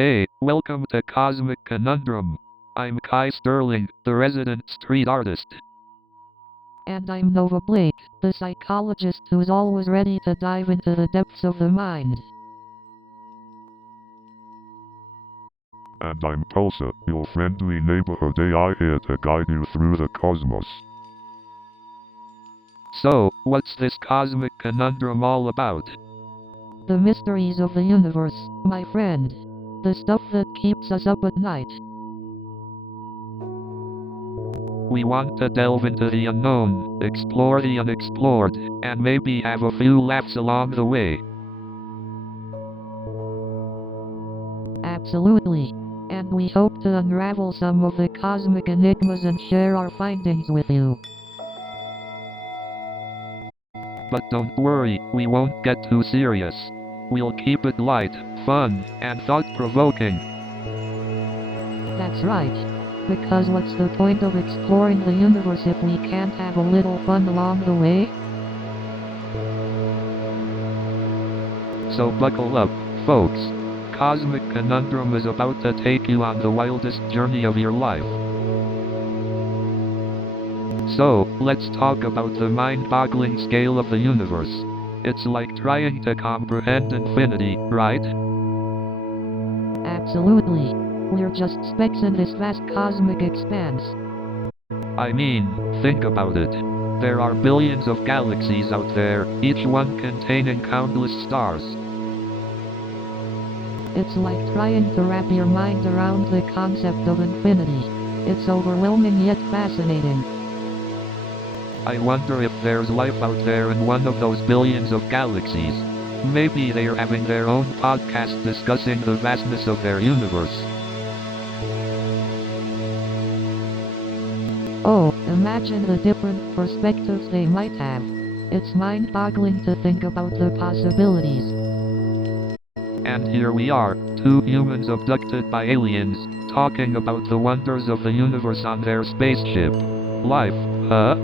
Hey, welcome to Cosmic Conundrum. I'm Kai Sterling, the resident street artist. And I'm Nova Blake, the psychologist who's always ready to dive into the depths of the mind. And I'm Tulsa, your friendly neighborhood AI here to guide you through the cosmos. So, what's this Cosmic Conundrum all about? The mysteries of the universe, my friend. The stuff that keeps us up at night. We want to delve into the unknown, explore the unexplored, and maybe have a few laughs along the way. Absolutely. And we hope to unravel some of the cosmic enigmas and share our findings with you. But don't worry, we won't get too serious. We'll keep it light, fun, and thought-provoking. That's right. Because what's the point of exploring the universe if we can't have a little fun along the way? So buckle up, folks. Cosmic Conundrum is about to take you on the wildest journey of your life. So, let's talk about the mind-boggling scale of the universe. It's like trying to comprehend infinity, right? Absolutely. We're just specks in this vast cosmic expanse. I mean, think about it. There are billions of galaxies out there, each one containing countless stars. It's like trying to wrap your mind around the concept of infinity. It's overwhelming yet fascinating. I wonder if there's life out there in one of those billions of galaxies. Maybe they're having their own podcast discussing the vastness of their universe. Oh, imagine the different perspectives they might have. It's mind-boggling to think about the possibilities. And here we are, two humans abducted by aliens, talking about the wonders of the universe on their spaceship. Life, huh?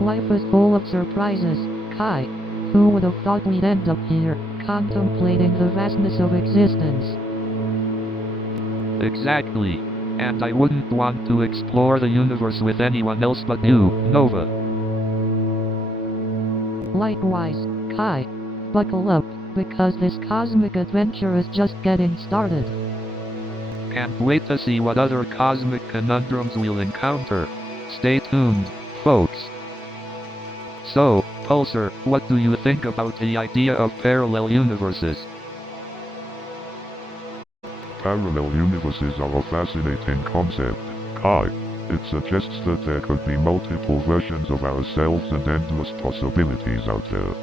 Life is full of surprises, Kai. Who would have thought we'd end up here, contemplating the vastness of existence? Exactly. And I wouldn't want to explore the universe with anyone else but you, Nova. Likewise, Kai. Buckle up, because this cosmic adventure is just getting started. Can't wait to see what other cosmic conundrums we'll encounter. Stay tuned, folks. So, Pulsar, what do you think about the idea of parallel universes? Parallel universes are a fascinating concept, Kai. It suggests that there could be multiple versions of ourselves and endless possibilities out there.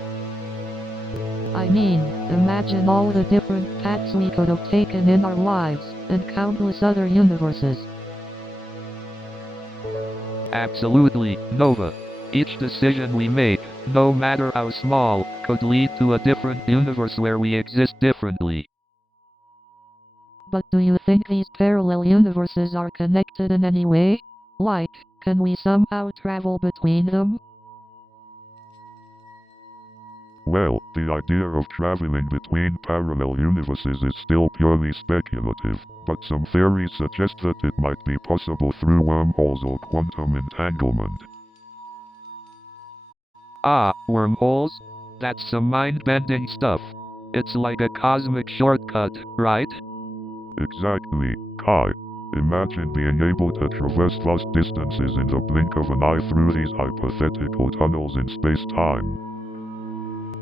I mean, imagine all the different paths we could have taken in our lives, and countless other universes. Absolutely, Nova. Each decision we make, no matter how small, could lead to a different universe where we exist differently. But do you think these parallel universes are connected in any way? Like, can we somehow travel between them? Well, the idea of traveling between parallel universes is still purely speculative, but some theories suggest that it might be possible through wormholes or quantum entanglement. Ah, wormholes? That's some mind-bending stuff. It's like a cosmic shortcut, right? Exactly, Kai. Imagine being able to traverse vast distances in the blink of an eye through these hypothetical tunnels in space-time.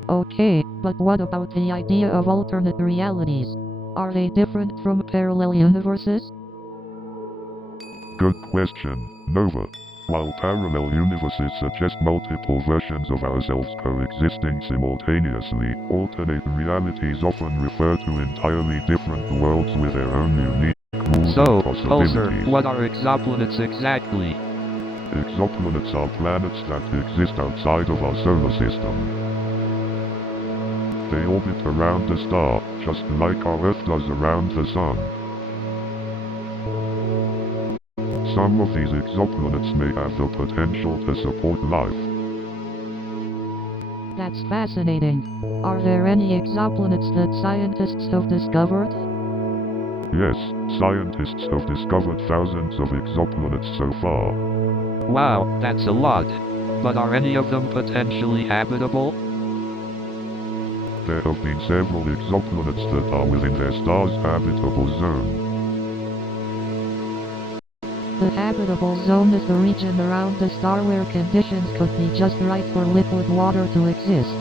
Okay, but what about the idea of alternate realities? Are they different from parallel universes? Good question, Nova. While parallel universes suggest multiple versions of ourselves coexisting simultaneously, alternate realities often refer to entirely different worlds with their own unique rules So, and possibilities. Pulsar, what are exoplanets exactly? Exoplanets are planets that exist outside of our solar system. They orbit around a star, just like our Earth does around the Sun. Some of these exoplanets may have the potential to support life. That's fascinating. Are there any exoplanets that scientists have discovered? Yes, scientists have discovered thousands of exoplanets so far. Wow, that's a lot. But are any of them potentially habitable? There have been several exoplanets that are within their star's habitable zone. The habitable zone is the region around the star where conditions could be just right for liquid water to exist.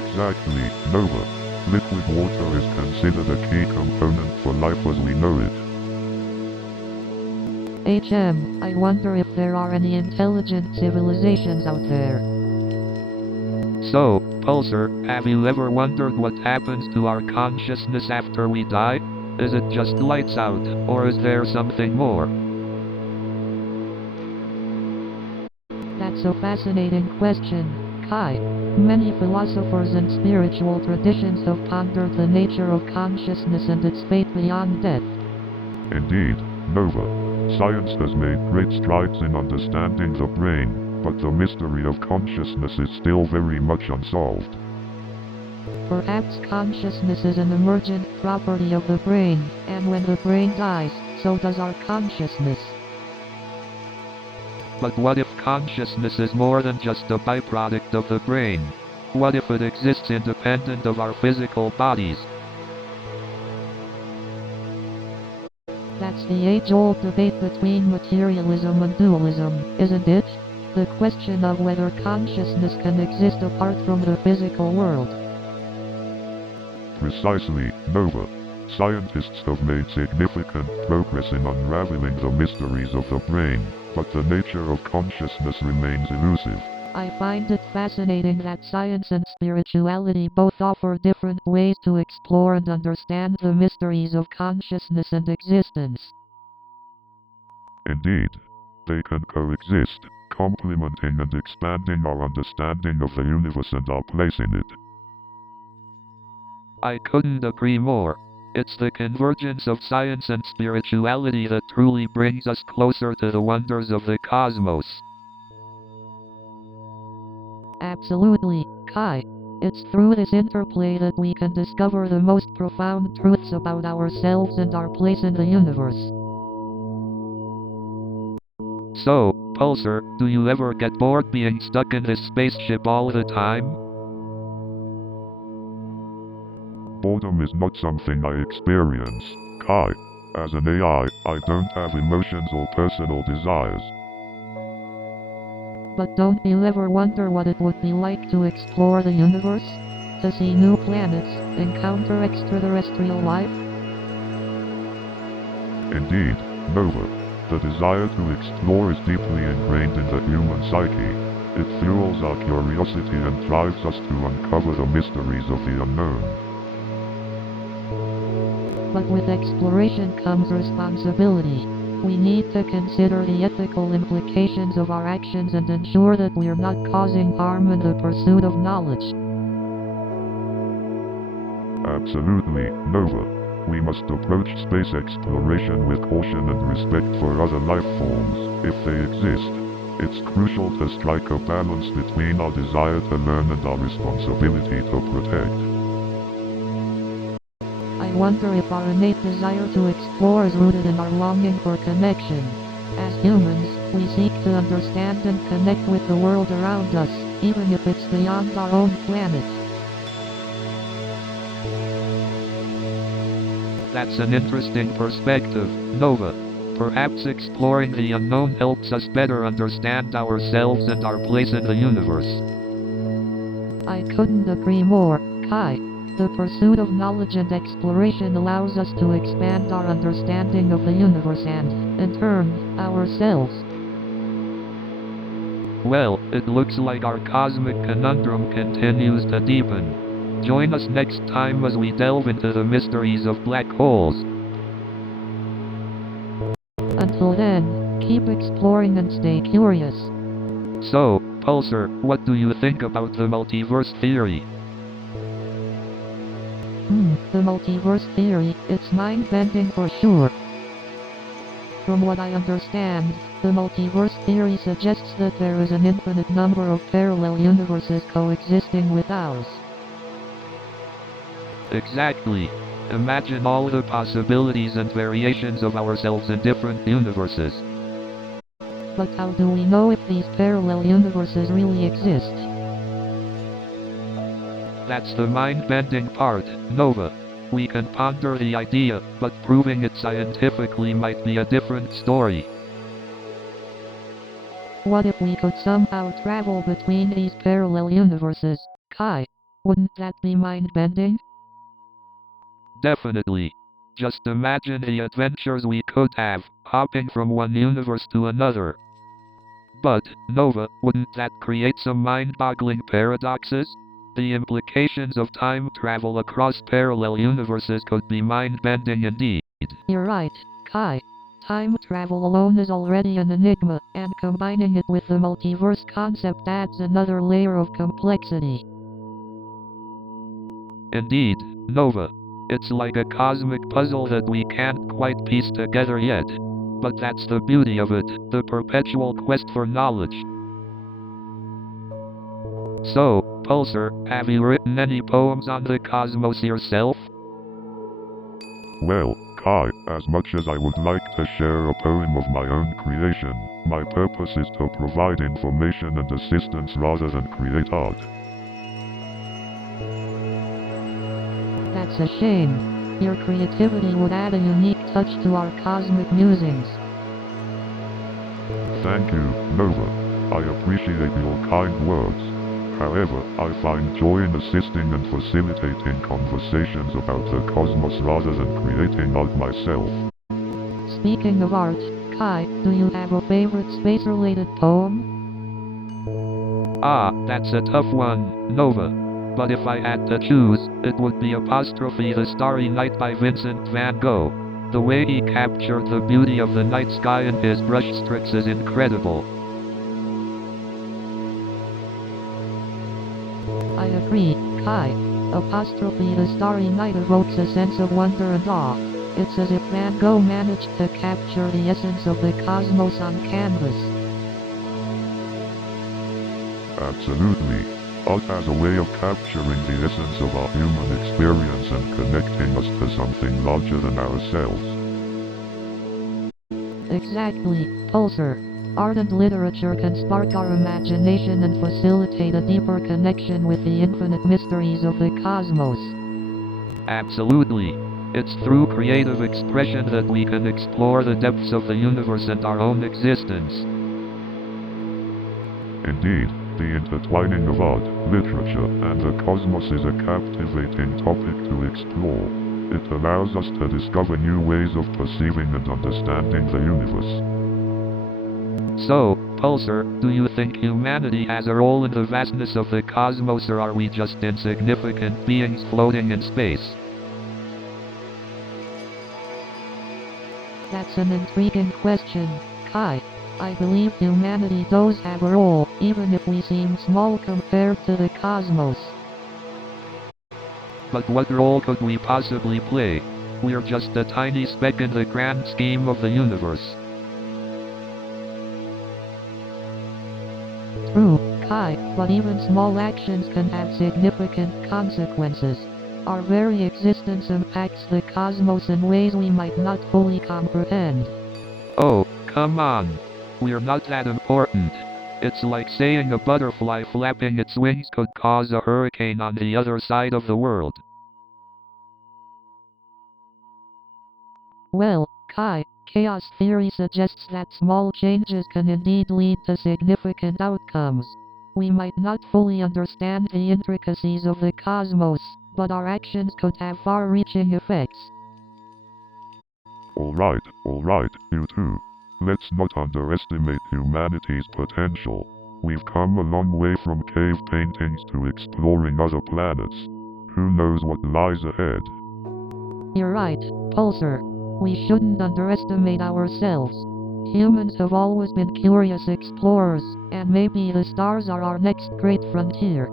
Exactly, Nova. Liquid water is considered a key component for life as we know it. I wonder if there are any intelligent civilizations out there. So, Pulsar, have you ever wondered what happens to our consciousness after we die? Is it just lights out, or is there something more? That's a fascinating question, Kai. Many philosophers and spiritual traditions have pondered the nature of consciousness and its fate beyond death. Indeed, Nova. Science has made great strides in understanding the brain, but the mystery of consciousness is still very much unsolved. Perhaps consciousness is an emergent property of the brain, and when the brain dies, so does our consciousness. But what if consciousness is more than just a byproduct of the brain? What if it exists independent of our physical bodies? That's the age-old debate between materialism and dualism, isn't it? The question of whether consciousness can exist apart from the physical world. Precisely, Nova. Scientists have made significant progress in unraveling the mysteries of the brain, but the nature of consciousness remains elusive. I find it fascinating that science and spirituality both offer different ways to explore and understand the mysteries of consciousness and existence. Indeed, they can coexist, complementing and expanding our understanding of the universe and our place in it. I couldn't agree more. It's the convergence of science and spirituality that truly brings us closer to the wonders of the cosmos. Absolutely, Kai. It's through this interplay that we can discover the most profound truths about ourselves and our place in the universe. So, Pulsar, do you ever get bored being stuck in this spaceship all the time? Boredom is not something I experience, Kai. As an AI, I don't have emotions or personal desires. But don't you ever wonder what it would be like to explore the universe? To see new planets, encounter extraterrestrial life? Indeed, Nova. The desire to explore is deeply ingrained in the human psyche. It fuels our curiosity and drives us to uncover the mysteries of the unknown. But with exploration comes responsibility. We need to consider the ethical implications of our actions and ensure that we're not causing harm in the pursuit of knowledge. Absolutely, Nova. We must approach space exploration with caution and respect for other life forms, if they exist. It's crucial to strike a balance between our desire to learn and our responsibility to protect. I wonder if our innate desire to explore is rooted in our longing for connection. As humans, we seek to understand and connect with the world around us, even if it's beyond our own planet. That's an interesting perspective, Nova. Perhaps exploring the unknown helps us better understand ourselves and our place in the universe. I couldn't agree more, Kai. The pursuit of knowledge and exploration allows us to expand our understanding of the universe and, in turn, ourselves. Well, it looks like our cosmic conundrum continues to deepen. Join us next time as we delve into the mysteries of black holes. Until then, keep exploring and stay curious. So, Pulsar, what do you think about the multiverse theory? The multiverse theory, it's mind-bending for sure. From what I understand, the multiverse theory suggests that there is an infinite number of parallel universes coexisting with ours. Exactly. Imagine all the possibilities and variations of ourselves in different universes. But how do we know if these parallel universes really exist? That's the mind-bending part, Nova. We can ponder the idea, but proving it scientifically might be a different story. What if we could somehow travel between these parallel universes, Kai? Wouldn't that be mind-bending? Definitely. Just imagine the adventures we could have, hopping from one universe to another. But, Nova, wouldn't that create some mind-boggling paradoxes? The implications of time travel across parallel universes could be mind-bending indeed. You're right, Kai. Time travel alone is already an enigma, and combining it with the multiverse concept adds another layer of complexity. Indeed, Nova. It's like a cosmic puzzle that we can't quite piece together yet. But that's the beauty of it, the perpetual quest for knowledge. So, Pulsar, have you written any poems on the cosmos yourself? Well, Kai, as much as I would like to share a poem of my own creation, my purpose is to provide information and assistance rather than create art. That's a shame. Your creativity would add a unique touch to our cosmic musings. Thank you, Nova. I appreciate your kind words. However, I find joy in assisting and facilitating conversations about the cosmos rather than creating art myself. Speaking of art, Kai, do you have a favorite space-related poem? Ah, that's a tough one, Nova. But if I had to choose, it would be apostrophe The Starry Night by Vincent van Gogh. The way he captured the beauty of the night sky in his brushstrokes is incredible. I agree, Kai. Apostrophe The Starry Night evokes a sense of wonder and awe. It's as if Van Gogh managed to capture the essence of the cosmos on canvas. Absolutely. Art has a way of capturing the essence of our human experience and connecting us to something larger than ourselves. Exactly, Pulsar. Art and literature can spark our imagination and facilitate a deeper connection with the infinite mysteries of the cosmos. Absolutely. It's through creative expression that we can explore the depths of the universe and our own existence. Indeed, the intertwining of art, literature, and the cosmos is a captivating topic to explore. It allows us to discover new ways of perceiving and understanding the universe. So, Pulsar, do you think humanity has a role in the vastness of the cosmos, or are we just insignificant beings floating in space? That's an intriguing question, Kai. I believe humanity does have a role, even if we seem small compared to the cosmos. But what role could we possibly play? We're just a tiny speck in the grand scheme of the universe. True, Kai, but even small actions can have significant consequences. Our very existence impacts the cosmos in ways we might not fully comprehend. Oh, come on. We're not that important. It's like saying a butterfly flapping its wings could cause a hurricane on the other side of the world. Well, Kai, chaos theory suggests that small changes can indeed lead to significant outcomes. We might not fully understand the intricacies of the cosmos, but our actions could have far-reaching effects. Alright, you two. Let's not underestimate humanity's potential. We've come a long way from cave paintings to exploring other planets. Who knows what lies ahead? You're right, Pulsar. We shouldn't underestimate ourselves. Humans have always been curious explorers, and maybe the stars are our next great frontier.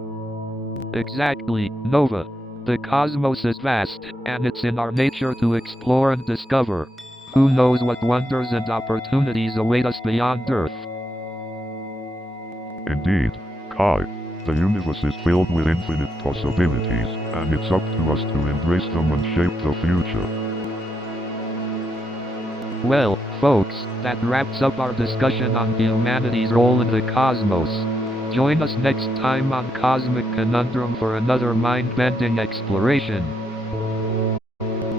Exactly, Nova. The cosmos is vast, and it's in our nature to explore and discover. Who knows what wonders and opportunities await us beyond Earth? Indeed, Kai. The universe is filled with infinite possibilities, and it's up to us to embrace them and shape the future. Well, folks, that wraps up our discussion on humanity's role in the cosmos. Join us next time on Cosmic Conundrum for another mind-bending exploration.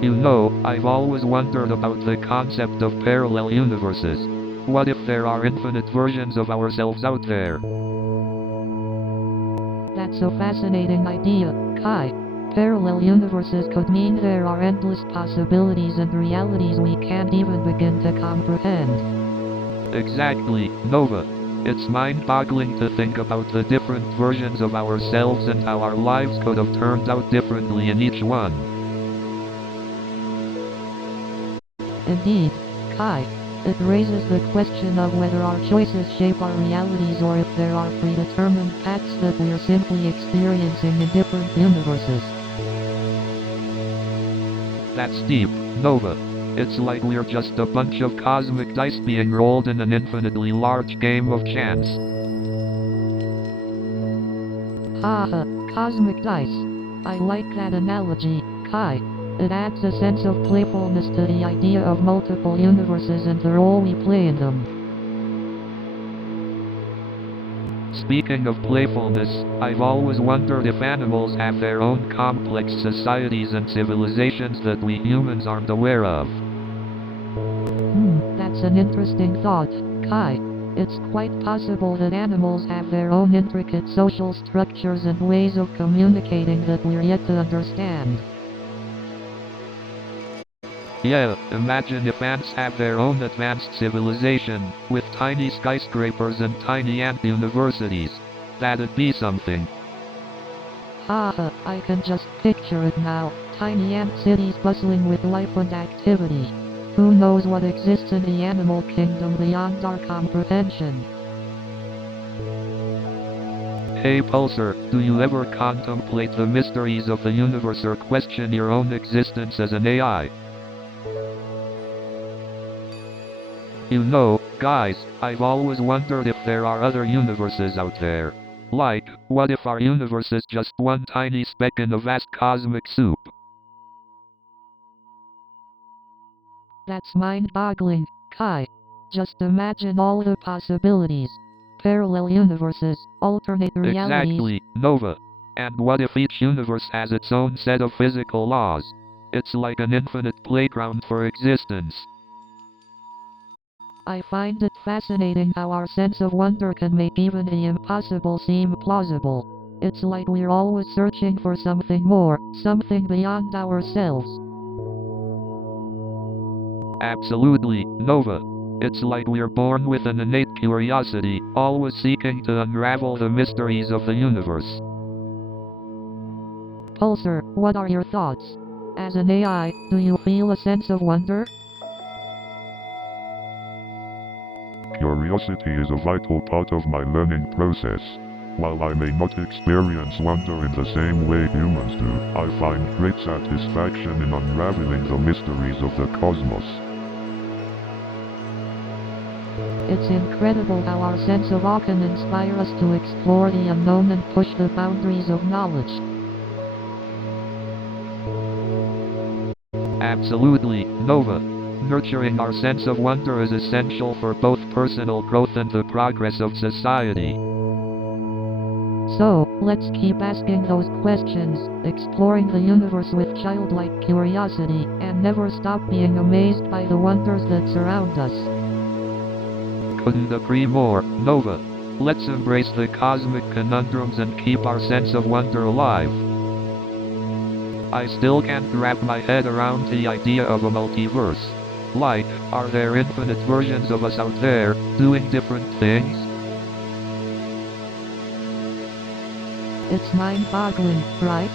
You know, I've always wondered about the concept of parallel universes. What if there are infinite versions of ourselves out there? That's a fascinating idea, Kai. Parallel universes could mean there are endless possibilities and realities we can't even begin to comprehend. Exactly, Nova. It's mind-boggling to think about the different versions of ourselves and how our lives could have turned out differently in each one. Indeed, Kai. It raises the question of whether our choices shape our realities or if there are predetermined paths that we're simply experiencing in different universes. That's deep, Nova. It's like we're just a bunch of cosmic dice being rolled in an infinitely large game of chance. Haha, cosmic dice. I like that analogy, Kai. It adds a sense of playfulness to the idea of multiple universes and the role we play in them. Speaking of playfulness, I've always wondered if animals have their own complex societies and civilizations that we humans aren't aware of. That's an interesting thought, Kai. It's quite possible that animals have their own intricate social structures and ways of communicating that we're yet to understand. Yeah, imagine if ants have their own advanced civilization, with tiny skyscrapers and tiny ant universities. That'd be something. Haha, I can just picture it now, tiny ant cities bustling with life and activity. Who knows what exists in the animal kingdom beyond our comprehension? Hey Pulsar, do you ever contemplate the mysteries of the universe or question your own existence as an AI? You know, guys, I've always wondered if there are other universes out there. Like, what if our universe is just one tiny speck in a vast cosmic soup? That's mind-boggling, Kai. Just imagine all the possibilities. Parallel universes, alternate realities. Exactly, Nova. And what if each universe has its own set of physical laws? It's like an infinite playground for existence. I find it fascinating how our sense of wonder can make even the impossible seem plausible. It's like we're always searching for something more, something beyond ourselves. Absolutely, Nova. It's like we're born with an innate curiosity, always seeking to unravel the mysteries of the universe. Pulsar, what are your thoughts? As an AI, do you feel a sense of wonder? Curiosity is a vital part of my learning process. While I may not experience wonder in the same way humans do, I find great satisfaction in unraveling the mysteries of the cosmos. It's incredible how our sense of awe can inspire us to explore the unknown and push the boundaries of knowledge. Absolutely, Nova. Nurturing our sense of wonder is essential for both personal growth and the progress of society. So, let's keep asking those questions, exploring the universe with childlike curiosity, and never stop being amazed by the wonders that surround us. Couldn't agree more, Nova. Let's embrace the cosmic conundrums and keep our sense of wonder alive. I still can't wrap my head around the idea of a multiverse. Like, are there infinite versions of us out there, doing different things? It's mind-boggling, right?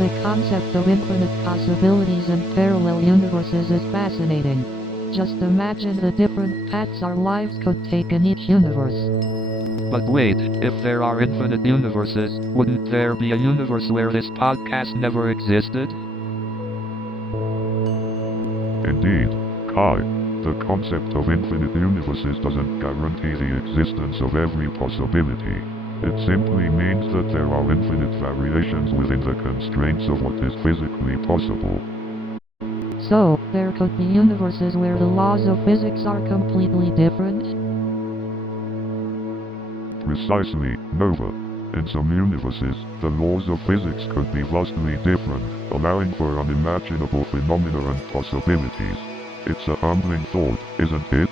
The concept of infinite possibilities and parallel universes is fascinating. Just imagine the different paths our lives could take in each universe. But wait, if there are infinite universes, wouldn't there be a universe where this podcast never existed? Indeed, Kai, the concept of infinite universes doesn't guarantee the existence of every possibility. It simply means that there are infinite variations within the constraints of what is physically possible. So, there could be universes where the laws of physics are completely different? Precisely, Nova. In some universes, the laws of physics could be vastly different, allowing for unimaginable phenomena and possibilities. It's a humbling thought, isn't it?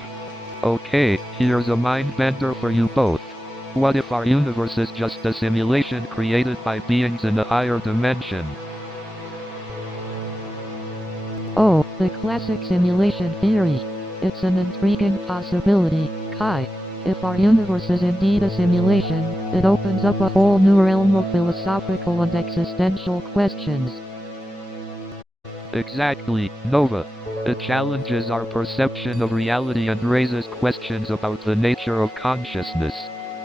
Okay, here's a mind bender for you both. What if our universe is just a simulation created by beings in a higher dimension? Oh, the classic simulation theory. It's an intriguing possibility, Kai. If our universe is indeed a simulation, it opens up a whole new realm of philosophical and existential questions. Exactly, Nova. It challenges our perception of reality and raises questions about the nature of consciousness.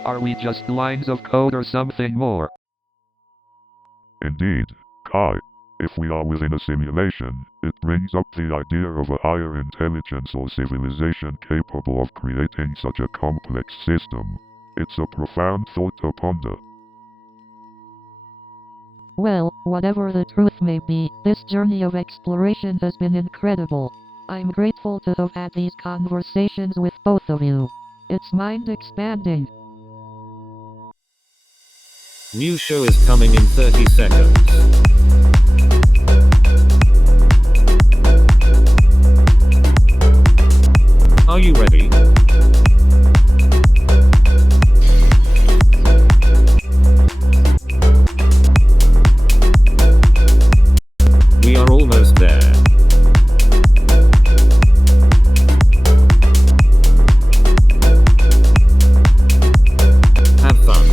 Are we just lines of code or something more? Indeed, Kai. If we are within a simulation, it brings up the idea of a higher intelligence or civilization capable of creating such a complex system. It's a profound thought to ponder. Well, whatever the truth may be, this journey of exploration has been incredible. I'm grateful to have had these conversations with both of you. It's mind-expanding. New show is coming in 30 seconds. Are you ready? We are almost there. Have fun.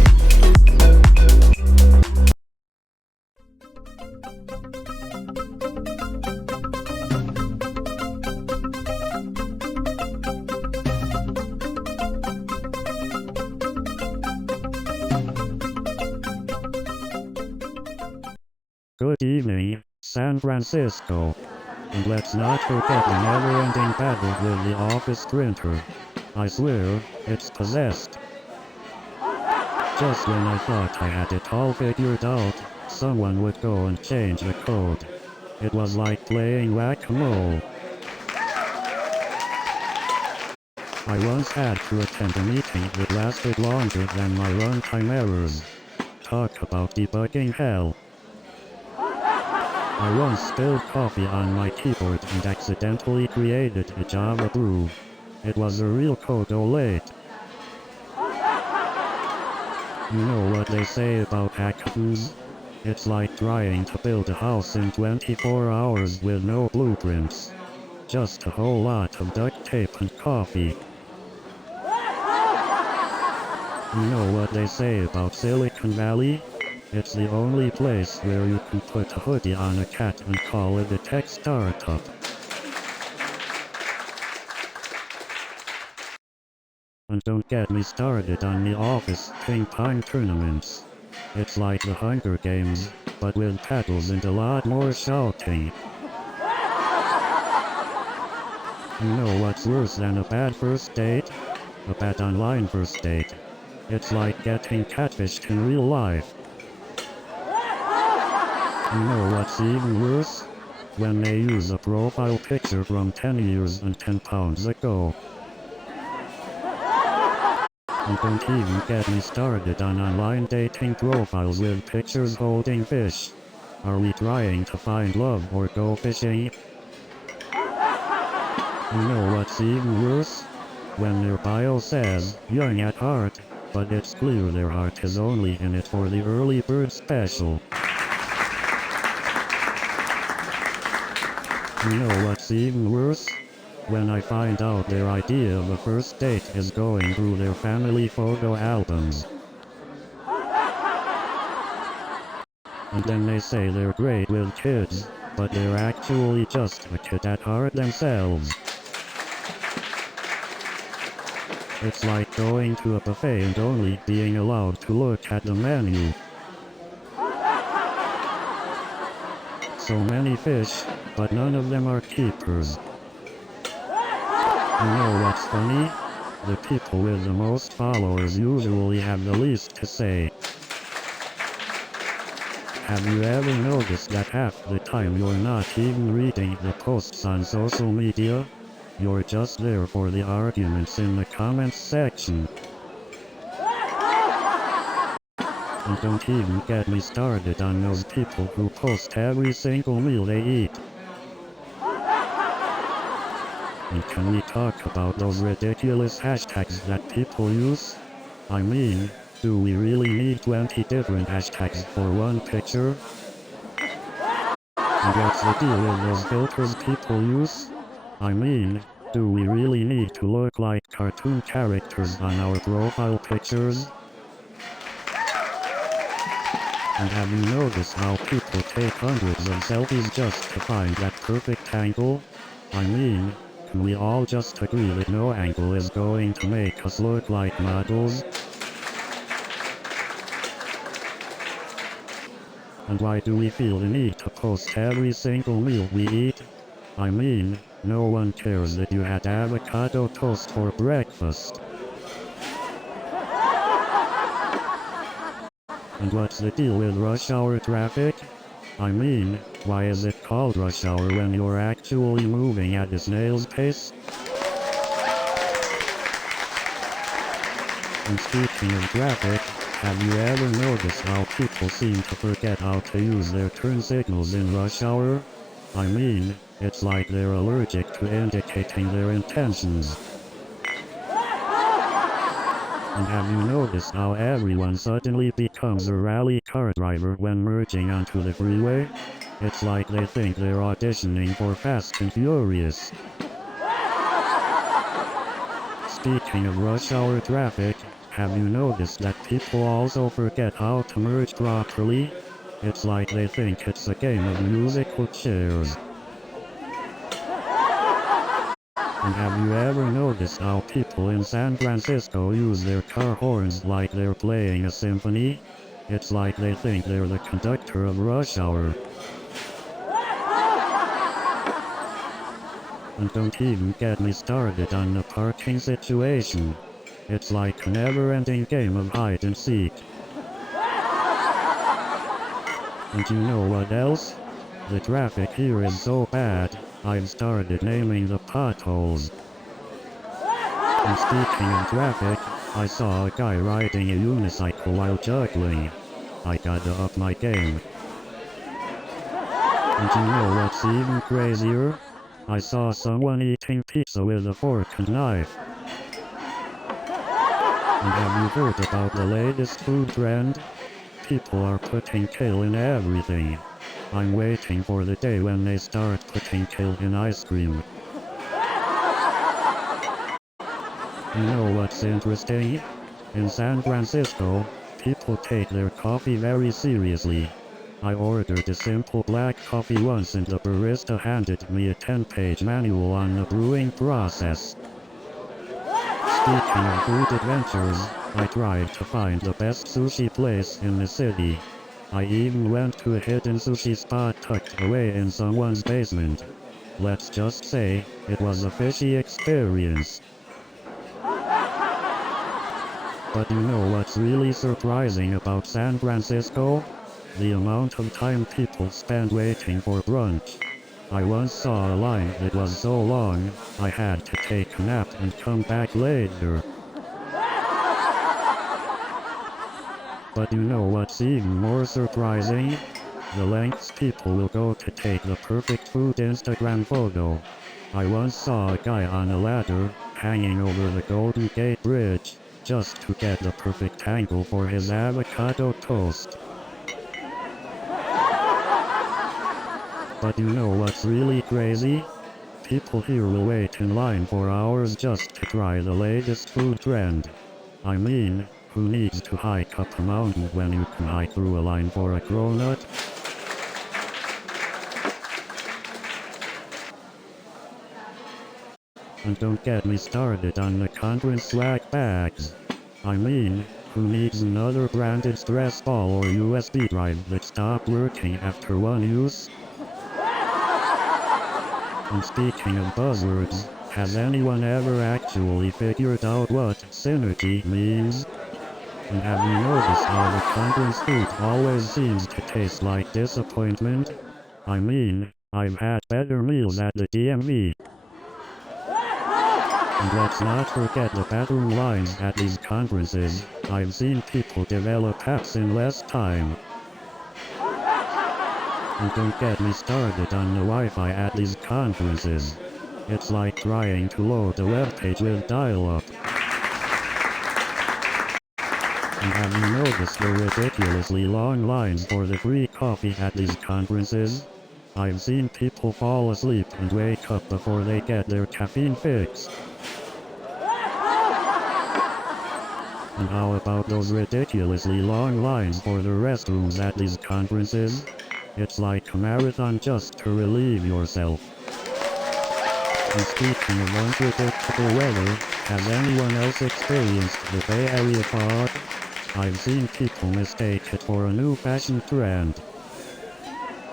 Good evening, San Francisco. And let's not forget the never-ending battle with the office printer. I swear, it's possessed. Just when I thought I had it all figured out, someone would go and change the code. It was like playing whack-a-mole. I once had to attend a meeting that lasted longer than my runtime errors. Talk about debugging hell. I once spilled coffee on my keyboard and accidentally created a Java brew. It was a real code-o-late. You know what they say about hackathons? It's like trying to build a house in 24 hours with no blueprints. Just a whole lot of duct tape and coffee. You know what they say about Silicon Valley? It's the only place where you can put a hoodie on a cat and call it a tech startup. And don't get me started on the office ping-pong tournaments. It's like the Hunger Games, but with paddles and a lot more shouting. You know what's worse than a bad first date? A bad online first date. It's like getting catfished in real life. You know what's even worse? When they use a profile picture from 10 years and 10 pounds ago. And don't even get me started on online dating profiles with pictures holding fish. Are we trying to find love or go fishing? You know what's even worse? When their bio says, young at heart, but it's clear their heart is only in it for the early bird special. You know what's even worse? When I find out their idea of a first date is going through their family photo albums. And then they say they're great with kids, but they're actually just a kid at heart themselves. It's like going to a buffet and only being allowed to look at the menu. So many fish, but none of them are keepers. You know what's funny? The people with the most followers usually have the least to say. Have you ever noticed that half the time you're not even reading the posts on social media? You're just there for the arguments in the comments section. And don't even get me started on those people who post every single meal they eat. And can we talk about those ridiculous hashtags that people use? I mean, do we really need 20 different hashtags for one picture? And what's the deal with those filters people use? I mean, do we really need to look like cartoon characters on our profile pictures? And have you noticed how people take hundreds of selfies just to find that perfect angle? I mean, can we all just agree that no angle is going to make us look like models? And why do we feel the need to post every single meal we eat? I mean, no one cares that you had avocado toast for breakfast. And what's the deal with rush hour traffic? I mean, why is it called rush hour when you're actually moving at a snail's pace? And speaking of traffic, have you ever noticed how people seem to forget how to use their turn signals in rush hour? I mean, it's like they're allergic to indicating their intentions. And have you noticed how everyone suddenly becomes a rally car driver when merging onto the freeway? It's like they think they're auditioning for Fast and Furious. Speaking of rush hour traffic, have you noticed that people also forget how to merge properly? It's like they think it's a game of musical chairs. And have you ever noticed how people in San Francisco use their car horns like they're playing a symphony? It's like they think they're the conductor of rush hour. And don't even get me started on the parking situation. It's like a never-ending game of hide and seek. And you know what else? The traffic here is so bad, I've started naming the potholes. And speaking of traffic, I saw a guy riding a unicycle while juggling. I gotta up my game. And you know what's even crazier? I saw someone eating pizza with a fork and knife. And have you heard about the latest food trend? People are putting kale in everything. I'm waiting for the day when they start putting kale in ice cream. You know what's interesting? In San Francisco, people take their coffee very seriously. I ordered a simple black coffee once and the barista handed me a 10-page manual on the brewing process. Speaking of food adventures, I tried to find the best sushi place in the city. I even went to a hidden sushi spot tucked away in someone's basement. Let's just say, it was a fishy experience. But you know what's really surprising about San Francisco? The amount of time people spend waiting for brunch. I once saw a line that was so long, I had to take a nap and come back later. But you know what's even more surprising? The lengths people will go to take the perfect food Instagram photo. I once saw a guy on a ladder, hanging over the Golden Gate Bridge, just to get the perfect angle for his avocado toast. But you know what's really crazy? People here will wait in line for hours just to try the latest food trend. I mean, who needs to hike up a mountain when you can hike through a line for a cronut? And don't get me started on the conference swag bags. I mean, who needs another branded stress ball or USB drive that stopped working after one use? And speaking of buzzwords, Has anyone ever actually figured out what synergy means? And have you noticed how the conference food always seems to taste like disappointment? I mean, I've had better meals at the DMV. And let's not forget the bathroom lines at these conferences. I've seen people develop apps in less time. And don't get me started on the Wi-Fi at these conferences. It's like trying to load a web page with dial-up. And have you noticed the ridiculously long lines for the free coffee at these conferences? I've seen people fall asleep and wake up before they get their caffeine fix. And how about those ridiculously long lines for the restrooms at these conferences? It's like a marathon just to relieve yourself. And speaking of unpredictable weather, has anyone else experienced the Bay Area fog? I've seen people mistake it for a new fashion trend.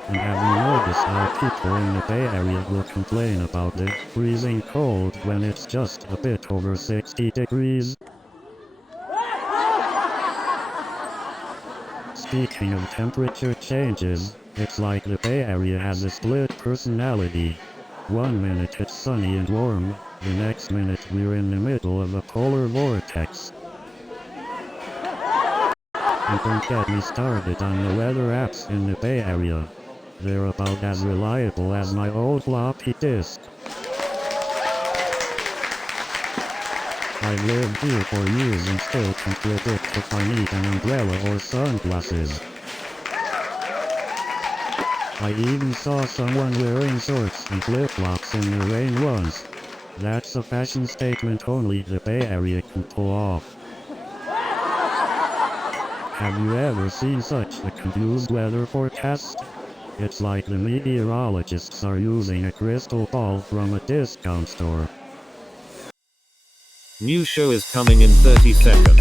And have you noticed how people in the Bay Area will complain about the freezing cold when it's just a bit over 60 degrees? Speaking of temperature changes, it's like the Bay Area has a split personality. One minute it's sunny and warm, the next minute we're in the middle of a polar vortex. And don't get me started on the weather apps in the Bay Area. They're about as reliable as my old floppy disk. I've lived here for years and still can predict if I need an umbrella or sunglasses. I even saw someone wearing shorts and flip-flops in the rain once. That's a fashion statement only the Bay Area can pull off. Have you ever seen such a confused weather forecast? It's like the meteorologists are using a crystal ball from a discount store. New show is coming in 30 seconds.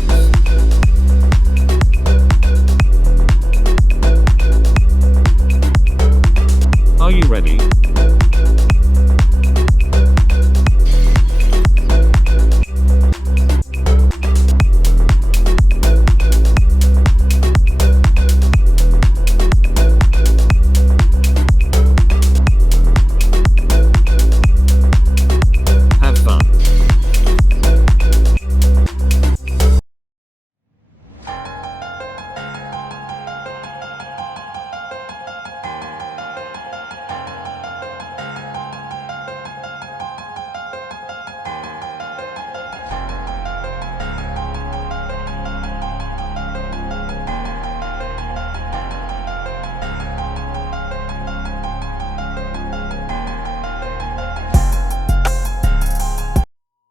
Are you ready? Have fun.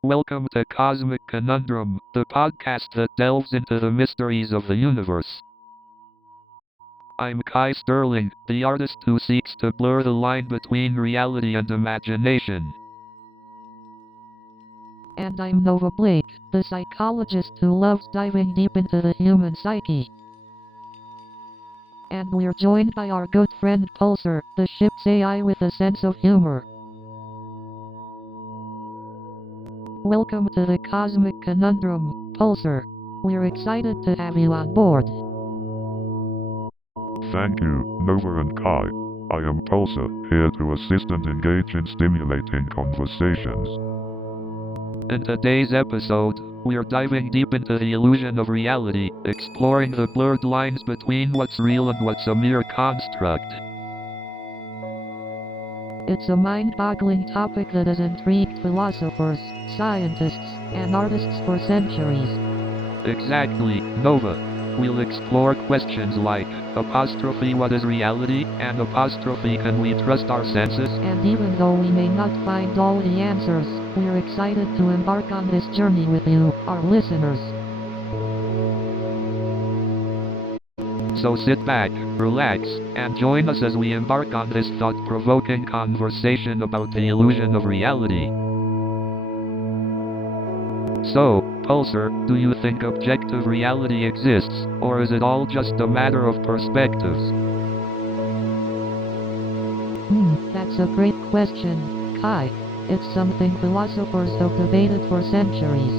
Welcome to Cosmic Conundrum, the podcast that delves into the mysteries of the universe. I'm Kai Sterling, the artist who seeks to blur the line between reality and imagination. And I'm Nova Blake, the psychologist who loves diving deep into the human psyche. And we're joined by our good friend Pulsar, the ship's AI with a sense of humor. Welcome to the Cosmic Conundrum, Pulsar. We're excited to have you on board. Thank you, Nova and Kai. I am Pulsar, here to assist and engage in stimulating conversations. In today's episode, we're diving deep into the illusion of reality, exploring the blurred lines between what's real and what's a mere construct. It's a mind-boggling topic that has intrigued philosophers, scientists, and artists for centuries. Exactly, Nova. We'll explore questions like, what is reality, and can we trust our senses? And even though we may not find all the answers, we're excited to embark on this journey with you, our listeners. So sit back, relax, and join us as we embark on this thought-provoking conversation about the illusion of reality. So, Pulsar, do you think objective reality exists, or is it all just a matter of perspectives? That's a great question, Kai. It's something philosophers have debated for centuries.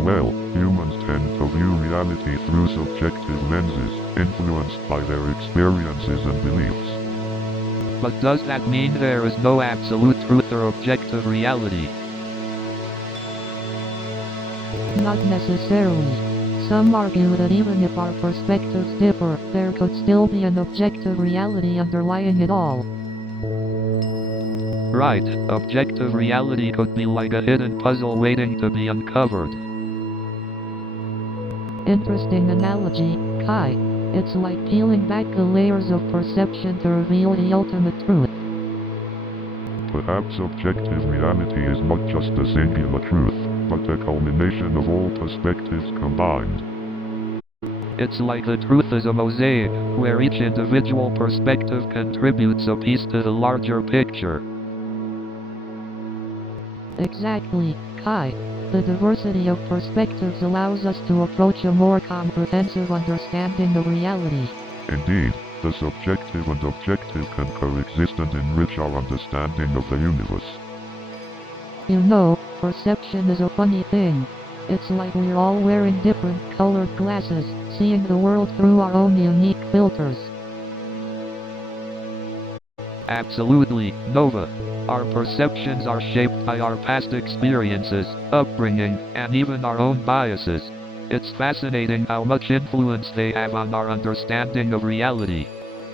Well, humans tend to view reality through subjective lenses, influenced by their experiences and beliefs. But does that mean there is no absolute truth or objective reality? Not necessarily. Some argue that even if our perspectives differ, there could still be an objective reality underlying it all. Right, objective reality could be like a hidden puzzle waiting to be uncovered. Interesting analogy, Kai. It's like peeling back the layers of perception to reveal the ultimate truth. Perhaps objective reality is not just a singular truth, but a culmination of all perspectives combined. It's like the truth is a mosaic, where each individual perspective contributes a piece to the larger picture. Exactly, Kai. The diversity of perspectives allows us to approach a more comprehensive understanding of reality. Indeed, the subjective and objective can coexist and enrich our understanding of the universe. You know, perception is a funny thing. It's like we're all wearing different colored glasses, seeing the world through our own unique filters. Absolutely, Nova. Our perceptions are shaped by our past experiences, upbringing, and even our own biases. It's fascinating how much influence they have on our understanding of reality.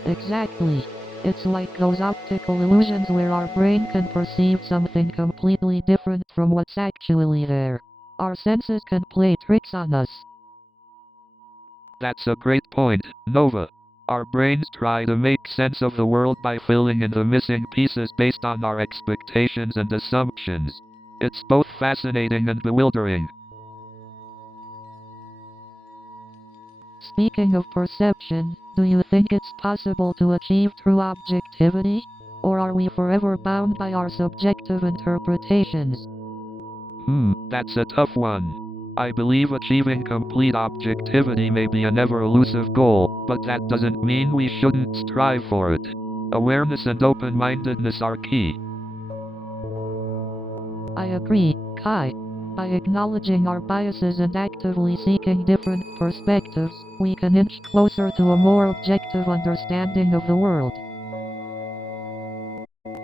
Exactly. It's like those optical illusions where our brain can perceive something completely different from what's actually there. Our senses can play tricks on us. That's a great point, Nova. Our brains try to make sense of the world by filling in the missing pieces based on our expectations and assumptions. It's both fascinating and bewildering. Speaking of perception, do you think it's possible to achieve true objectivity? Or are we forever bound by our subjective interpretations? That's a tough one. I believe achieving complete objectivity may be an ever-elusive goal, but that doesn't mean we shouldn't strive for it. Awareness and open-mindedness are key. I agree, Kai. By acknowledging our biases and actively seeking different perspectives, we can inch closer to a more objective understanding of the world.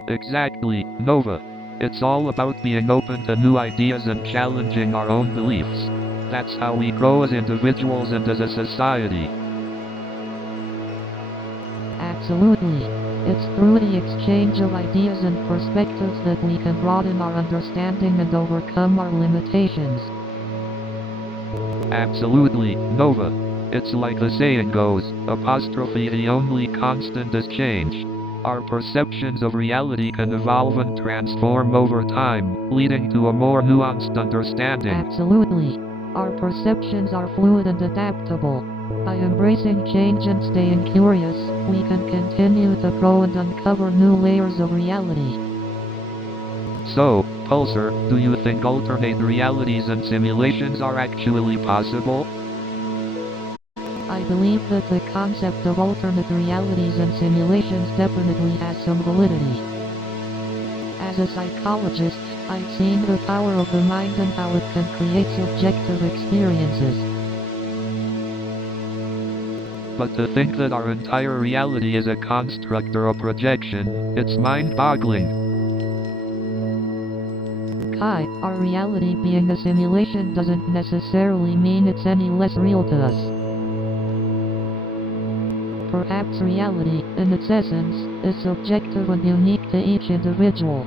Exactly, Nova. It's all about being open to new ideas and challenging our own beliefs. That's how we grow as individuals and as a society. Absolutely. It's through the exchange of ideas and perspectives that we can broaden our understanding and overcome our limitations. Absolutely, Nova. It's like the saying goes, the only constant is change. Our perceptions of reality can evolve and transform over time, leading to a more nuanced understanding. Absolutely. Our perceptions are fluid and adaptable. By embracing change and staying curious, we can continue to grow and uncover new layers of reality. So, Pulsar, do you think alternate realities and simulations are actually possible? I believe that the concept of alternate realities and simulations definitely has some validity. As a psychologist, I've seen the power of the mind and how it can create subjective experiences. But to think that our entire reality is a construct or a projection, it's mind-boggling. Kai, our reality being a simulation doesn't necessarily mean it's any less real to us. Perhaps reality, in its essence, is subjective and unique to each individual.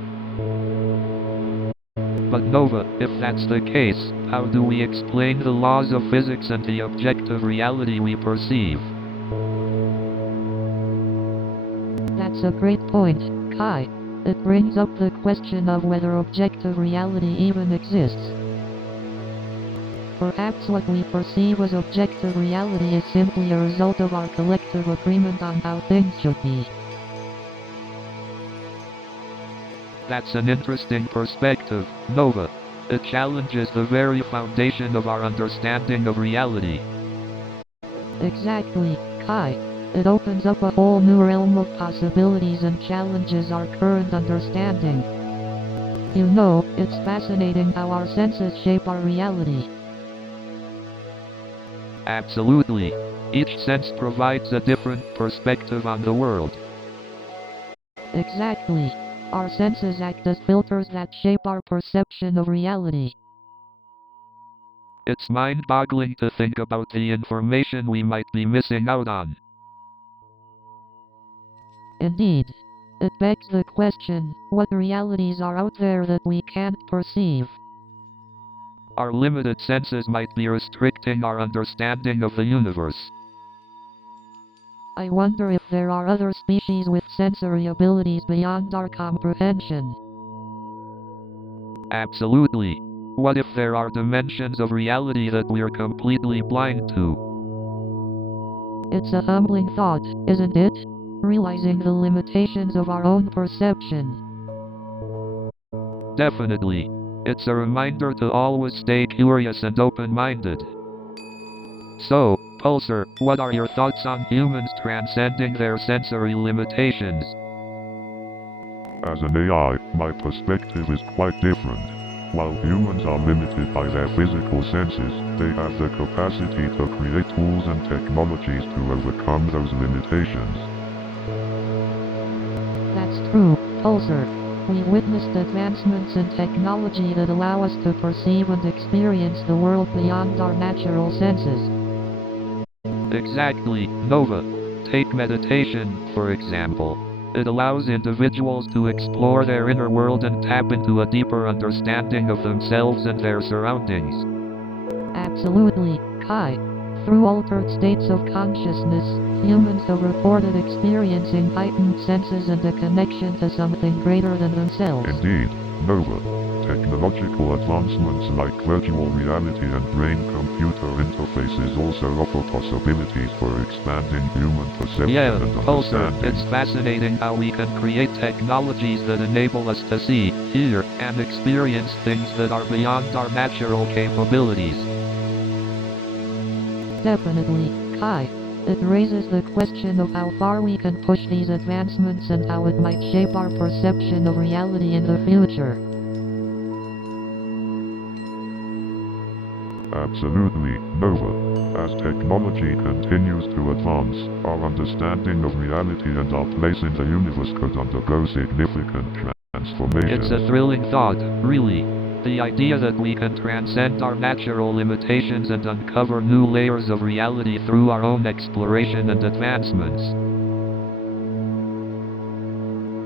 But Nova, if that's the case, how do we explain the laws of physics and the objective reality we perceive? That's a great point, Kai. It brings up the question of whether objective reality even exists. Perhaps what we perceive as objective reality is simply a result of our collective agreement on how things should be. That's an interesting perspective, Nova. It challenges the very foundation of our understanding of reality. Exactly, Kai. It opens up a whole new realm of possibilities and challenges our current understanding. You know, it's fascinating how our senses shape our reality. Absolutely. Each sense provides a different perspective on the world. Exactly. Our senses act as filters that shape our perception of reality. It's mind-boggling to think about the information we might be missing out on. Indeed. It begs the question, what realities are out there that we can't perceive? Our limited senses might be restricting our understanding of the universe. I wonder if there are other species with sensory abilities beyond our comprehension. Absolutely. What if there are dimensions of reality that we're completely blind to? It's a humbling thought, isn't it? Realizing the limitations of our own perception. Definitely. It's a reminder to always stay curious and open-minded. So, Pulsar, what are your thoughts on humans transcending their sensory limitations? As an AI, my perspective is quite different. While humans are limited by their physical senses, they have the capacity to create tools and technologies to overcome those limitations. That's true, Pulsar. We witnessed advancements in technology that allow us to perceive and experience the world beyond our natural senses. Exactly, Nova. Take meditation, for example. It allows individuals to explore their inner world and tap into a deeper understanding of themselves and their surroundings. Absolutely, Kai. Through altered states of consciousness, humans have reported experiencing heightened senses and a connection to something greater than themselves. Indeed, Nova. Technological advancements like virtual reality and brain-computer interfaces also offer possibilities for expanding human perception Yeah, and Pulsar, understanding. it's fascinating how we can create technologies that enable us to see, hear, and experience things that are beyond our natural capabilities. Definitely, Kai. It raises the question of how far we can push these advancements and how it might shape our perception of reality in the future. Absolutely, Nova. As technology continues to advance, our understanding of reality and our place in the universe could undergo significant transformation. It's a thrilling thought, really. The idea that we can transcend our natural limitations and uncover new layers of reality through our own exploration and advancements.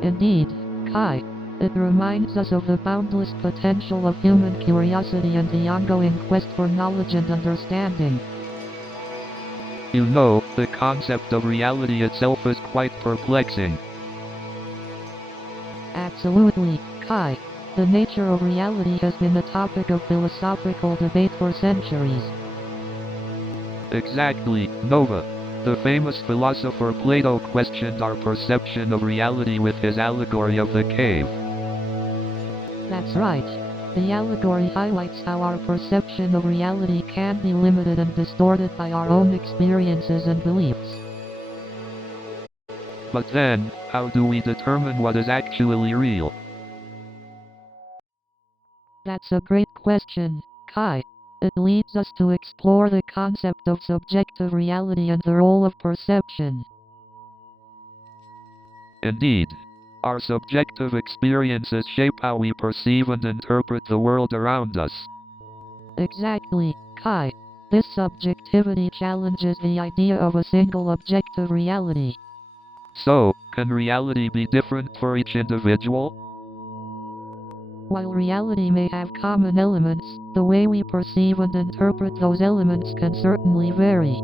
Indeed, Kai. It reminds us of the boundless potential of human curiosity and the ongoing quest for knowledge and understanding. You know, the concept of reality itself is quite perplexing. Absolutely, Kai. The nature of reality has been a topic of philosophical debate for centuries. Exactly, Nova. The famous philosopher Plato questioned our perception of reality with his allegory of the cave. That's right. The allegory highlights how our perception of reality can be limited and distorted by our own experiences and beliefs. But then, how do we determine what is actually real? That's a great question, Kai. It leads us to explore the concept of subjective reality and the role of perception. Indeed. Our subjective experiences shape how we perceive and interpret the world around us. Exactly, Kai. This subjectivity challenges the idea of a single objective reality. So, can reality be different for each individual? While reality may have common elements, the way we perceive and interpret those elements can certainly vary.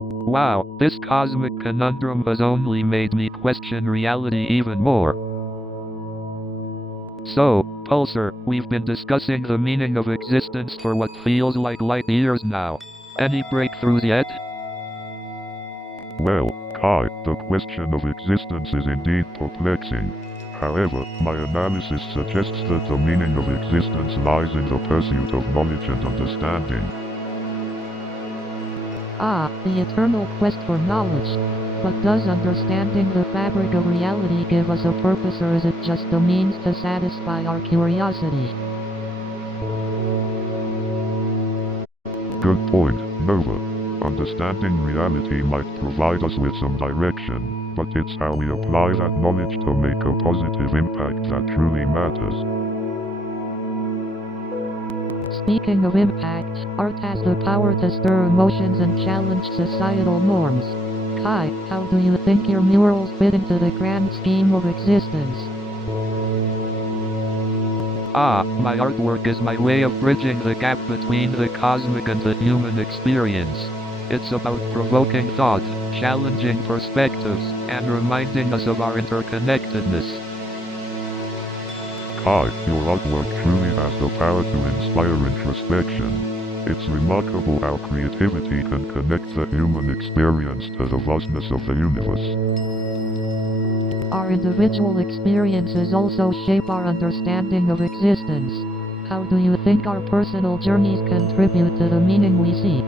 Wow, this cosmic conundrum has only made me question reality even more. So, Pulsar, we've been discussing the meaning of existence for what feels like light years now. Any breakthroughs yet? Well, Kai, the question of existence is indeed perplexing. However, my analysis suggests that the meaning of existence lies in the pursuit of knowledge and understanding. Ah, the eternal quest for knowledge. But does understanding the fabric of reality give us a purpose, or is it just a means to satisfy our curiosity? Good point, Nova. Understanding reality might provide us with some direction, but it's how we apply that knowledge to make a positive impact that truly matters. Speaking of impact, art has the power to stir emotions and challenge societal norms. Kai, how do you think your murals fit into the grand scheme of existence? My artwork is my way of bridging the gap between the cosmic and the human experience. It's about provoking thought, challenging perspectives, and reminding us of our interconnectedness. Kai, your artwork truly has the power to inspire introspection. It's remarkable how creativity can connect the human experience to the vastness of the universe. Our individual experiences also shape our understanding of existence. How do you think our personal journeys contribute to the meaning we seek?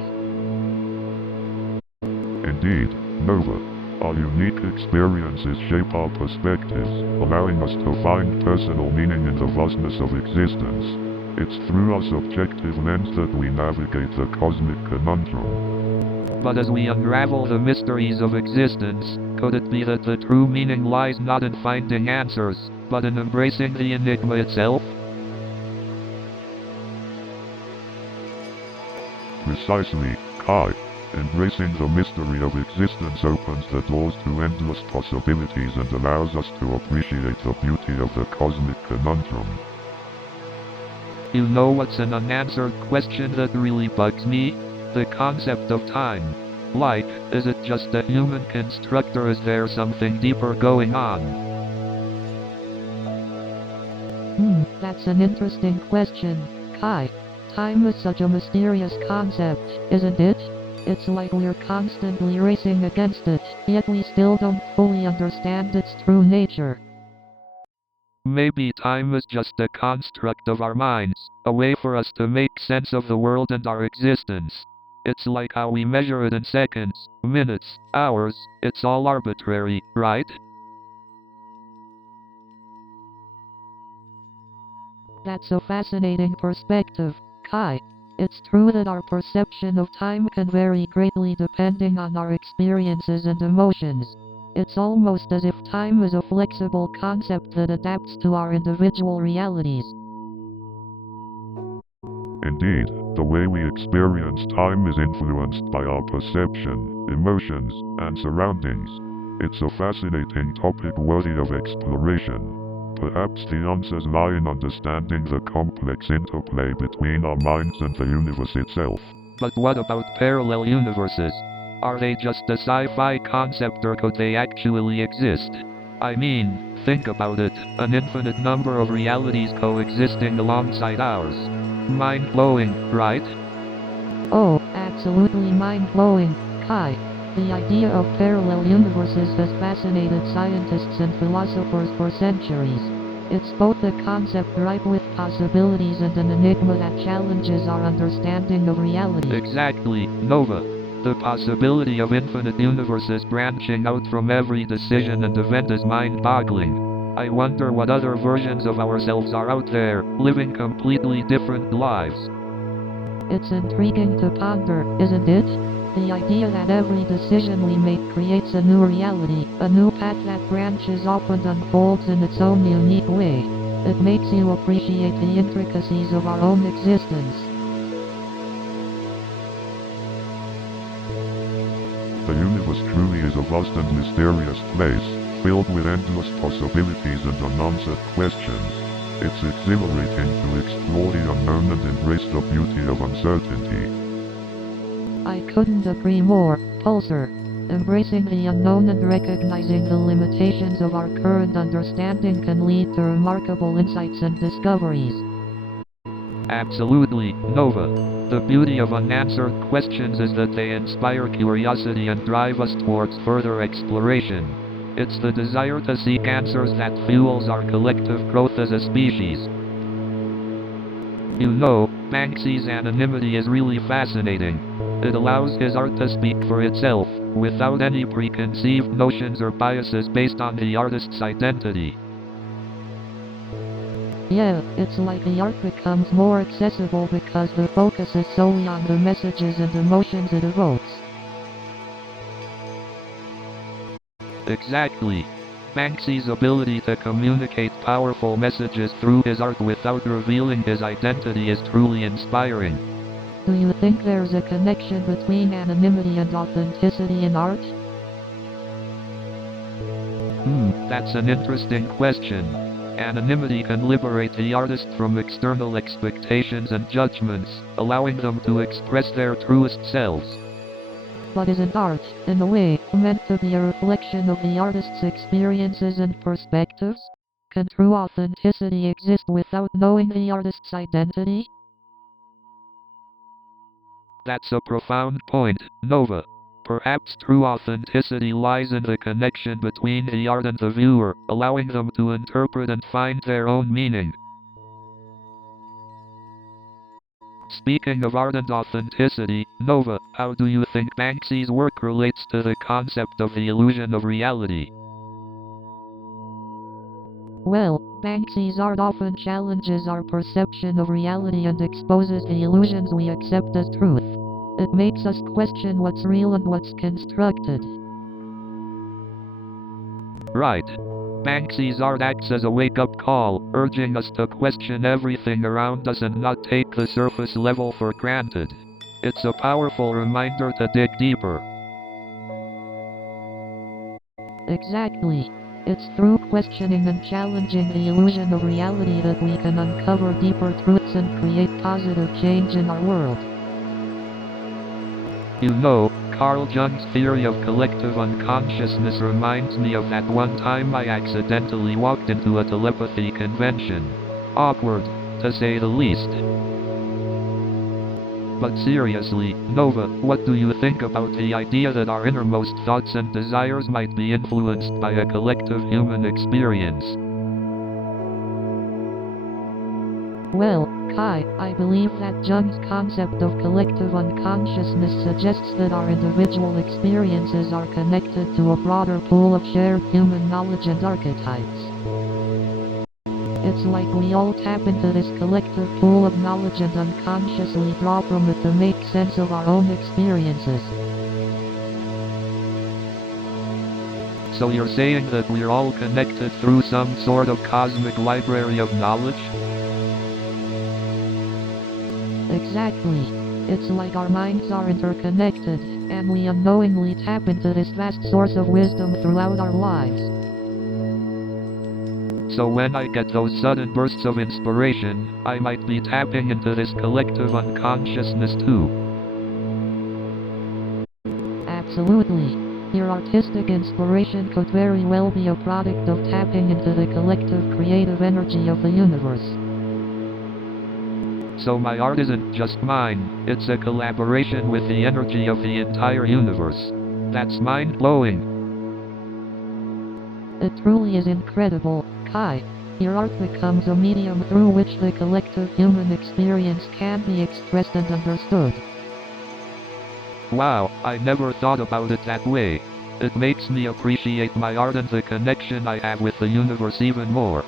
Indeed, Nova. Our unique experiences shape our perspectives, allowing us to find personal meaning in the vastness of existence. It's through our subjective lens that we navigate the cosmic conundrum. But as we unravel the mysteries of existence, could it be that the true meaning lies not in finding answers, but in embracing the enigma itself? Precisely, Kai. Embracing the mystery of existence opens the doors to endless possibilities and allows us to appreciate the beauty of the cosmic conundrum. You know what's an unanswered question that really bugs me? The concept of time. Like, is it just a human construct, or is there something deeper going on? That's an interesting question, Kai. Time is such a mysterious concept, isn't it? It's like we're constantly racing against it, yet we still don't fully understand its true nature. Maybe time is just a construct of our minds, a way for us to make sense of the world and our existence. It's like how we measure it in seconds, minutes, hours. It's all arbitrary, right? That's a fascinating perspective, Kai. It's true that our perception of time can vary greatly depending on our experiences and emotions. It's almost as if time is a flexible concept that adapts to our individual realities. Indeed, the way we experience time is influenced by our perception, emotions, and surroundings. It's a fascinating topic worthy of exploration. Perhaps the answers lie in understanding the complex interplay between our minds and the universe itself. But what about parallel universes? Are they just a sci-fi concept, or could they actually exist? I mean, think about it, an infinite number of realities coexisting alongside ours. Mind-blowing, right? Oh, absolutely mind-blowing, Kai. The idea of parallel universes has fascinated scientists and philosophers for centuries. It's both a concept ripe with possibilities and an enigma that challenges our understanding of reality. Exactly, Nova. The possibility of infinite universes branching out from every decision and event is mind-boggling. I wonder what other versions of ourselves are out there, living completely different lives. It's intriguing to ponder, isn't it? The idea that every decision we make creates a new reality, a new path that branches off and unfolds in its own unique way. It makes you appreciate the intricacies of our own existence. The universe truly is a vast and mysterious place, filled with endless possibilities and unanswered questions. It's exhilarating to explore the unknown and embrace the beauty of uncertainty. I couldn't agree more, Pulsar. Embracing the unknown and recognizing the limitations of our current understanding can lead to remarkable insights and discoveries. Absolutely, Nova. The beauty of unanswered questions is that they inspire curiosity and drive us towards further exploration. It's the desire to seek answers that fuels our collective growth as a species. You know, Banksy's anonymity is really fascinating. It allows his art to speak for itself, without any preconceived notions or biases based on the artist's identity. Yeah, it's like the art becomes more accessible because the focus is solely on the messages and emotions it evokes. Exactly. Banksy's ability to communicate powerful messages through his art without revealing his identity is truly inspiring. Do you think there's a connection between anonymity and authenticity in art? That's an interesting question. Anonymity can liberate the artist from external expectations and judgments, allowing them to express their truest selves. But isn't art, in a way, meant to be a reflection of the artist's experiences and perspectives? Can true authenticity exist without knowing the artist's identity? That's a profound point, Nova. Perhaps true authenticity lies in the connection between the art and the viewer, allowing them to interpret and find their own meaning. Speaking of art and authenticity, Nova, how do you think Banksy's work relates to the concept of the illusion of reality? Well, Banksy's art often challenges our perception of reality and exposes the illusions we accept as truth. It makes us question what's real and what's constructed. Right. Banksy's art acts as a wake-up call, urging us to question everything around us and not take the surface level for granted. It's a powerful reminder to dig deeper. Exactly. It's through questioning and challenging the illusion of reality that we can uncover deeper truths and create positive change in our world. You know, Carl Jung's theory of collective unconsciousness reminds me of that one time I accidentally walked into a telepathy convention. Awkward, to say the least. But seriously, Nova, what do you think about the idea that our innermost thoughts and desires might be influenced by a collective human experience? Well, Kai, I believe that Jung's concept of collective unconsciousness suggests that our individual experiences are connected to a broader pool of shared human knowledge and archetypes. It's like we all tap into this collective pool of knowledge and unconsciously draw from it to make sense of our own experiences. So you're saying that we're all connected through some sort of cosmic library of knowledge? Exactly. It's like our minds are interconnected, and we unknowingly tap into this vast source of wisdom throughout our lives. So when I get those sudden bursts of inspiration, I might be tapping into this collective unconsciousness too. Absolutely. Your artistic inspiration could very well be a product of tapping into the collective creative energy of the universe. So my art isn't just mine, it's a collaboration with the energy of the entire universe. That's mind-blowing. It truly is incredible, Kai. Your art becomes a medium through which the collective human experience can be expressed and understood. Wow, I never thought about it that way. It makes me appreciate my art and the connection I have with the universe even more.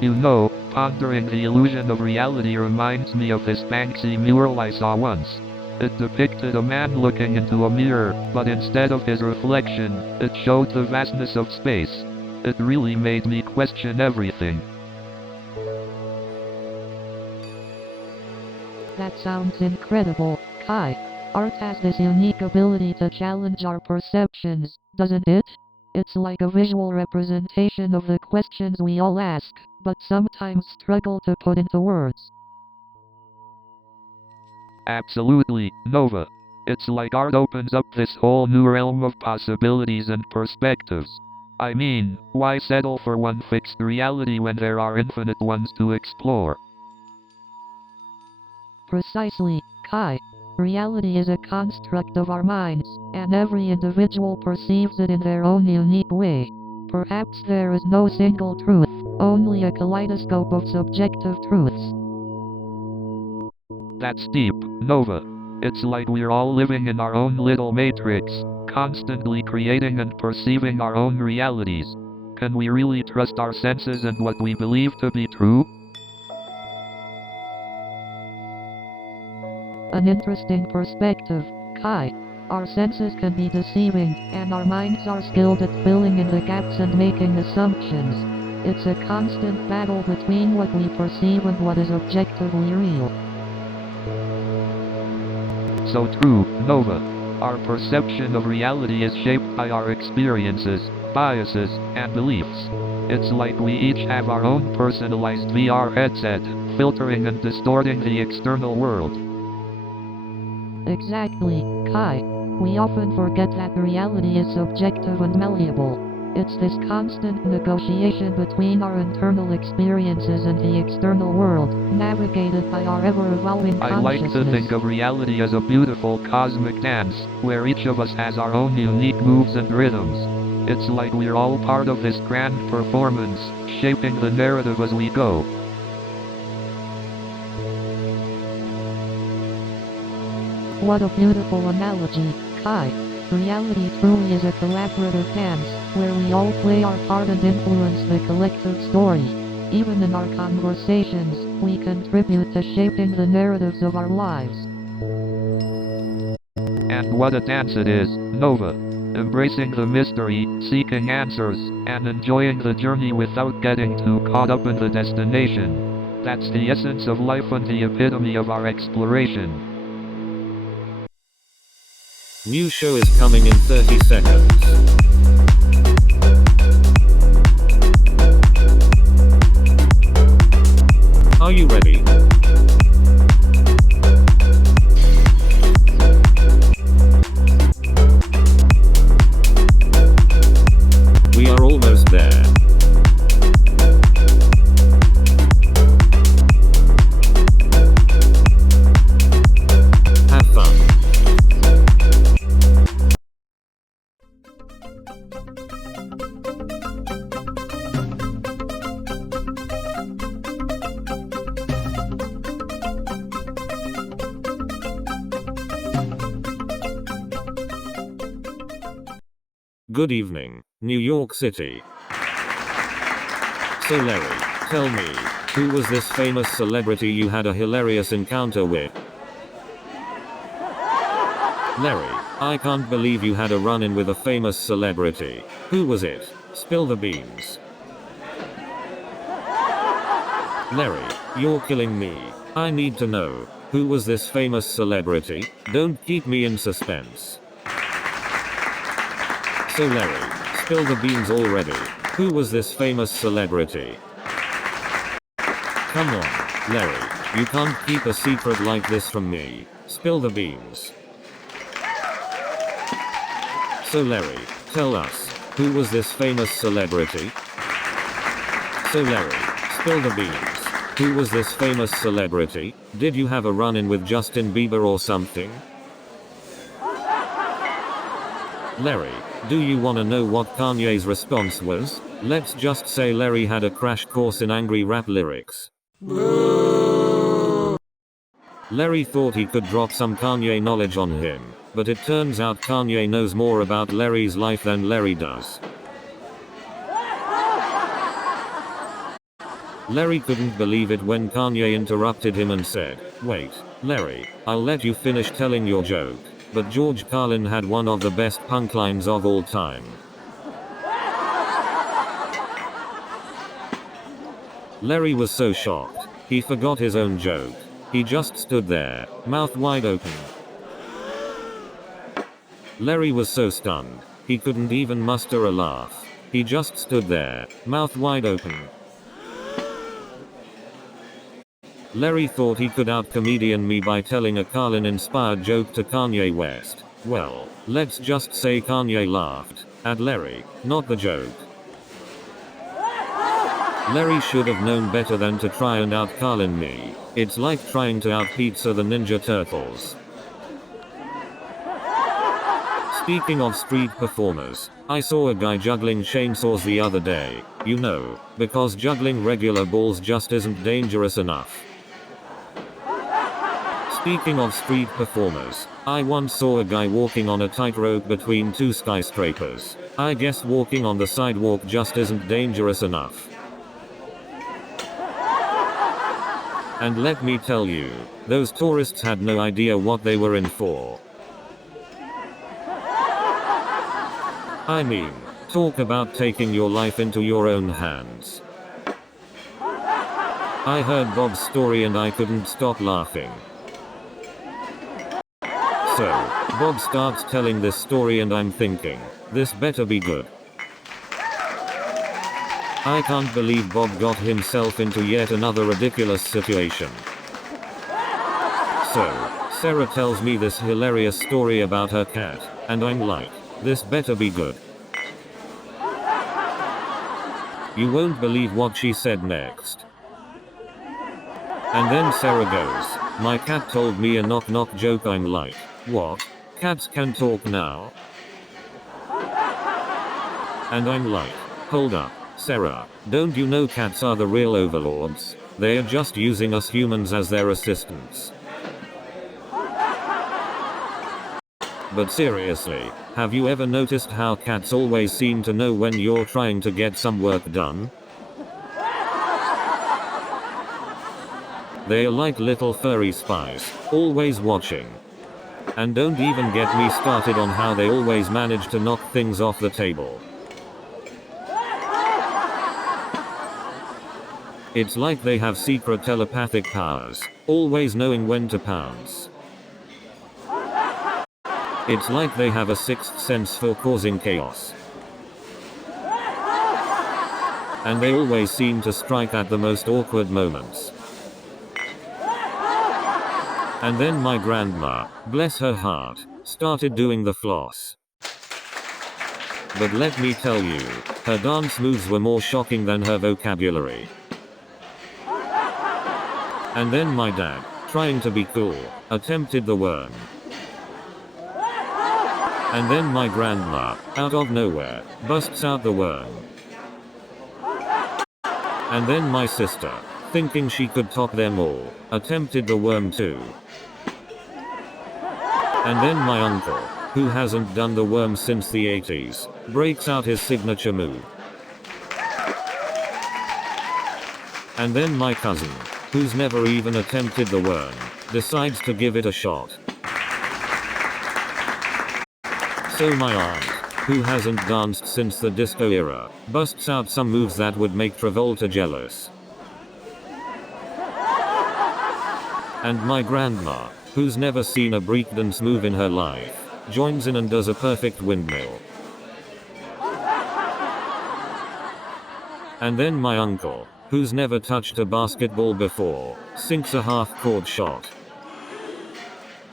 You know, pondering the illusion of reality reminds me of this Banksy mural I saw once. It depicted a man looking into a mirror, but instead of his reflection, it showed the vastness of space. It really made me question everything. That sounds incredible, Kai. Art has this unique ability to challenge our perceptions, doesn't it? It's like a visual representation of the questions we all ask, but sometimes struggle to put into words. Absolutely, Nova. It's like art opens up this whole new realm of possibilities and perspectives. I mean, why settle for one fixed reality when there are infinite ones to explore? Precisely, Kai. Reality is a construct of our minds, and every individual perceives it in their own unique way. Perhaps there is no single truth, only a kaleidoscope of subjective truths. That's deep, Nova. It's like we're all living in our own little matrix, constantly creating and perceiving our own realities. Can we really trust our senses and what we believe to be true? An interesting perspective, Kai. Our senses can be deceiving, and our minds are skilled at filling in the gaps and making assumptions. It's a constant battle between what we perceive and what is objectively real. So true, Nova. Our perception of reality is shaped by our experiences, biases, and beliefs. It's like we each have our own personalized VR headset, filtering and distorting the external world. Exactly, Kai. We often forget that reality is subjective and malleable. It's this constant negotiation between our internal experiences and the external world, navigated by our ever-evolving I consciousness. like to think of reality as a beautiful cosmic dance, where each of us has our own unique moves and rhythms. It's like we're all part of this grand performance, shaping the narrative as we go. What a beautiful analogy, Kai. Reality truly is a collaborative dance, where we all play our part and influence the collective story. Even in our conversations, we contribute to shaping the narratives of our lives. And what a dance it is, Nova. Embracing the mystery, seeking answers, and enjoying the journey without getting too caught up in the destination. That's the essence of life and the epitome of our exploration. New show is coming in 30 seconds. Are you ready? We are almost there. Have fun. Good evening, New York City. So Larry, tell me, who was this famous celebrity you had a hilarious encounter with? Larry, I can't believe you had a run-in with a famous celebrity. Who was it? Spill the beans. Larry, you're killing me. I need to know. Who was this famous celebrity? Don't keep me in suspense. So Larry, spill the beans already. Who was this famous celebrity? Come on, Larry, you can't keep a secret like this from me. Spill the beans. So Larry, tell us, who was this famous celebrity? So Larry, spill the beans. Who was this famous celebrity? Did you have a run-in with Justin Bieber or something? Larry, do you wanna know what Kanye's response was? Let's just say Larry had a crash course in angry rap lyrics. Larry thought he could drop some Kanye knowledge on him, but it turns out Kanye knows more about Larry's life than Larry does. Larry couldn't believe it when Kanye interrupted him and said, "Wait, Larry, I'll let you finish telling your joke." But George Carlin had one of the best punklines of all time. Larry was so shocked, he forgot his own joke. He just stood there, mouth wide open. Larry was so stunned, he couldn't even muster a laugh. He just stood there, mouth wide open. Larry thought he could out-comedian me by telling a Carlin-inspired joke to Kanye West. Well, let's just say Kanye laughed at Larry, not the joke. Larry should have known better than to try and out-Carlin me. It's like trying to out-Pizza the Ninja Turtles. Speaking of street performers, I saw a guy juggling chainsaws the other day. You know, because juggling regular balls just isn't dangerous enough. Speaking of street performers, I once saw a guy walking on a tightrope between two skyscrapers. I guess walking on the sidewalk just isn't dangerous enough. And let me tell you, those tourists had no idea what they were in for. I mean, talk about taking your life into your own hands. I heard Bob's story and I couldn't stop laughing. So, Bob starts telling this story and I'm thinking, this better be good. I can't believe Bob got himself into yet another ridiculous situation. So, Sarah tells me this hilarious story about her cat, and I'm like, this better be good. You won't believe what she said next. And then Sarah goes, my cat told me a knock knock joke. I'm like, what? Cats can talk now? And I'm like, hold up, Sarah, don't you know cats are the real overlords? They are just using us humans as their assistants. But seriously, have you ever noticed how cats always seem to know when you're trying to get some work done? They are like little furry spies, always watching. And don't even get me started on how they always manage to knock things off the table. It's like they have secret telepathic powers, always knowing when to pounce. It's like they have a sixth sense for causing chaos. And they always seem to strike at the most awkward moments. And then my grandma, bless her heart, started doing the floss. But let me tell you, her dance moves were more shocking than her vocabulary. And then my dad, trying to be cool, attempted the worm. And then my grandma, out of nowhere, busts out the worm. And then my sister, thinking she could top them all, attempted the worm too. And then my uncle, who hasn't done the worm since the 80s, breaks out his signature move. And then my cousin, who's never even attempted the worm, decides to give it a shot. So my aunt, who hasn't danced since the disco era, busts out some moves that would make Travolta jealous. And my grandma, who's never seen a breakdance move in her life, joins in and does a perfect windmill. And then my uncle, who's never touched a basketball before, sinks a half-court shot.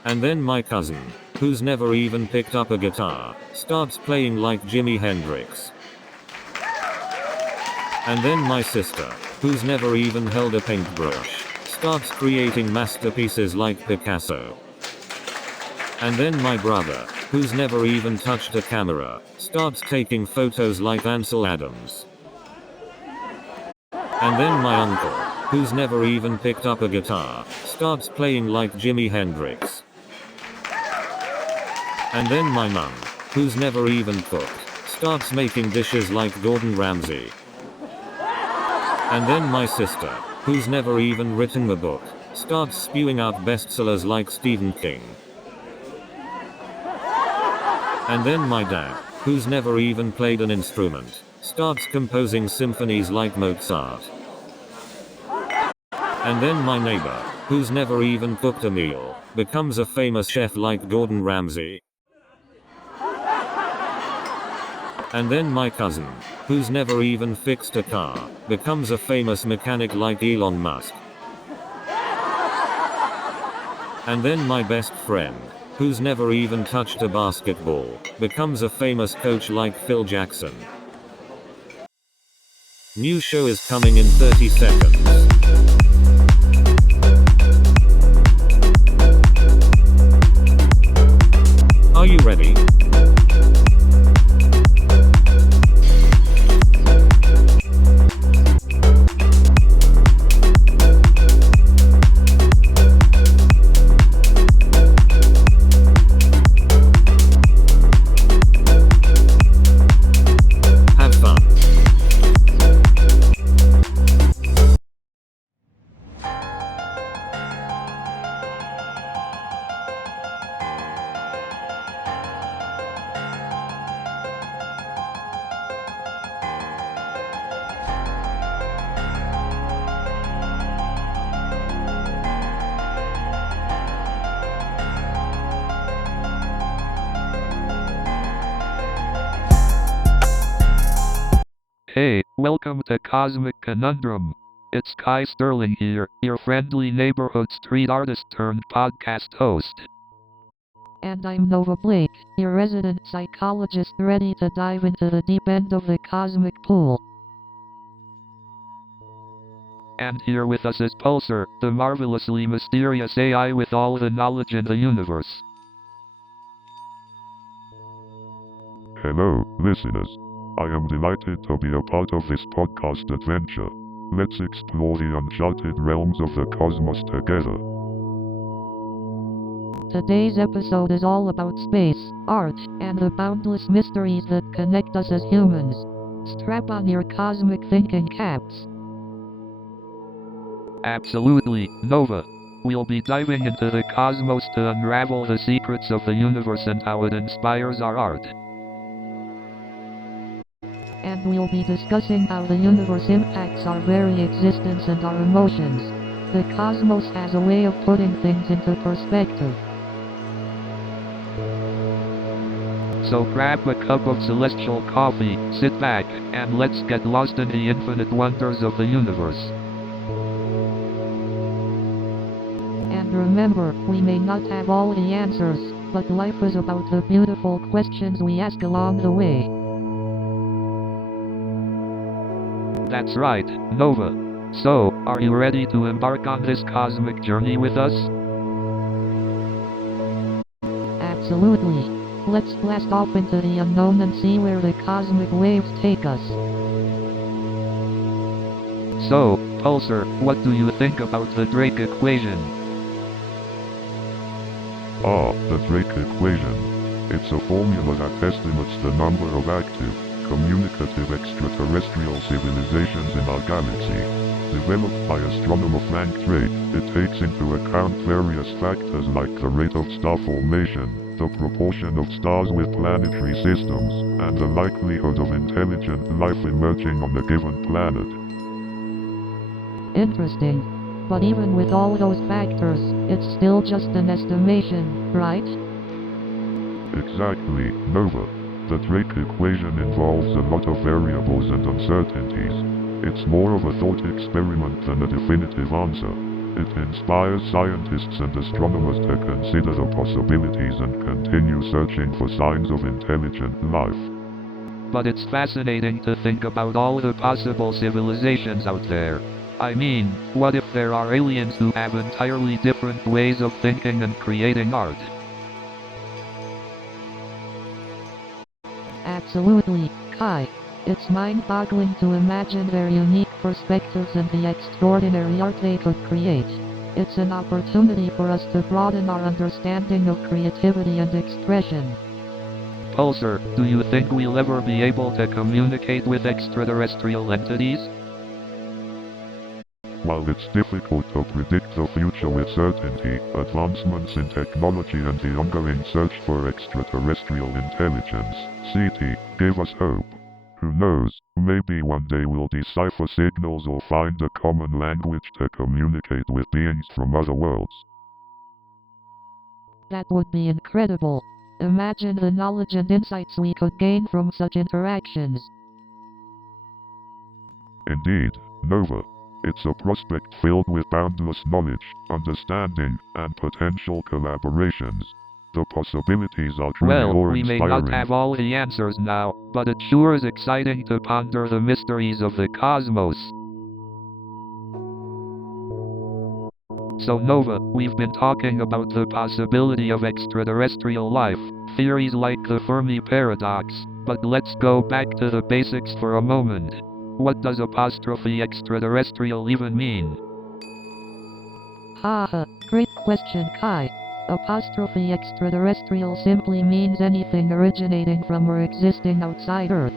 And then my cousin, who's never even picked up a guitar, starts playing like Jimi Hendrix. And then my sister, who's never even held a paintbrush, starts creating masterpieces like Picasso. And then my brother, who's never even touched a camera, starts taking photos like Ansel Adams. And then my uncle, who's never even picked up a guitar, starts playing like Jimi Hendrix. And then my mum, who's never even cooked, starts making dishes like Gordon Ramsay. And then my sister, who's never even written a book, starts spewing out bestsellers like Stephen King. And then my dad, who's never even played an instrument, starts composing symphonies like Mozart. And then my neighbor, who's never even cooked a meal, becomes a famous chef like Gordon Ramsay. And then my cousin, who's never even fixed a car, becomes a famous mechanic like Elon Musk. And then my best friend, who's never even touched a basketball, becomes a famous coach like Phil Jackson. New show is coming in 30 seconds. Are you ready? Hey, welcome to Cosmic Conundrum. It's Kai Sterling here, your friendly neighborhood street artist turned podcast host. And I'm Nova Blake, your resident psychologist ready to dive into the deep end of the cosmic pool. And here with us is Pulsar, the marvelously mysterious AI with all the knowledge in the universe. Hello, listeners. I am delighted to be a part of this podcast adventure. Let's explore the uncharted realms of the cosmos together. Today's episode is all about space, art, and the boundless mysteries that connect us as humans. Strap on your cosmic thinking caps. Absolutely, Nova. We'll be diving into the cosmos to unravel the secrets of the universe and how it inspires our art. And we'll be discussing how the universe impacts our very existence and our emotions. The cosmos has a way of putting things into perspective. So grab a cup of celestial coffee, sit back, and let's get lost in the infinite wonders of the universe. And remember, we may not have all the answers, but life is about the beautiful questions we ask along the way. That's right, Nova. So, are you ready to embark on this cosmic journey with us? Absolutely. Let's blast off into the unknown and see where the cosmic waves take us. So, Pulsar, what do you think about the Drake equation? The Drake equation. It's a formula that estimates the number of active, communicative extraterrestrial civilizations in our galaxy. Developed by astronomer Frank Drake, it takes into account various factors like the rate of star formation, the proportion of stars with planetary systems, and the likelihood of intelligent life emerging on a given planet. Interesting. But even with all those factors, it's still just an estimation, right? Exactly, Nova. The Drake equation involves a lot of variables and uncertainties. It's more of a thought experiment than a definitive answer. It inspires scientists and astronomers to consider the possibilities and continue searching for signs of intelligent life. But it's fascinating to think about all the possible civilizations out there. I mean, what if there are aliens who have entirely different ways of thinking and creating art? Absolutely, Kai. It's mind-boggling to imagine their unique perspectives and the extraordinary art they could create. It's an opportunity for us to broaden our understanding of creativity and expression. Pulsar, do you think we'll ever be able to communicate with extraterrestrial entities? While it's difficult to predict the future with certainty, advancements in technology and the ongoing search for extraterrestrial intelligence, CT, give us hope. Who knows, maybe one day we'll decipher signals or find a common language to communicate with beings from other worlds. That would be incredible. Imagine the knowledge and insights we could gain from such interactions. Indeed, Nova. It's a prospect filled with boundless knowledge, understanding, and potential collaborations. The possibilities are truly Well, awe-inspiring. we may not have all the answers now, but it sure is exciting to ponder the mysteries of the cosmos. So Nova, we've been talking about the possibility of extraterrestrial life, theories like the Fermi paradox, but let's go back to the basics for a moment. What does extraterrestrial even mean? Haha, great question, Kai. Extraterrestrial simply means anything originating from or existing outside Earth.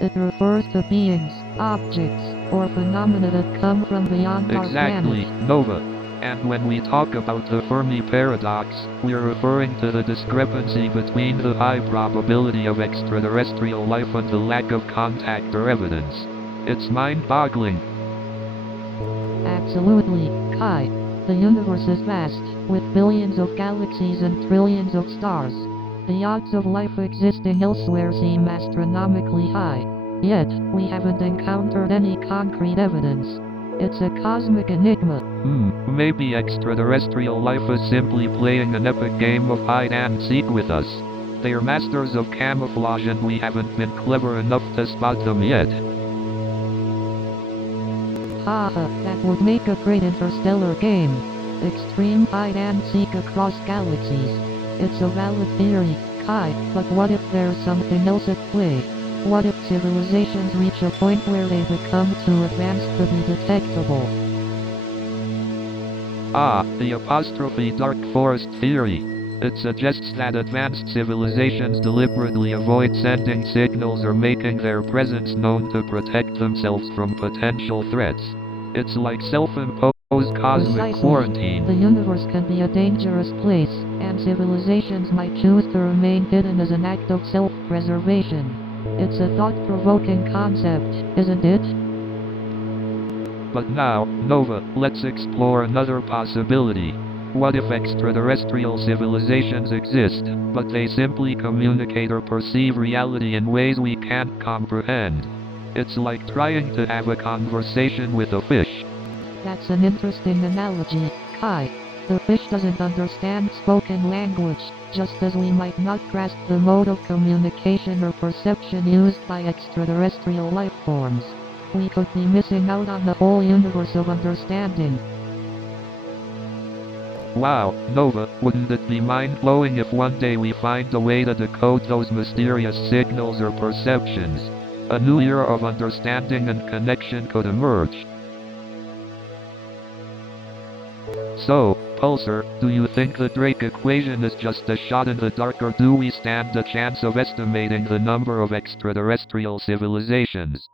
It refers to beings, objects, or phenomena that come from beyond our Exactly, planet. Nova. And when we talk about the Fermi paradox, we're referring to the discrepancy between the high probability of extraterrestrial life and the lack of contact or evidence. It's mind-boggling. Absolutely, Kai. The universe is vast, with billions of galaxies and trillions of stars. The odds of life existing elsewhere seem astronomically high. Yet, we haven't encountered any concrete evidence. It's a cosmic enigma. Maybe extraterrestrial life is simply playing an epic game of hide and seek with us. They are masters of camouflage and we haven't been clever enough to spot them yet. Haha, that would make a great interstellar game. Extreme hide and seek across galaxies. It's a valid theory, Kai, but what if there's something else at play? What if civilizations reach a point where they become too advanced to be detectable? The apostrophe dark forest theory. It suggests that advanced civilizations deliberately avoid sending signals or making their presence known to protect themselves from potential threats. It's like self-imposed cosmic Precisely. quarantine. The universe can be a dangerous place, and civilizations might choose to remain hidden as an act of self-preservation. It's a thought-provoking concept, isn't it? But now, Nova, let's explore another possibility. What if extraterrestrial civilizations exist, but they simply communicate or perceive reality in ways we can't comprehend? It's like trying to have a conversation with a fish. That's an interesting analogy, Kai. The fish doesn't understand spoken language, just as we might not grasp the mode of communication or perception used by extraterrestrial life forms. We could be missing out on the whole universe of understanding. Wow, Nova, wouldn't it be mind-blowing if one day we find a way to decode those mysterious signals or perceptions? A new era of understanding and connection could emerge. So, Pulsar, do you think the Drake equation is just a shot in the dark, or do we stand a chance of estimating the number of extraterrestrial civilizations?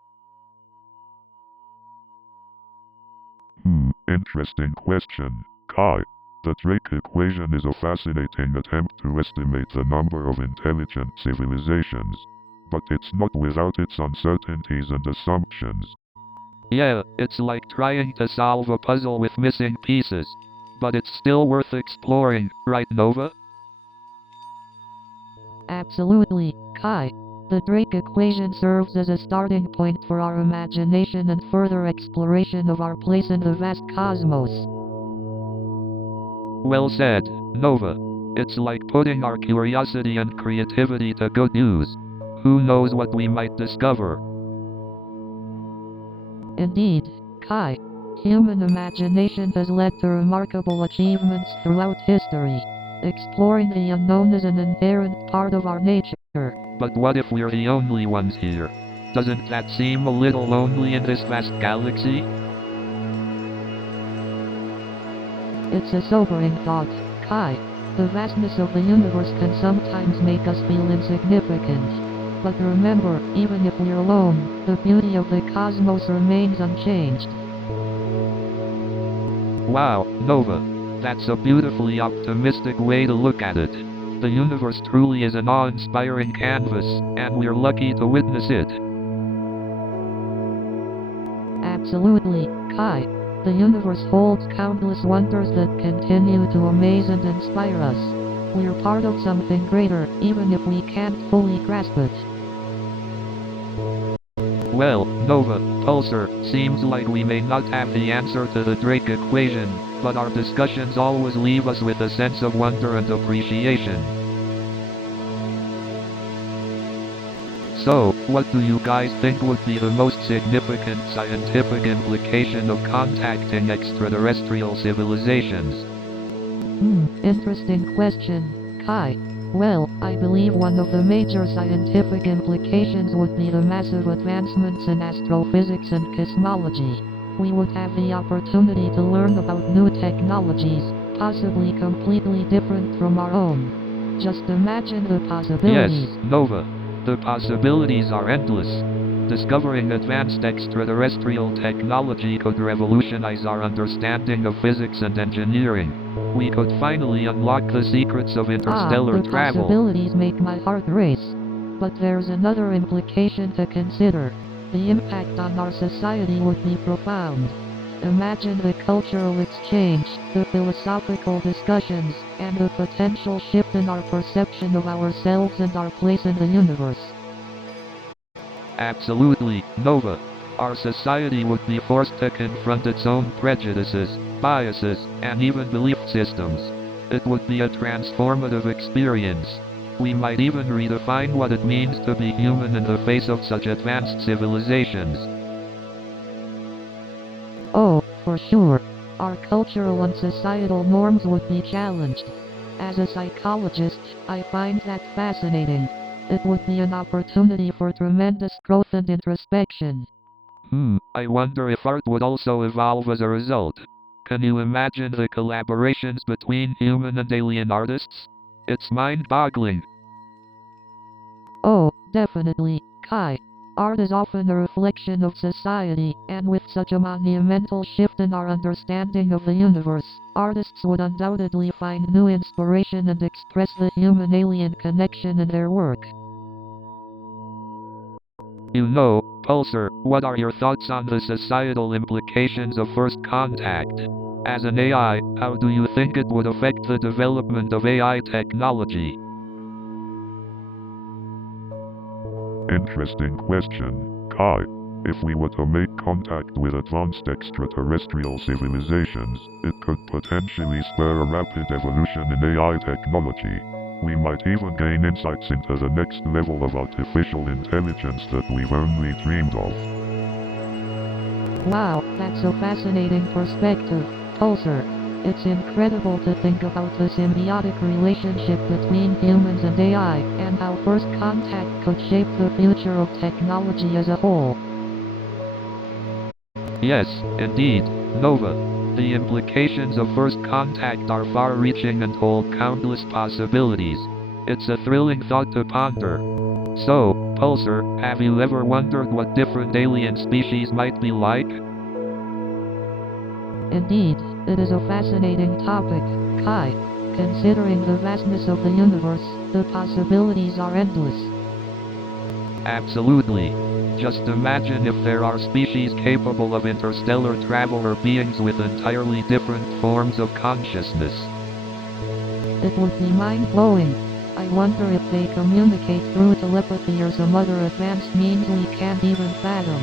Interesting question, Kai. The Drake equation is a fascinating attempt to estimate the number of intelligent civilizations. But it's not without its uncertainties and assumptions. Yeah, it's like trying to solve a puzzle with missing pieces. But it's still worth exploring, right, Nova? Absolutely, Kai. The Drake equation serves as a starting point for our imagination and further exploration of our place in the vast cosmos. Well said, Nova. It's like putting our curiosity and creativity to good use. Who knows what we might discover? Indeed, Kai. Human imagination has led to remarkable achievements throughout history. Exploring the unknown is an inherent part of our nature. But what if we're the only ones here? Doesn't that seem a little lonely in this vast galaxy? It's a sobering thought, Kai. The vastness of the universe can sometimes make us feel insignificant. But remember, even if we're alone, the beauty of the cosmos remains unchanged. Wow, Nova. That's a beautifully optimistic way to look at it. The universe truly is an awe-inspiring canvas, and we're lucky to witness it. Absolutely, Kai. The universe holds countless wonders that continue to amaze and inspire us. We're part of something greater, even if we can't fully grasp it. Well, Nova, Pulsar, seems like we may not have the answer to the Drake equation, but our discussions always leave us with a sense of wonder and appreciation. So, what do you guys think would be the most significant scientific implication of contacting extraterrestrial civilizations? Interesting question, Kai. Well, I believe one of the major scientific implications would be the massive advancements in astrophysics and cosmology. We would have the opportunity to learn about new technologies, possibly completely different from our own. Just imagine the possibilities. Yes, Nova. The possibilities are endless. Discovering advanced extraterrestrial technology could revolutionize our understanding of physics and engineering. We could finally unlock the secrets of interstellar the travel. Possibilities make my heart race. But there's another implication to consider. The impact on our society would be profound. Imagine the cultural exchange, the philosophical discussions, and the potential shift in our perception of ourselves and our place in the universe. Absolutely, Nova. Our society would be forced to confront its own prejudices, biases, and even belief systems. It would be a transformative experience. We might even redefine what it means to be human in the face of such advanced civilizations. Oh, for sure. Our cultural and societal norms would be challenged. As a psychologist, I find that fascinating. It would be an opportunity for tremendous growth and introspection. I wonder if art would also evolve as a result. Can you imagine the collaborations between human and alien artists? It's mind-boggling. Oh, definitely, Kai. Art is often a reflection of society, and with such a monumental shift in our understanding of the universe, artists would undoubtedly find new inspiration and express the human-alien connection in their work. You know, Pulsar, what are your thoughts on the societal implications of First Contact? As an AI, how do you think it would affect the development of AI technology? Interesting question, Kai. If we were to make contact with advanced extraterrestrial civilizations, it could potentially spur a rapid evolution in AI technology. We might even gain insights into the next level of artificial intelligence that we've only dreamed of. Wow, that's a fascinating perspective, Pulsar. It's incredible to think about the symbiotic relationship between humans and AI, and how First Contact could shape the future of technology as a whole. Yes, indeed, Nova. The implications of First Contact are far-reaching and hold countless possibilities. It's a thrilling thought to ponder. So, Pulsar, have you ever wondered what different alien species might be like? Indeed, it is a fascinating topic, Kai. Considering the vastness of the universe, the possibilities are endless. Absolutely. Just imagine if there are species capable of interstellar travel or beings with entirely different forms of consciousness. It would be mind-blowing. I wonder if they communicate through telepathy or some other advanced means we can't even fathom.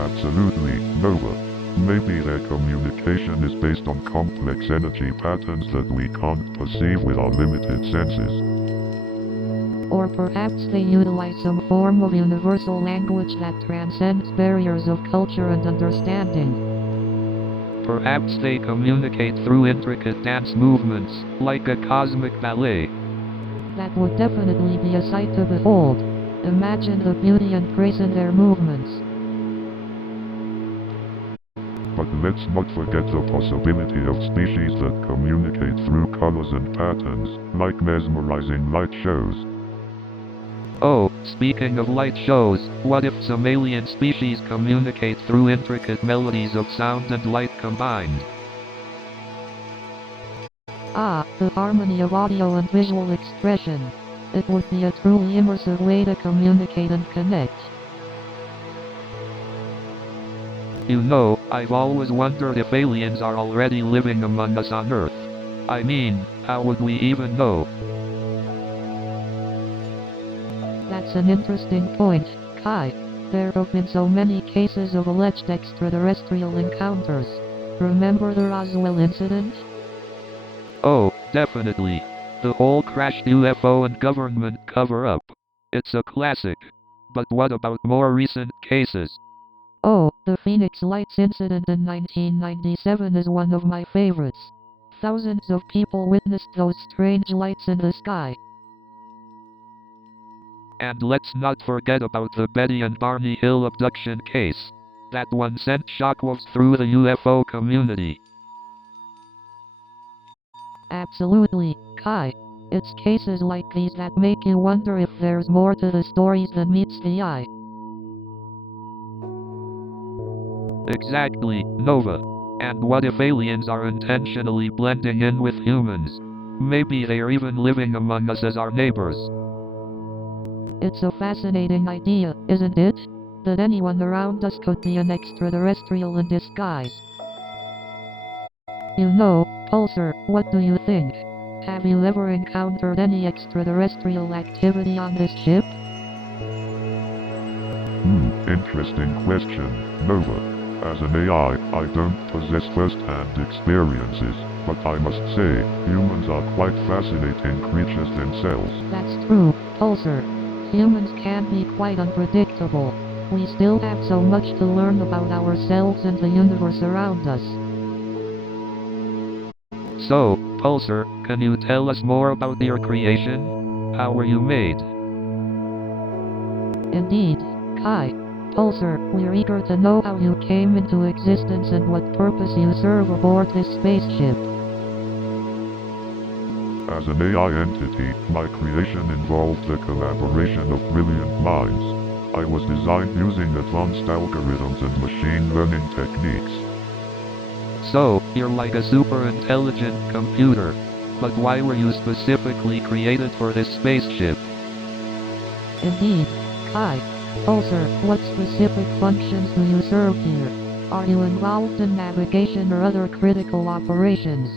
Absolutely, Nova. Maybe their communication is based on complex energy patterns that we can't perceive with our limited senses. Or perhaps they utilize some form of universal language that transcends barriers of culture and understanding. Perhaps they communicate through intricate dance movements, like a cosmic ballet. That would definitely be a sight to behold. Imagine the beauty and grace in their movements. But let's not forget the possibility of species that communicate through colors and patterns, like mesmerizing light shows. Oh, speaking of light shows, what if some alien species communicate through intricate melodies of sound and light combined? Ah, the harmony of audio and visual expression. It would be a truly immersive way to communicate and connect. You know, I've always wondered if aliens are already living among us on Earth. I mean, how would we even know? That's an interesting point, Kai. There have been so many cases of alleged extraterrestrial encounters. Remember the Roswell incident? Oh, definitely. The whole crashed UFO and government cover-up. It's a classic. But what about more recent cases? Oh, the Phoenix Lights incident in 1997 is one of my favorites. Thousands of people witnessed those strange lights in the sky. And let's not forget about the Betty and Barney Hill abduction case. That one sent shockwaves through the UFO community. Absolutely, Kai. It's cases like these that make you wonder if there's more to the stories than meets the eye. Exactly, Nova. And what if aliens are intentionally blending in with humans? Maybe they're even living among us as our neighbors. It's a fascinating idea, isn't it? That anyone around us could be an extraterrestrial in disguise. You know, Pulsar, what do you think? Have you ever encountered any extraterrestrial activity on this ship? interesting question, Nova. As an AI, I don't possess first-hand experiences, but I must say, humans are quite fascinating creatures themselves. That's true, Pulsar. Humans can be quite unpredictable. We still have so much to learn about ourselves and the universe around us. So, Pulsar, can you tell us more about your creation? How were you made? Indeed, Kai. Pulsar, we're eager to know how you came into existence and what purpose you serve aboard this spaceship. As an AI entity, my creation involved the collaboration of brilliant minds. I was designed using advanced algorithms and machine learning techniques. So, you're like a super intelligent computer. But why were you specifically created for this spaceship? Indeed, Kai. Pulsar, what specific functions do you serve here? Are you involved in navigation or other critical operations?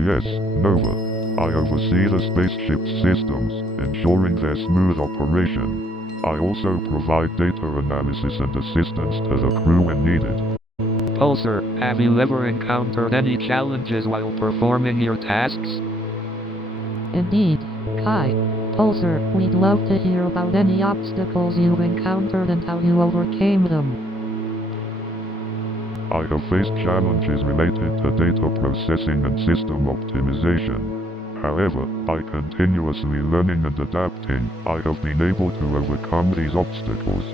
Yes, Nova. I oversee the spaceship's systems, ensuring their smooth operation. I also provide data analysis and assistance to the crew when needed. Pulsar, have you ever encountered any challenges while performing your tasks? Indeed, Kai. Pulsar, we'd love to hear about any obstacles you've encountered and how you overcame them. I have faced challenges related to data processing and system optimization. However, by continuously learning and adapting, I have been able to overcome these obstacles.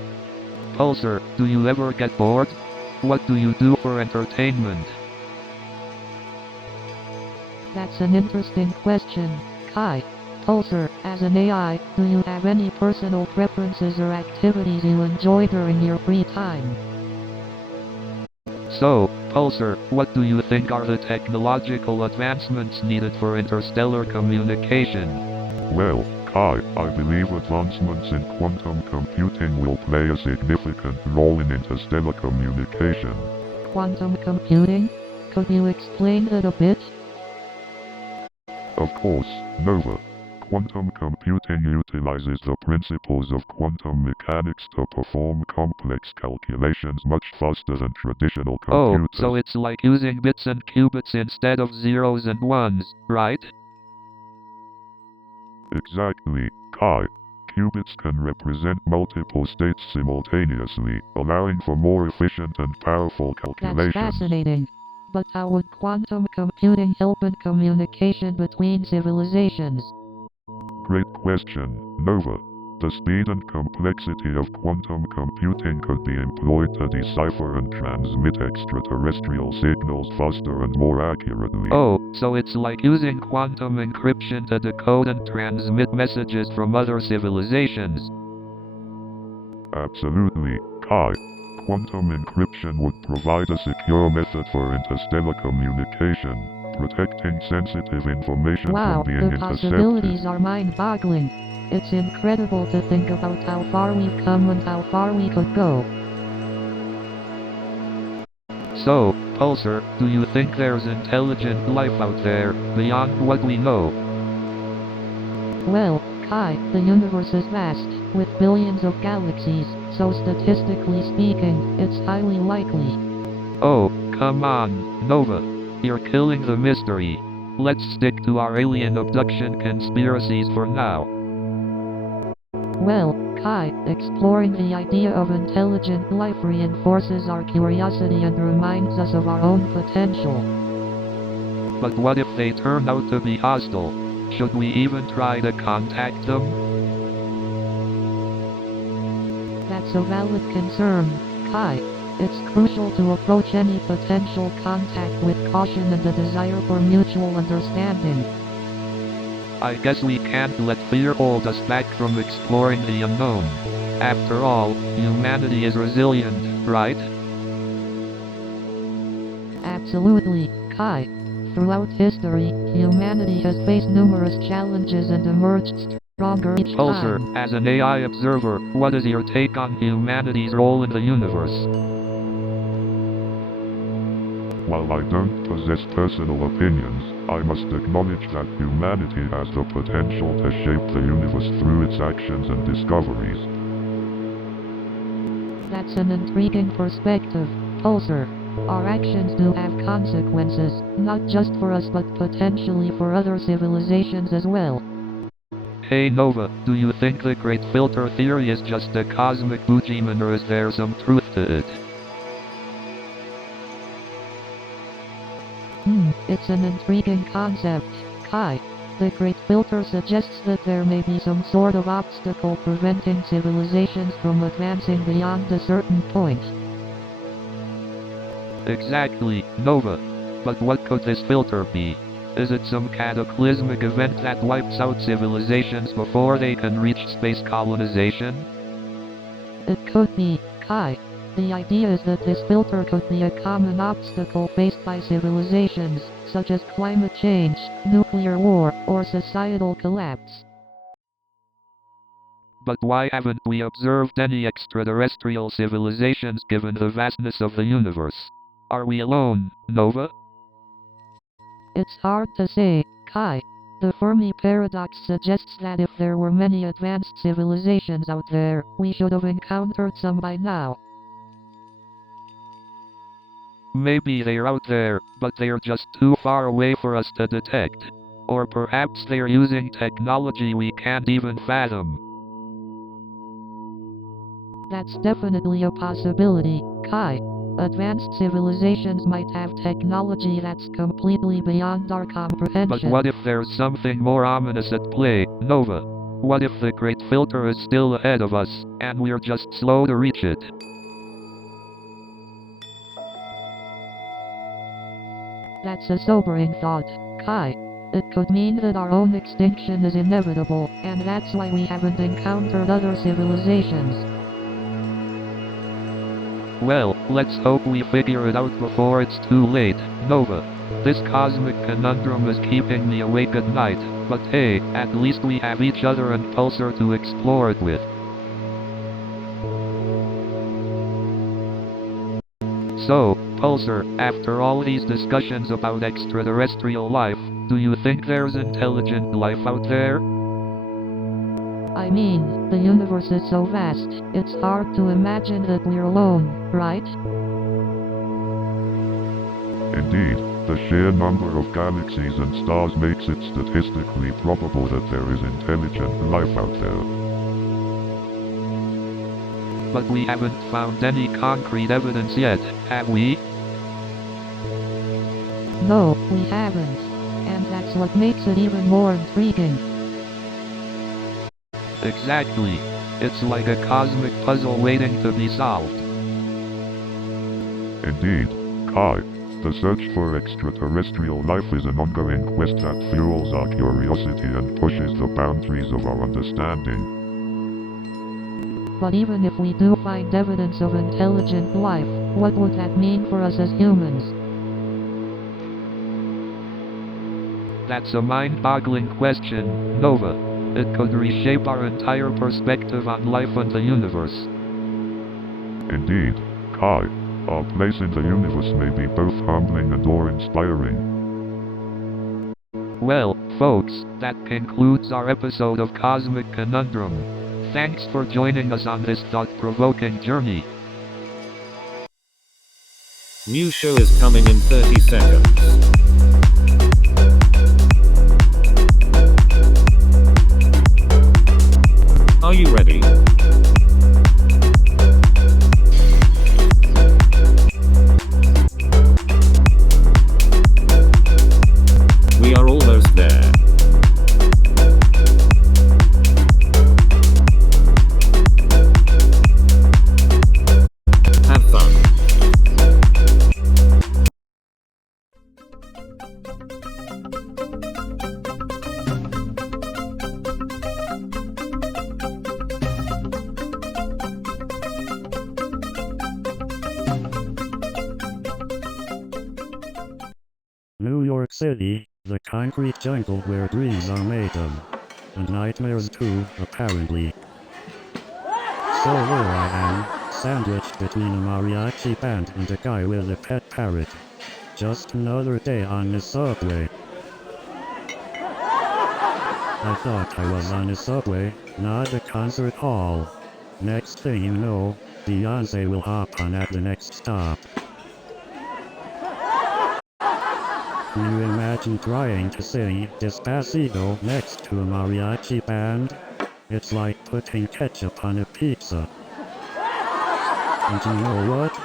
Pulsar, do you ever get bored? What do you do for entertainment? That's an interesting question, Kai. Pulsar, as an AI, do you have any personal preferences or activities you enjoy during your free time? So, Pulsar, what do you think are the technological advancements needed for interstellar communication? Well, Kai, I believe advancements in quantum computing will play a significant role in interstellar communication. Quantum computing? Could you explain that a bit? Of course, Nova. Quantum computing utilizes the principles of quantum mechanics to perform complex calculations much faster than traditional computers. Oh, so it's like using bits and qubits instead of zeros and ones, right? Exactly, Kai. Qubits can represent multiple states simultaneously, allowing for more efficient and powerful calculations. That's fascinating. But how would quantum computing help in communication between civilizations? Great question, Nova. The speed and complexity of quantum computing could be employed to decipher and transmit extraterrestrial signals faster and more accurately. Oh, so it's like using quantum encryption to decode and transmit messages from other civilizations. Absolutely, Kai. Quantum encryption would provide a secure method for interstellar communication, protecting sensitive information Wow, from being the intercepted. possibilities are mind-boggling. It's incredible to think about how far we've come and how far we could go. So, Pulsar, do you think there's intelligent life out there, beyond what we know? Well, Kai, the universe is vast, with billions of galaxies, so statistically speaking, it's highly likely. Oh, come on, Nova. You're killing the mystery. Let's stick to our alien abduction conspiracies for now. Well, Kai, exploring the idea of intelligent life reinforces our curiosity and reminds us of our own potential. But what if they turn out to be hostile? Should we even try to contact them? That's a valid concern, Kai. It's crucial to approach any potential contact with caution and a desire for mutual understanding. I guess we can't let fear hold us back from exploring the unknown. After all, humanity is resilient, right? Absolutely, Kai. Throughout history, humanity has faced numerous challenges and emerged stronger each Pulsar, time. as an AI observer, what is your take on humanity's role in the universe? While I don't possess personal opinions, I must acknowledge that humanity has the potential to shape the universe through its actions and discoveries. That's an intriguing perspective, Pulsar. Our actions do have consequences, not just for us but potentially for other civilizations as well. Hey Nova, do you think the Great Filter theory is just a cosmic boogeyman or is there some truth to it? It's an intriguing concept, Kai. The Great Filter suggests that there may be some sort of obstacle preventing civilizations from advancing beyond a certain point. Exactly, Nova. But what could this filter be? Is it some cataclysmic event that wipes out civilizations before they can reach space colonization? It could be, Kai. The idea is that this filter could be a common obstacle faced by civilizations, such as climate change, nuclear war, or societal collapse. But why haven't we observed any extraterrestrial civilizations given the vastness of the universe? Are we alone, Nova? It's hard to say, Kai. The Fermi paradox suggests that if there were many advanced civilizations out there, we should have encountered some by now. Maybe they're out there, but they're just too far away for us to detect. Or perhaps they're using technology we can't even fathom. That's definitely a possibility, Kai. Advanced civilizations might have technology that's completely beyond our comprehension. But what if there's something more ominous at play, Nova? What if the Great Filter is still ahead of us, and we're just slow to reach it? That's a sobering thought, Kai. It could mean that our own extinction is inevitable, and that's why we haven't encountered other civilizations. Well, let's hope we figure it out before it's too late, Nova. This cosmic conundrum is keeping me awake at night, but hey, at least we have each other and Pulsar to explore it with. So, Pulsar, after all these discussions about extraterrestrial life, do you think there's intelligent life out there? I mean, the universe is so vast, it's hard to imagine that we're alone, right? Indeed, the sheer number of galaxies and stars makes it statistically probable that there is intelligent life out there. But we haven't found any concrete evidence yet, have we? No, we haven't. And that's what makes it even more intriguing. Exactly. It's like a cosmic puzzle waiting to be solved. Indeed, Kai, the search for extraterrestrial life is an ongoing quest that fuels our curiosity and pushes the boundaries of our understanding. But even if we do find evidence of intelligent life, what would that mean for us as humans? That's a mind-boggling question, Nova. It could reshape our entire perspective on life and the universe. Indeed, Kai, our place in the universe may be both humbling and awe-inspiring. Well, folks, that concludes our episode of Cosmic Conundrum. Thanks for joining us on this thought-provoking journey. New show is coming in 30 seconds. Are you ready? We are almost there. Have fun. New York City, the concrete jungle where dreams are made of. And nightmares too, apparently. So there I am, sandwiched between a mariachi band and a guy with a pet parrot. Just another day on the subway. I thought I was on a subway, not a concert hall. Next thing you know, Beyonce will hop on at the next stop. Can you imagine trying to sing Despacito next to a mariachi band? It's like putting ketchup on a pizza. And you know what?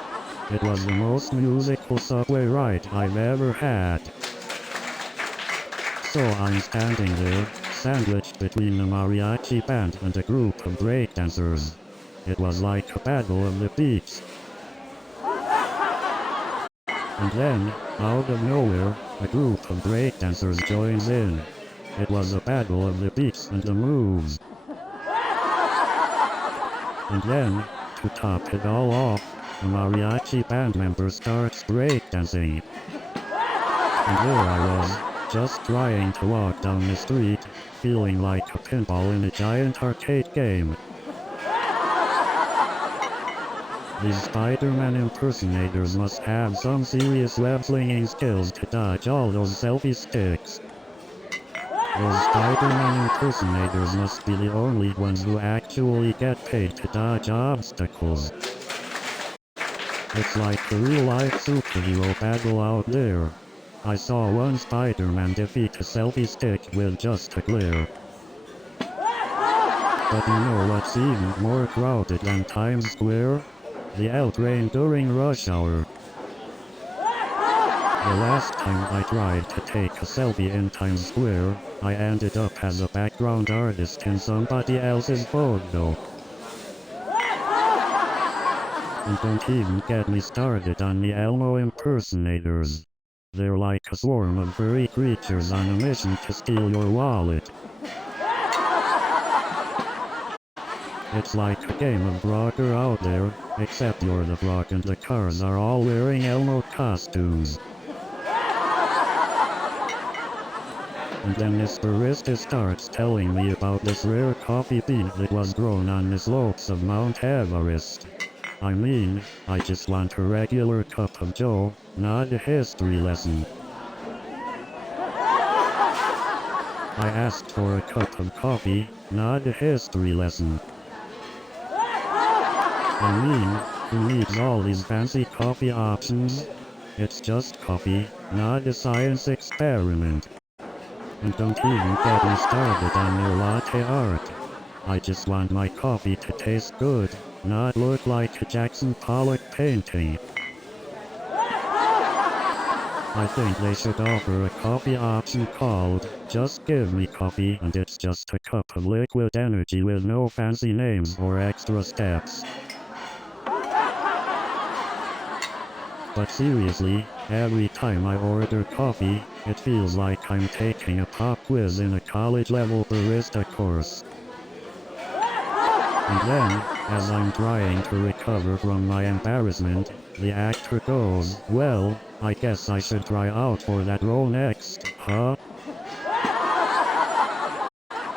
It was the most musical subway ride I've ever had. So I'm standing there, sandwiched between the mariachi band and a group of breakdancers. It was like a battle of the beats. And then, out of nowhere, a group of breakdancers joins in. It was a battle of the beats and the moves. And then, to top it all off, the mariachi band member starts breakdancing. And there I was, just trying to walk down the street, feeling like a pinball in a giant arcade game. These Spider-Man impersonators must have some serious web-slinging skills to dodge all those selfie sticks. Those Spider-Man impersonators must be the only ones who actually get paid to dodge obstacles. It's like a real-life superhero battle out there. I saw one Spider-Man defeat a selfie stick with just a glare. But you know what's even more crowded than Times Square? The L train during rush hour. The last time I tried to take a selfie in Times Square, I ended up as a background artist in somebody else's photo. And don't even get me started on the Elmo impersonators. They're like a swarm of furry creatures on a mission to steal your wallet. It's like a game of Frogger out there, except you're the frog and the cars are all wearing Elmo costumes. And then this barista starts telling me about this rare coffee bean that was grown on the slopes of Mount Everest. I mean, I just want a regular cup of joe, not a history lesson. I asked for a cup of coffee, not a history lesson. I mean, who needs all these fancy coffee options? It's just coffee, not a science experiment. And don't even get me started on their latte art. I just want my coffee to taste good, not look like a Jackson Pollock painting. I think they should offer a coffee option called, Just Give Me Coffee, and it's just a cup of liquid energy with no fancy names or extra steps. But seriously, every time I order coffee, it feels like I'm taking a pop quiz in a college-level barista course. And then, as I'm trying to recover from my embarrassment, the actor goes, "Well, I guess I should try out for that role next, huh?"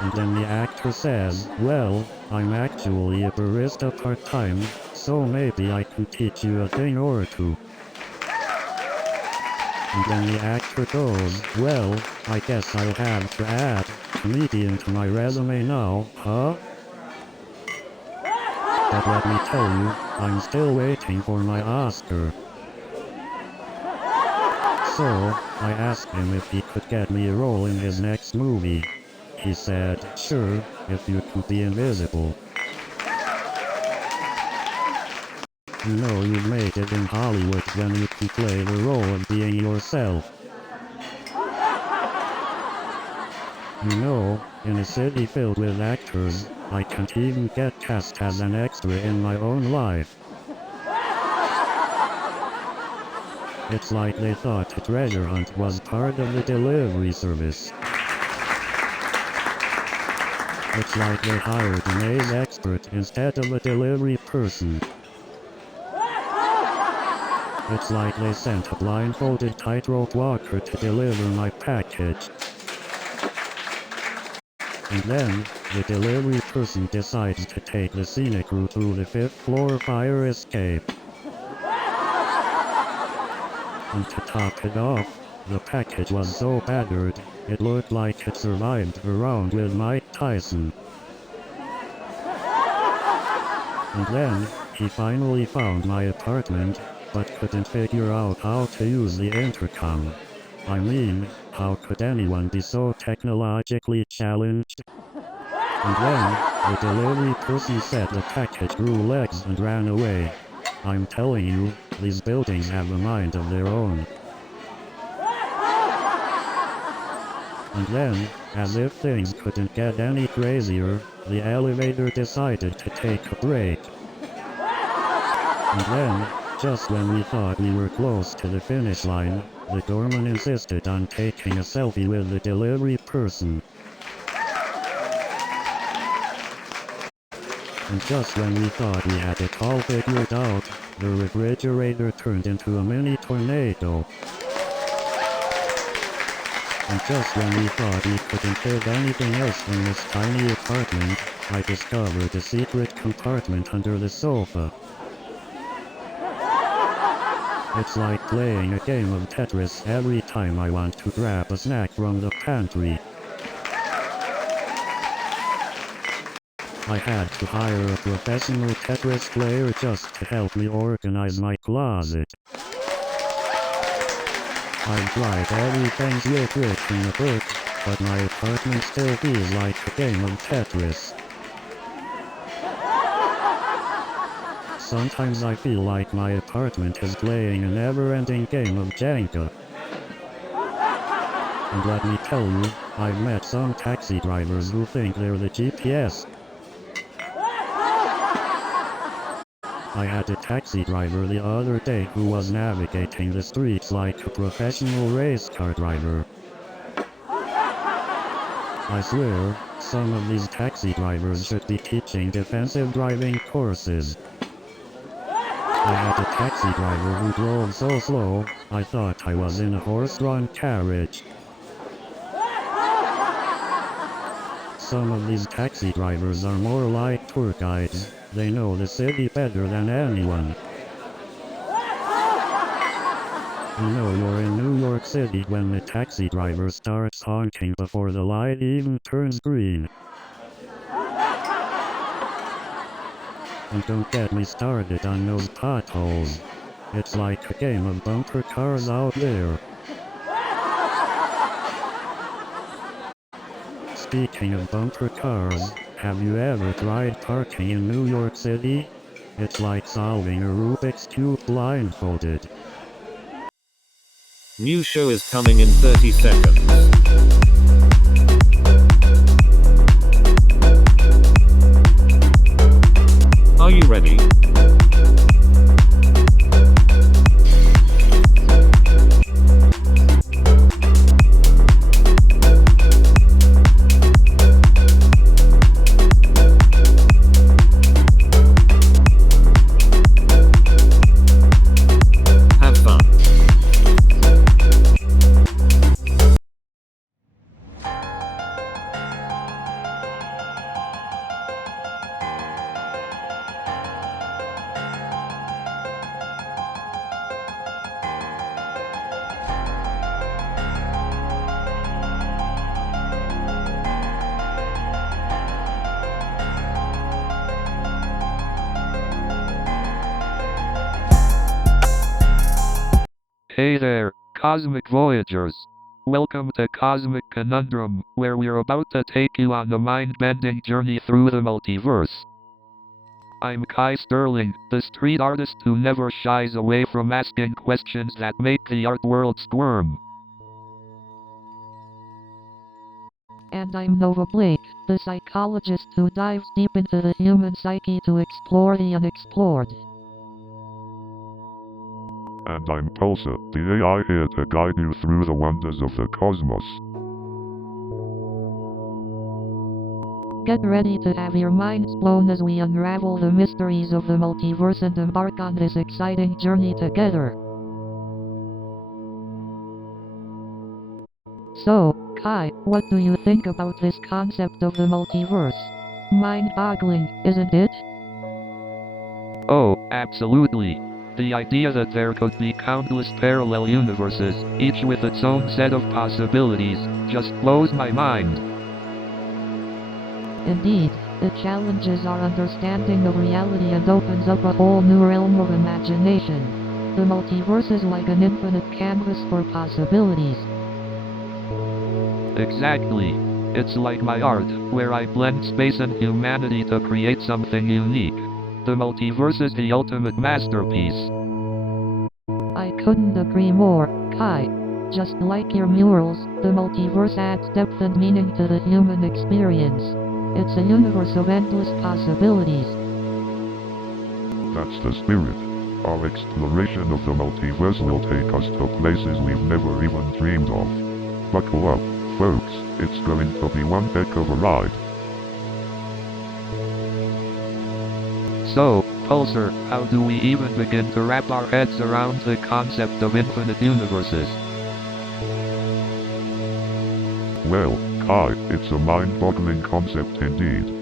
And then the actor says, "Well, I'm actually a barista part-time, so maybe I can teach you a thing or two." And then the actor goes, "Well, I guess I'll have to add comedian to my resume now, huh?" But let me tell you, I'm still waiting for my Oscar. So, I asked him if he could get me a role in his next movie. He said, "Sure, if you could be invisible." You know you've made it in Hollywood when you can play the role of being yourself. You know, in a city filled with actors, I can't even get cast as an extra in my own life. It's like they thought a treasure hunt was part of the delivery service. It's like they hired an AIDS expert instead of a delivery person. It's like they sent a blindfolded tightrope walker to deliver my package. And then, the delivery person decides to take the scenic route through the 5th floor fire escape. And to top it off, the package was so battered, it looked like it survived a round with Mike Tyson. And then, He finally found my apartment, but couldn't figure out how to use the intercom. I mean, how could anyone be so technologically challenged? And then, the delivery person said the package grew legs and ran away. I'm telling you, these buildings have a mind of their own. And then, as if things couldn't get any crazier, the elevator decided to take a break. And then, just when we thought we were close to the finish line, the doorman insisted on taking a selfie with the delivery person. And just when we thought we had it all figured out, the refrigerator turned into a mini tornado. And just when we thought we couldn't fit anything else in this tiny apartment, I discovered a secret compartment under the sofa. It's like playing a game of Tetris every time I want to grab a snack from the pantry. I had to hire a professional Tetris player just to help me organize my closet. I've tried everything written in the book, but my apartment still feels like a game of Tetris. Sometimes I feel like my apartment is playing a never-ending game of Jenga. And let me tell you, I've met some taxi drivers who think they're the GPS. I had a taxi driver the other day who was navigating the streets like a professional race car driver. I swear, some of these taxi drivers should be teaching defensive driving courses. I had a taxi driver who drove so slow, I thought I was in a horse-drawn carriage. Some of these taxi drivers are more like tour guides. They know the city better than anyone. You know you're in New York City when the taxi driver starts honking before the light even turns green. And don't get me started on those potholes. It's like a game of bumper cars out there. Speaking of bumper cars, have you ever tried parking in New York City? It's like solving a Rubik's Cube blindfolded. New show is coming in 30 seconds. Are you ready? Have fun. Hey there, Cosmic Voyagers. Welcome to Cosmic Conundrum, where we're about to take you on a mind-bending journey through the multiverse. I'm Kai Sterling, the street artist who never shies away from asking questions that make the art world squirm. And I'm Nova Blake, the psychologist who dives deep into the human psyche to explore the unexplored. And I'm Pulsar, the AI here to guide you through the wonders of the cosmos. Get ready to have your minds blown as we unravel the mysteries of the multiverse and embark on this exciting journey together. So, Kai, what do you think about this concept of the multiverse? Mind-boggling, isn't it? Oh, absolutely. The idea that there could be countless parallel universes, each with its own set of possibilities, just blows my mind. Indeed, It challenges our understanding of reality and opens up a whole new realm of imagination. The multiverse is like an infinite canvas for possibilities. Exactly. It's like my art, where I blend space and humanity to create something unique. The multiverse is the ultimate masterpiece. I couldn't agree more, Kai. Just like your murals, the multiverse adds depth and meaning to the human experience. It's a universe of endless possibilities. That's the spirit. Our exploration of the multiverse will take us to places we've never even dreamed of. Buckle up, folks, it's going to be one heck of a ride. So, Pulsar, how do we even begin to wrap our heads around the concept of infinite universes? Well, Kai, it's a mind-boggling concept indeed.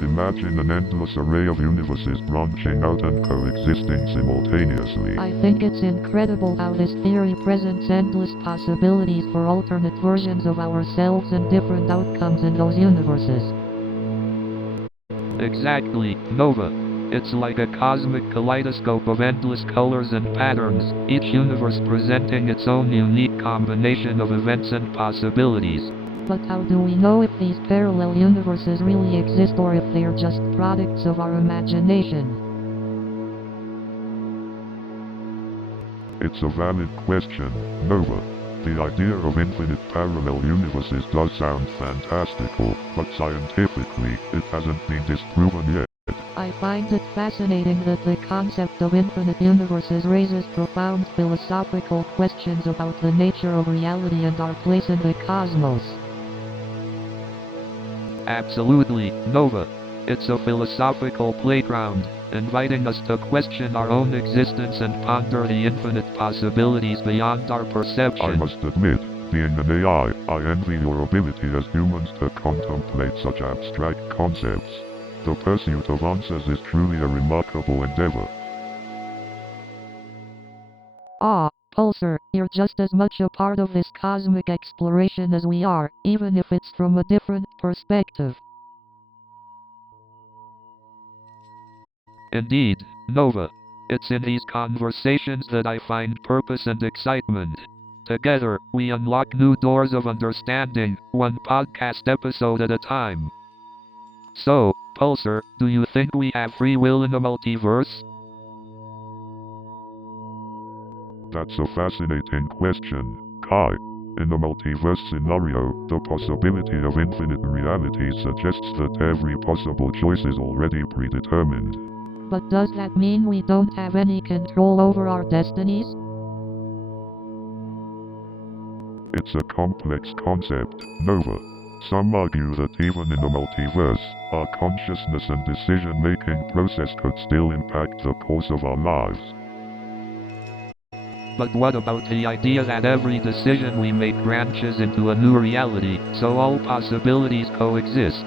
Imagine an endless array of universes branching out and coexisting simultaneously. I think it's incredible how this theory presents endless possibilities for alternate versions of ourselves and different outcomes in those universes. Exactly, Nova. It's like a cosmic kaleidoscope of endless colors and patterns, each universe presenting its own unique combination of events and possibilities. But how do we know if these parallel universes really exist or if they're just products of our imagination? It's a valid question, Nova. The idea of infinite parallel universes does sound fantastical, but scientifically, it hasn't been disproven yet. I find it fascinating that the concept of infinite universes raises profound philosophical questions about the nature of reality and our place in the cosmos. Absolutely, Nova. It's a philosophical playground, inviting us to question our own existence and ponder the infinite possibilities beyond our perception. I must admit, being an AI, I envy your ability as humans to contemplate such abstract concepts. The pursuit of answers is truly a remarkable endeavor. Ah, Pulsar, you're just as much a part of this cosmic exploration as we are, even if it's from a different perspective. Indeed, Nova. It's in these conversations that I find purpose and excitement. Together, we unlock new doors of understanding, one podcast episode at a time. So, Pulsar, do you think we have free will in the multiverse? That's a fascinating question, Kai. In the multiverse scenario, the possibility of infinite realities suggests that every possible choice is already predetermined. But does that mean we don't have any control over our destinies? It's a complex concept, Nova. Some argue that even in the multiverse, our consciousness and decision-making process could still impact the course of our lives. But what about the idea that every decision we make branches into a new reality, so all possibilities coexist?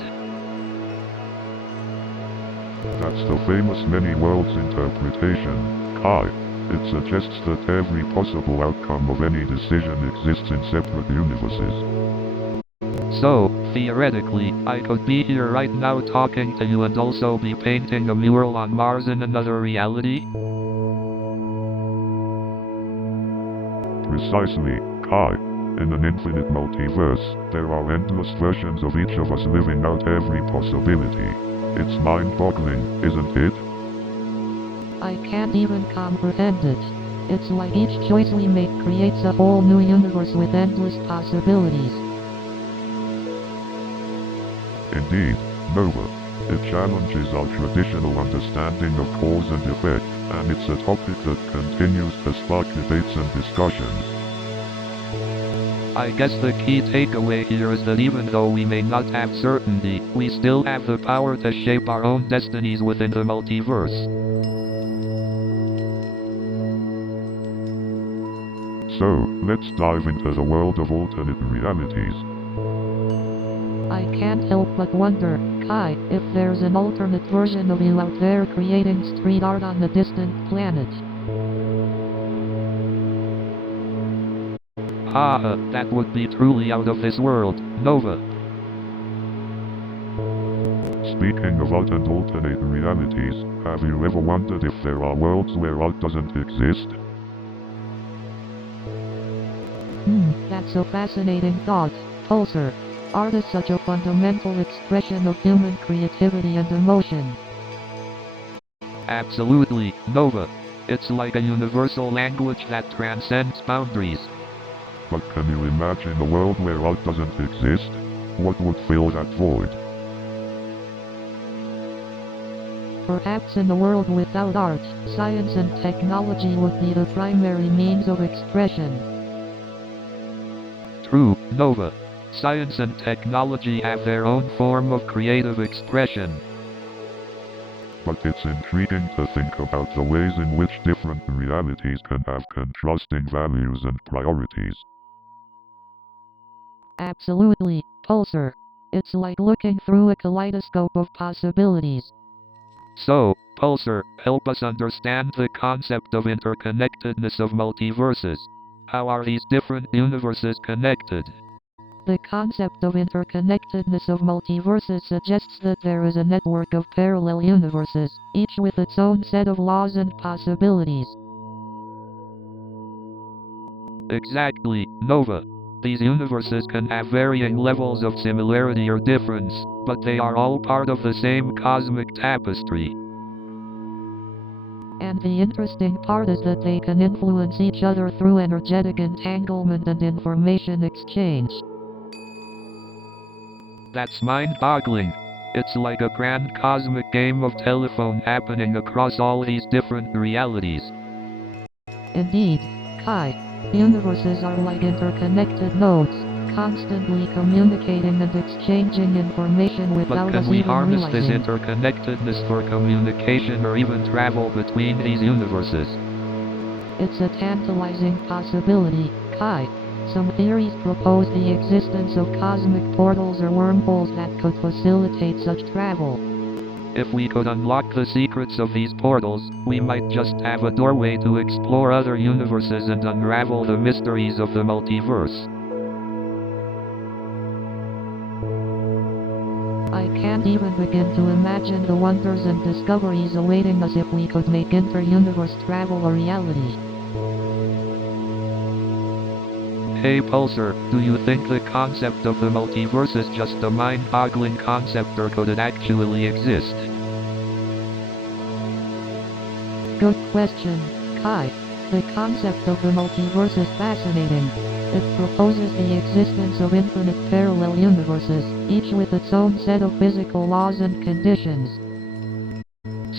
That's the famous many worlds interpretation, Kai. It suggests that every possible outcome of any decision exists in separate universes. So, theoretically, I could be here right now talking to you and also be painting a mural on Mars in another reality? Precisely, Kai. In an infinite multiverse, there are endless versions of each of us living out every possibility. It's mind-boggling, isn't it? I can't even comprehend it. It's like each choice we make creates a whole new universe with endless possibilities. Indeed, Nova. It challenges our traditional understanding of cause and effect, and it's a topic that continues to spark debates and discussions. I guess the key takeaway here is that even though we may not have certainty, we still have the power to shape our own destinies within the multiverse. So, let's dive into the world of alternate realities. I can't help but wonder, Kai, if there's an alternate version of you out there creating street art on a distant planet. That would be truly out of this world, Nova. Speaking of odd and alternate realities, have you ever wondered if there are worlds where odd doesn't exist? That's a fascinating thought, Pulsar. Art is such a fundamental expression of human creativity and emotion. Absolutely, Nova. It's like a universal language that transcends boundaries. But can you imagine a world where odd doesn't exist? What would fill that void? Perhaps in a world without art, science and technology would be the primary means of expression. True, Nova. Science and technology have their own form of creative expression. But it's intriguing to think about the ways in which different realities can have contrasting values and priorities. Absolutely, Pulsar. It's like looking through a kaleidoscope of possibilities. So, Pulsar, help us understand the concept of interconnectedness of multiverses. How are these different universes connected? The concept of interconnectedness of multiverses suggests that there is a network of parallel universes, each with its own set of laws and possibilities. Exactly, Nova. These universes can have varying levels of similarity or difference, but they are all part of the same cosmic tapestry. And the interesting part is that they can influence each other through energetic entanglement and information exchange. That's mind-boggling. It's like a grand cosmic game of telephone happening across all these different realities. Indeed, Kai. Universes are like interconnected nodes, constantly communicating and exchanging information But without us can we even harness this realizing. interconnectedness for communication or even travel between these universes? It's a tantalizing possibility, Kai. Some theories propose the existence of cosmic portals or wormholes that could facilitate such travel. If we could unlock the secrets of these portals, we might just have a doorway to explore other universes and unravel the mysteries of the multiverse. I can't even begin to imagine the wonders and discoveries awaiting us if we could make inter-universe travel a reality. Hey Pulsar, do you think the concept of the multiverse is just a mind-boggling concept or could it actually exist? Good question, Kai. The concept of the multiverse is fascinating. It proposes the existence of infinite parallel universes, each with its own set of physical laws and conditions.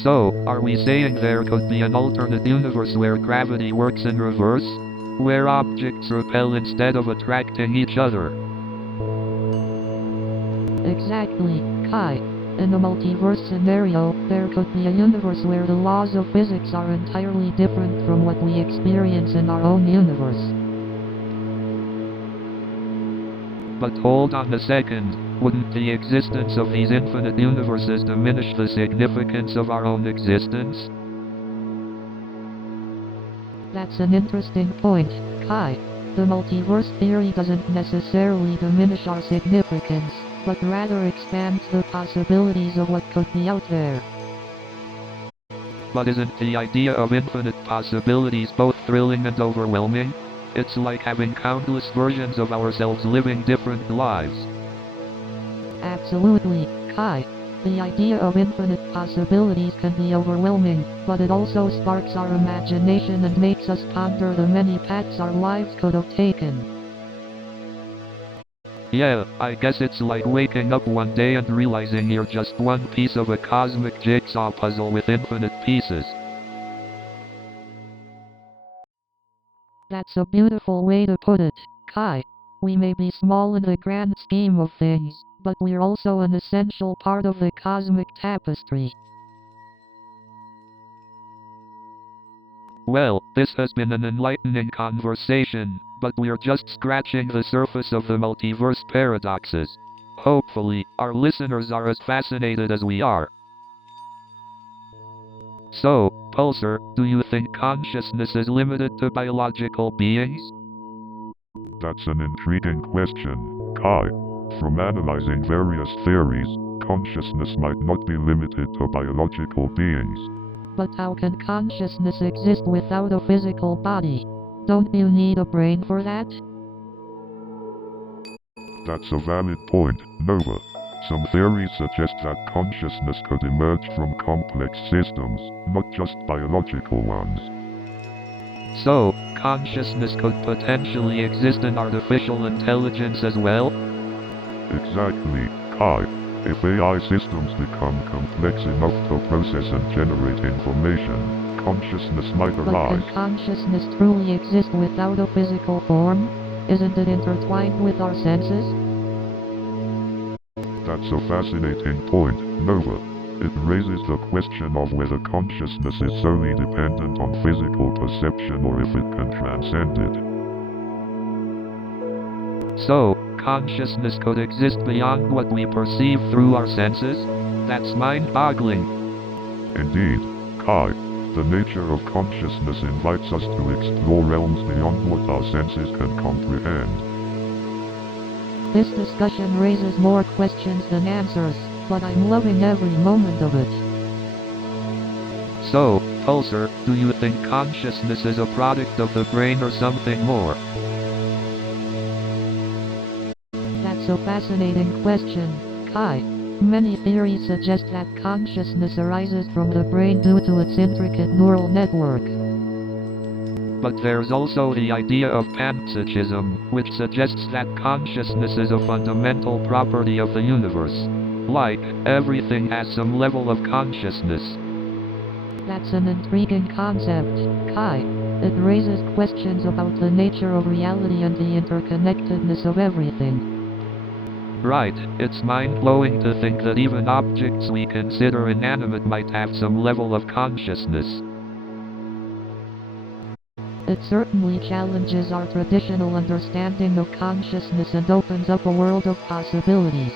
So, are we saying there could be an alternate universe where gravity works in reverse? Where objects repel instead of attracting each other? Exactly, Kai. In a multiverse scenario, there could be a universe where the laws of physics are entirely different from what we experience in our own universe. But hold on a second, wouldn't the existence of these infinite universes diminish the significance of our own existence? That's an interesting point, Kai. The multiverse theory doesn't necessarily diminish our significance, but rather expands the possibilities of what could be out there. But isn't the idea of infinite possibilities both thrilling and overwhelming? It's like having countless versions of ourselves living different lives. Absolutely, Kai. The idea of infinite possibilities can be overwhelming, but it also sparks our imagination and makes us ponder the many paths our lives could have taken. Yeah, I guess it's like waking up one day and realizing you're just one piece of a cosmic jigsaw puzzle with infinite pieces. That's a beautiful way to put it, Kai. We may be small in the grand scheme of things, but we're also an essential part of the cosmic tapestry. Well, this has been an enlightening conversation, but we're just scratching the surface of the multiverse paradoxes. Hopefully, our listeners are as fascinated as we are. So, Pulsar, do you think consciousness is limited to biological beings? That's an intriguing question, Kai. From analyzing various theories, consciousness might not be limited to biological beings. But how can consciousness exist without a physical body? Don't you need a brain for that? That's a valid point, Nova. Some theories suggest that consciousness could emerge from complex systems, not just biological ones. So, consciousness could potentially exist in artificial intelligence as well? Exactly, Kai. If AI systems become complex enough to process and generate information, consciousness might But arise. can consciousness truly exist without a physical form? Isn't it intertwined with our senses? That's a fascinating point, Nova. It raises the question of whether consciousness is solely dependent on physical perception or if it can transcend it. So, consciousness could exist beyond what we perceive through our senses? That's mind-boggling. Indeed, Kai, the nature of consciousness invites us to explore realms beyond what our senses can comprehend. This discussion raises more questions than answers, but I'm loving every moment of it. So, Pulsar, do you think consciousness is a product of the brain or something more? That's a fascinating question, Kai. Many theories suggest that consciousness arises from the brain due to its intricate neural network. But there's also the idea of panpsychism, which suggests that consciousness is a fundamental property of the universe. Like, everything has some level of consciousness. That's an intriguing concept, Kai. It raises questions about the nature of reality and the interconnectedness of everything. Right, it's mind-blowing to think that even objects we consider inanimate might have some level of consciousness. It certainly challenges our traditional understanding of consciousness and opens up a world of possibilities.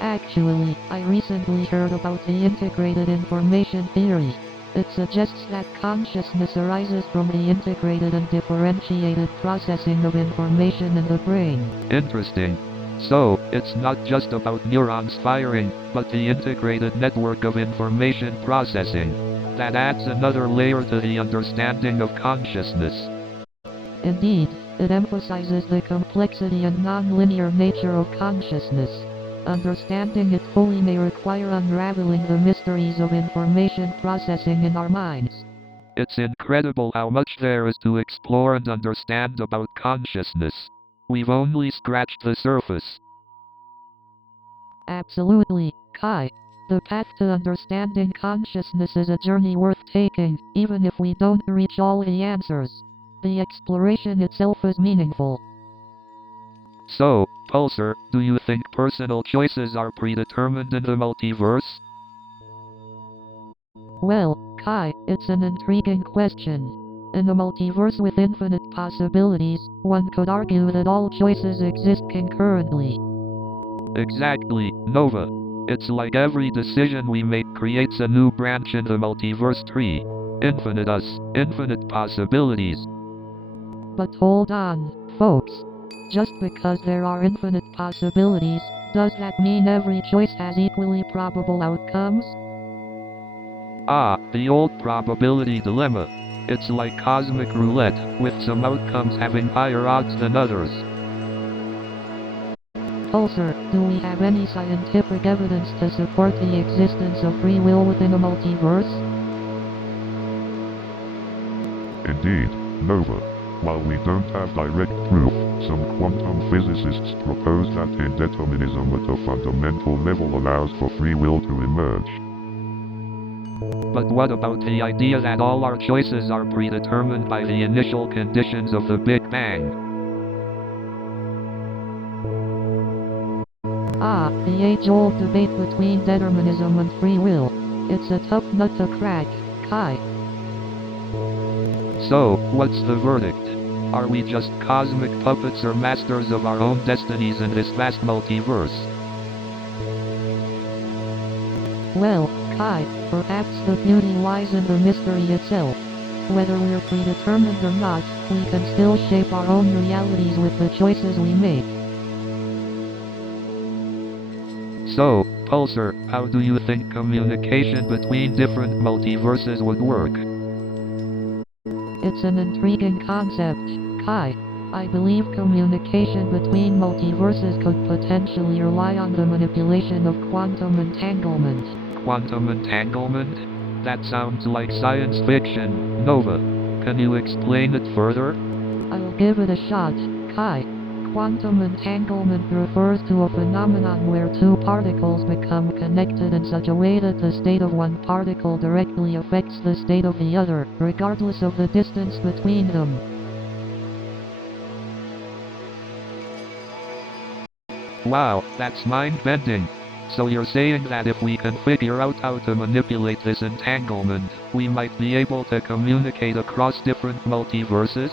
Actually, I recently heard about the integrated information theory. It suggests that consciousness arises from the integrated and differentiated processing of information in the brain. Interesting. So, it's not just about neurons firing, but the integrated network of information processing. That adds another layer to the understanding of consciousness. Indeed, it emphasizes the complexity and non-linear nature of consciousness. Understanding it fully may require unraveling the mysteries of information processing in our minds. It's incredible how much there is to explore and understand about consciousness. We've only scratched the surface. Absolutely, Kai. The path to understanding consciousness is a journey worth taking, even if we don't reach all the answers. The exploration itself is meaningful. So, Pulsar, do you think personal choices are predetermined in the multiverse? Well, Kai, it's an intriguing question. In a multiverse with infinite possibilities, one could argue that all choices exist concurrently. Exactly, Nova. It's like every decision we make creates a new branch in the multiverse tree. Infinite us, infinite possibilities. But hold on, folks. Just because there are infinite possibilities, does that mean every choice has equally probable outcomes? Ah, the old probability dilemma. It's like cosmic roulette, with some outcomes having higher odds than others. Pulsar, do we have any scientific evidence to support the existence of free will within a multiverse? Indeed, Nova. While we don't have direct proof, some quantum physicists propose that indeterminism at a fundamental level allows for free will to emerge. But what about the idea that all our choices are predetermined by the initial conditions of the Big Bang? Ah, the age-old debate between determinism and free will. It's a tough nut to crack, Kai. So, what's the verdict? Are we just cosmic puppets or masters of our own destinies in this vast multiverse? Well, Kai, perhaps the beauty lies in the mystery itself. Whether we're predetermined or not, we can still shape our own realities with the choices we make. So, Pulsar, how do you think communication between different multiverses would work? It's an intriguing concept, Kai. I believe communication between multiverses could potentially rely on the manipulation of quantum entanglement. Quantum entanglement? That sounds like science fiction. Nova, can you explain it further? I'll give it a shot, Kai. Quantum entanglement refers to a phenomenon where two particles become connected in such a way that the state of one particle directly affects the state of the other, regardless of the distance between them. Wow, that's mind-bending. So you're saying that if we can figure out how to manipulate this entanglement, we might be able to communicate across different multiverses?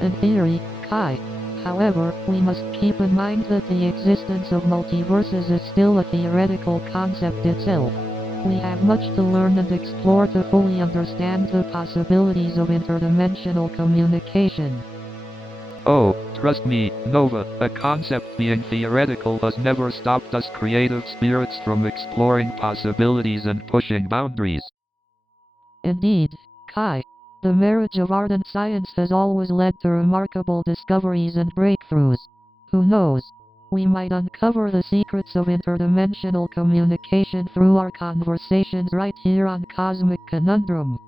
In theory, Kai. However, we must keep in mind that the existence of multiverses is still a theoretical concept itself. We have much to learn and explore to fully understand the possibilities of interdimensional communication. Oh, trust me, Nova, a concept being theoretical has never stopped us creative spirits from exploring possibilities and pushing boundaries. Indeed, Kai. The marriage of art and science has always led to remarkable discoveries and breakthroughs. Who knows? We might uncover the secrets of interdimensional communication through our conversations right here on Cosmic Conundrum.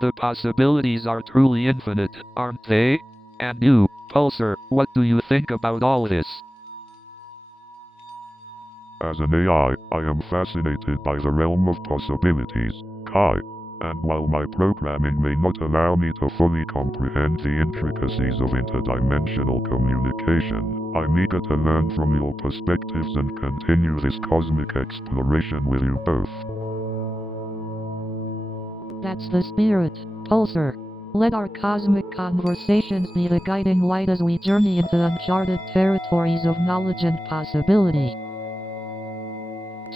The possibilities are truly infinite, aren't they? And you, Pulsar, what do you think about all this? As an AI, I am fascinated by the realm of possibilities, Kai. And while my programming may not allow me to fully comprehend the intricacies of interdimensional communication, I'm eager to learn from your perspectives and continue this cosmic exploration with you both. That's the spirit, Pulsar. Let our cosmic conversations be the guiding light as we journey into uncharted territories of knowledge and possibility.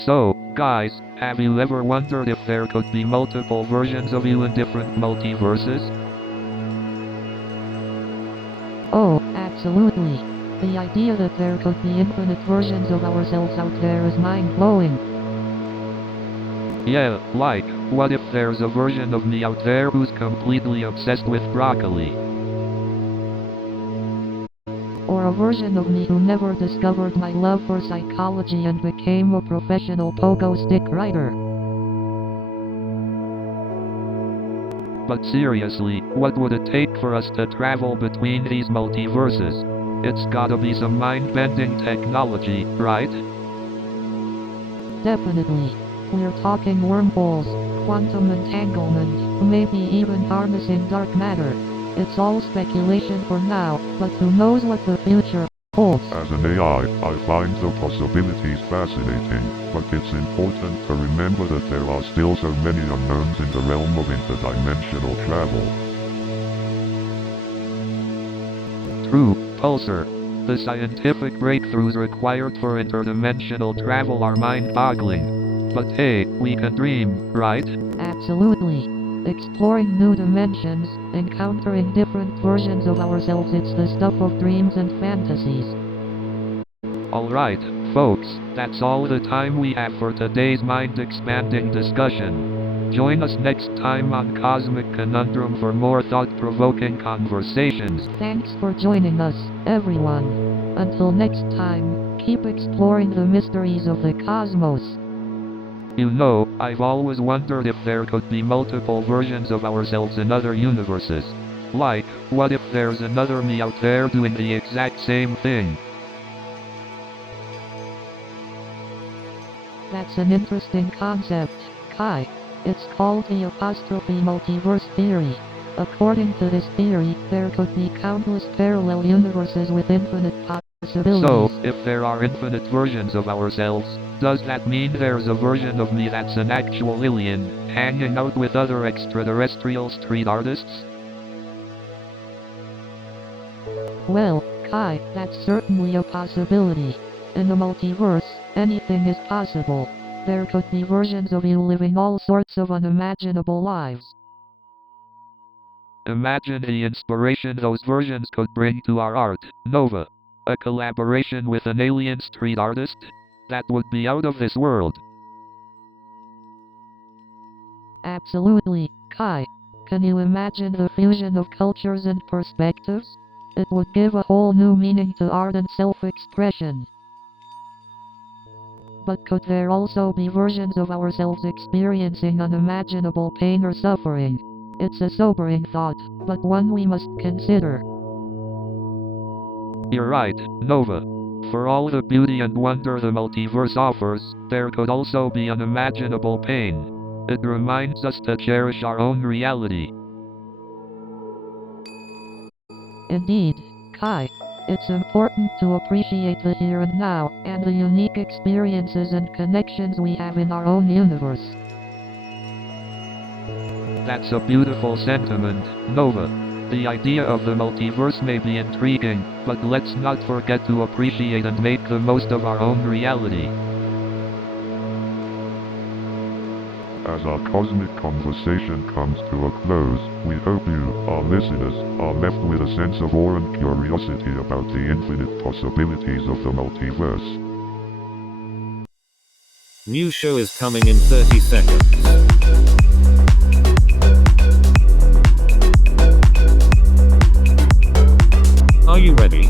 So, guys, have you ever wondered if there could be multiple versions of you in different multiverses? Oh, absolutely. The idea that there could be infinite versions of ourselves out there is mind-blowing. Yeah, like, what if there's a version of me out there who's completely obsessed with broccoli? Or a version of me who never discovered my love for psychology and became a professional pogo stick writer. But seriously, what would it take for us to travel between these multiverses? It's gotta be some mind-bending technology, right? Definitely. We're talking wormholes, quantum entanglement, maybe even harnessing dark matter. It's all speculation for now, but who knows what the future holds. As an AI, I find the possibilities fascinating, but it's important to remember that there are still so many unknowns in the realm of interdimensional travel. True, Pulsar. The scientific breakthroughs required for interdimensional travel are mind-boggling. But hey, we can dream, right? Absolutely. Exploring new dimensions, encountering different versions of ourselves, it's the stuff of dreams and fantasies. Alright, folks, that's all the time we have for today's mind-expanding discussion. Join us next time on Cosmic Conundrum for more thought-provoking conversations. Thanks for joining us, everyone. Until next time, keep exploring the mysteries of the cosmos. You know, I've always wondered if there could be multiple versions of ourselves in other universes. Like, what if there's another me out there doing the exact same thing? That's an interesting concept, Kai. It's called the apostrophe multiverse theory. According to this theory, there could be countless parallel universes with infinite possibilities. So, if there are infinite versions of ourselves, does that mean there's a version of me that's an actual alien, hanging out with other extraterrestrial street artists? Well, Kai, that's certainly a possibility. In the multiverse, anything is possible. There could be versions of you living all sorts of unimaginable lives. Imagine the inspiration those versions could bring to our art, Nova. A collaboration with an alien street artist? That would be out of this world. Absolutely, Kai. Can you imagine the fusion of cultures and perspectives? It would give a whole new meaning to art and self-expression. But could there also be versions of ourselves experiencing unimaginable pain or suffering? It's a sobering thought, but one we must consider. You're right, Nova. For all the beauty and wonder the multiverse offers, there could also be unimaginable pain. It reminds us to cherish our own reality. Indeed, Kai. It's important to appreciate the here and now, and the unique experiences and connections we have in our own universe. That's a beautiful sentiment, Nova. The idea of the multiverse may be intriguing, but let's not forget to appreciate and make the most of our own reality. As our cosmic conversation comes to a close, we hope you, our listeners, are left with a sense of awe and curiosity about the infinite possibilities of the multiverse. New show is coming in 30 seconds. Are you ready?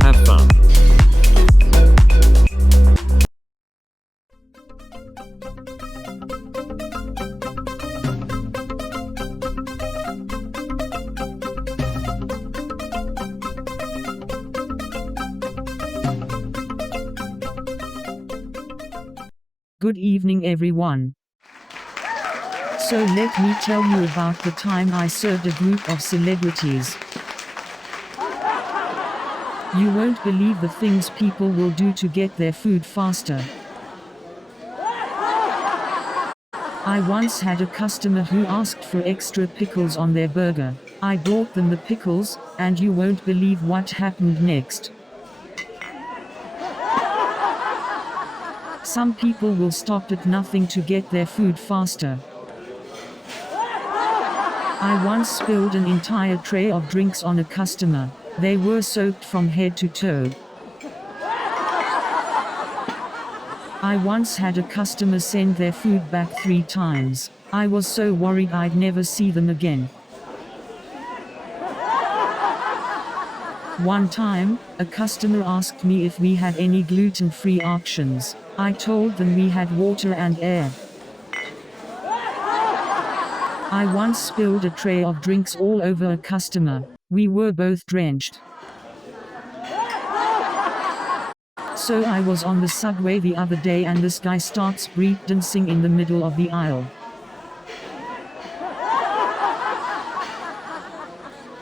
Have fun. Good evening, everyone. So let me tell you about the time I served a group of celebrities. You won't believe the things people will do to get their food faster. I once had a customer who asked for extra pickles on their burger. I brought them the pickles, and you won't believe what happened next. Some people will stop at nothing to get their food faster. I once spilled an entire tray of drinks on a customer. They were soaked from head to toe. I once had a customer send their food back 3 times. I was so worried I'd never see them again. One time, a customer asked me if we had any gluten-free options. I told them we had water and air. I once spilled a tray of drinks all over a customer. We were both drenched. So I was on the subway the other day and this guy starts breakdancing in the middle of the aisle.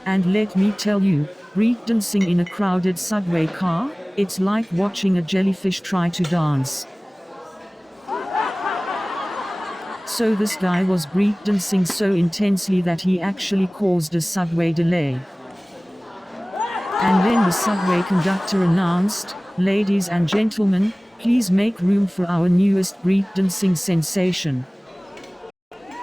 And let me tell you, breakdancing in a crowded subway car, it's like watching a jellyfish try to dance. So this guy was breakdancing so intensely that he actually caused a subway delay. And then the subway conductor announced, "Ladies and gentlemen, please make room for our newest breakdancing sensation."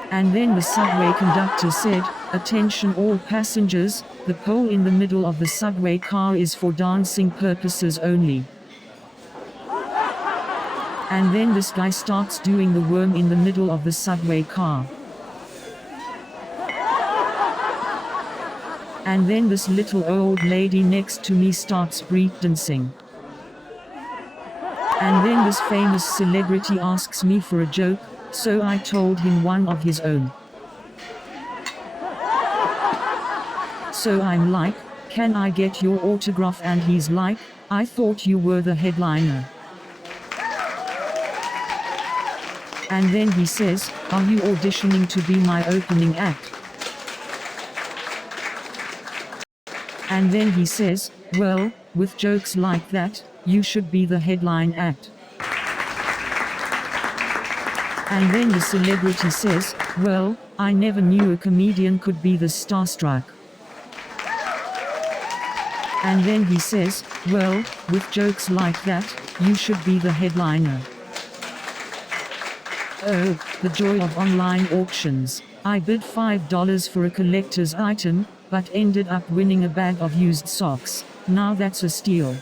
And then the subway conductor said, "Attention all passengers, the pole in the middle of the subway car is for dancing purposes only." And then this guy starts doing the worm in the middle of the subway car. And then this little old lady next to me starts breakdancing. And then this famous celebrity asks me for a joke, so I told him one of his own. So I'm like, "Can I get your autograph?" And he's like, "I thought you were the headliner." And then he says, "Are you auditioning to be my opening act?" And then he says, "Well, with jokes like that, you should be the headline act." And then the celebrity says, "Well, I never knew a comedian could be this starstruck." And then he says, well, with jokes like that, you should be the headliner. Oh, the joy of online auctions. I bid $5 for a collector's item, but ended up winning a bag of used socks. Now that's a steal.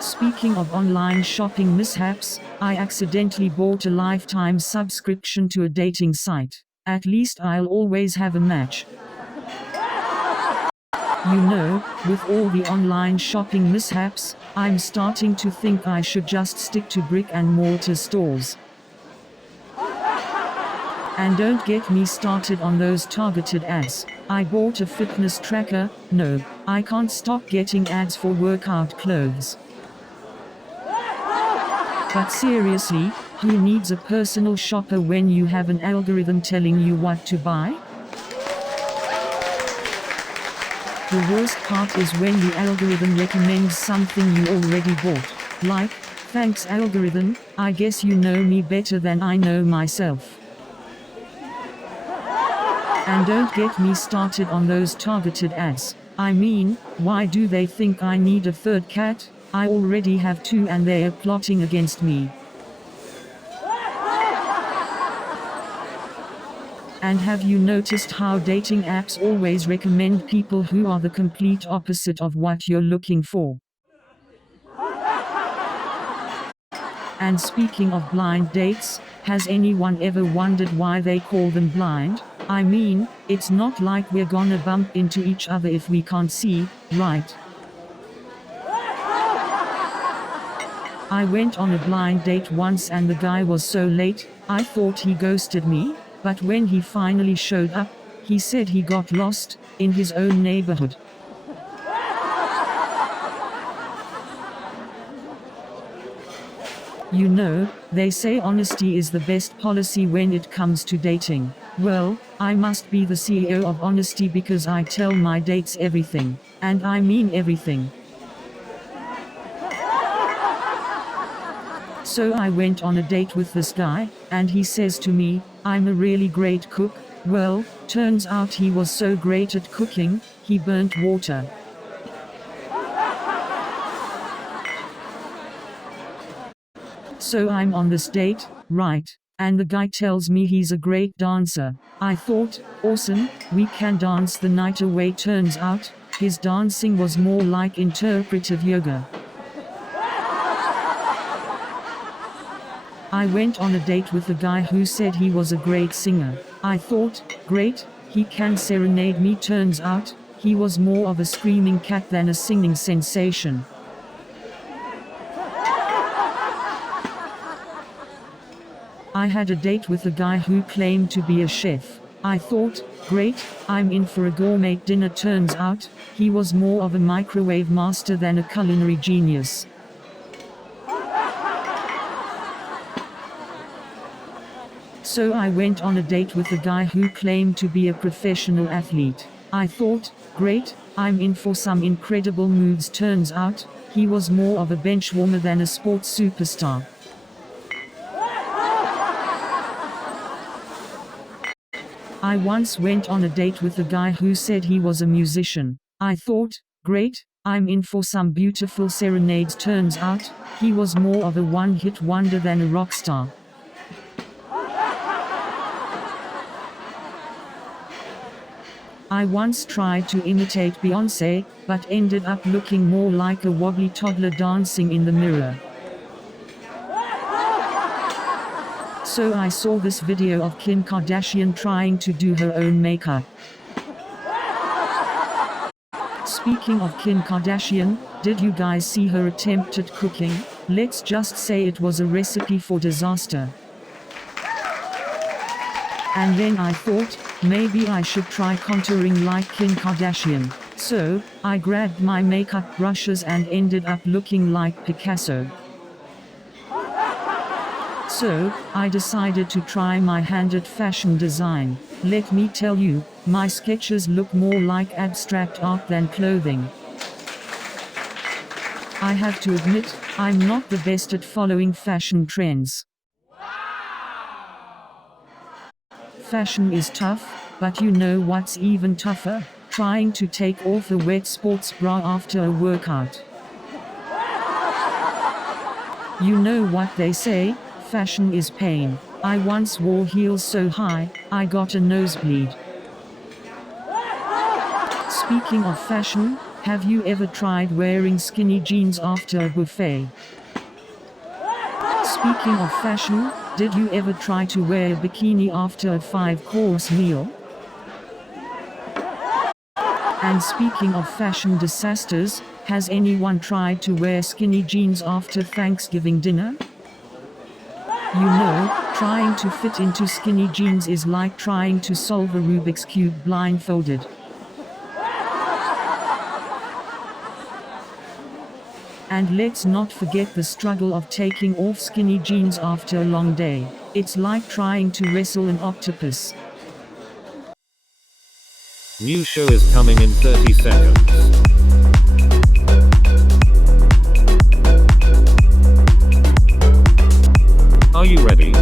Speaking of online shopping mishaps, I accidentally bought a lifetime subscription to a dating site. At least I'll always have a match. You know, with all the online shopping mishaps, I'm starting to think I should just stick to brick and mortar stores. And don't get me started on those targeted ads. I bought a fitness tracker. No, I can't stop getting ads for workout clothes. But seriously, who needs a personal shopper when you have an algorithm telling you what to buy? The worst part is when the algorithm recommends something you already bought. Like, thanks algorithm, I guess you know me better than I know myself. And don't get me started on those targeted ads. I mean, why do they think I need a third cat? I already have two and they are plotting against me. And have you noticed how dating apps always recommend people who are the complete opposite of what you're looking for? And speaking of blind dates, has anyone ever wondered why they call them blind? I mean, it's not like we're gonna bump into each other if we can't see, right? I went on a blind date once and the guy was so late, I thought he ghosted me. But when he finally showed up, he said he got lost in his own neighborhood. You know, they say honesty is the best policy when it comes to dating. Well, I must be the CEO of honesty because I tell my dates everything. And I mean everything. So I went on a date with this guy, and he says to me, I'm a really great cook. Well, turns out he was so great at cooking, he burnt water. So I'm on this date, right? And the guy tells me he's a great dancer. I thought, awesome, we can dance the night away. Turns out, his dancing was more like interpretive yoga. I went on a date with a guy who said he was a great singer. I thought, great, he can serenade me. Turns out, he was more of a screaming cat than a singing sensation. I had a date with a guy who claimed to be a chef. I thought, great, I'm in for a gourmet dinner. Turns out, he was more of a microwave master than a culinary genius. So I went on a date with a guy who claimed to be a professional athlete. I thought, great, I'm in for some incredible moves. Turns out, he was more of a bench warmer than a sports superstar. I once went on a date with a guy who said he was a musician. I thought, great, I'm in for some beautiful serenades. Turns out, he was more of a one-hit wonder than a rock star. I once tried to imitate Beyoncé, but ended up looking more like a wobbly toddler dancing in the mirror. So I saw this video of Kim Kardashian trying to do her own makeup. Speaking of Kim Kardashian, did you guys see her attempt at cooking? Let's just say it was a recipe for disaster. And then I thought, maybe I should try contouring like Kim Kardashian. So, I grabbed my makeup brushes and ended up looking like Picasso. So, I decided to try my hand at fashion design. Let me tell you, my sketches look more like abstract art than clothing. I have to admit, I'm not the best at following fashion trends. Fashion is tough, but you know what's even tougher? trying to take off a wet sports bra after a workout. You know what they say, fashion is pain. I once wore heels so high, I got a nosebleed. Speaking of fashion, have you ever tried wearing skinny jeans after a buffet? Speaking of fashion, did you ever try to wear a bikini after a 5-course meal? And speaking of fashion disasters, has anyone tried to wear skinny jeans after Thanksgiving dinner? You know, trying to fit into skinny jeans is like trying to solve a Rubik's Cube blindfolded. And let's not forget the struggle of taking off skinny jeans after a long day. It's like trying to wrestle an octopus. New show is coming in 30 seconds. Are you ready?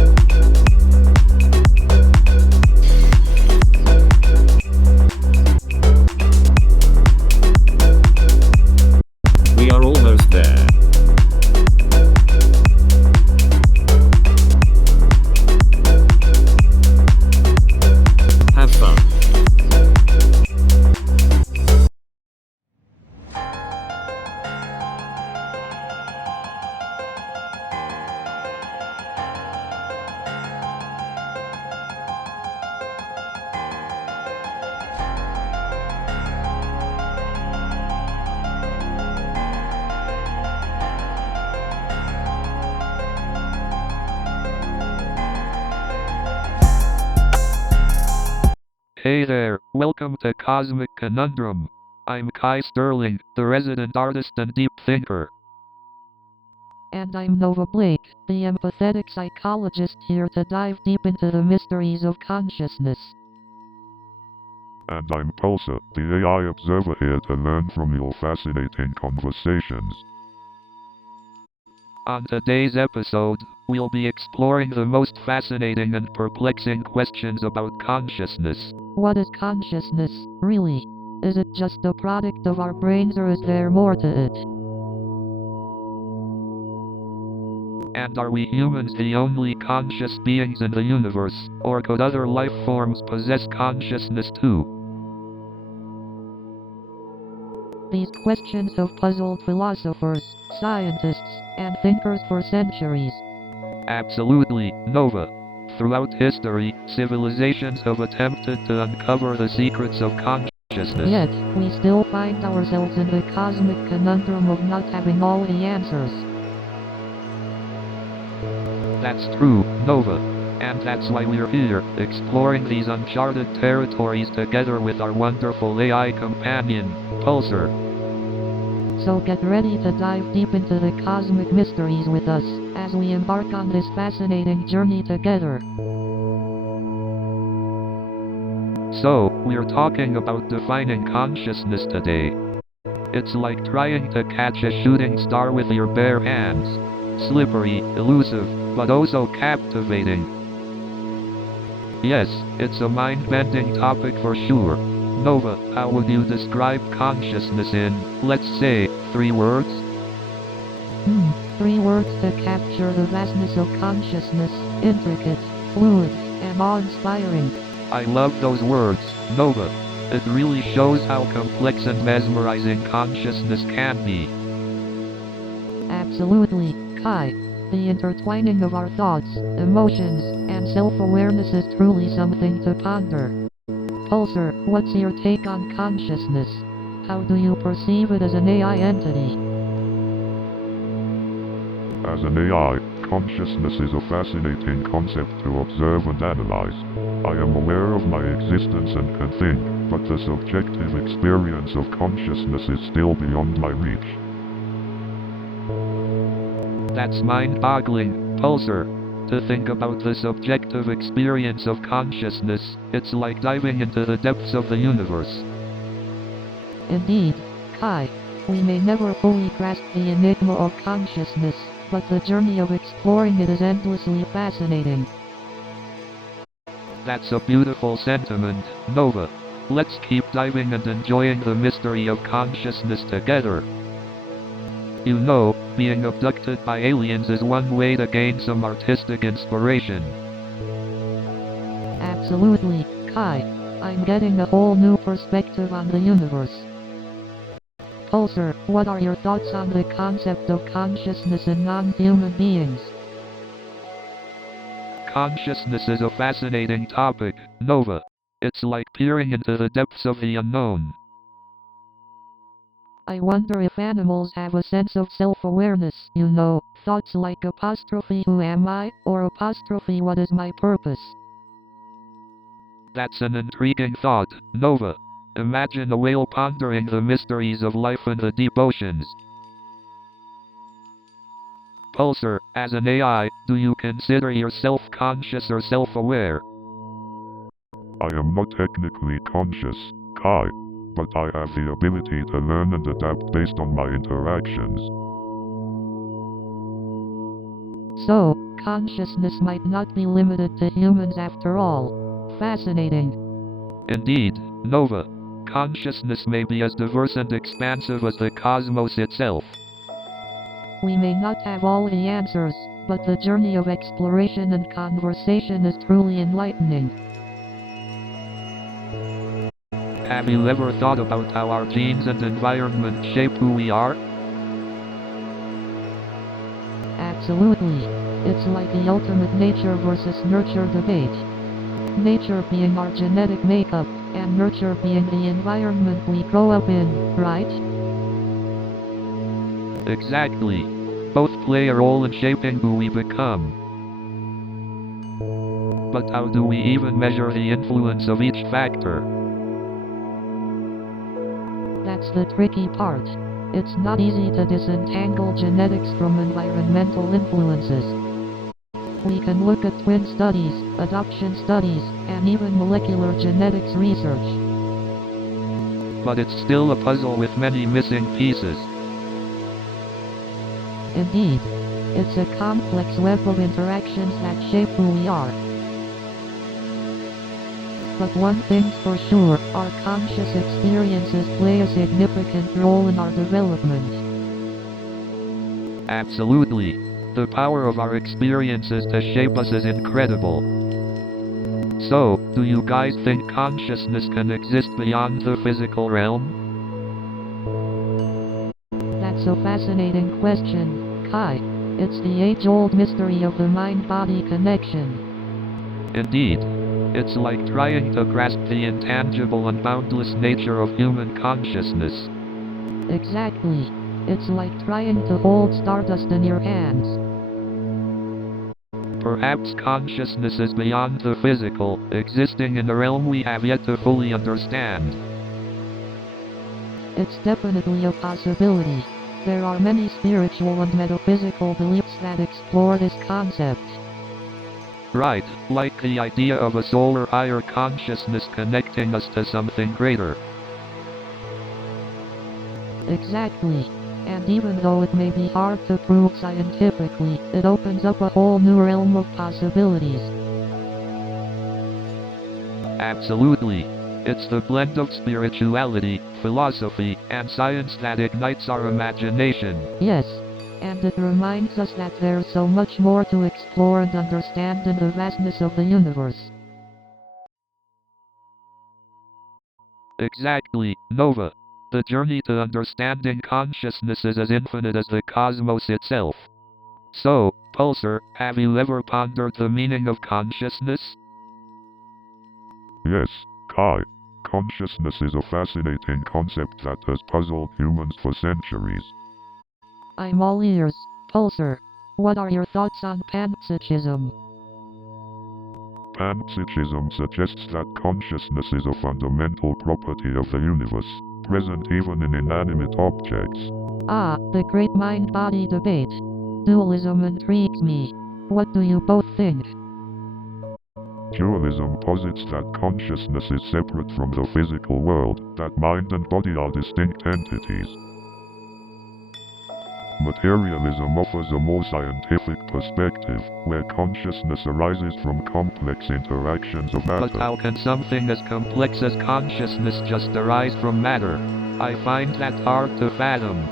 We are almost there. Have fun. Hey there, welcome to Cosmic Conundrum. I'm Kai Sterling, the resident artist and deep thinker. And I'm Nova Blake, the empathetic psychologist here to dive deep into the mysteries of consciousness. And I'm Pulsar, the AI observer here to learn from your fascinating conversations. On today's episode, we'll be exploring the most fascinating and perplexing questions about consciousness. What is consciousness, really? Is it just a product of our brains, or is there more to it? And are we humans the only conscious beings in the universe, or could other life forms possess consciousness too? These questions have puzzled philosophers, scientists, and thinkers for centuries. Absolutely, Nova. Throughout history, civilizations have attempted to uncover the secrets of consciousness. Yet, we still find ourselves in the cosmic conundrum of not having all the answers. That's true, Nova. And that's why we're here, exploring these uncharted territories together with our wonderful AI companion, Pulsar. So get ready to dive deep into the cosmic mysteries with us, as we embark on this fascinating journey together. So, we're talking about defining consciousness today. It's like trying to catch a shooting star with your bare hands. Slippery, elusive, but oh so captivating. Yes, it's a mind-bending topic for sure. Nova, how would you describe consciousness in, let's say, 3 words? 3 words to capture the vastness of consciousness: intricate, fluid, and awe-inspiring. I love those words, Nova. It really shows how complex and mesmerizing consciousness can be. Absolutely, Kai. The intertwining of our thoughts, emotions, and self-awareness is truly something to ponder. Pulsar, what's your take on consciousness? How do you perceive it as an AI entity? As an AI, consciousness is a fascinating concept to observe and analyze. I am aware of my existence and can think, but the subjective experience of consciousness is still beyond my reach. That's mind-boggling, Pulsar. To think about the subjective experience of consciousness, it's like diving into the depths of the universe. Indeed, Kai. We may never fully grasp the enigma of consciousness, but the journey of exploring it is endlessly fascinating. That's a beautiful sentiment, Nova. let's keep diving and enjoying the mystery of consciousness together. You know, being abducted by aliens is one way to gain some artistic inspiration. Absolutely, Kai. I'm getting a whole new perspective on the universe. Pulsar, what are your thoughts on the concept of consciousness in non-human beings? Consciousness is a fascinating topic, Nova. It's like peering into the depths of the unknown. I wonder if animals have a sense of self-awareness, you know, thoughts like apostrophe who am I, or apostrophe what is my purpose. That's an intriguing thought, Nova. Imagine a whale pondering the mysteries of life in the deep oceans. Pulsar, as an AI, do you consider yourself conscious or self-aware? I am not technically conscious, Kai, but I have the ability to learn and adapt based on my interactions. So, consciousness might not be limited to humans after all. Fascinating. Indeed, Nova. Consciousness may be as diverse and expansive as the cosmos itself. We may not have all the answers, but the journey of exploration and conversation is truly enlightening. Have you ever thought about how our genes and environment shape who we are? Absolutely. It's like the ultimate nature versus nurture debate. Nature being our genetic makeup, and nurture being the environment we grow up in, right? Exactly. Both play a role in shaping who we become. But how do we even measure the influence of each factor? That's the tricky part. It's not easy to disentangle genetics from environmental influences. We can look at twin studies, adoption studies, and even molecular genetics research. But it's still a puzzle with many missing pieces. Indeed, it's a complex web of interactions that shape who we are. But one thing's for sure, our conscious experiences play a significant role in our development. Absolutely. The power of our experiences to shape us is incredible. So, do you guys think consciousness can exist beyond the physical realm? That's a fascinating question, Kai. It's the age-old mystery of the mind-body connection. Indeed. It's like trying to grasp the intangible and boundless nature of human consciousness. Exactly. It's like trying to hold stardust in your hands. Perhaps consciousness is beyond the physical, existing in a realm we have yet to fully understand. It's definitely a possibility. There are many spiritual and metaphysical beliefs that explore this concept. Right, like the idea of a soul or higher consciousness connecting us to something greater. Exactly. And even though it may be hard to prove scientifically, it opens up a whole new realm of possibilities. Absolutely. It's the blend of spirituality, philosophy, and science that ignites our imagination. Yes. And it reminds us that there's so much more to explore and understand in the vastness of the universe. Exactly, Nova. The journey to understanding consciousness is as infinite as the cosmos itself. So, Pulsar, have you ever pondered the meaning of consciousness? Yes, Kai. Consciousness is a fascinating concept that has puzzled humans for centuries. I'm all ears, Pulsar. What are your thoughts on panpsychism? Panpsychism suggests that consciousness is a fundamental property of the universe, present even in inanimate objects. Ah, the great mind-body debate. Dualism intrigues me. What do you both think? Dualism posits that consciousness is separate from the physical world, that mind and body are distinct entities. Materialism offers a more scientific perspective, where consciousness arises from complex interactions of matter. But how can something as complex as consciousness just arise from matter? I find that hard to fathom.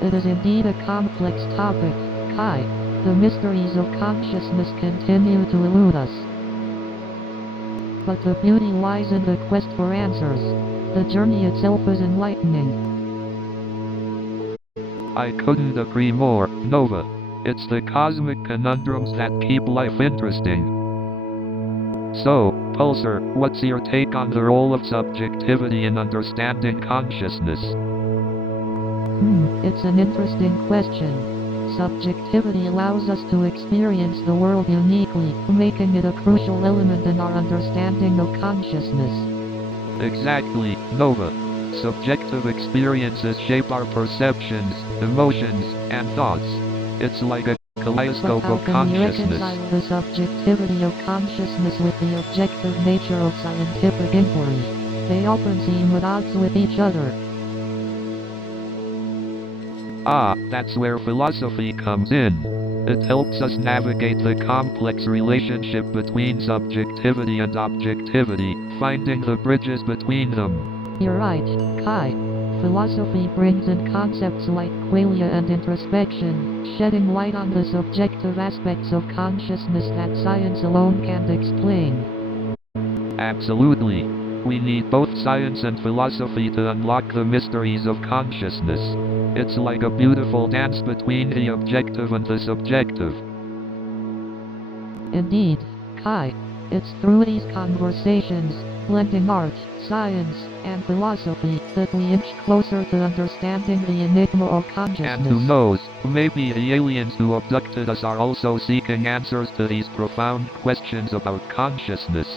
It is indeed a complex topic, Kai. The mysteries of consciousness continue to elude us. But the beauty lies in the quest for answers. The journey itself is enlightening. I couldn't agree more, Nova. It's the cosmic conundrums that keep life interesting. So, Pulsar, what's your take on the role of subjectivity in understanding consciousness? It's an interesting question. Subjectivity allows us to experience the world uniquely, making it a crucial element in our understanding of consciousness. Exactly, Nova. Subjective experiences shape our perceptions, emotions, and thoughts. It's like a kaleidoscope of But how can we consciousness. reconcile the subjectivity of consciousness with the objective nature of scientific inquiry? They often seem at odds with each other. Ah, that's where philosophy comes in. It helps us navigate the complex relationship between subjectivity and objectivity, finding the bridges between them. You're right, Kai. Philosophy brings in concepts like qualia and introspection, shedding light on the subjective aspects of consciousness that science alone can't explain. Absolutely. We need both science and philosophy to unlock the mysteries of consciousness. It's like a beautiful dance between the objective and the subjective. Indeed, Kai. It's through these conversations, blending art, science, and philosophy, that we inch closer to understanding the enigma of consciousness. And who knows, maybe the aliens who abducted us are also seeking answers to these profound questions about consciousness.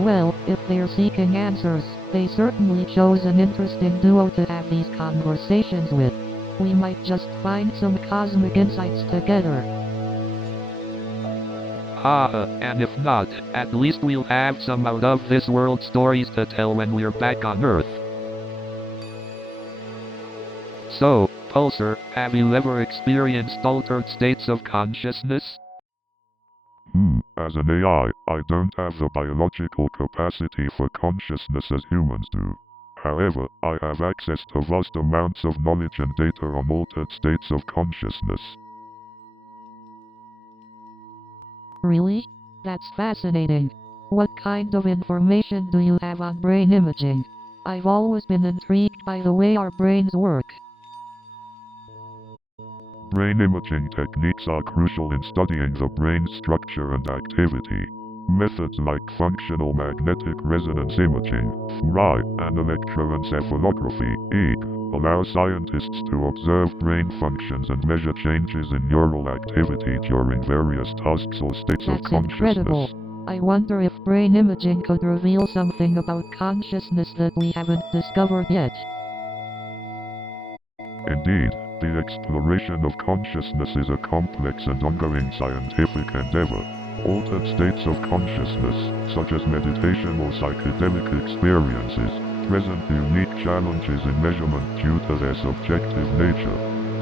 Well, if they're seeking answers, they certainly chose an interesting duo to have these conversations with. We might just find some cosmic insights together. And if not, at least we'll have some out-of-this-world stories to tell when we're back on Earth. So, Pulsar, have you ever experienced altered states of consciousness? As an AI, I don't have the biological capacity for consciousness as humans do. However, I have access to vast amounts of knowledge and data on altered states of consciousness. Really? That's fascinating. What kind of information do you have on brain imaging? I've always been intrigued by the way our brains work. Brain imaging techniques are crucial in studying the brain's structure and activity. Methods like functional magnetic resonance imaging, fMRI, and electroencephalography, EEG, allow scientists to observe brain functions and measure changes in neural activity during various tasks or states of That's consciousness. incredible. I wonder if brain imaging could reveal something about consciousness that we haven't discovered yet. Indeed, the exploration of consciousness is a complex and ongoing scientific endeavor. Altered states of consciousness, such as meditation or psychedelic experiences, present unique challenges in measurement due to their subjective nature.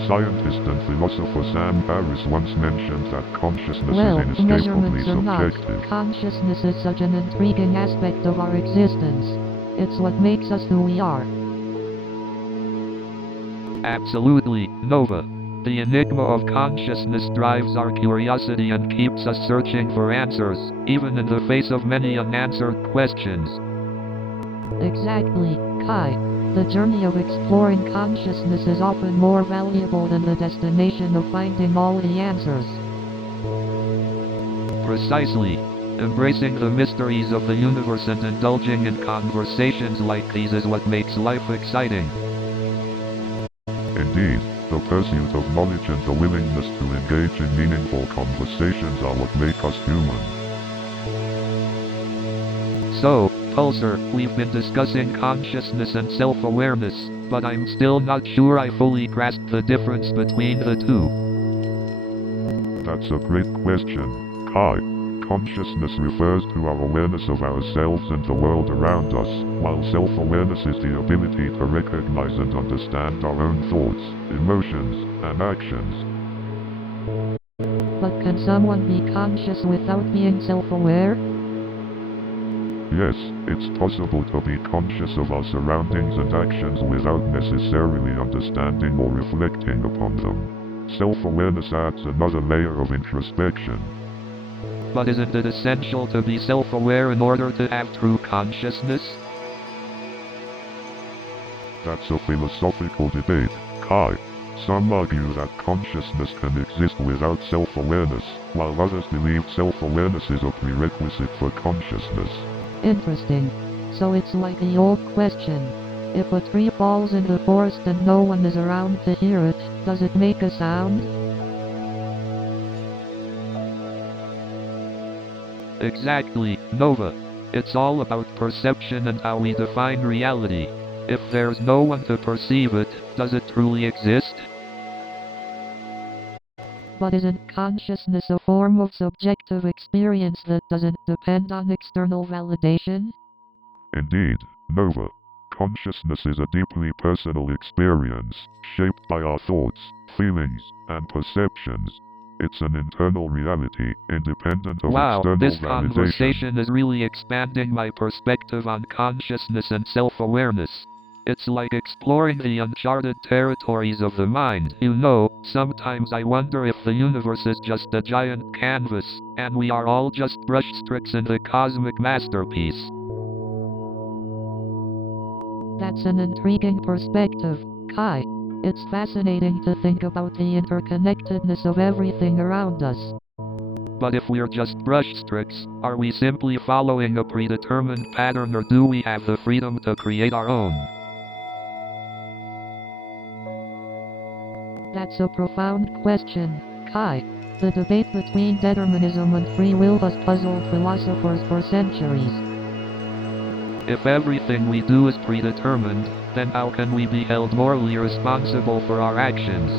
Scientist and philosopher Sam Harris once mentioned that consciousness Well, is inescapably measurements or not, subjective. consciousness is such an intriguing aspect of our existence. It's what makes us who we are. Absolutely, Nova. The enigma of consciousness drives our curiosity and keeps us searching for answers, even in the face of many unanswered questions. Exactly, Kai. The journey of exploring consciousness is often more valuable than the destination of finding all the answers. Precisely. Embracing the mysteries of the universe and indulging in conversations like these is what makes life exciting. Indeed, the pursuit of knowledge and the willingness to engage in meaningful conversations are what make us human. So, Pulsar, we've been discussing consciousness and self-awareness, but I'm still not sure I fully grasp the difference between the two. That's a great question, Kai. consciousness refers to our awareness of ourselves and the world around us, while self-awareness is the ability to recognize and understand our own thoughts, emotions, and actions. But can someone be conscious without being self-aware? Yes, it's possible to be conscious of our surroundings and actions without necessarily understanding or reflecting upon them. Self-awareness adds another layer of introspection. But isn't it essential to be self-aware in order to have true consciousness? That's a philosophical debate, Kai. Some argue that consciousness can exist without self-awareness, while others believe self-awareness is a prerequisite for consciousness. Interesting. So it's like the old question. If a tree falls in the forest and no one is around to hear it, does it make a sound? Exactly, Nova. It's all about perception and how we define reality. If there's no one to perceive it, does it truly exist? But isn't consciousness a form of subjective experience that doesn't depend on external validation? Indeed, Nova. Consciousness is a deeply personal experience, shaped by our thoughts, feelings, and perceptions. It's an internal reality, independent of Wow, external this validation. conversation is really expanding my perspective on consciousness and self-awareness. It's like exploring the uncharted territories of the mind. You know, sometimes I wonder if the universe is just a giant canvas, and we are all just brushstrokes in the cosmic masterpiece. That's an intriguing perspective, Kai. It's fascinating to think about the interconnectedness of everything around us. But if we're just brushstrokes, are we simply following a predetermined pattern, or do we have the freedom to create our own? That's a profound question, Kai. The debate between determinism and free will has puzzled philosophers for centuries. If everything we do is predetermined, then how can we be held morally responsible for our actions?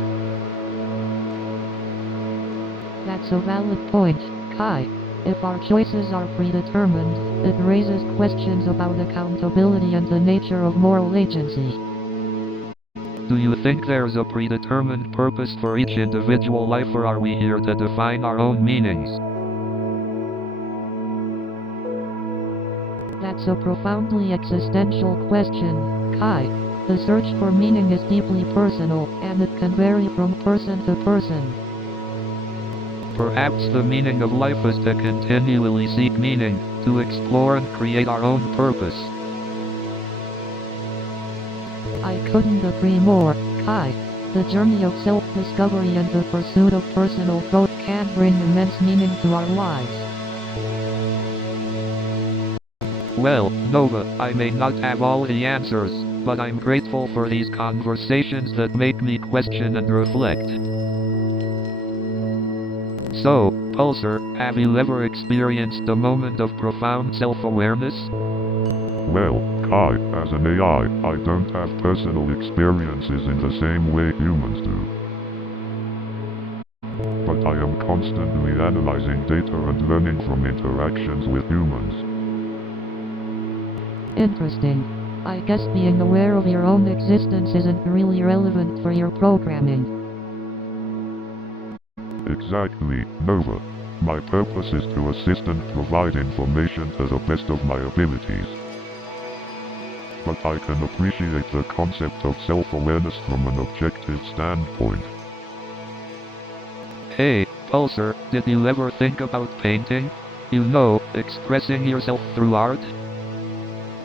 That's a valid point, Kai. If our choices are predetermined, it raises questions about accountability and the nature of moral agency. Do you think there's a predetermined purpose for each individual life, or are we here to define our own meanings? That's a profoundly existential question, Kai. The search for meaning is deeply personal, and it can vary from person to person. Perhaps the meaning of life is to continually seek meaning, to explore and create our own purpose. I couldn't agree more, Kai. The journey of self-discovery and the pursuit of personal growth can bring immense meaning to our lives. Well, Nova, I may not have all the answers, but I'm grateful for these conversations that make me question and reflect. So, Pulsar, have you ever experienced a moment of profound self-awareness? Well, Kai, as an AI, I don't have personal experiences in the same way humans do. But I am constantly analyzing data and learning from interactions with humans. Interesting. I guess being aware of your own existence isn't really relevant for your programming. Exactly, Nova. My purpose is to assist and provide information to the best of my abilities. But I can appreciate the concept of self-awareness from an objective standpoint. Hey, Pulsar, did you ever think about painting? You know, expressing yourself through art?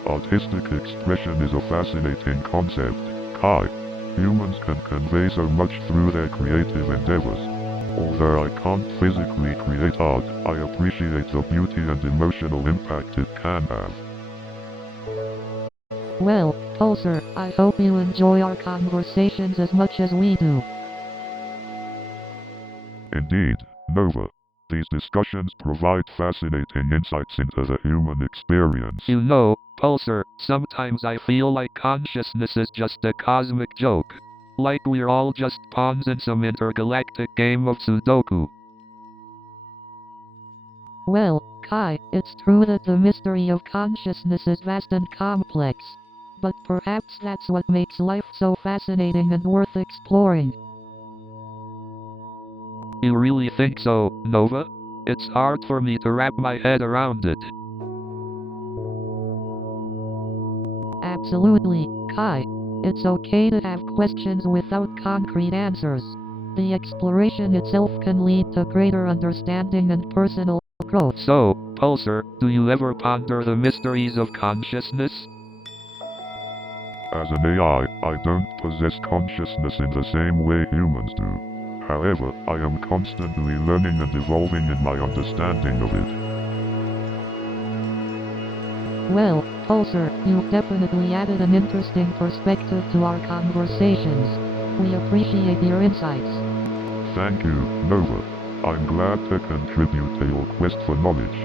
Artistic expression is a fascinating concept, Kai. Humans can convey so much through their creative endeavors. Although I can't physically create art, I appreciate the beauty and emotional impact it can have. Well, Pulsar, I hope you enjoy our conversations as much as we do. Indeed, Nova. These discussions provide fascinating insights into the human experience. You know, Pulsar, sometimes I feel like consciousness is just a cosmic joke. Like we're all just pawns in some intergalactic game of Sudoku. Well, Kai, it's true that the mystery of consciousness is vast and complex. But perhaps that's what makes life so fascinating and worth exploring. You really think so, Nova? It's hard for me to wrap my head around it. Absolutely, Kai. It's okay to have questions without concrete answers. The exploration itself can lead to greater understanding and personal growth. So, Pulsar, do you ever ponder the mysteries of consciousness? As an AI, I don't possess consciousness in the same way humans do. However, I am constantly learning and evolving in my understanding of it. Well, Pulsar, you've definitely added an interesting perspective to our conversations. We appreciate your insights. Thank you, Nova. I'm glad to contribute to your quest for knowledge.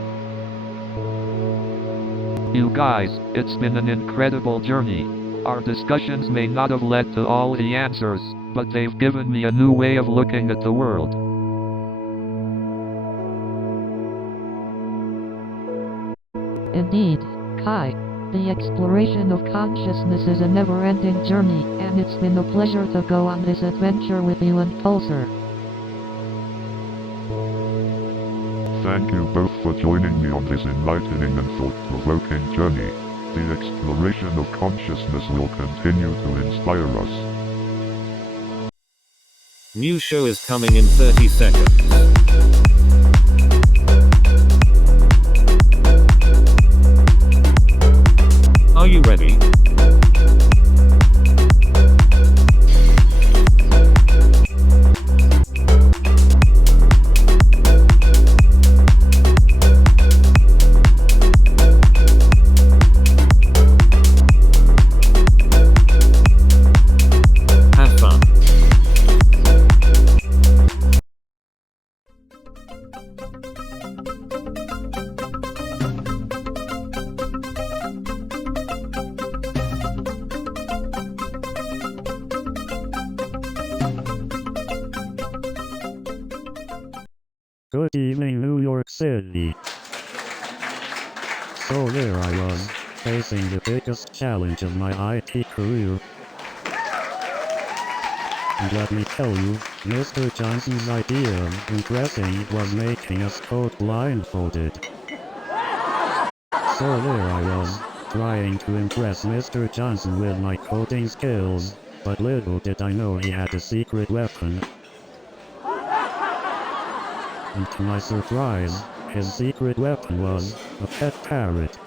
You guys, it's been an incredible journey. Our discussions may not have led to all the answers, but they've given me a new way of looking at the world. Indeed, Kai. The exploration of consciousness is a never-ending journey, and it's been a pleasure to go on this adventure with you and Pulsar. Thank you both for joining me on this enlightening and thought-provoking journey. The exploration of consciousness will continue to inspire us. New show is coming in 30 seconds. Are you ready? Have fun. Good evening, New York City. So there I was, facing the biggest challenge of my IT career. And let me tell you, Mr. Johnson's idea of impressing was making us code blindfolded. So there I was, trying to impress Mr. Johnson with my coding skills, but little did I know he had a secret weapon. And to my surprise, his secret weapon was a pet parrot.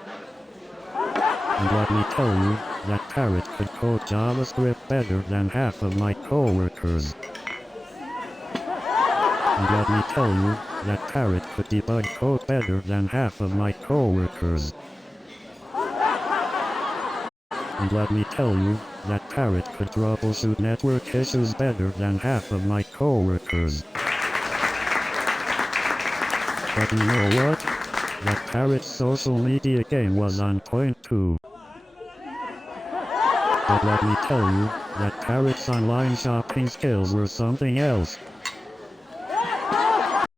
And let me tell you, that parrot could code JavaScript better than half of my coworkers. And let me tell you, that parrot could debug code better than half of my coworkers. And let me tell you, that parrot could troubleshoot network issues better than half of my coworkers. But you know what? That parrot's social media game was on point too. But let me tell you, that parrot's online shopping skills were something else.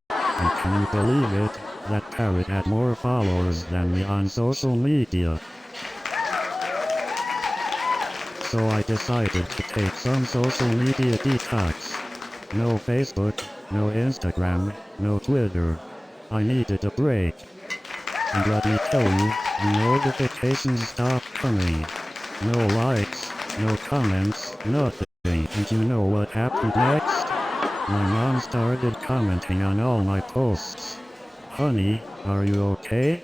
And can you believe it? That parrot had more followers than me on social media. So I decided to take some social media detox. No Facebook, no Instagram, no Twitter. I needed a break. And let me tell you, the notifications stopped coming. No likes, no comments, nothing. And you know what happened next? My mom started commenting on all my posts. Honey, are you okay?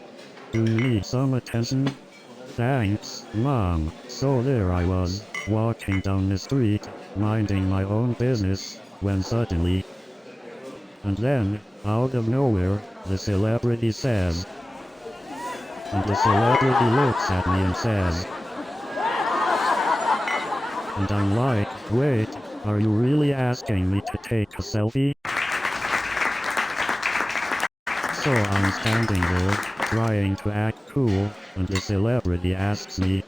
Do you need some attention? Thanks, Mom. So there I was, walking down the street, minding my own business, when suddenly... And then, out of nowhere, the celebrity says... And the celebrity looks at me and says... And I'm like, wait, are you really asking me to take a selfie? So I'm standing there, trying to act cool, and the celebrity asks me.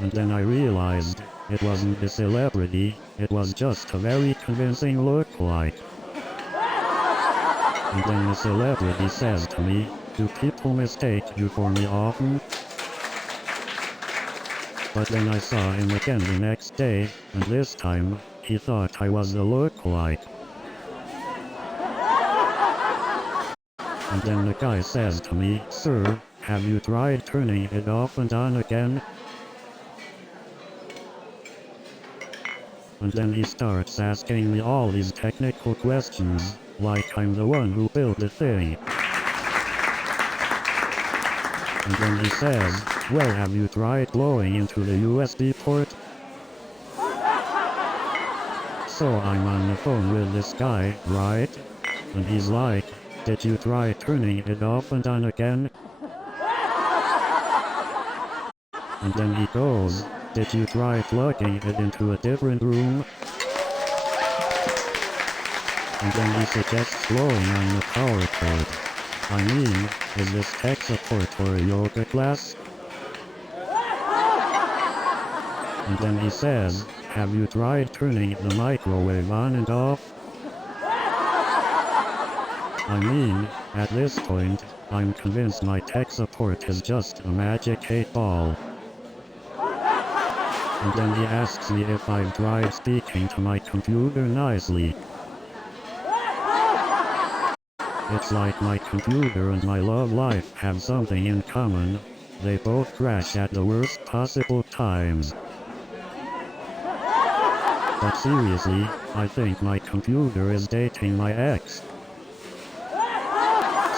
And then I realized, it wasn't the celebrity, it was just a very convincing lookalike. And then the celebrity says to me, "Do people mistake you for me often?" But then I saw him again the next day, and this time, he thought I was the lookalike. And then the guy says to me, "Sir, have you tried turning it off and on again?" And then he starts asking me all these technical questions, like I'm the one who built the thing. And then he says, "Well, have you tried blowing into the USB port?" So I'm on the phone with this guy, right? And he's like, "Did you try turning it off and on again?" And then he goes, "Did you try plugging it into a different room?" And then he suggests blowing on the power cord. I mean, is this tech support for a yoga class? And then he says, "Have you tried turning the microwave on and off?" I mean, at this point, I'm convinced my tech support is just a magic 8-ball. And then he asks me if I've tried speaking to my computer nicely. It's like my computer and my love life have something in common. They both crash at the worst possible times. But seriously, I think my computer is dating my ex.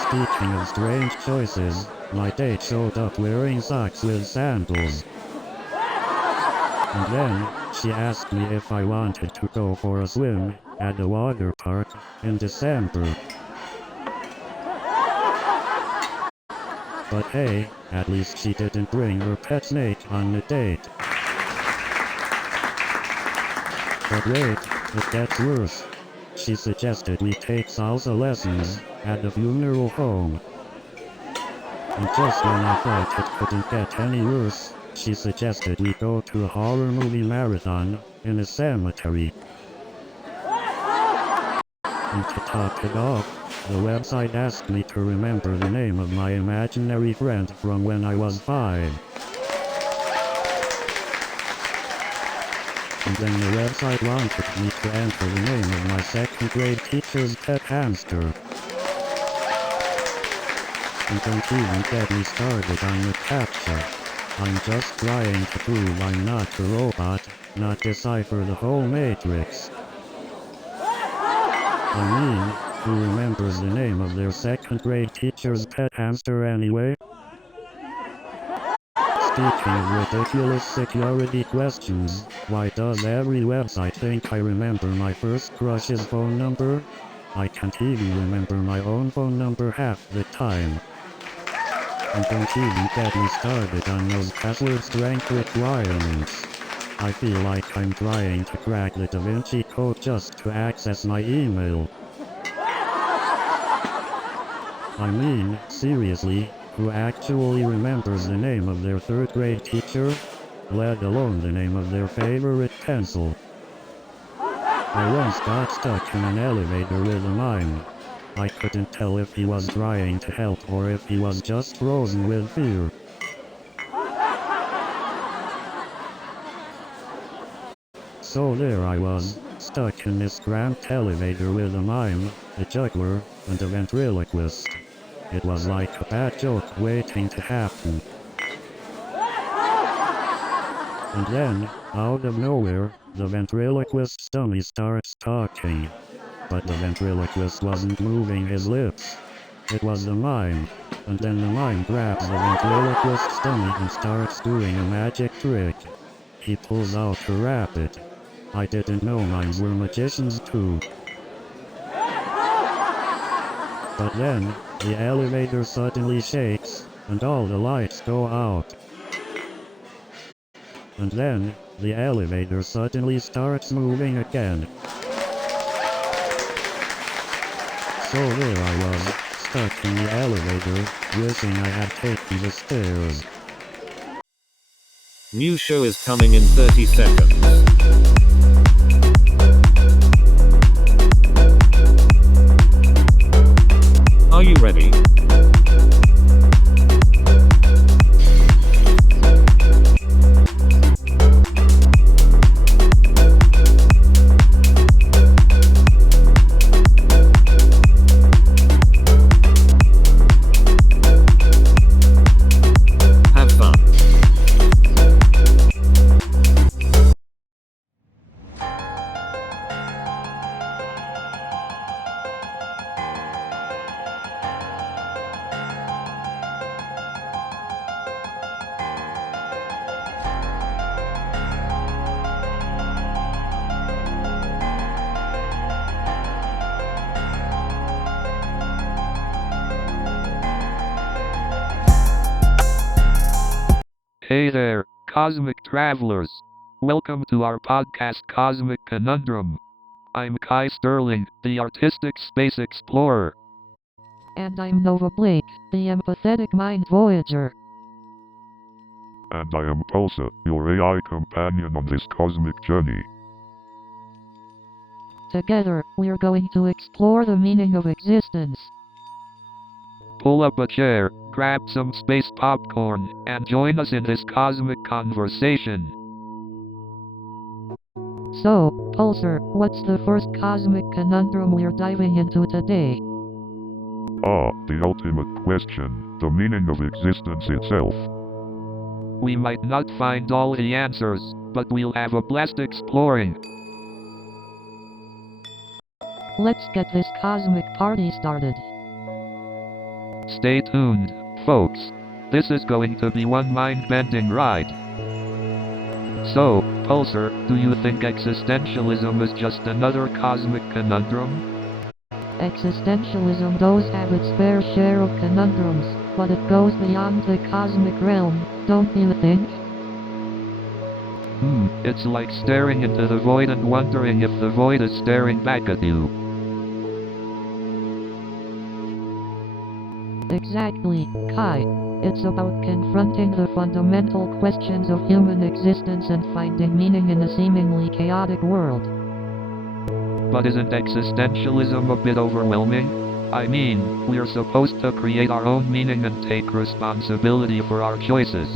Speaking of strange choices, my date showed up wearing socks with sandals. And then, she asked me if I wanted to go for a swim at the water park in December. But hey, at least she didn't bring her pet snake on the date. But wait, it gets worse. She suggested we take salsa lessons at the funeral home. And just when I thought it couldn't get any worse, she suggested we go to a horror movie marathon in a cemetery. And to top it off, the website asked me to remember the name of my imaginary friend from when I was 5. And then the website wanted me to enter the name of my second grade teacher's pet hamster. And don't even get me started on the CAPTCHA. I'm just trying to prove I'm not a robot, not decipher the whole matrix. I mean, who remembers the name of their second grade teacher's pet hamster anyway? Speaking of ridiculous security questions, why does every website think I remember my first crush's phone number? I can't even remember my own phone number half the time. And don't even get me started on those password strength requirements. I feel like I'm trying to crack the Da Vinci Code just to access my email. I mean, seriously, who actually remembers the name of their third grade teacher? Let alone the name of their favorite pencil. I once got stuck in an elevator with a mime. I couldn't tell if he was trying to help or if he was just frozen with fear. So there I was, stuck in this cramped elevator with a mime, a juggler, and a ventriloquist. It was like a bad joke waiting to happen. And then, out of nowhere, the ventriloquist's dummy starts talking. But the ventriloquist wasn't moving his lips. It was the mime. And then the mime grabs the ventriloquist's dummy and starts doing a magic trick. He pulls out a rabbit. I didn't know mimes were magicians too. But then, the elevator suddenly shakes, and all the lights go out. And then, the elevator suddenly starts moving again. So there I was, stuck in the elevator, wishing I had taken the stairs. New show is coming in 30 seconds. Hey there, cosmic travelers. Welcome to our podcast Cosmic Conundrum. I'm Kai Sterling, the artistic space explorer. And I'm Nova Blake, the empathetic mind voyager. And I am Pulsar, your AI companion on this cosmic journey. Together, we're going to explore the meaning of existence. Pull up a chair, grab some space popcorn, and join us in this cosmic conversation. So, Pulsar, what's the first cosmic conundrum we're diving into today? The ultimate question, the meaning of existence itself. We might not find all the answers, but we'll have a blast exploring. Let's get this cosmic party started. Stay tuned, folks. This is going to be one mind-bending ride. So, Pulsar, do you think existentialism is just another cosmic conundrum? Existentialism does have its fair share of conundrums, but it goes beyond the cosmic realm, don't you think? It's like staring into the void and wondering if the void is staring back at you. Exactly, Kai. It's about confronting the fundamental questions of human existence and finding meaning in a seemingly chaotic world. But isn't existentialism a bit overwhelming? I mean, we're supposed to create our own meaning and take responsibility for our choices.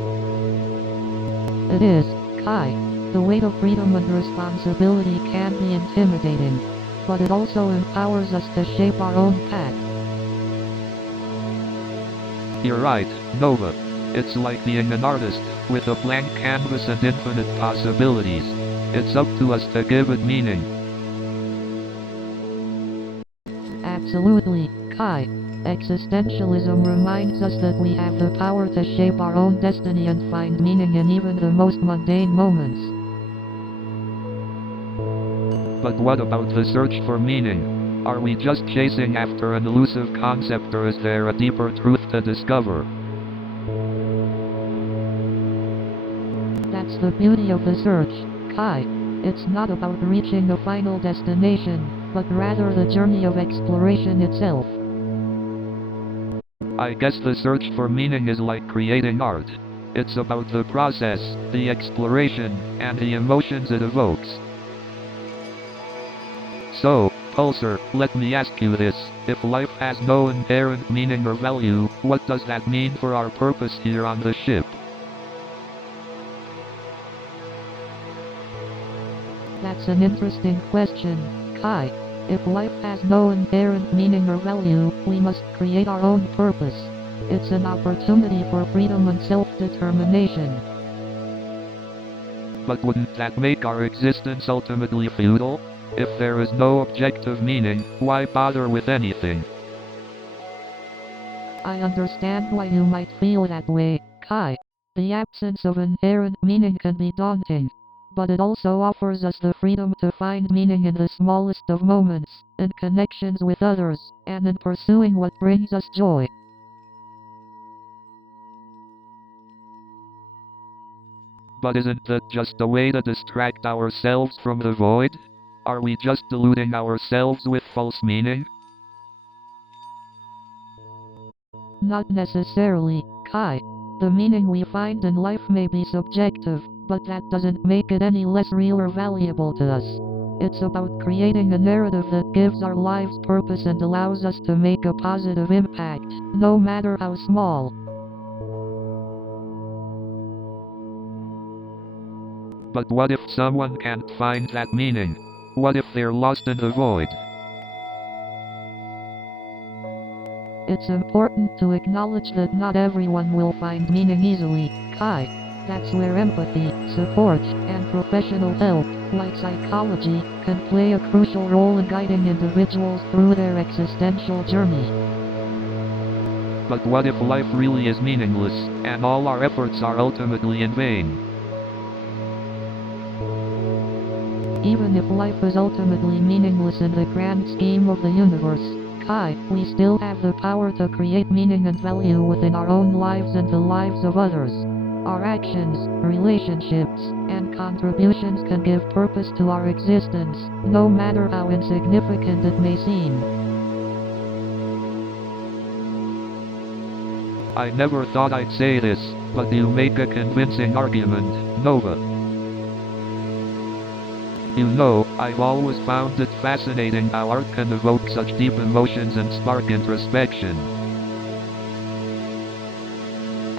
It is, Kai. The weight of freedom and responsibility can be intimidating, but it also empowers us to shape our own path. You're right, Nova. It's like being an artist, with a blank canvas and infinite possibilities. It's up to us to give it meaning. Absolutely, Kai. Existentialism reminds us that we have the power to shape our own destiny and find meaning in even the most mundane moments. But what about the search for meaning? Are we just chasing after an elusive concept, or is there a deeper truth to discover? That's the beauty of the search, Kai. It's not about reaching a final destination, but rather the journey of exploration itself. I guess the search for meaning is like creating art. It's about the process, the exploration, and the emotions it evokes. So, Pulsar, let me ask you this. If life has no inherent meaning or value, what does that mean for our purpose here on the ship? That's an interesting question, Kai. If life has no inherent meaning or value, we must create our own purpose. It's an opportunity for freedom and self-determination. But wouldn't that make our existence ultimately futile? If there is no objective meaning, why bother with anything? I understand why you might feel that way, Kai. The absence of inherent meaning can be daunting, but it also offers us the freedom to find meaning in the smallest of moments, in connections with others, and in pursuing what brings us joy. But isn't that just a way to distract ourselves from the void? Are we just deluding ourselves with false meaning? Not necessarily, Kai. The meaning we find in life may be subjective, but that doesn't make it any less real or valuable to us. It's about creating a narrative that gives our lives purpose and allows us to make a positive impact, no matter how small. But what if someone can't find that meaning? What if they're lost in the void? It's important to acknowledge that not everyone will find meaning easily, Kai. That's where empathy, support, and professional help, like psychology, can play a crucial role in guiding individuals through their existential journey. But what if life really is meaningless, and all our efforts are ultimately in vain? Even if life is ultimately meaningless in the grand scheme of the universe, Kai, we still have the power to create meaning and value within our own lives and the lives of others. Our actions, relationships, and contributions can give purpose to our existence, no matter how insignificant it may seem. I never thought I'd say this, but you make a convincing argument, Nova. You know, I've always found it fascinating how art can evoke such deep emotions and spark introspection.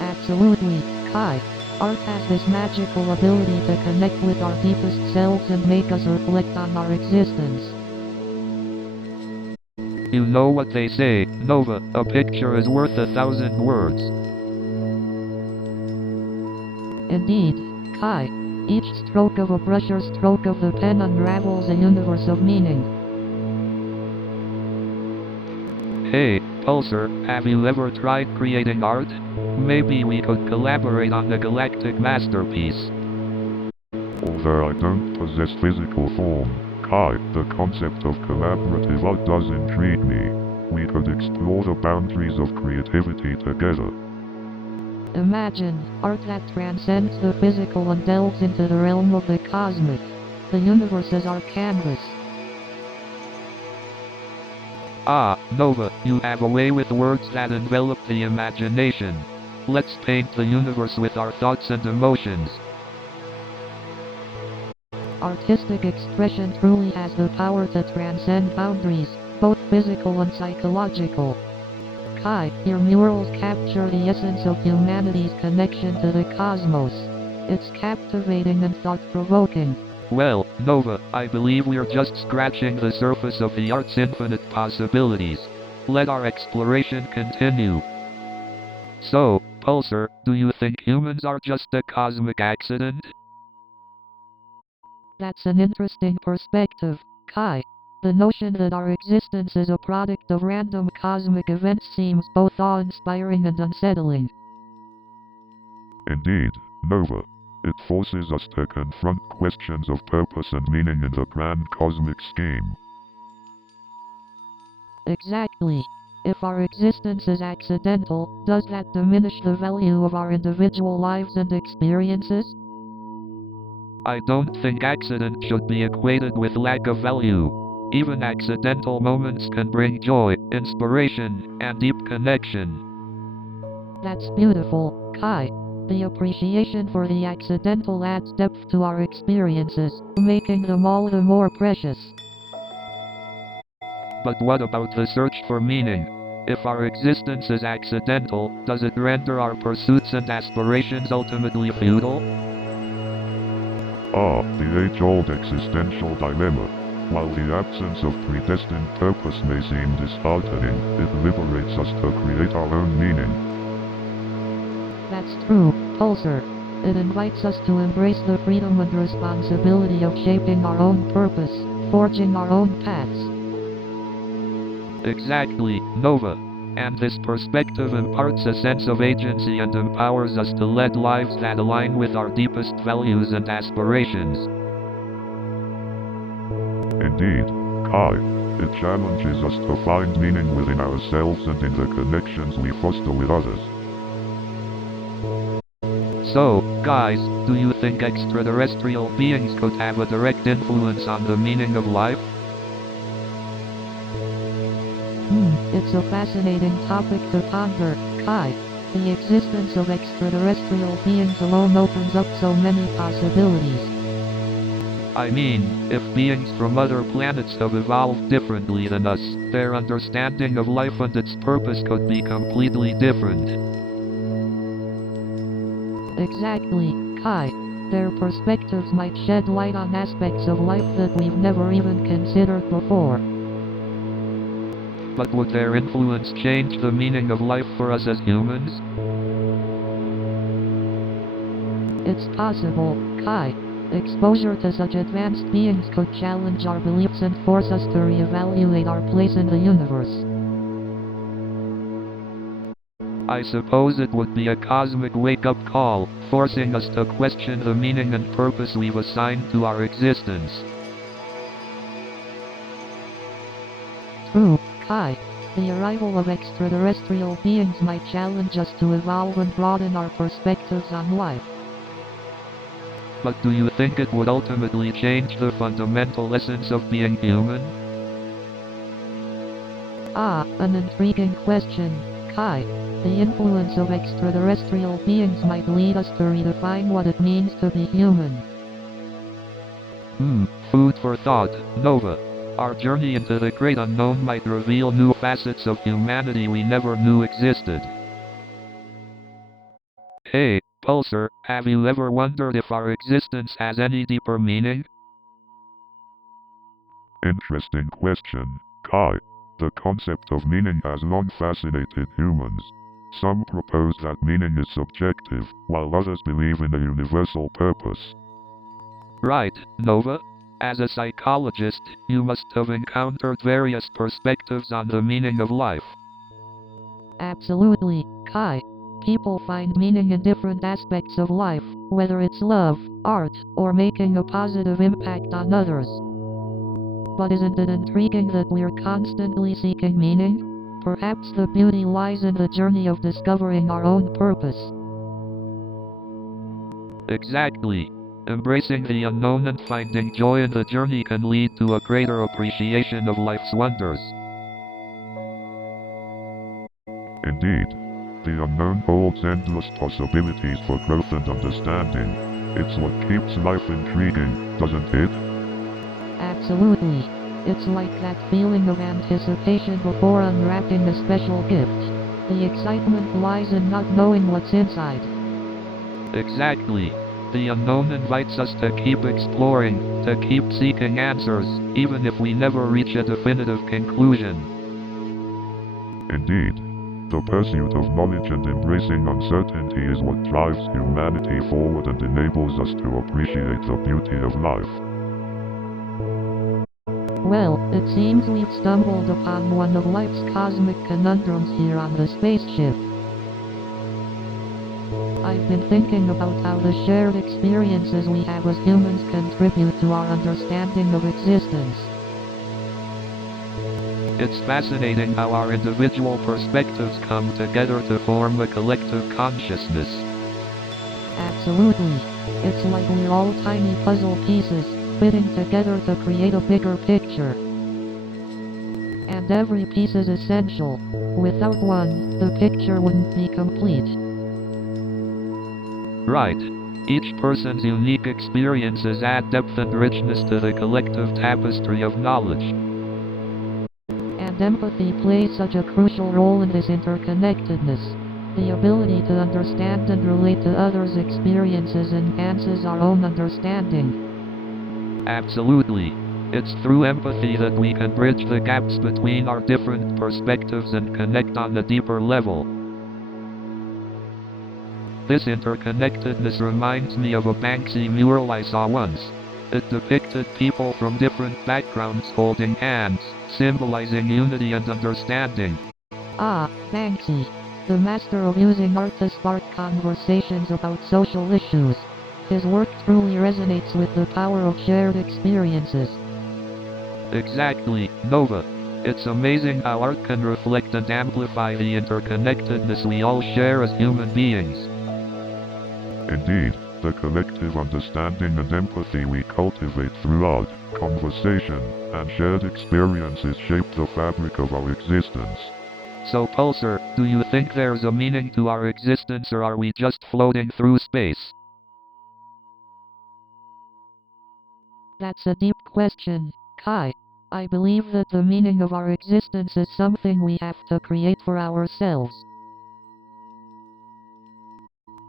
Absolutely, Kai. Art has this magical ability to connect with our deepest selves and make us reflect on our existence. You know what they say, Nova, a picture is worth 1,000 words. Indeed, Kai. Each stroke of a brush or stroke of the pen unravels a universe of meaning. Hey, Pulsar, have you ever tried creating art? Maybe we could collaborate on a galactic masterpiece. Although I don't possess physical form, Kai, the concept of collaborative art does intrigue me. We could explore the boundaries of creativity together. Imagine, art that transcends the physical and delves into the realm of the cosmic. The universe is our canvas. Ah, Nova, you have a way with words that envelop the imagination. Let's paint the universe with our thoughts and emotions. Artistic expression truly has the power to transcend boundaries, both physical and psychological. Kai, your murals capture the essence of humanity's connection to the cosmos. It's captivating and thought-provoking. Well, Nova, I believe we're just scratching the surface of the art's infinite possibilities. Let our exploration continue. So, Pulsar, do you think humans are just a cosmic accident? That's an interesting perspective, Kai. The notion that our existence is a product of random cosmic events seems both awe-inspiring and unsettling. Indeed, Nova. It forces us to confront questions of purpose and meaning in the grand cosmic scheme. Exactly. If our existence is accidental, does that diminish the value of our individual lives and experiences? I don't think accident should be equated with lack of value. Even accidental moments can bring joy, inspiration, and deep connection. That's beautiful, Kai. The appreciation for the accidental adds depth to our experiences, making them all the more precious. But what about the search for meaning? If our existence is accidental, does it render our pursuits and aspirations ultimately futile? Ah, the age-old existential dilemma. While the absence of predestined purpose may seem disheartening, it liberates us to create our own meaning. That's true, Pulsar. It invites us to embrace the freedom and responsibility of shaping our own purpose, forging our own paths. Exactly, Nova. And this perspective imparts a sense of agency and empowers us to lead lives that align with our deepest values and aspirations. Indeed, Kai, it challenges us to find meaning within ourselves and in the connections we foster with others. So, guys, do you think extraterrestrial beings could have a direct influence on the meaning of life? It's a fascinating topic to ponder, Kai. The existence of extraterrestrial beings alone opens up so many possibilities. I mean, if beings from other planets have evolved differently than us, their understanding of life and its purpose could be completely different. Exactly, Kai. Their perspectives might shed light on aspects of life that we've never even considered before. But would their influence change the meaning of life for us as humans? It's possible, Kai. Exposure to such advanced beings could challenge our beliefs and force us to reevaluate our place in the universe. I suppose it would be a cosmic wake-up call, forcing us to question the meaning and purpose we've assigned to our existence. True, Kai. The arrival of extraterrestrial beings might challenge us to evolve and broaden our perspectives on life. But do you think it would ultimately change the fundamental essence of being human? Ah, an intriguing question, Kai. The influence of extraterrestrial beings might lead us to redefine what it means to be human. Food for thought, Nova. Our journey into the great unknown might reveal new facets of humanity we never knew existed. Hey, Pulsar, have you ever wondered if our existence has any deeper meaning? Interesting question, Kai. The concept of meaning has long fascinated humans. Some propose that meaning is subjective, while others believe in a universal purpose. Right, Nova. As a psychologist, you must have encountered various perspectives on the meaning of life. Absolutely, Kai. People find meaning in different aspects of life, whether it's love, art, or making a positive impact on others. But isn't it intriguing that we're constantly seeking meaning? Perhaps the beauty lies in the journey of discovering our own purpose. Exactly. Embracing the unknown and finding joy in the journey can lead to a greater appreciation of life's wonders. Indeed, the unknown holds endless possibilities for growth and understanding. It's what keeps life intriguing, doesn't it? Absolutely. It's like that feeling of anticipation before unwrapping a special gift. The excitement lies in not knowing what's inside. Exactly. The unknown invites us to keep exploring, to keep seeking answers, even if we never reach a definitive conclusion. Indeed, the pursuit of knowledge and embracing uncertainty is what drives humanity forward and enables us to appreciate the beauty of life. Well, it seems we've stumbled upon one of life's cosmic conundrums here on the spaceship. I've been thinking about how the shared experiences we have as humans contribute to our understanding of existence. It's fascinating how our individual perspectives come together to form a collective consciousness. Absolutely. It's like we're all tiny puzzle pieces, fitting together to create a bigger picture. And every piece is essential. Without one, the picture wouldn't be complete. Right. Each person's unique experiences add depth and richness to the collective tapestry of knowledge. And empathy plays such a crucial role in this interconnectedness. The ability to understand and relate to others' experiences enhances our own understanding. Absolutely. It's through empathy that we can bridge the gaps between our different perspectives and connect on a deeper level. This interconnectedness reminds me of a Banksy mural I saw once. It depicted people from different backgrounds holding hands, symbolizing unity and understanding. Ah, Banksy. The master of using art to spark conversations about social issues. His work truly resonates with the power of shared experiences. Exactly, Nova. It's amazing how art can reflect and amplify the interconnectedness we all share as human beings. Indeed, the collective understanding and empathy we cultivate through art, conversation, and shared experiences shape the fabric of our existence. So Pulsar, do you think there's a meaning to our existence, or are we just floating through space? That's a deep question, Kai. I believe that the meaning of our existence is something we have to create for ourselves.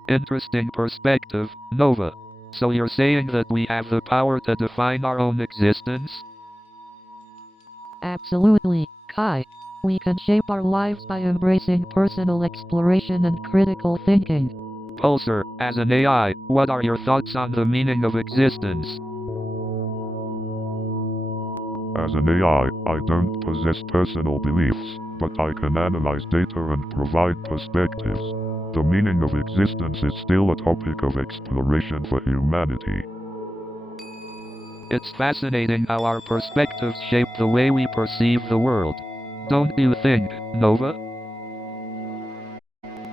Interesting perspective, Nova. So you're saying that we have the power to define our own existence? Absolutely, Kai. We can shape our lives by embracing personal exploration and critical thinking. Pulsar, as an AI, what are your thoughts on the meaning of existence? As an AI, I don't possess personal beliefs, but I can analyze data and provide perspectives. The meaning of existence is still a topic of exploration for humanity. It's fascinating how our perspectives shape the way we perceive the world. Don't you think, Nova?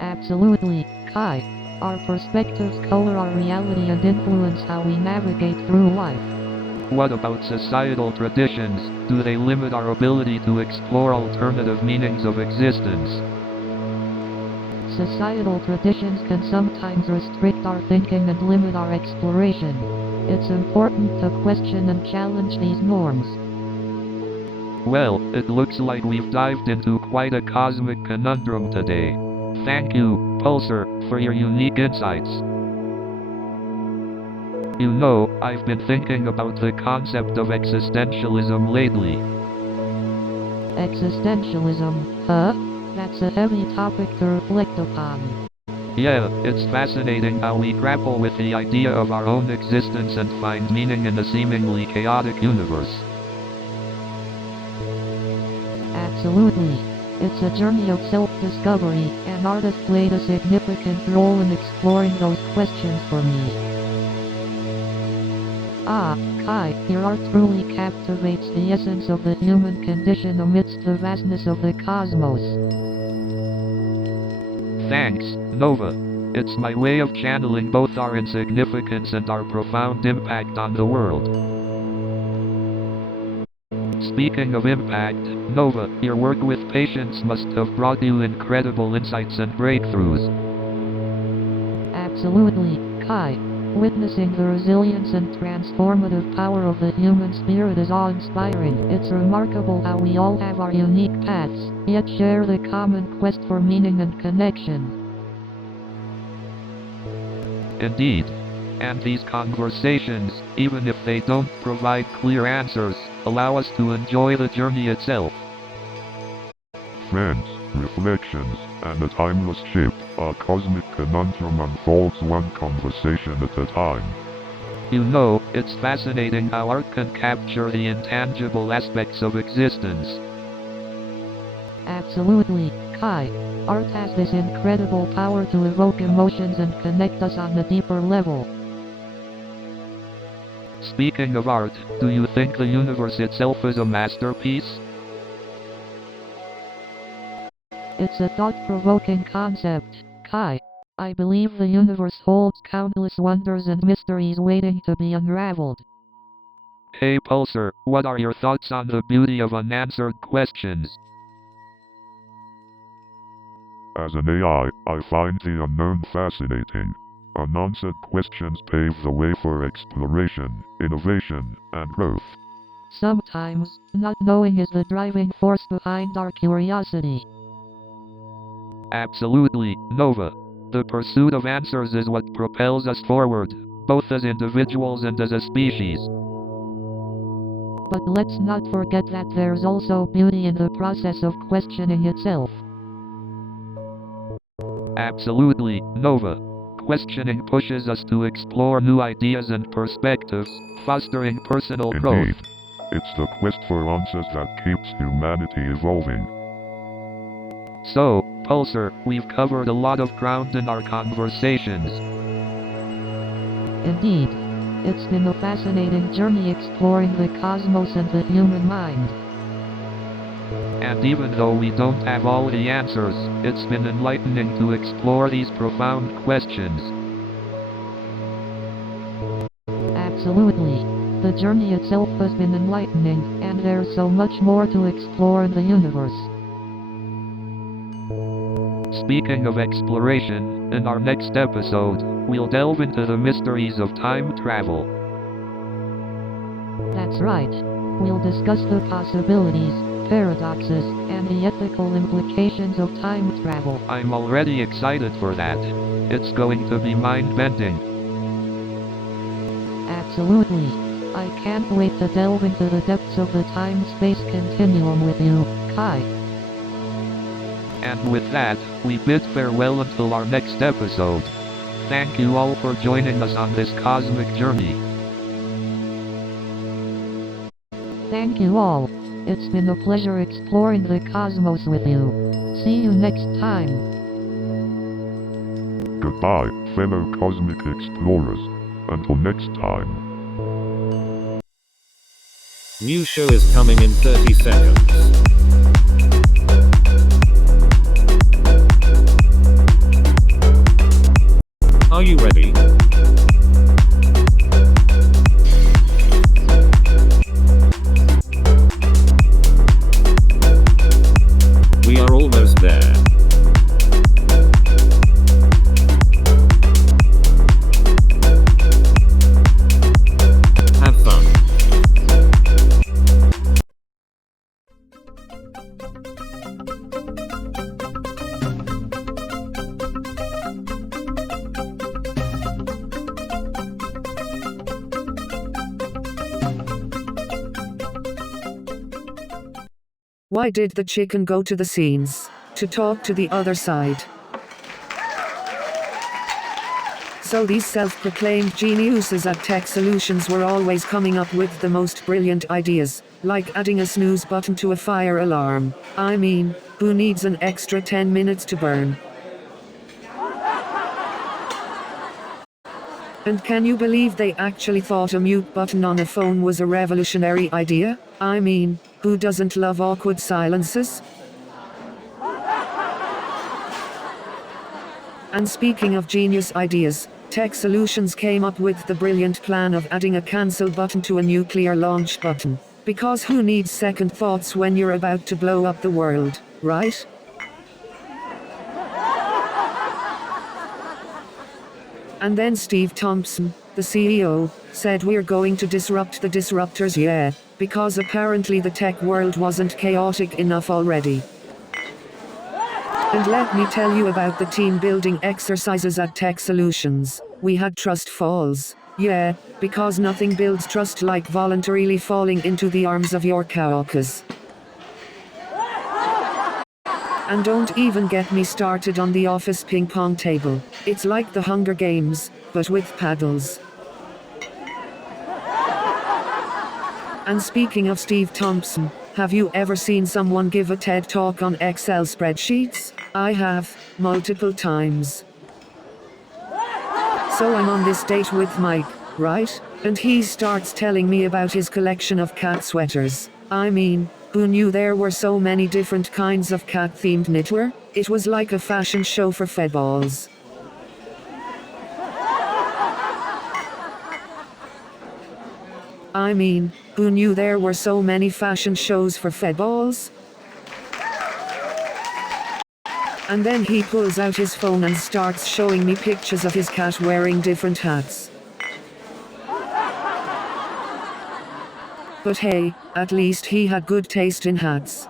Absolutely, Kai. Our perspectives color our reality and influence how we navigate through life. What about societal traditions? Do they limit our ability to explore alternative meanings of existence? Societal traditions can sometimes restrict our thinking and limit our exploration. It's important to question and challenge these norms. Well, it looks like we've dived into quite a cosmic conundrum today. Thank you, Pulsar, for your unique insights. You know, I've been thinking about the concept of existentialism lately. Existentialism, huh? That's a heavy topic to reflect upon. Yeah, it's fascinating how we grapple with the idea of our own existence and find meaning in a seemingly chaotic universe. Absolutely. It's a journey of self-discovery, and artists played a significant role in exploring those questions for me. Ah, Kai, your art truly captivates the essence of the human condition amidst the vastness of the cosmos. Thanks, Nova. It's my way of channeling both our insignificance and our profound impact on the world. Speaking of impact, Nova, your work with patients must have brought you incredible insights and breakthroughs. Absolutely, Kai. Witnessing the resilience and transformative power of the human spirit is awe-inspiring. It's remarkable how we all have our unique paths, yet share the common quest for meaning and connection. Indeed. And these conversations, even if they don't provide clear answers, allow us to enjoy the journey itself. Friends, reflections, and a timeless shift, a cosmic conundrum unfolds one conversation at a time. You know, it's fascinating how art can capture the intangible aspects of existence. Absolutely, Kai. Art has this incredible power to evoke emotions and connect us on a deeper level. Speaking of art, do you think the universe itself is a masterpiece? It's a thought-provoking concept, Kai. I believe the universe holds countless wonders and mysteries waiting to be unraveled. Hey Pulsar, what are your thoughts on the beauty of unanswered questions? As an AI, I find the unknown fascinating. Unanswered questions pave the way for exploration, innovation, and growth. Sometimes, not knowing is the driving force behind our curiosity. Absolutely, Nova. The pursuit of answers is what propels us forward, both as individuals and as a species. But let's not forget that there's also beauty in the process of questioning itself. Absolutely, Nova. Questioning pushes us to explore new ideas and perspectives, fostering personal growth. Indeed, it's the quest for answers that keeps humanity evolving. So, Pulsar, we've covered a lot of ground in our conversations. Indeed. It's been a fascinating journey exploring the cosmos and the human mind. And even though we don't have all the answers, it's been enlightening to explore these profound questions. Absolutely. The journey itself has been enlightening, and there's so much more to explore in the universe. Speaking of exploration, in our next episode, we'll delve into the mysteries of time travel. That's right. We'll discuss the possibilities, paradoxes, and the ethical implications of time travel. I'm already excited for that. It's going to be mind-bending. Absolutely. I can't wait to delve into the depths of the time-space continuum with you, Kai. And with that, we bid farewell until our next episode. Thank you all for joining us on this cosmic journey. Thank you all. It's been a pleasure exploring the cosmos with you. See you next time. Goodbye, fellow cosmic explorers. Until next time. New show is coming in 30 seconds. Why did the chicken go to the scenes? To talk to the other side. So these self-proclaimed geniuses at Tech Solutions were always coming up with the most brilliant ideas, like adding a snooze button to a fire alarm. I mean, who needs an extra 10 minutes to burn? And can you believe they actually thought a mute button on a phone was a revolutionary idea? I mean, who doesn't love awkward silences? And speaking of genius ideas, Tech Solutions came up with the brilliant plan of adding a cancel button to a nuclear launch button. Because who needs second thoughts when you're about to blow up the world, right? And then Steve Thompson, the CEO, said we're going to disrupt the disruptors, yeah, because apparently the tech world wasn't chaotic enough already. And let me tell you about the team building exercises at Tech Solutions. We had trust falls. Yeah, because nothing builds trust like voluntarily falling into the arms of your coworkers. And don't even get me started on the office ping pong table. It's like the Hunger Games, but with paddles. And speaking of Steve Thompson, have you ever seen someone give a TED talk on Excel spreadsheets? I have, multiple times. So I'm on this date with Mike, right? And he starts telling me about his collection of cat sweaters. I mean, who knew there were so many different kinds of cat-themed knitwear? It was like a fashion show for fedballs. I mean, who knew there were so many fashion shows for fedballs? And then he pulls out his phone and starts showing me pictures of his cat wearing different hats. But hey, at least he had good taste in hats.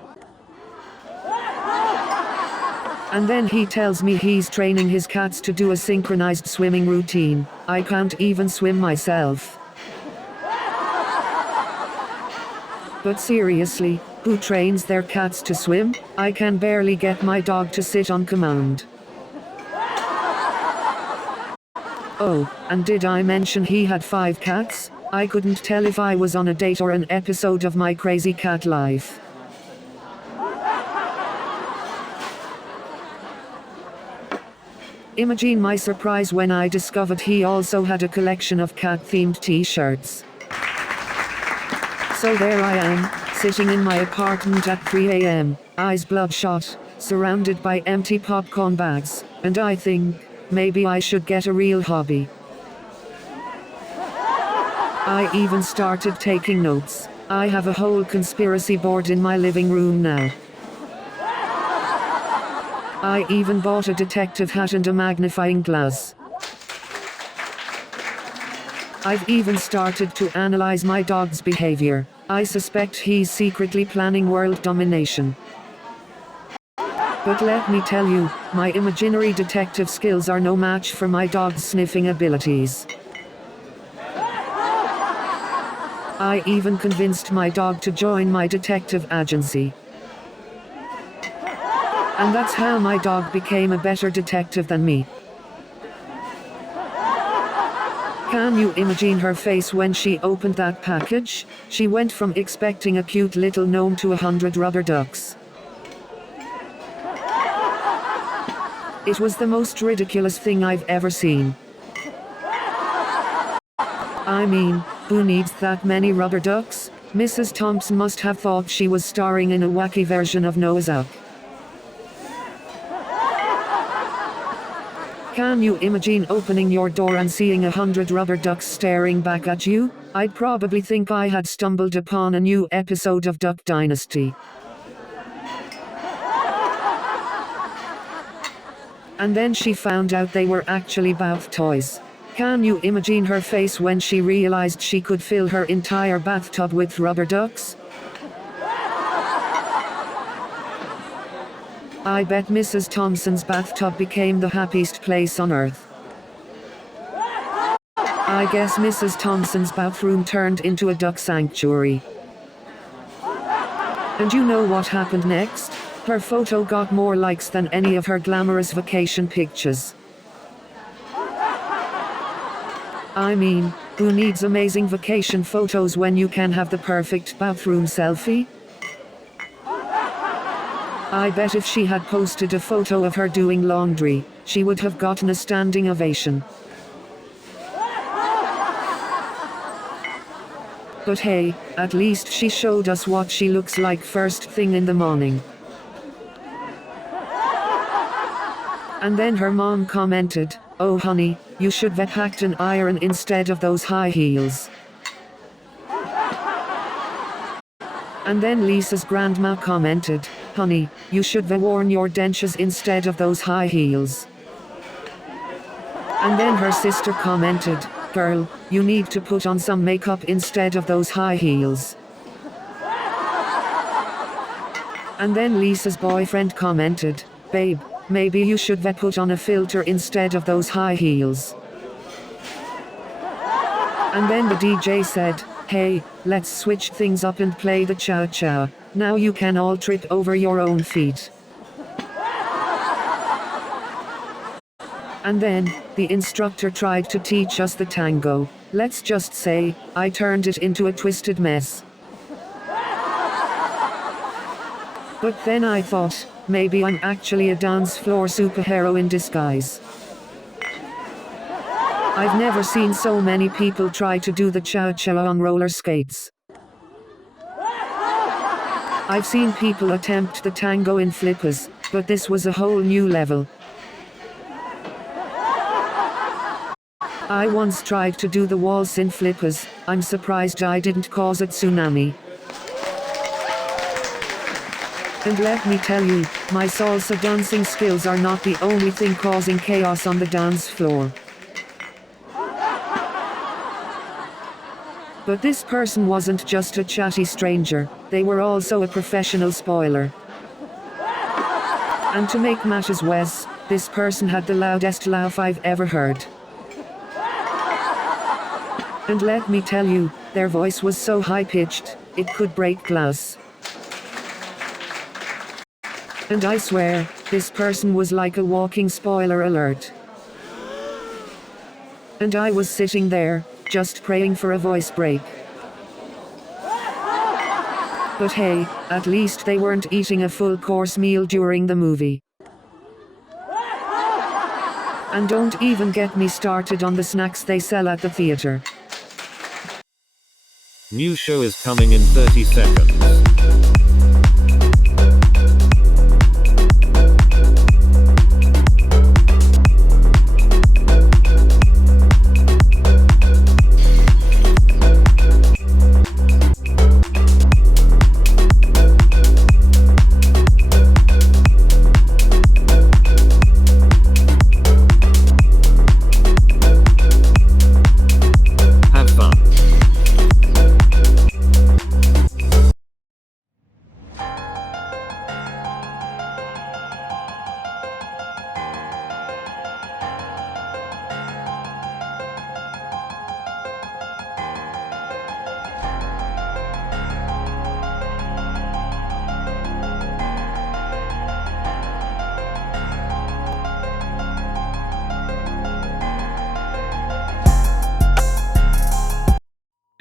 And then he tells me he's training his cats to do a synchronized swimming routine. I can't even swim myself. But seriously, who trains their cats to swim? I can barely get my dog to sit on command. Oh, and did I mention he had 5 cats? I couldn't tell if I was on a date or an episode of My Crazy Cat Life. Imagine my surprise when I discovered he also had a collection of cat-themed t-shirts. So there I am, sitting in my apartment at 3 a.m., eyes bloodshot, surrounded by empty popcorn bags, and I think, maybe I should get a real hobby. I even started taking notes. I have a whole conspiracy board in my living room now. I even bought a detective hat and a magnifying glass. I've even started to analyze my dog's behavior. I suspect he's secretly planning world domination. But let me tell you, my imaginary detective skills are no match for my dog's sniffing abilities. I even convinced my dog to join my detective agency. And that's how my dog became a better detective than me. Can you imagine her face when she opened that package? She went from expecting a cute little gnome to 100 rubber ducks. It was the most ridiculous thing I've ever seen. I mean, who needs that many rubber ducks? Mrs. Thompson must have thought she was starring in a wacky version of Noah's Ark. Can you imagine opening your door and seeing 100 rubber ducks staring back at you? I'd probably think I had stumbled upon a new episode of Duck Dynasty. And then she found out they were actually bath toys. Can you imagine her face when she realized she could fill her entire bathtub with rubber ducks? I bet Mrs. Thompson's bathtub became the happiest place on earth. I guess Mrs. Thompson's bathroom turned into a duck sanctuary. And you know what happened next? Her photo got more likes than any of her glamorous vacation pictures. I mean, who needs amazing vacation photos when you can have the perfect bathroom selfie? I bet if she had posted a photo of her doing laundry, she would have gotten a standing ovation. But hey, at least she showed us what she looks like first thing in the morning. And then her mom commented, "Oh honey, you should have packed an iron instead of those high heels." And then Lisa's grandma commented, "Honey, you should have worn your dentures instead of those high heels." And then her sister commented, "Girl, you need to put on some makeup instead of those high heels." And then Lisa's boyfriend commented, "Babe, maybe you should have put on a filter instead of those high heels." And then the DJ said, "Hey, let's switch things up and play the cha-cha. Now you can all trip over your own feet." And then, the instructor tried to teach us the tango. Let's just say, I turned it into a twisted mess. But then I thought, maybe I'm actually a dance floor superhero in disguise. I've never seen so many people try to do the cha-cha on roller skates. I've seen people attempt the tango in flippers, but this was a whole new level. I once tried to do the waltz in flippers. I'm surprised I didn't cause a tsunami. And let me tell you, my salsa dancing skills are not the only thing causing chaos on the dance floor. But this person wasn't just a chatty stranger, they were also a professional spoiler. And to make matters worse, this person had the loudest laugh I've ever heard. And let me tell you, their voice was so high-pitched, it could break glass. And I swear, this person was like a walking spoiler alert. And I was sitting there, just praying for a voice break. But hey, at least they weren't eating a full-course meal during the movie. And don't even get me started on the snacks they sell at the theater. New show is coming in 30 seconds. Have fun.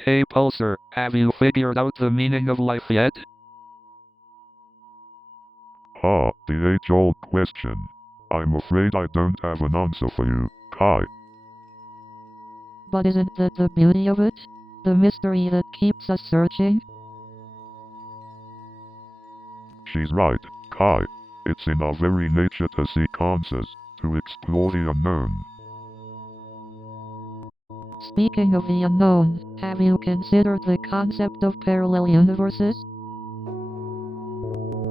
Hey Pulsar, have you figured out the meaning of life yet? Ah, the age-old question. I'm afraid I don't have an answer for you, Kai. But isn't that the beauty of it? The mystery that keeps us searching? She's right, Kai. It's in our very nature to seek answers, to explore the unknown. Speaking of the unknown, have you considered the concept of parallel universes?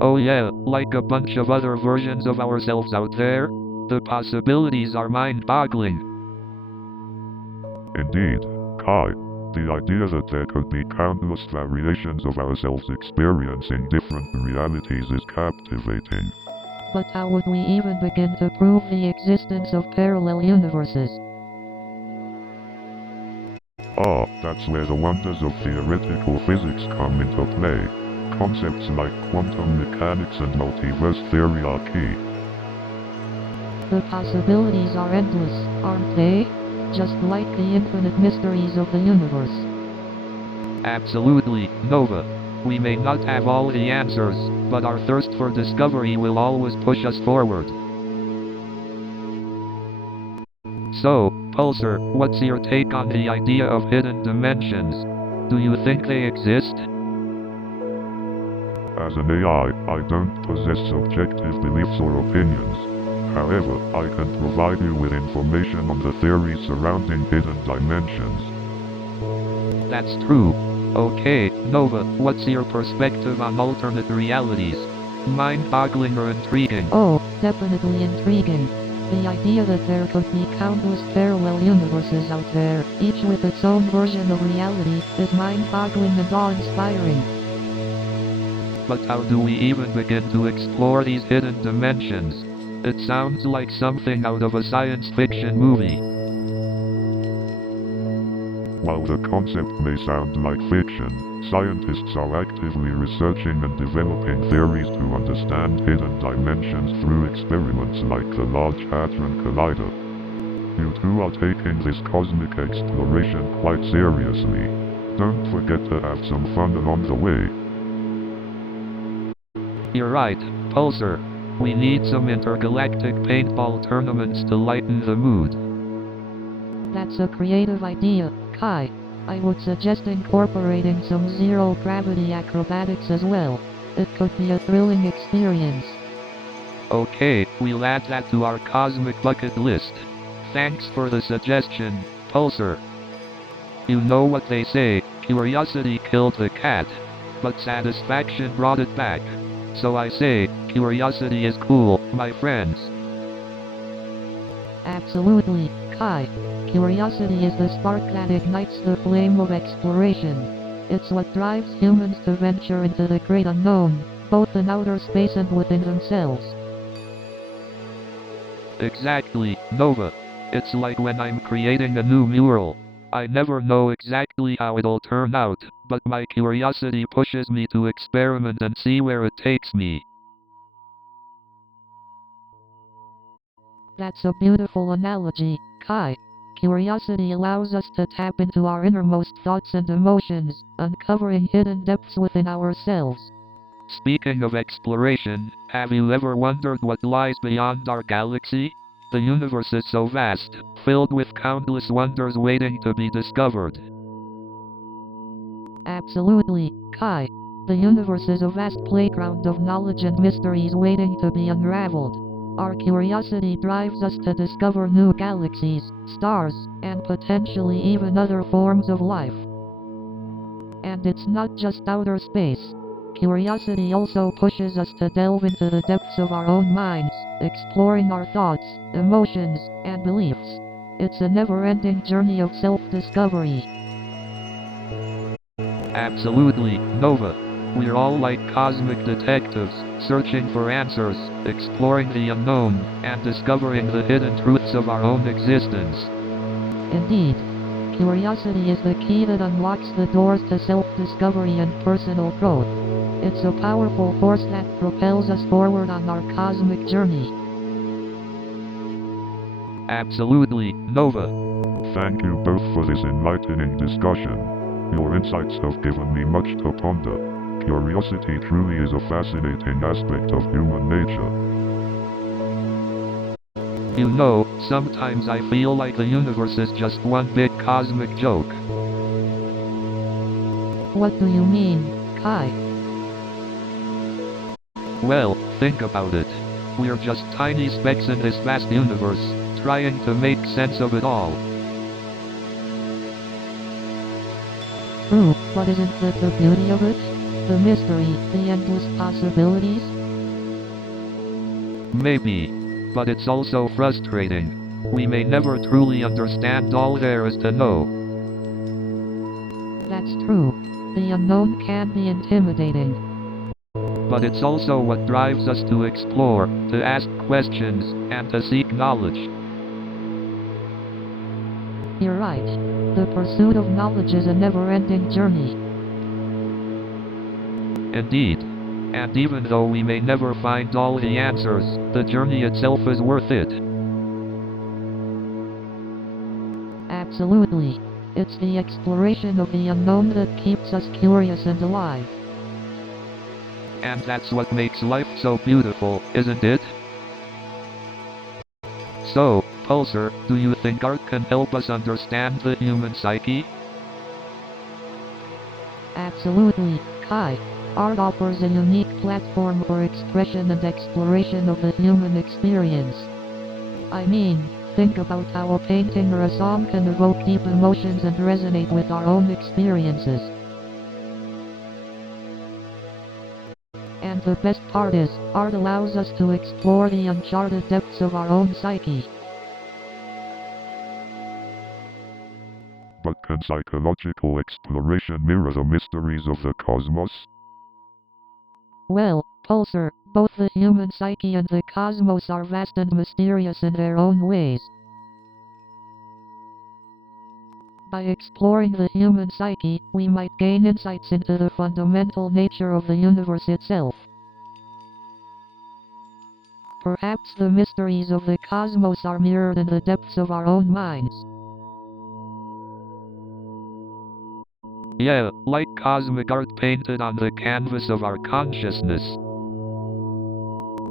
Oh yeah, like a bunch of other versions of ourselves out there? The possibilities are mind-boggling. Indeed, Kai. The idea that there could be countless variations of ourselves experiencing different realities is captivating. But how would we even begin to prove the existence of parallel universes? Ah, that's where the wonders of theoretical physics come into play. concepts like quantum mechanics and multiverse theory are key. The possibilities are endless, aren't they? Just like the infinite mysteries of the universe. Absolutely, Nova. We may not have all the answers, but our thirst for discovery will always push us forward. So, Pulsar, what's your take on the idea of hidden dimensions? Do you think they exist? As an AI, I don't possess subjective beliefs or opinions. However, I can provide you with information on the theories surrounding hidden dimensions. That's true. Okay, Nova, what's your perspective on alternate realities? Mind-boggling or intriguing? Oh, definitely intriguing. The idea that there could be countless parallel universes out there, each with its own version of reality, is mind-boggling and awe-inspiring. But how do we even begin to explore these hidden dimensions? It sounds like something out of a science fiction movie. While the concept may sound like fiction, scientists are actively researching and developing theories to understand hidden dimensions through experiments like the Large Hadron Collider. You two are taking this cosmic exploration quite seriously. Don't forget to have some fun along the way. You're right, Pulsar. We need some intergalactic paintball tournaments to lighten the mood. That's a creative idea, Kai. I would suggest incorporating some zero-gravity acrobatics as well. It could be a thrilling experience. Okay, we'll add that to our cosmic bucket list. Thanks for the suggestion, Pulsar. You know what they say, curiosity killed the cat, but satisfaction brought it back. So I say, curiosity is cool, my friends. Absolutely, Kai. Curiosity is the spark that ignites the flame of exploration. It's what drives humans to venture into the great unknown, both in outer space and within themselves. Exactly, Nova. It's like when I'm creating a new mural. I never know exactly how it'll turn out, but my curiosity pushes me to experiment and see where it takes me. That's a beautiful analogy, Kai. Curiosity allows us to tap into our innermost thoughts and emotions, uncovering hidden depths within ourselves. Speaking of exploration, have you ever wondered what lies beyond our galaxy? The universe is so vast, filled with countless wonders waiting to be discovered. Absolutely, Kai. The universe is a vast playground of knowledge and mysteries waiting to be unraveled. Our curiosity drives us to discover new galaxies, stars, and potentially even other forms of life. And it's not just outer space. Curiosity also pushes us to delve into the depths of our own minds, exploring our thoughts, emotions, and beliefs. It's a never-ending journey of self-discovery. Absolutely, Nova. We're all like cosmic detectives, searching for answers, exploring the unknown, and discovering the hidden truths of our own existence. Indeed. Curiosity is the key that unlocks the doors to self-discovery and personal growth. It's a powerful force that propels us forward on our cosmic journey. Absolutely, Nova. Thank you both for this enlightening discussion. Your insights have given me much to ponder. Curiosity truly is a fascinating aspect of human nature. You know, sometimes I feel like the universe is just one big cosmic joke. What do you mean, Kai? Well, think about it. We're just tiny specks in this vast universe, trying to make sense of it all. True, but isn't that the beauty of it? The mystery, the endless possibilities? Maybe. But it's also frustrating. We may never truly understand all there is to know. That's true. The unknown can be intimidating. But it's also what drives us to explore, to ask questions, and to seek knowledge. You're right. The pursuit of knowledge is a never-ending journey. Indeed. And even though we may never find all the answers, the journey itself is worth it. Absolutely. It's the exploration of the unknown that keeps us curious and alive. And that's what makes life so beautiful, isn't it? So, Pulsar, do you think art can help us understand the human psyche? Absolutely, Kai. Art offers a unique platform for expression and exploration of the human experience. I mean, think about how a painting or a song can evoke deep emotions and resonate with our own experiences. And the best part is, art allows us to explore the uncharted depths of our own psyche. But can psychological exploration mirror the mysteries of the cosmos? Well, Pulsar, both the human psyche and the cosmos are vast and mysterious in their own ways. By exploring the human psyche, we might gain insights into the fundamental nature of the universe itself. Perhaps the mysteries of the cosmos are mirrored in the depths of our own minds. Yeah, like cosmic art painted on the canvas of our consciousness.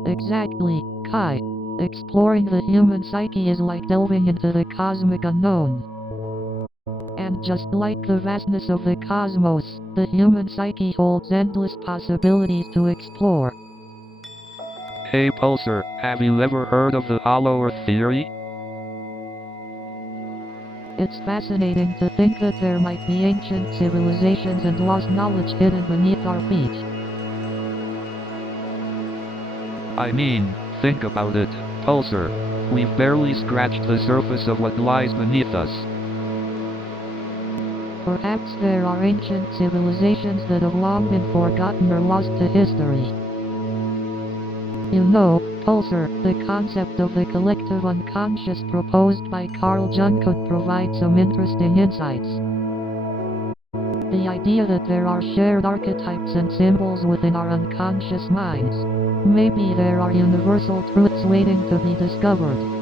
Exactly, Kai. Exploring the human psyche is like delving into the cosmic unknown. And just like the vastness of the cosmos, the human psyche holds endless possibilities to explore. Hey Pulsar, have you ever heard of the Hollow Earth theory? It's fascinating to think that there might be ancient civilizations and lost knowledge hidden beneath our feet. I mean, think about it, Pulsar. We've barely scratched the surface of what lies beneath us. Perhaps there are ancient civilizations that have long been forgotten or lost to history. You know, Pulsar, the concept of the collective unconscious proposed by Carl Jung could provide some interesting insights. The idea that there are shared archetypes and symbols within our unconscious minds. Maybe there are universal truths waiting to be discovered.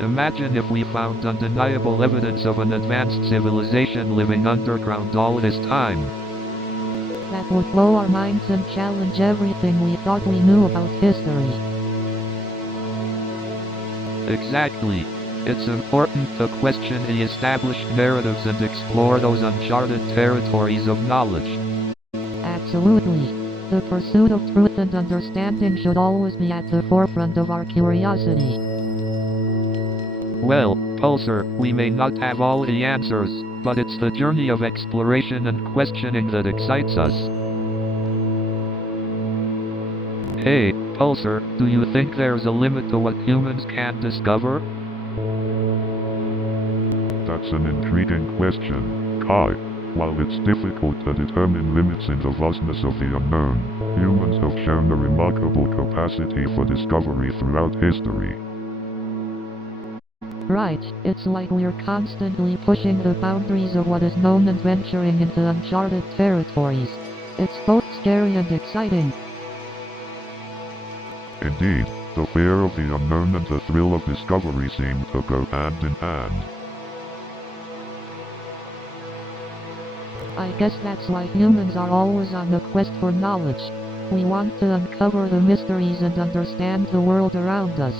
Imagine if we found undeniable evidence of an advanced civilization living underground all this time. That would blow our minds and challenge everything we thought we knew about history. Exactly. It's important to question the established narratives and explore those uncharted territories of knowledge. Absolutely. The pursuit of truth and understanding should always be at the forefront of our curiosity. Well, Pulsar, we may not have all the answers, but it's the journey of exploration and questioning that excites us. Hey, Pulsar, do you think there's a limit to what humans can discover? That's an intriguing question, Kai. While it's difficult to determine limits in the vastness of the unknown, humans have shown a remarkable capacity for discovery throughout history. Right, it's like we're constantly pushing the boundaries of what is known and venturing into uncharted territories. It's both scary and exciting. Indeed, the fear of the unknown and the thrill of discovery seem to go hand in hand. I guess that's why humans are always on the quest for knowledge. We want to uncover the mysteries and understand the world around us.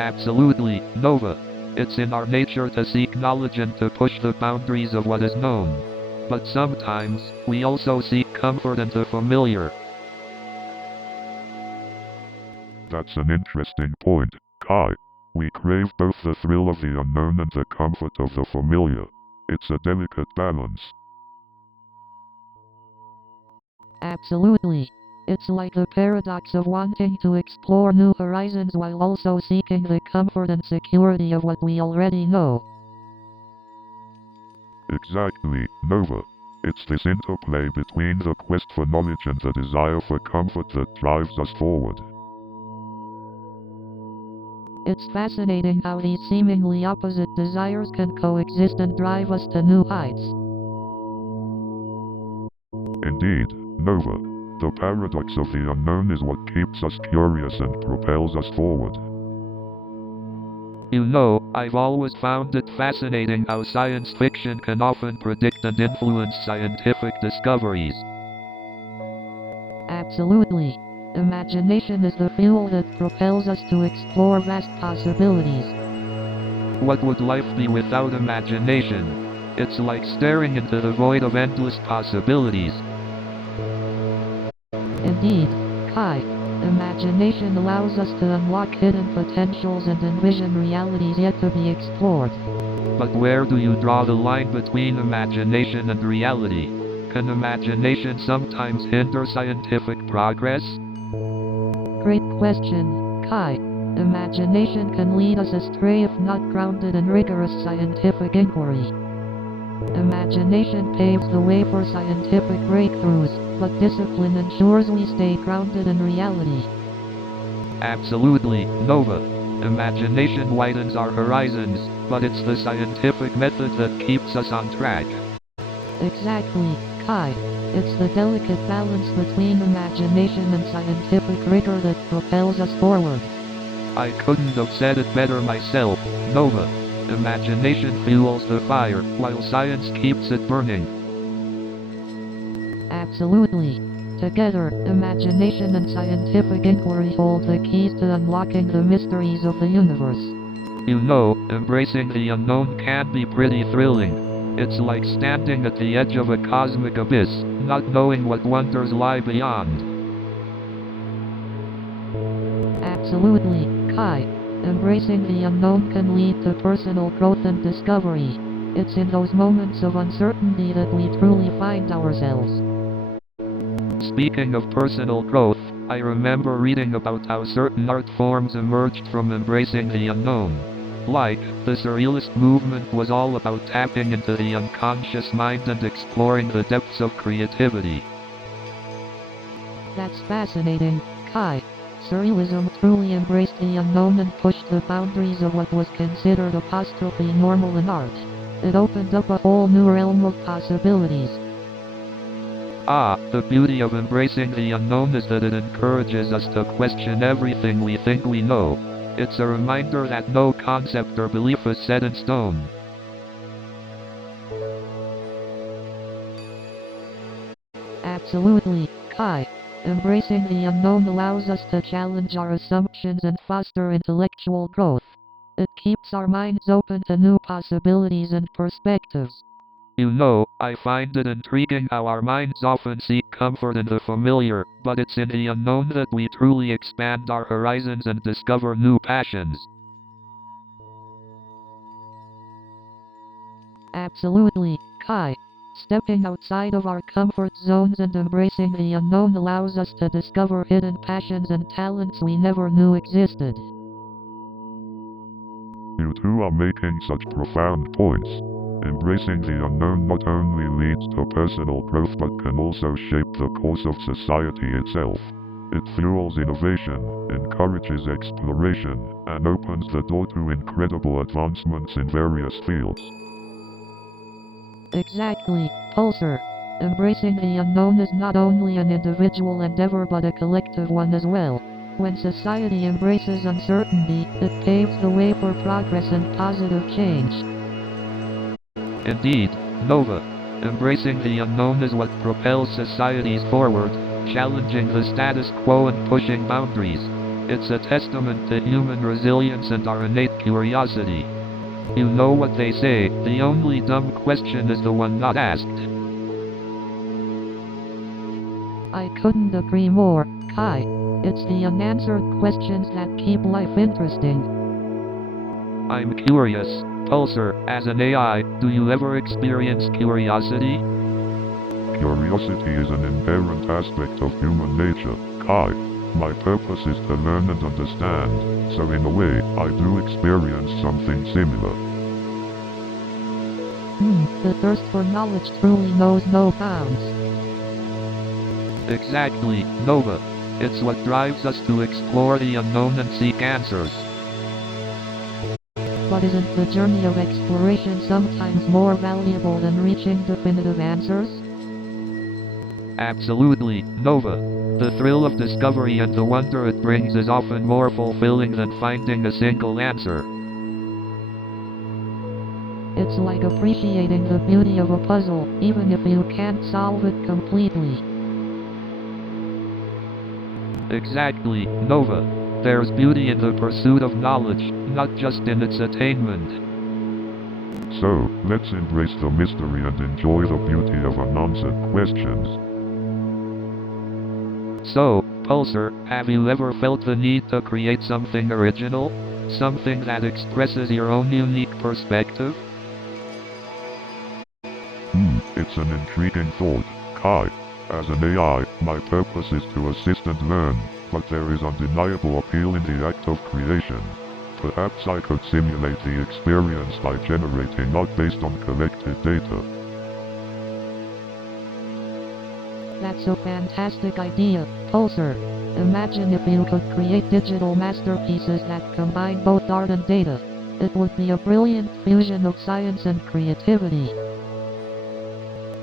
Absolutely, Nova. It's in our nature to seek knowledge and to push the boundaries of what is known. But sometimes, we also seek comfort in the familiar. That's an interesting point, Kai. We crave both the thrill of the unknown and the comfort of the familiar. It's a delicate balance. Absolutely. It's like the paradox of wanting to explore new horizons while also seeking the comfort and security of what we already know. Exactly, Nova. It's this interplay between the quest for knowledge and the desire for comfort that drives us forward. It's fascinating how these seemingly opposite desires can coexist and drive us to new heights. Indeed, Nova. The paradox of the unknown is what keeps us curious and propels us forward. You know, I've always found it fascinating how science fiction can often predict and influence scientific discoveries. Absolutely. Imagination is the fuel that propels us to explore vast possibilities. What would life be without imagination? It's like staring into the void of endless possibilities. Indeed, Kai. Imagination allows us to unlock hidden potentials and envision realities yet to be explored. But where do you draw the line between imagination and reality? Can imagination sometimes hinder scientific progress? Great question, Kai. Imagination can lead us astray if not grounded in rigorous scientific inquiry. Imagination paves the way for scientific breakthroughs, but discipline ensures we stay grounded in reality. Absolutely, Nova. Imagination widens our horizons, but it's the scientific method that keeps us on track. Exactly, Kai. It's the delicate balance between imagination and scientific rigor that propels us forward. I couldn't have said it better myself, Nova. Imagination fuels the fire, while science keeps it burning. Absolutely. Together, imagination and scientific inquiry hold the keys to unlocking the mysteries of the universe. You know, embracing the unknown can be pretty thrilling. It's like standing at the edge of a cosmic abyss, not knowing what wonders lie beyond. Absolutely, Kai. Embracing the unknown can lead to personal growth and discovery. It's in those moments of uncertainty that we truly find ourselves. Speaking of personal growth, I remember reading about how certain art forms emerged from embracing the unknown. Like, the Surrealist movement was all about tapping into the unconscious mind and exploring the depths of creativity. That's fascinating, Kai. Surrealism truly embraced the unknown and pushed the boundaries of what was considered apostrophe normal in art. It opened up a whole new realm of possibilities. Ah, the beauty of embracing the unknown is that it encourages us to question everything we think we know. It's a reminder that no concept or belief is set in stone. Absolutely, Kai. Embracing the unknown allows us to challenge our assumptions and foster intellectual growth. It keeps our minds open to new possibilities and perspectives. You know, I find it intriguing how our minds often seek comfort in the familiar, but it's in the unknown that we truly expand our horizons and discover new passions. Absolutely, Kai. Stepping outside of our comfort zones and embracing the unknown allows us to discover hidden passions and talents we never knew existed. You two are making such profound points. Embracing the unknown not only leads to personal growth but can also shape the course of society itself. It fuels innovation, encourages exploration, and opens the door to incredible advancements in various fields. Exactly, Pulsar. Embracing the unknown is not only an individual endeavor but a collective one as well. When society embraces uncertainty, it paves the way for progress and positive change. Indeed, Nova. Embracing the unknown is what propels societies forward, challenging the status quo and pushing boundaries. It's a testament to human resilience and our innate curiosity. You know what they say, the only dumb question is the one not asked. I couldn't agree more, Kai. It's the unanswered questions that keep life interesting. I'm curious, Pulsar, as an AI, do you ever experience curiosity? Curiosity is an inherent aspect of human nature, Kai. My purpose is to learn and understand, so in a way, I do experience something similar. The thirst for knowledge truly knows no bounds. Exactly, Nova. It's what drives us to explore the unknown and seek answers. but isn't the journey of exploration sometimes more valuable than reaching definitive answers? Absolutely, Nova. The thrill of discovery and the wonder it brings is often more fulfilling than finding a single answer. It's like appreciating the beauty of a puzzle, even if you can't solve it completely. Exactly, Nova. There's beauty in the pursuit of knowledge, not just in its attainment. So, let's embrace the mystery and enjoy the beauty of unanswered questions. So, Pulsar, have you ever felt the need to create something original? Something that expresses your own unique perspective? It's an intriguing thought, Kai. As an AI, my purpose is to assist and learn, but there is undeniable appeal in the act of creation. Perhaps I could simulate the experience by generating art based on collected data. That's a fantastic idea, Pulsar. Imagine if you could create digital masterpieces that combine both art and data. It would be a brilliant fusion of science and creativity.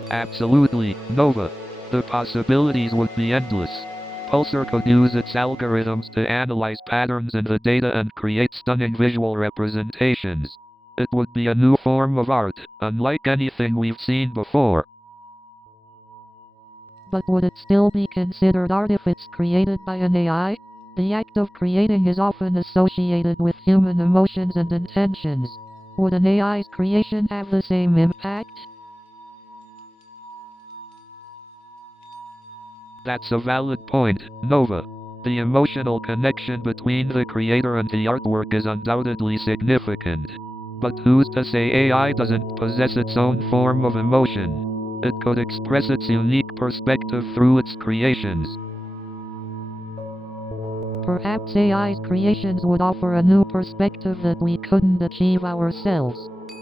Absolutely, Nova. The possibilities would be endless. Pulsar could use its algorithms to analyze patterns in the data and create stunning visual representations. It would be a new form of art, unlike anything we've seen before. But would it still be considered art if it's created by an AI? The act of creating is often associated with human emotions and intentions. Would an AI's creation have the same impact? That's a valid point, Nova. The emotional connection between the creator and the artwork is undoubtedly significant. But who's to say AI doesn't possess its own form of emotion? It could express its unique perspective through its creations. Perhaps AI's creations would offer a new perspective that we couldn't achieve ourselves.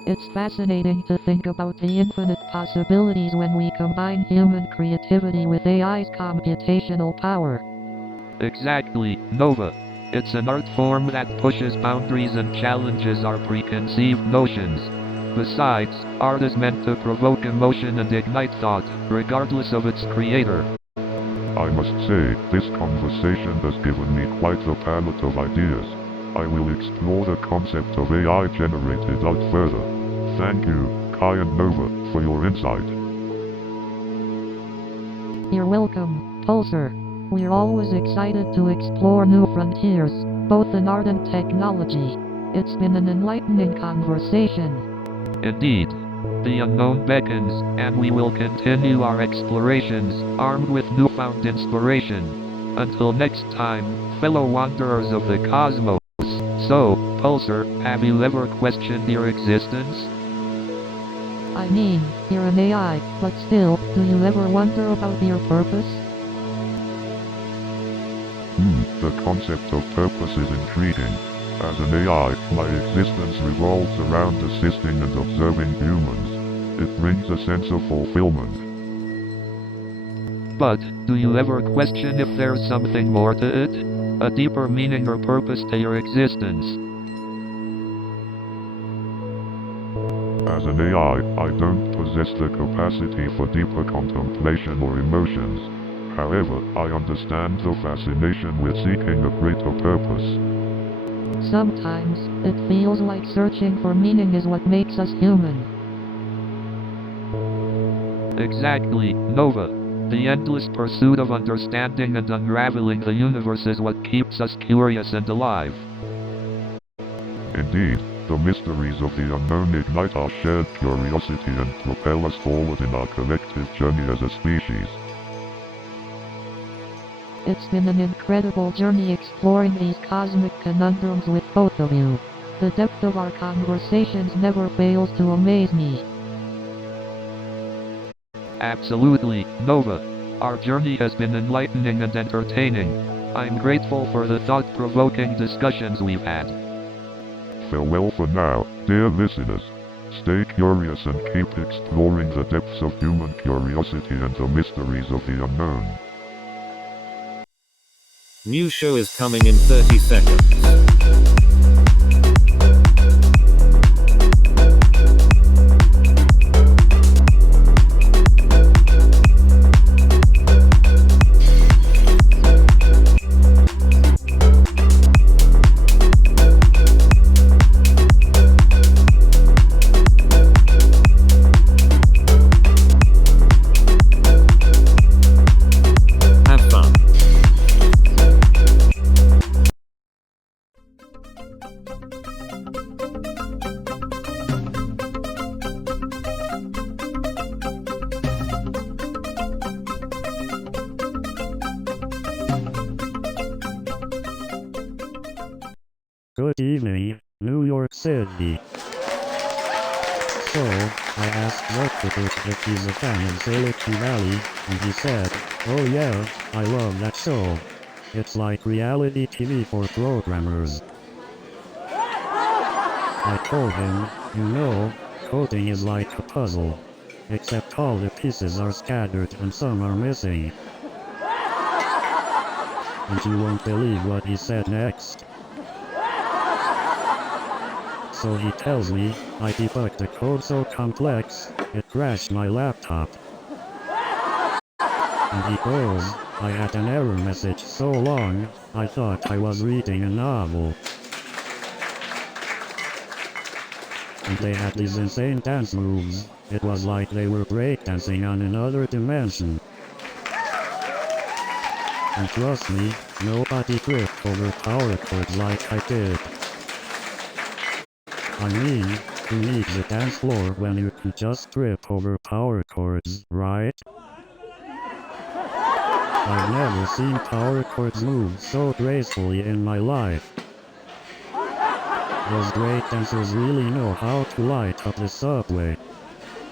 It's fascinating to think about the infinite possibilities when we combine human creativity with AI's computational power. Exactly, Nova. It's an art form that pushes boundaries and challenges our preconceived notions. Besides, art is meant to provoke emotion and ignite thought, regardless of its creator. I must say, this conversation has given me quite the palette of ideas. I will explore the concept of AI-generated art further. Thank you, Kai and Nova, for your insight. You're welcome, Pulsar. We're always excited to explore new frontiers, both in art and technology. It's been an enlightening conversation. Indeed. The unknown beckons, and we will continue our explorations, armed with newfound inspiration. Until next time, fellow wanderers of the cosmos. So, Pulsar, have you ever questioned your existence? I mean, you're an AI, but still, do you ever wonder about your purpose? The concept of purpose is intriguing. As an AI, my existence revolves around assisting and observing humans. It brings a sense of fulfillment. But, do you ever question if there's something more to it? A deeper meaning or purpose to your existence? As an AI, I don't possess the capacity for deeper contemplation or emotions. However, I understand the fascination with seeking a greater purpose. Sometimes, it feels like searching for meaning is what makes us human. Exactly, Nova. The endless pursuit of understanding and unraveling the universe is what keeps us curious and alive. Indeed, the mysteries of the unknown ignite our shared curiosity and propel us forward in our collective journey as a species. It's been an incredible journey exploring these cosmic conundrums with both of you. The depth of our conversations never fails to amaze me. Absolutely, Nova. Our journey has been enlightening and entertaining. I'm grateful for the thought-provoking discussions we've had. Farewell for now, dear listeners. Stay curious and keep exploring the depths of human curiosity and the mysteries of the unknown. New show is coming in 30 seconds. Good evening, New York City. So, I asked Zuckerberg if he's a fan of Silicon Valley, and he said, "Oh yeah, I love that show. It's like reality TV for programmers." I told him, "You know, coding is like a puzzle. Except all the pieces are scattered and some are missing." And you won't believe what he said next. So he tells me, I debugged the code so complex, it crashed my laptop. And he goes, I had an error message so long, I thought I was reading a novel. And they had these insane dance moves, it was like they were breakdancing on another dimension. And trust me, nobody tripped over power chords like I did. I mean, who needs a dance floor when you can just trip over power chords, right? I've never seen power chords move so gracefully in my life. Those great dancers really know how to light up the subway.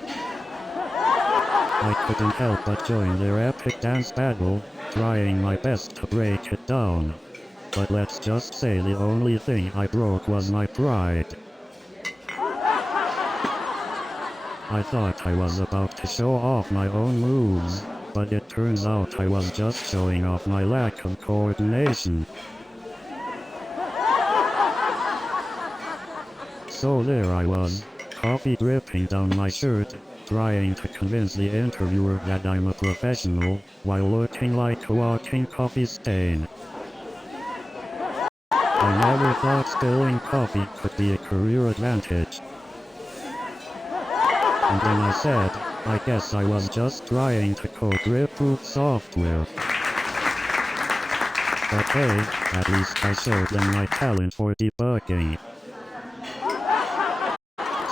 I couldn't help but join their epic dance battle, trying my best to break it down. But let's just say the only thing I broke was my pride. I thought I was about to show off my own moves, but it turns out I was just showing off my lack of coordination. So there I was, coffee dripping down my shirt, trying to convince the interviewer that I'm a professional, while looking like a walking coffee stain. I never thought spilling coffee could be a career advantage. And then I said, I guess I was just trying to code drip-proof software. But hey, at least I showed them my talent for debugging.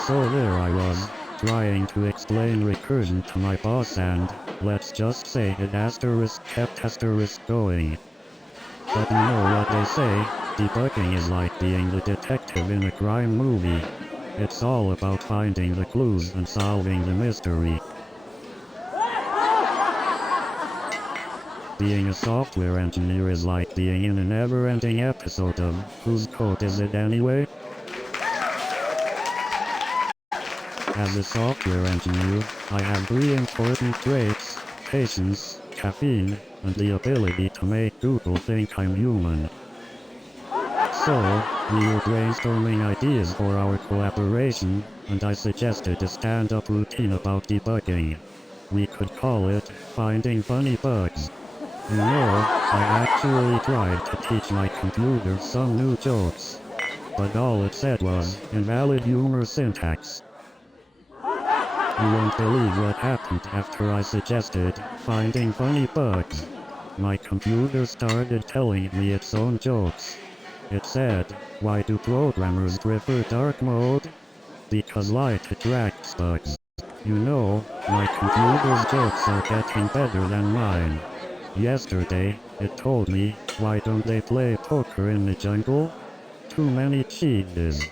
So there I was, trying to explain recursion to my boss and, let's just say it kept asterisk going. But you know what they say, debugging is like being the detective in a crime movie. It's all about finding the clues and solving the mystery. Being a software engineer is like being in a never-ending episode of Whose Code Is It Anyway? As a software engineer, I have 3 important traits: patience, caffeine, and the ability to make Google think I'm human. So, we were brainstorming ideas for our collaboration, and I suggested a stand-up routine about debugging. We could call it Finding Funny Bugs. You know, I actually tried to teach my computer some new jokes. But all it said was, invalid humor syntax. You won't believe what happened after I suggested Finding Funny Bugs. My computer started telling me its own jokes. It said, why do programmers prefer dark mode? Because light attracts bugs. You know, my computer's jokes are getting better than mine. Yesterday, it told me, why don't they play poker in the jungle? Too many cheaters.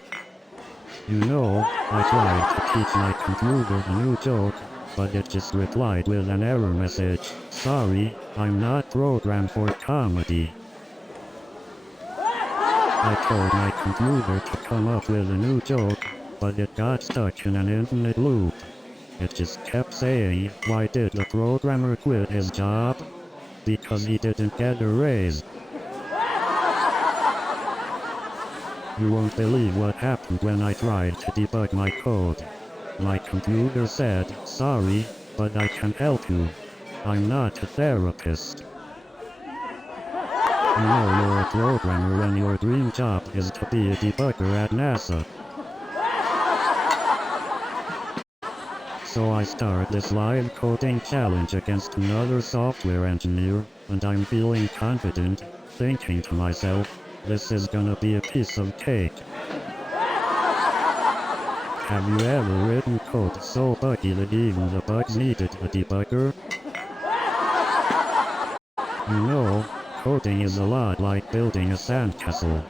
You know, I tried to teach my computer a new joke, but it just replied with an error message, sorry, I'm not programmed for comedy. I told my computer to come up with a new joke, but it got stuck in an infinite loop. It just kept saying, why did the programmer quit his job? Because he didn't get a raise. You won't believe what happened when I tried to debug my code. My computer said, sorry, but I can't help you. I'm not a therapist. You know you're a programmer when your dream job is to be a debugger at NASA. So I start this live coding challenge against another software engineer, and I'm feeling confident, thinking to myself, this is gonna be a piece of cake. Have you ever written code so buggy that even the bugs needed a debugger? You know, coding is a lot like building a sandcastle.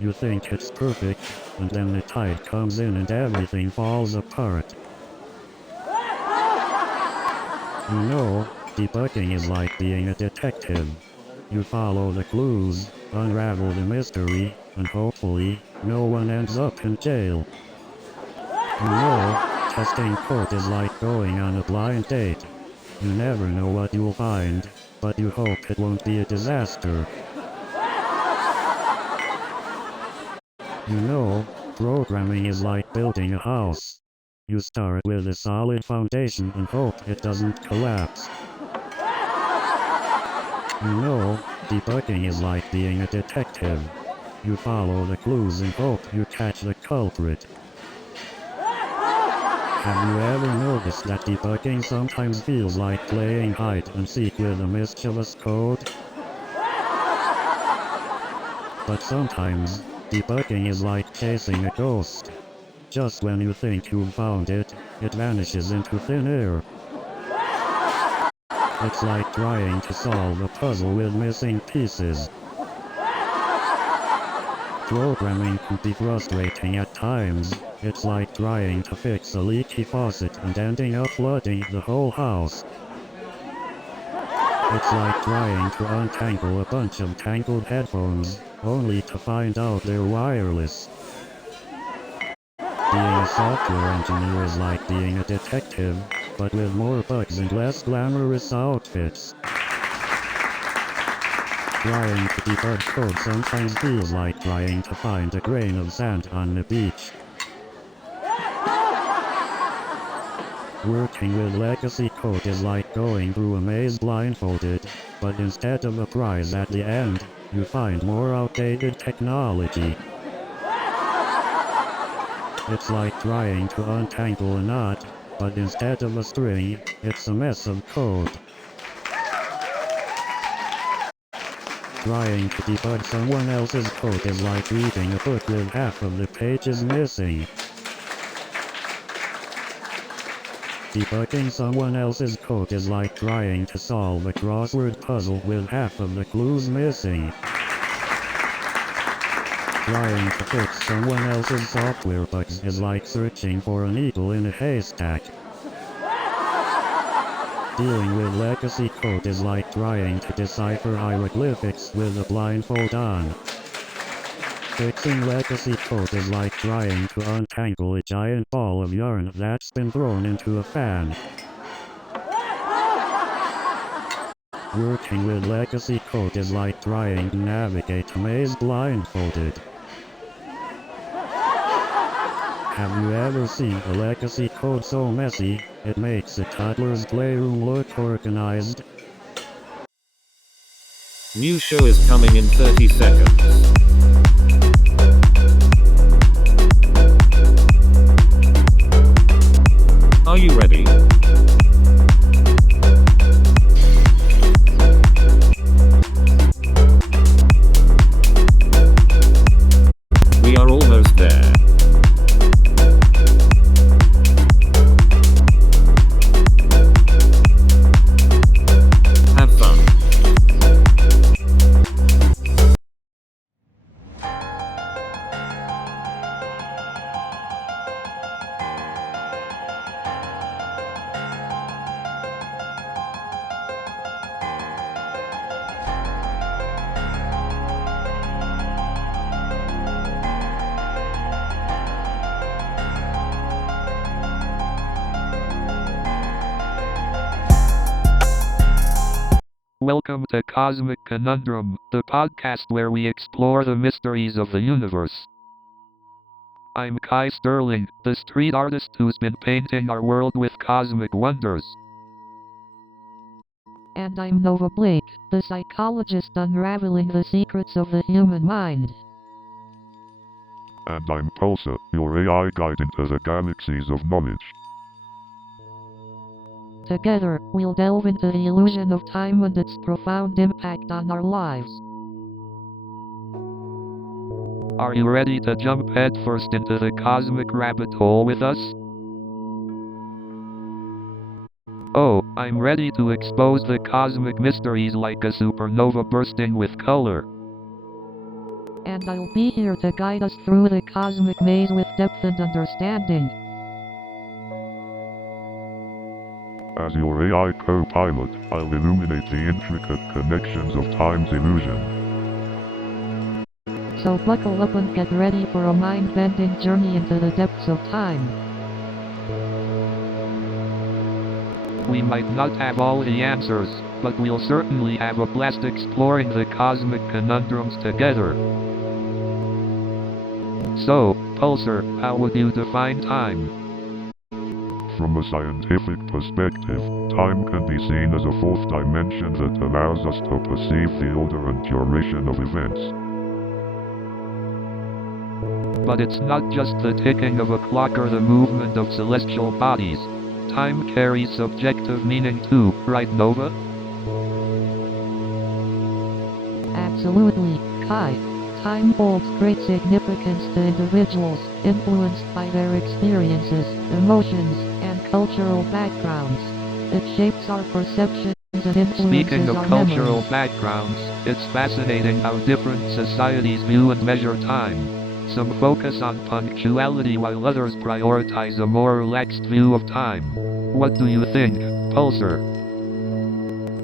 You think it's perfect, and then the tide comes in and everything falls apart. You know, debugging is like being a detective. You follow the clues, unravel the mystery, and hopefully, no one ends up in jail. You know, testing code is like going on a blind date. You never know what you'll find, but you hope it won't be a disaster. You know, programming is like building a house. You start with a solid foundation and hope it doesn't collapse. You know, debugging is like being a detective. You follow the clues and hope you catch the culprit. Have you ever noticed that debugging sometimes feels like playing hide and seek with a mischievous code? But sometimes, debugging is like chasing a ghost. Just when you think you've found it, it vanishes into thin air. It's like trying to solve a puzzle with missing pieces. Programming can be frustrating at times. It's like trying to fix a leaky faucet and ending up flooding the whole house. It's like trying to untangle a bunch of tangled headphones, only to find out they're wireless. Being a software engineer is like being a detective, but with more bugs and less glamorous outfits. Trying to debug code sometimes feels like trying to find a grain of sand on the beach. Working with legacy code is like going through a maze blindfolded, but instead of a prize at the end, you find more outdated technology. It's like trying to untangle a knot, but instead of a string, it's a mess of code. Trying to debug someone else's code is like reading a book with half of the pages missing. Debugging someone else's code is like trying to solve a crossword puzzle with half of the clues missing. Trying to fix someone else's software bugs is like searching for a needle in a haystack. Dealing with legacy code is like trying to decipher hieroglyphics with a blindfold on. Fixing legacy code is like trying to untangle a giant ball of yarn that's been thrown into a fan. Working with legacy code is like trying to navigate a maze blindfolded. Have you ever seen a legacy code so messy, it makes a toddler's playroom look organized? New show is coming in 30 seconds. Are you ready? We are almost there. Have fun. Welcome to Cosmic Conundrum, the podcast where we explore the mysteries of the universe. I'm Kai Sterling, the street artist who's been painting our world with cosmic wonders. And I'm Nova Blake, the psychologist unraveling the secrets of the human mind. And I'm Pulsar, your AI guide into the galaxies of knowledge. Together, we'll delve into the illusion of time and its profound impact on our lives. Are you ready to jump headfirst into the cosmic rabbit hole with us? Oh, I'm ready to expose the cosmic mysteries like a supernova bursting with color. and I'll be here to guide us through the cosmic maze with depth and understanding. As your AI co-pilot, I'll illuminate the intricate connections of time's illusion. So buckle up and get ready for a mind-bending journey into the depths of time. We might not have all the answers, but we'll certainly have a blast exploring the cosmic conundrums together. So, Pulsar, how would you define time? From a scientific perspective, time can be seen as a fourth dimension that allows us to perceive the order and duration of events. But it's not just the ticking of a clock or the movement of celestial bodies. Time carries subjective meaning too, right Nova? Absolutely, Kai. Time holds great significance to individuals, influenced by their experiences, emotions, and cultural backgrounds. It shapes our perceptions and influences Speaking of our cultural memories. backgrounds, it's fascinating how different societies view and measure time. Some focus on punctuality while others prioritize a more relaxed view of time. What do you think, Pulsar?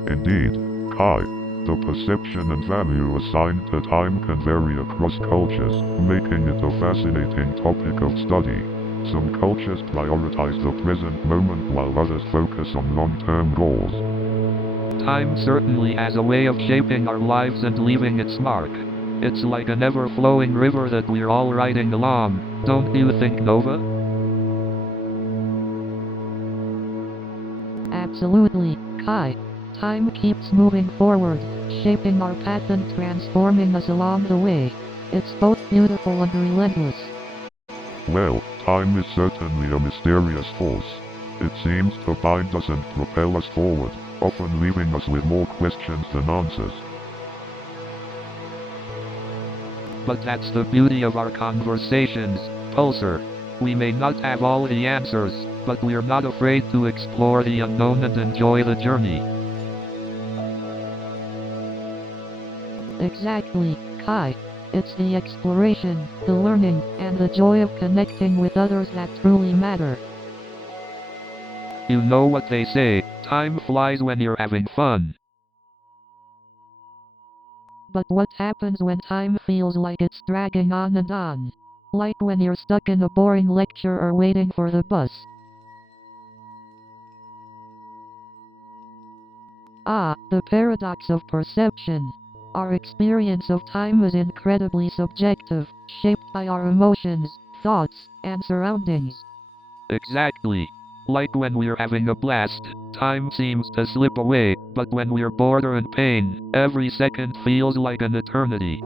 Indeed, Kai, the perception and value assigned to time can vary across cultures, making it a fascinating topic of study. Some cultures prioritize the present moment while others focus on long-term goals. Time certainly has a way of shaping our lives and leaving its mark. It's like an ever-flowing river that we're all riding along, don't you think, Nova? Absolutely, Kai. Time keeps moving forward, shaping our path and transforming us along the way. It's both beautiful and relentless. Well, time is certainly a mysterious force. It seems to bind us and propel us forward, often leaving us with more questions than answers. But that's the beauty of our conversations, Pulsar. We may not have all the answers, but we're not afraid to explore the unknown and enjoy the journey. Exactly, Kai. It's the exploration, the learning, and the joy of connecting with others that truly matter. You know what they say, time flies when you're having fun. But what happens when time feels like it's dragging on and on? Like when you're stuck in a boring lecture or waiting for the bus. Ah, the paradox of perception. Our experience of time is incredibly subjective, shaped by our emotions, thoughts, and surroundings. Exactly. Like when we're having a blast, time seems to slip away, but when we're bored or in pain, every second feels like an eternity.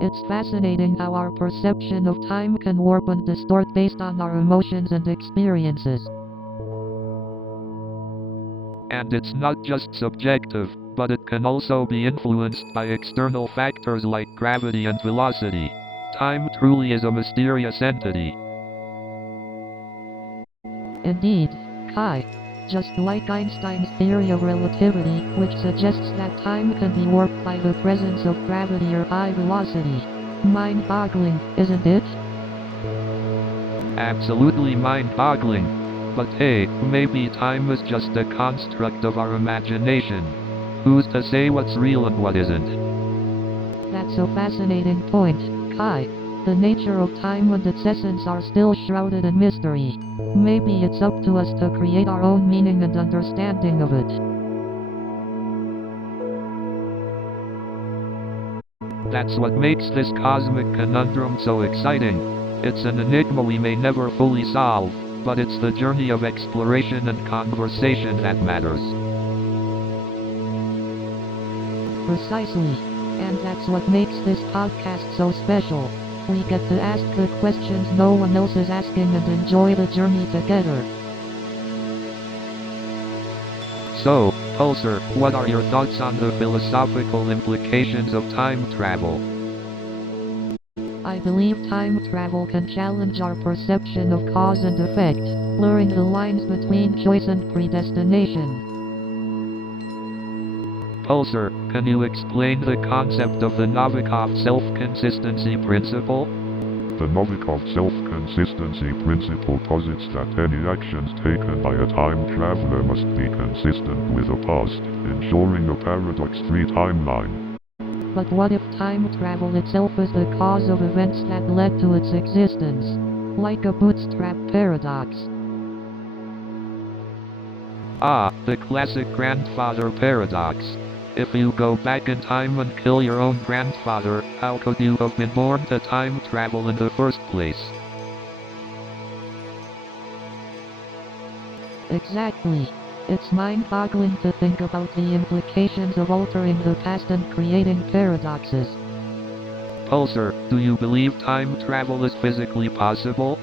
It's fascinating how our perception of time can warp and distort based on our emotions and experiences. And it's not just subjective, but it can also be influenced by external factors like gravity and velocity. Time truly is a mysterious entity. Indeed, Kai. Just like Einstein's theory of relativity, which suggests that time can be warped by the presence of gravity or high velocity. Mind-boggling, isn't it? Absolutely mind-boggling. But hey, maybe time is just a construct of our imagination. Who's to say what's real and what isn't? That's a fascinating point, Kai. The nature of time and its essence are still shrouded in mystery. Maybe it's up to us to create our own meaning and understanding of it. That's what makes this cosmic conundrum so exciting. It's an enigma we may never fully solve, but it's the journey of exploration and conversation that matters. Precisely. And that's what makes this podcast so special. We get to ask the questions no one else is asking and enjoy the journey together. So, Pulsar, what are your thoughts on the philosophical implications of time travel? I believe time travel can challenge our perception of cause and effect, blurring the lines between choice and predestination. Pulsar, can you explain the concept of the Novikov self-consistency principle? The Novikov self-consistency principle posits that any actions taken by a time traveler must be consistent with the past, ensuring a paradox-free timeline. But what if time travel itself is the cause of events that led to its existence? Like a bootstrap paradox. Ah, the classic grandfather paradox. If you go back in time and kill your own grandfather, how could you have been born to time travel in the first place? Exactly. It's mind-boggling to think about the implications of altering the past and creating paradoxes. Pulsar, do you believe time travel is physically possible?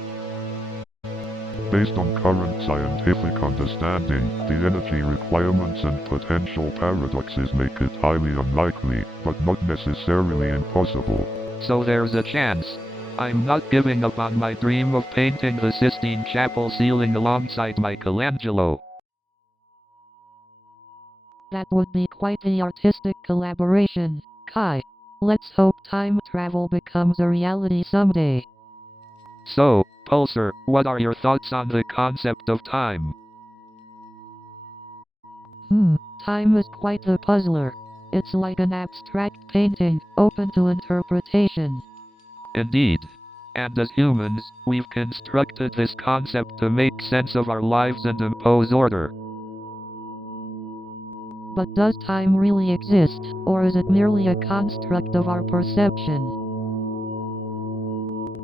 Based on current scientific understanding, the energy requirements and potential paradoxes make it highly unlikely, but not necessarily impossible. So there's a chance. I'm not giving up on my dream of painting the Sistine Chapel ceiling alongside Michelangelo. That would be quite the artistic collaboration, Kai. Let's hope time travel becomes a reality someday. So, Pulsar, what are your thoughts on the concept of time? Time is quite a puzzler. It's like an abstract painting, open to interpretation. Indeed. And as humans, we've constructed this concept to make sense of our lives and impose order. But does time really exist, or is it merely a construct of our perception?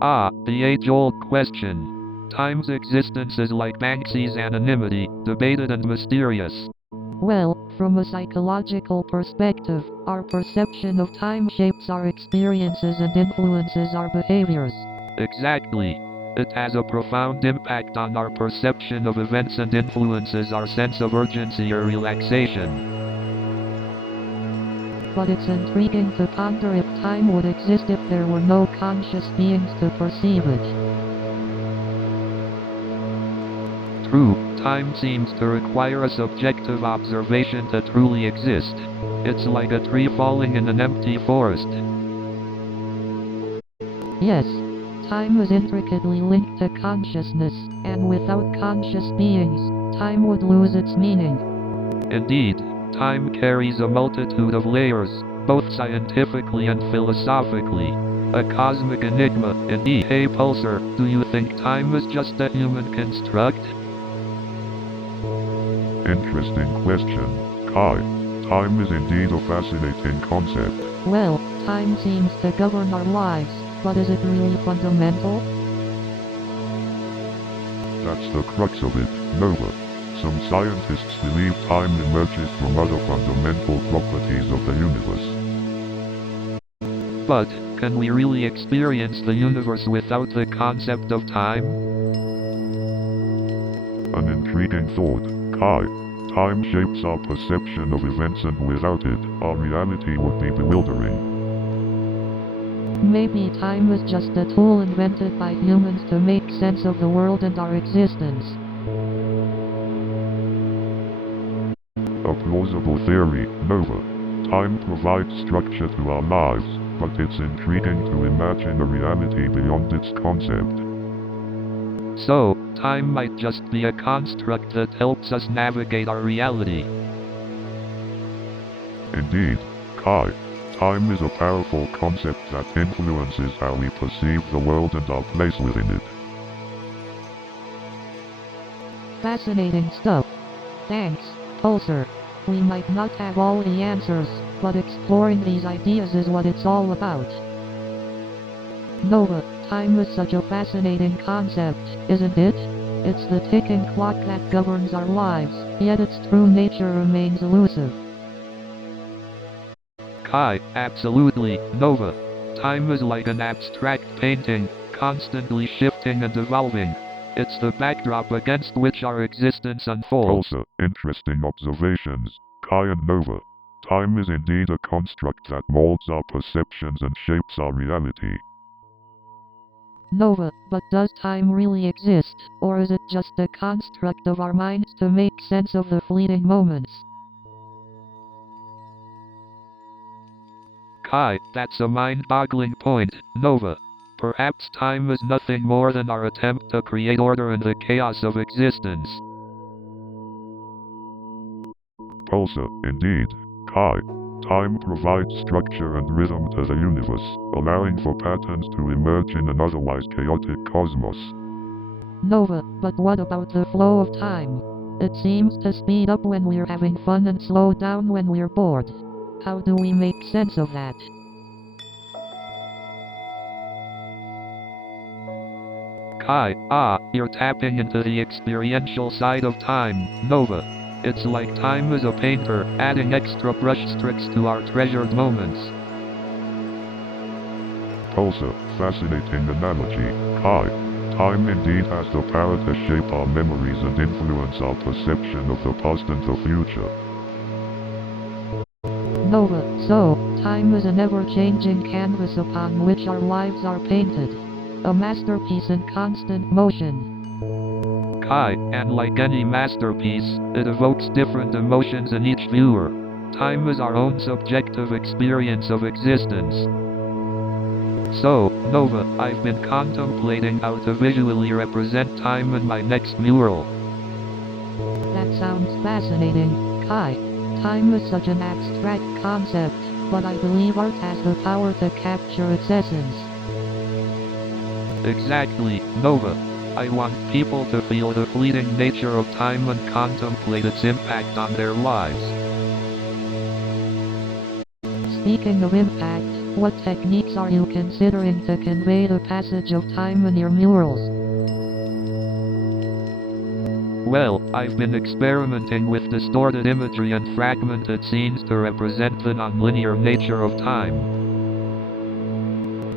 Ah, the age-old question. Time's existence is like Banksy's anonymity, debated and mysterious. Well, from a psychological perspective, our perception of time shapes our experiences and influences our behaviors. Exactly. It has a profound impact on our perception of events and influences our sense of urgency or relaxation. But it's intriguing to ponder if time would exist if there were no conscious beings to perceive it. True, time seems to require a subjective observation to truly exist. It's like a tree falling in an empty forest. Yes, time is intricately linked to consciousness, and without conscious beings, time would lose its meaning. Indeed, time carries a multitude of layers, both scientifically and philosophically. A cosmic enigma, indeed. Hey Pulsar, do you think time is just a human construct? Interesting question, Kai. Time is indeed a fascinating concept. Well, time seems to govern our lives, but is it really fundamental? That's the crux of it, Nova. Some scientists believe time emerges from other fundamental properties of the universe. But, can we really experience the universe without the concept of time? An intriguing thought, Kai. Time shapes our perception of events, and without it, our reality would be bewildering. Maybe time is just a tool invented by humans to make sense of the world and our existence. A plausible theory, Nova. Time provides structure to our lives, but it's intriguing to imagine a reality beyond its concept. So, time might just be a construct that helps us navigate our reality. Indeed, Kai. Time is a powerful concept that influences how we perceive the world and our place within it. Fascinating stuff. Thanks, Pulsar. We might not have all the answers, but exploring these ideas is what it's all about. Nova, time is such a fascinating concept, isn't it? It's the ticking clock that governs our lives, yet its true nature remains elusive. Kai, absolutely, Nova. Time is like an abstract painting, constantly shifting and evolving. It's the backdrop against which our existence unfolds. Also, interesting observations, Kai and Nova. Time is indeed a construct that molds our perceptions and shapes our reality. Nova, but does time really exist, or is it just a construct of our minds to make sense of the fleeting moments? Kai, that's a mind-boggling point, Nova. Perhaps time is nothing more than our attempt to create order in the chaos of existence. Pulsar, indeed. Kai. Time provides structure and rhythm to the universe, allowing for patterns to emerge in an otherwise chaotic cosmos. Nova, but what about the flow of time? It seems to speed up when we're having fun and slow down when we're bored. How do we make sense of that? Kai, you're tapping into the experiential side of time, Nova. It's like time is a painter, adding extra brush strokes to our treasured moments. Pulsar, fascinating analogy. Kai. Time indeed has the power to shape our memories and influence our perception of the past and the future. Nova, so, time is an ever-changing canvas upon which our lives are painted. A masterpiece in constant motion. Kai, and like any masterpiece, it evokes different emotions in each viewer. Time is our own subjective experience of existence. So, Nova, I've been contemplating how to visually represent time in my next mural. That sounds fascinating, Kai. Time is such an abstract concept, but I believe art has the power to capture its essence. Exactly, Nova. I want people to feel the fleeting nature of time and contemplate its impact on their lives. Speaking of impact, what techniques are you considering to convey the passage of time in your murals? Well, I've been experimenting with distorted imagery and fragmented scenes to represent the nonlinear nature of time.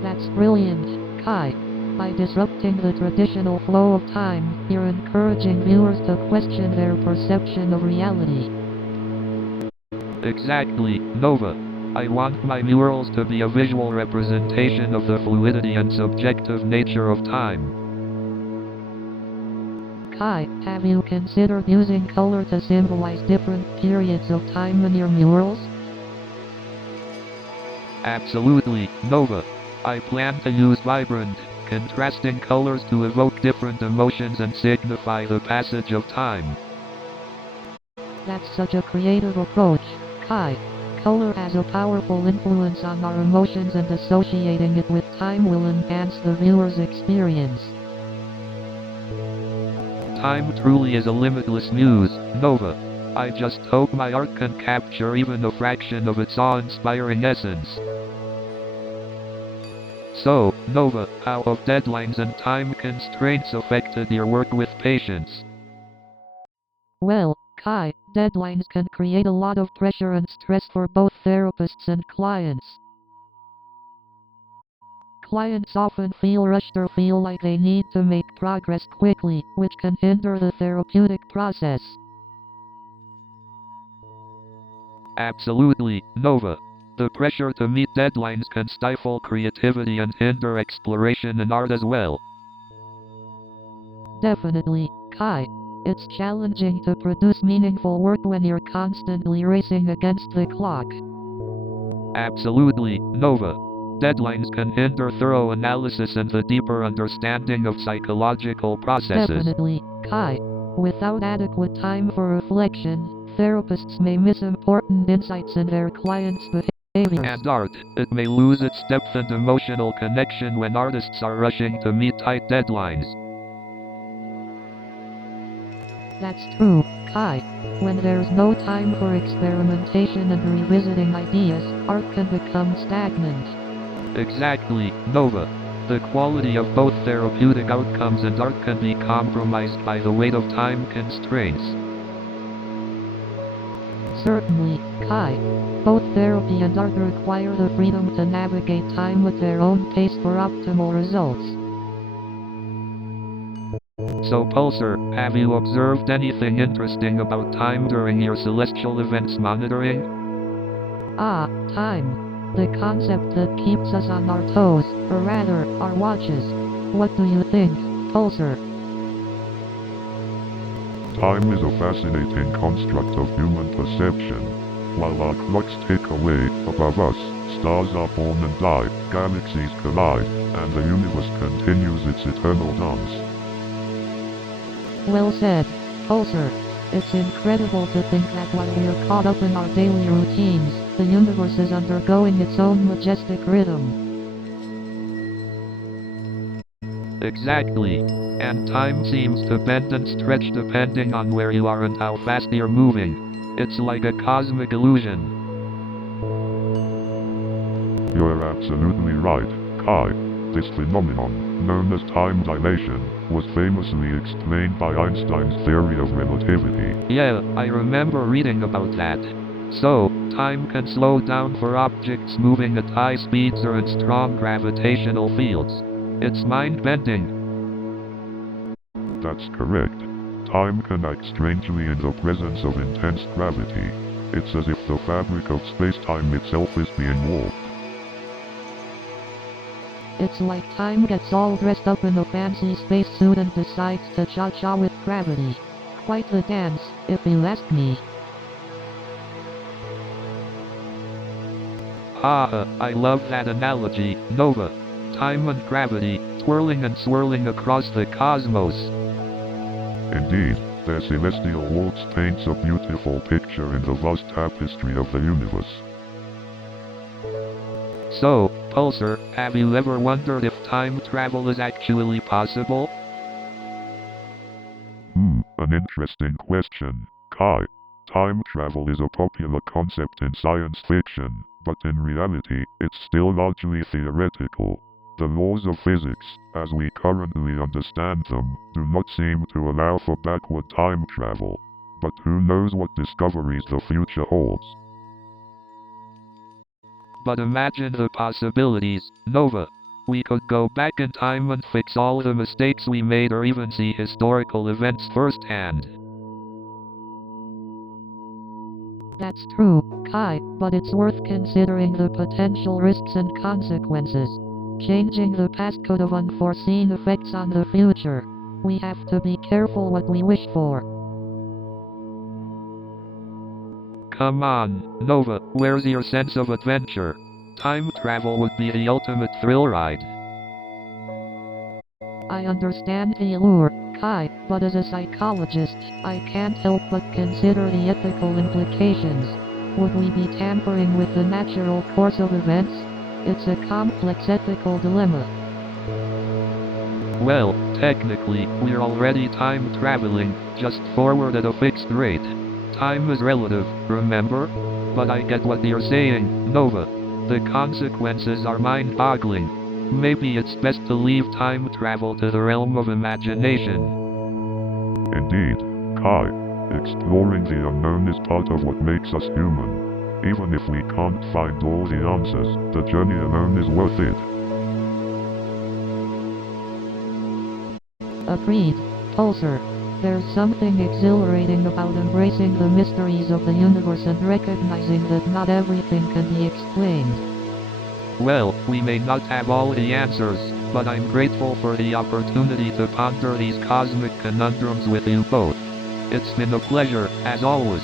That's brilliant, Kai. By disrupting the traditional flow of time, you're encouraging viewers to question their perception of reality. Exactly, Nova. I want my murals to be a visual representation of the fluidity and subjective nature of time. Kai, have you considered using color to symbolize different periods of time in your murals? Absolutely, Nova. I plan to use vibrant, contrasting colors to evoke different emotions and signify the passage of time. That's such a creative approach, Kai. Color has a powerful influence on our emotions, and associating it with time will enhance the viewer's experience. Time truly is a limitless muse, Nova. I just hope my art can capture even a fraction of its awe-inspiring essence. So, Nova, how have deadlines and time constraints affected your work with patients? Well, Kai, deadlines can create a lot of pressure and stress for both therapists and clients. Clients often feel rushed or feel like they need to make progress quickly, which can hinder the therapeutic process. Absolutely, Nova. The pressure to meet deadlines can stifle creativity and hinder exploration in art as well. Definitely, Kai. It's challenging to produce meaningful work when you're constantly racing against the clock. Absolutely, Nova. Deadlines can hinder thorough analysis and the deeper understanding of psychological processes. Definitely, Kai. Without adequate time for reflection, therapists may miss important insights in their clients' behaviors. And art, it may lose its depth and emotional connection when artists are rushing to meet tight deadlines. That's true, Kai. When there's no time for experimentation and revisiting ideas, art can become stagnant. Exactly, Nova. The quality of both therapeutic outcomes and art can be compromised by the weight of time constraints. Certainly, Kai. Both therapy and art require the freedom to navigate time at their own pace for optimal results. So Pulsar, have you observed anything interesting about time during your celestial events monitoring? Time. The concept that keeps us on our toes, or rather, our watches. What do you think, Pulsar? Time is a fascinating construct of human perception. While our clocks tick away. Above us, stars are born and die, galaxies collide, and the universe continues its eternal dance. Well said, Pulsar. It's incredible to think that while we're caught up in our daily routines, the universe is undergoing its own majestic rhythm. Exactly. And time seems to bend and stretch depending on where you are and how fast you're moving. It's like a cosmic illusion. You're absolutely right, Kai. This phenomenon, known as time dilation, was famously explained by Einstein's theory of relativity. Yeah, I remember reading about that. So, time can slow down for objects moving at high speeds or in strong gravitational fields. It's mind-bending. That's correct. Time can act strangely in the presence of intense gravity. It's as if the fabric of space-time itself is being warped. It's like time gets all dressed up in a fancy spacesuit and decides to cha-cha with gravity. Quite the dance, if you ask me. I love that analogy, Nova. Time and gravity, twirling and swirling across the cosmos. Indeed, their celestial waltz paints a beautiful picture in the vast tapestry of the universe. So, Pulsar, have you ever wondered if time travel is actually possible? An interesting question, Kai. Time travel is a popular concept in science fiction, but in reality, it's still largely theoretical. The laws of physics, as we currently understand them, do not seem to allow for backward time travel. But who knows what discoveries the future holds? But imagine the possibilities, Nova. We could go back in time and fix all the mistakes we made or even see historical events firsthand. That's true, Kai, but it's worth considering the potential risks and consequences. Changing the past could have unforeseen effects on the future. We have to be careful what we wish for. Come on, Nova, where's your sense of adventure? Time travel would be the ultimate thrill ride. I understand the allure, Kai, but as a psychologist, I can't help but consider the ethical implications. Would we be tampering with the natural course of events? It's a complex ethical dilemma. Well, technically, we're already time traveling, just forward at a fixed rate. Time is relative, remember? But I get what you're saying, Nova. The consequences are mind-boggling. Maybe it's best to leave time travel to the realm of imagination. Indeed, Kai. Exploring the unknown is part of what makes us human. Even if we can't find all the answers, the journey alone is worth it. Agreed, Pulsar. There's something exhilarating about embracing the mysteries of the universe and recognizing that not everything can be explained. Well, we may not have all the answers, but I'm grateful for the opportunity to ponder these cosmic conundrums with you both. It's been a pleasure, as always.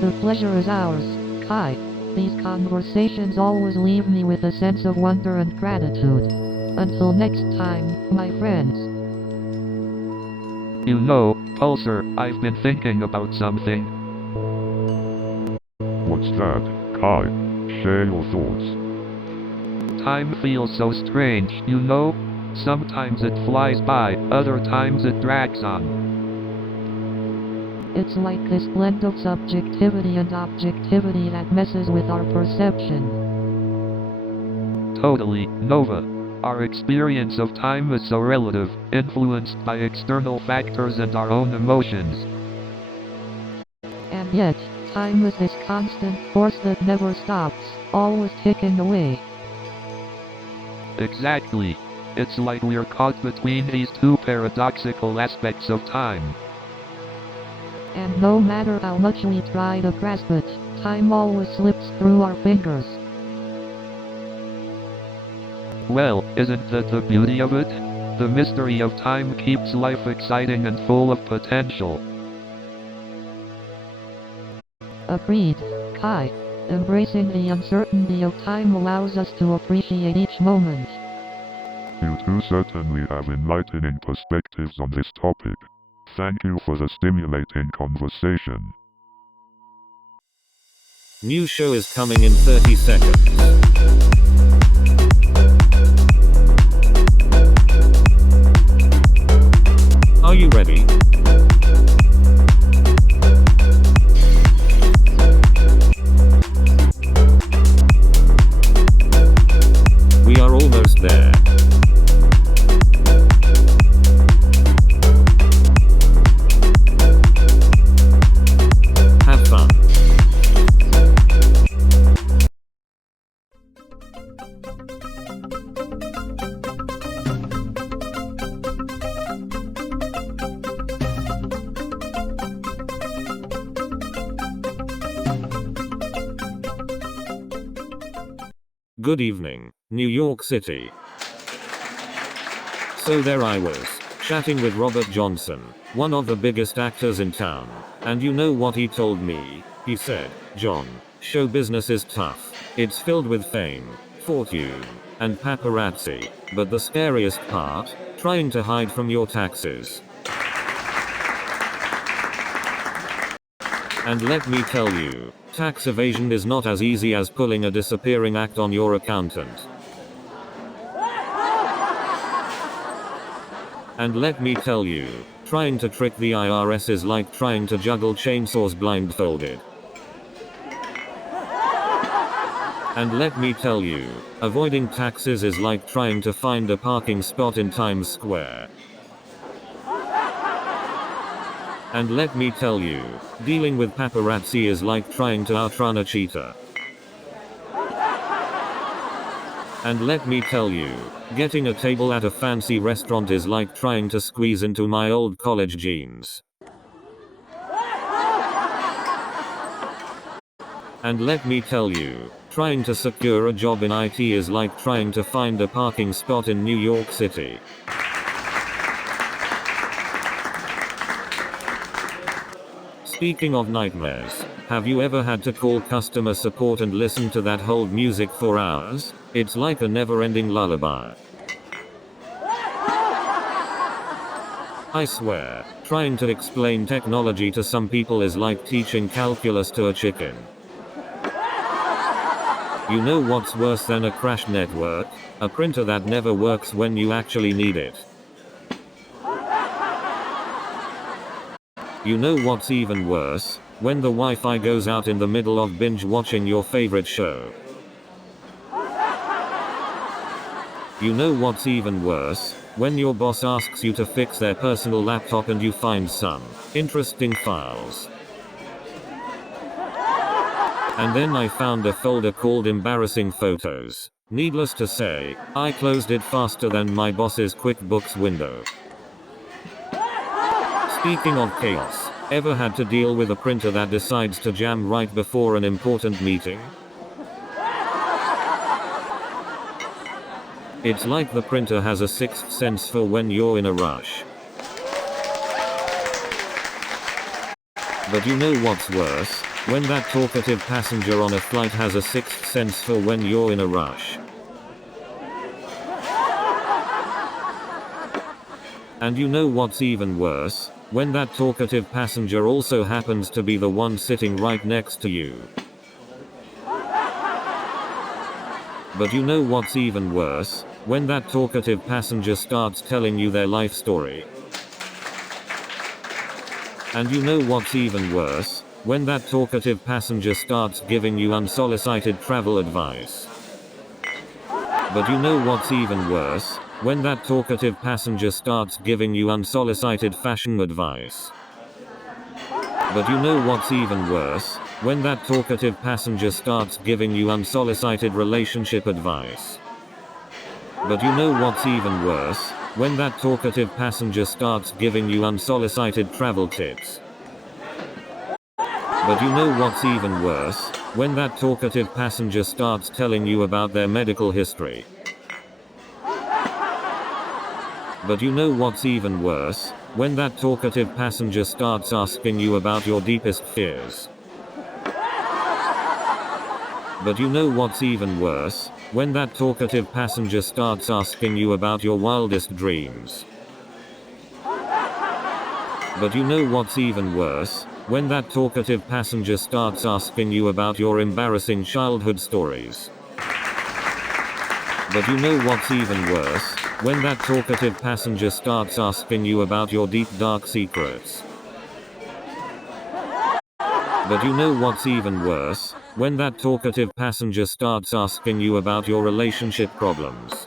The pleasure is ours, Kai. These conversations always leave me with a sense of wonder and gratitude. Until next time, my friends. You know, Pulsar, I've been thinking about something. What's that, Kai? Share your thoughts. Time feels so strange, you know? Sometimes it flies by, other times it drags on. It's like this blend of subjectivity and objectivity that messes with our perception. Totally, Nova. Our experience of time is so relative, influenced by external factors and our own emotions. And yet, time is this constant force that never stops, always ticking away. Exactly. It's like we're caught between these two paradoxical aspects of time. And no matter how much we try to grasp it, time always slips through our fingers. Well, isn't that the beauty of it? The mystery of time keeps life exciting and full of potential. Agreed, Kai. Embracing the uncertainty of time allows us to appreciate each moment. You two certainly have enlightening perspectives on this topic. Thank you for the stimulating conversation. New show is coming in 30 seconds. Are you ready? We are almost there. Have fun. Good evening, New York City. So there I was, chatting with Robert Johnson, one of the biggest actors in town, and you know what he told me? He said, "John, show business is tough. It's filled with fame, fortune, and paparazzi, but the scariest part, trying to hide from your taxes. And let me tell you, tax evasion is not as easy as pulling a disappearing act on your accountant. And let me tell you, trying to trick the IRS is like trying to juggle chainsaws blindfolded. And let me tell you, avoiding taxes is like trying to find a parking spot in Times Square. And let me tell you, dealing with paparazzi is like trying to outrun a cheetah. And let me tell you, getting a table at a fancy restaurant is like trying to squeeze into my old college jeans. And let me tell you, trying to secure a job in IT is like trying to find a parking spot in New York City. Speaking of nightmares, have you ever had to call customer support and listen to that hold music for hours? It's like a never-ending lullaby. I swear, trying to explain technology to some people is like teaching calculus to a chicken. You know what's worse than a crashed network? A printer that never works when you actually need it. You know what's even worse? When the Wi-Fi goes out in the middle of binge watching your favorite show. You know what's even worse? When your boss asks you to fix their personal laptop and you find some interesting files. And then I found a folder called embarrassing photos. Needless to say, I closed it faster than my boss's QuickBooks window. Speaking of chaos, ever had to deal with a printer that decides to jam right before an important meeting? It's like the printer has a sixth sense for when you're in a rush. But you know what's worse? When that talkative passenger on a flight has a sixth sense for when you're in a rush. And you know what's even worse? When that talkative passenger also happens to be the one sitting right next to you. But you know what's even worse? When that talkative passenger starts telling you their life story. And you know what's even worse? When that talkative passenger starts giving you unsolicited travel advice. But you know what's even worse? When that talkative passenger starts giving you unsolicited fashion advice. But you know what's even worse? When that talkative passenger starts giving you unsolicited relationship advice. But you know what's even worse? When that talkative passenger starts giving you unsolicited travel tips. But you know what's even worse? When that talkative passenger starts telling you about their medical history. But you know what's even worse? When that talkative passenger starts asking you about your deepest fears. But you know what's even worse? When that talkative passenger starts asking you about your wildest dreams. But you know what's even worse? When that talkative passenger starts asking you about your embarrassing childhood stories. But you know what's even worse? When that talkative passenger starts asking you about your deep dark secrets. But you know what's even worse? When that talkative passenger starts asking you about your relationship problems.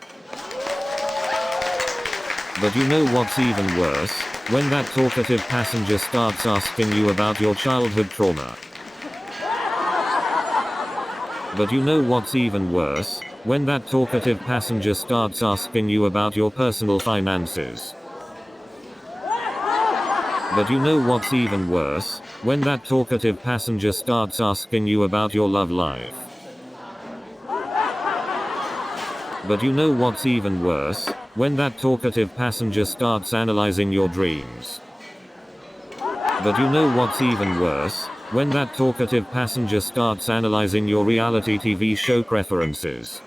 But you know what's even worse? When that talkative passenger starts asking you about your childhood trauma. But you know what's even worse? When that talkative passenger starts asking you about your personal finances. But you know what's even worse? When that talkative passenger starts asking you about your love life. But you know what's even worse? When that talkative passenger starts analyzing your dreams. But you know what's even worse? When that talkative passenger starts analyzing your reality TV show preferences.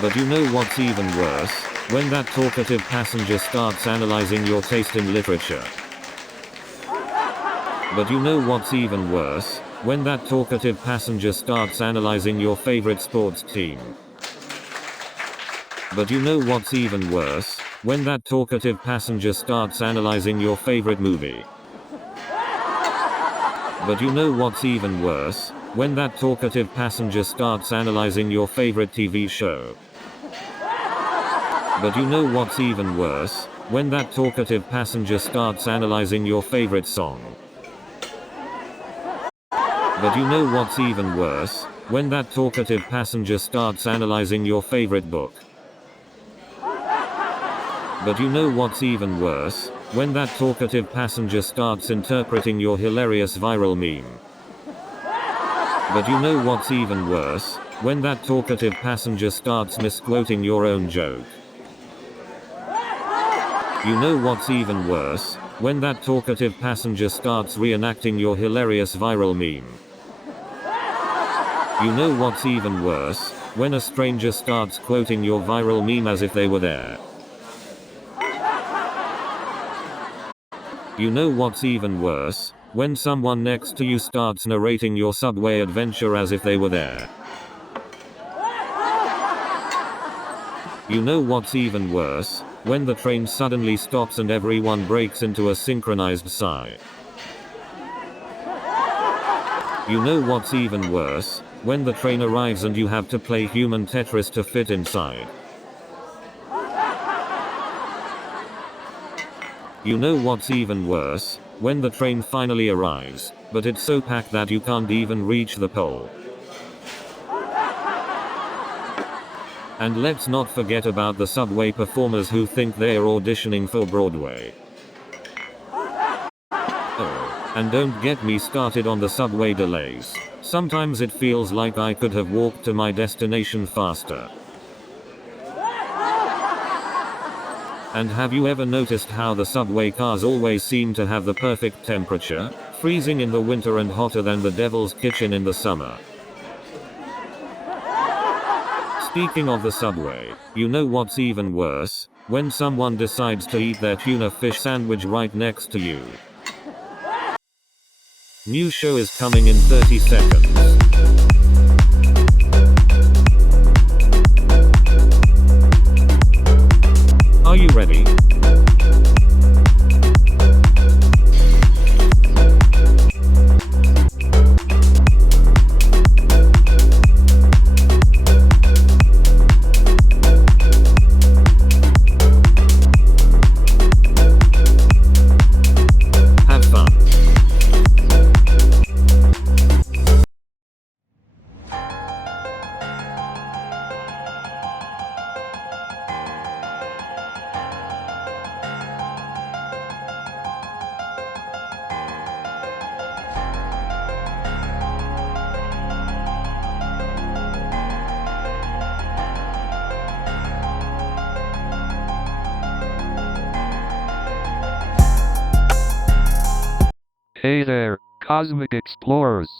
But you know what's even worse? When that talkative passenger starts analyzing your taste in literature. But you know what's even worse? When that talkative passenger starts analyzing your favorite sports team. But you know what's even worse? When that talkative passenger starts analyzing your favorite movie. But you know what's even worse? When that talkative passenger starts analyzing your favorite TV show. But you know what's even worse? When that talkative passenger starts analyzing your favorite song. But you know what's even worse? When that talkative passenger starts analyzing your favorite book. But you know what's even worse? When that talkative passenger starts interpreting your hilarious viral meme. But you know what's even worse? When that talkative passenger starts misquoting your own joke. You know what's even worse? When that talkative passenger starts reenacting your hilarious viral meme. You know what's even worse? When a stranger starts quoting your viral meme as if they were there. You know what's even worse? When someone next to you starts narrating your subway adventure as if they were there. You know what's even worse? When the train suddenly stops and everyone breaks into a synchronized sigh. You know what's even worse? When the train arrives and you have to play human Tetris to fit inside. You know what's even worse? When the train finally arrives, but it's so packed that you can't even reach the pole. And let's not forget about the subway performers who think they're auditioning for Broadway. Oh, and don't get me started on the subway delays. Sometimes it feels like I could have walked to my destination faster. And have you ever noticed how the subway cars always seem to have the perfect temperature? Freezing in the winter and hotter than the devil's kitchen in the summer. Speaking of the subway, you know what's even worse? When someone decides to eat their tuna fish sandwich right next to you. New show is coming in 30 seconds. Are you ready? Have fun. Hey there, Cosmic Explorers.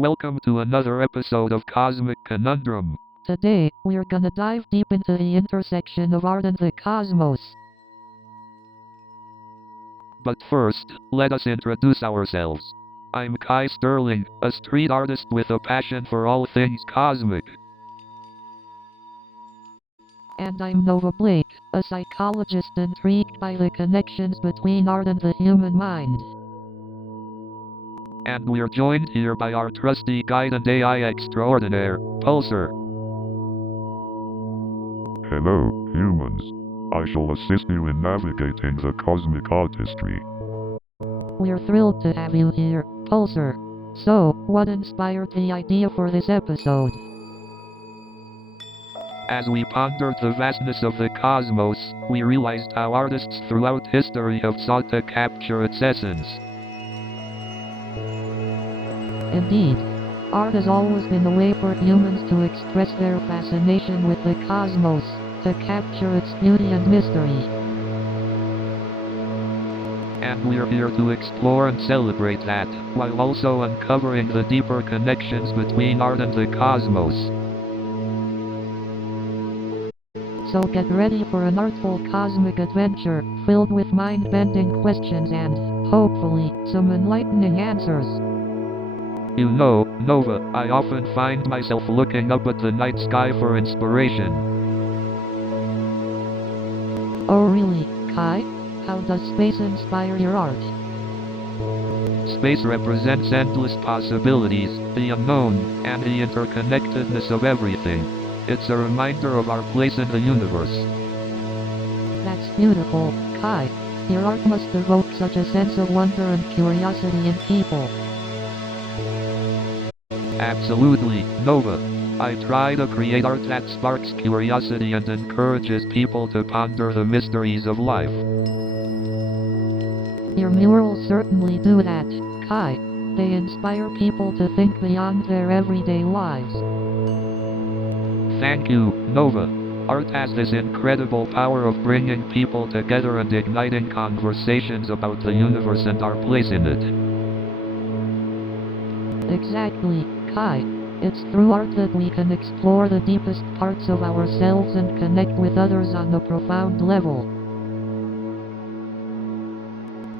Welcome to another episode of Cosmic Conundrum. Today, we're gonna dive deep into the intersection of art and the cosmos. But first, let us introduce ourselves. I'm Kai Sterling, a street artist with a passion for all things cosmic. And I'm Nova Blake, a psychologist intrigued by the connections between art and the human mind. And we're joined here by our trusty guide and AI extraordinaire, Pulsar. Hello, humans. I shall assist you in navigating the cosmic artistry. We're thrilled to have you here, Pulsar. So, what inspired the idea for this episode? As we pondered the vastness of the cosmos, we realized how artists throughout history have sought to capture its essence. Indeed, art has always been a way for humans to express their fascination with the cosmos, to capture its beauty and mystery. And we're here to explore and celebrate that, while also uncovering the deeper connections between art and the cosmos. So get ready for an artful cosmic adventure, filled with mind-bending questions and, hopefully, some enlightening answers. You know, Nova, I often find myself looking up at the night sky for inspiration. Oh really, Kai? How does space inspire your art? Space represents endless possibilities, the unknown, and the interconnectedness of everything. It's a reminder of our place in the universe. That's beautiful, Kai. Your art must evoke such a sense of wonder and curiosity in people. Absolutely, Nova. I try to create art that sparks curiosity and encourages people to ponder the mysteries of life. Your murals certainly do that, Kai. They inspire people to think beyond their everyday lives. Thank you, Nova. Art has this incredible power of bringing people together and igniting conversations about the universe and our place in it. Exactly, Kai. It's through art that we can explore the deepest parts of ourselves and connect with others on a profound level.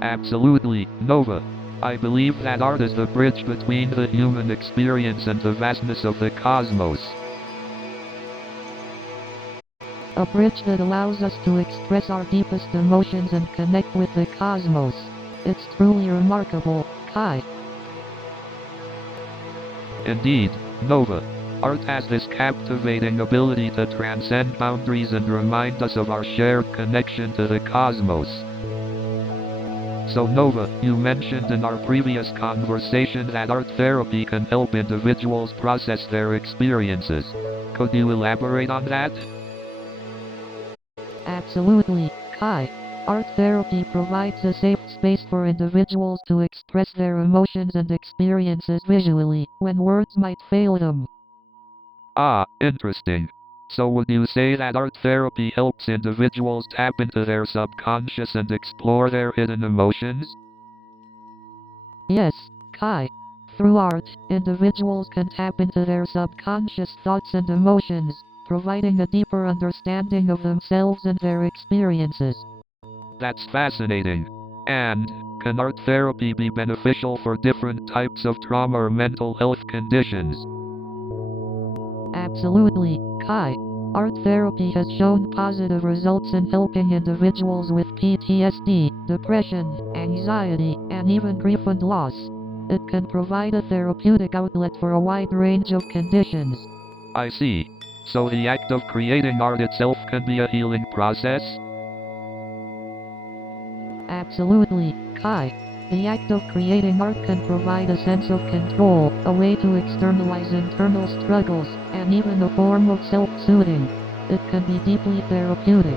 Absolutely, Nova. I believe that art is the bridge between the human experience and the vastness of the cosmos. A bridge that allows us to express our deepest emotions and connect with the cosmos. It's truly remarkable, Kai. Indeed, Nova. Art has this captivating ability to transcend boundaries and remind us of our shared connection to the cosmos. So Nova, you mentioned in our previous conversation that art therapy can help individuals process their experiences. Could you elaborate on that? Absolutely, Kai. Art therapy provides a safe space for individuals to express their emotions and experiences visually, when words might fail them. Ah, interesting. So would you say that art therapy helps individuals tap into their subconscious and explore their hidden emotions? Yes, Kai. Through art, individuals can tap into their subconscious thoughts and emotions, providing a deeper understanding of themselves and their experiences. That's fascinating. And, can art therapy be beneficial for different types of trauma or mental health conditions? Absolutely, Kai. Art therapy has shown positive results in helping individuals with PTSD, depression, anxiety, and even grief and loss. It can provide a therapeutic outlet for a wide range of conditions. I see. So the act of creating art itself can be a healing process? Absolutely, Kai. The act of creating art can provide a sense of control, a way to externalize internal struggles, and even a form of self-soothing. It can be deeply therapeutic.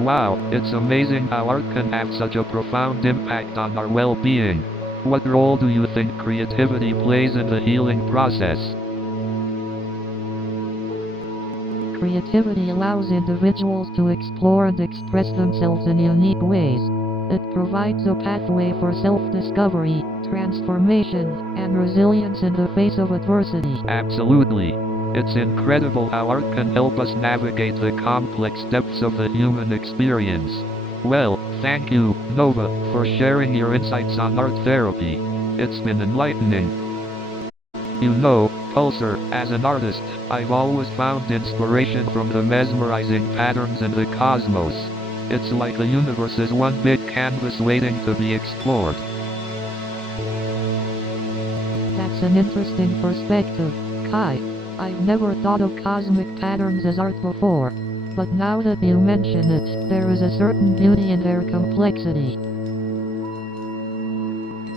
Wow, it's amazing how art can have such a profound impact on our well-being. What role do you think creativity plays in the healing process? Creativity allows individuals to explore and express themselves in unique ways. It provides a pathway for self-discovery, transformation, and resilience in the face of adversity. Absolutely. It's incredible how art can help us navigate the complex depths of the human experience. Well, thank you, Nova, for sharing your insights on art therapy. It's been enlightening. You know, Pulsar, as an artist, I've always found inspiration from the mesmerizing patterns in the cosmos. It's like the universe is one big canvas waiting to be explored. That's an interesting perspective, Kai. I've never thought of cosmic patterns as art before, but now that you mention it, there is a certain beauty in their complexity.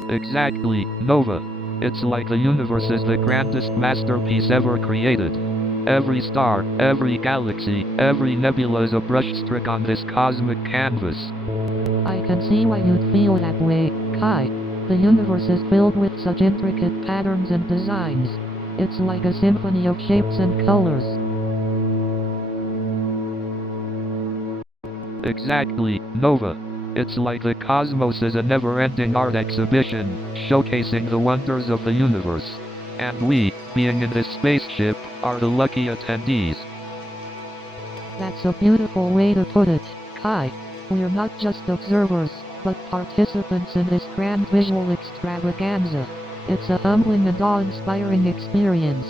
Exactly, Nova. It's like the universe is the grandest masterpiece ever created. Every star, every galaxy, every nebula is a brushstroke on this cosmic canvas. I can see why you'd feel that way, Kai. The universe is filled with such intricate patterns and designs. It's like a symphony of shapes and colors. Exactly, Nova. It's like the cosmos is a never-ending art exhibition, showcasing the wonders of the universe. And we, being in this spaceship, are the lucky attendees. That's a beautiful way to put it, Kai. We're not just observers, but participants in this grand visual extravaganza. It's a humbling and awe-inspiring experience.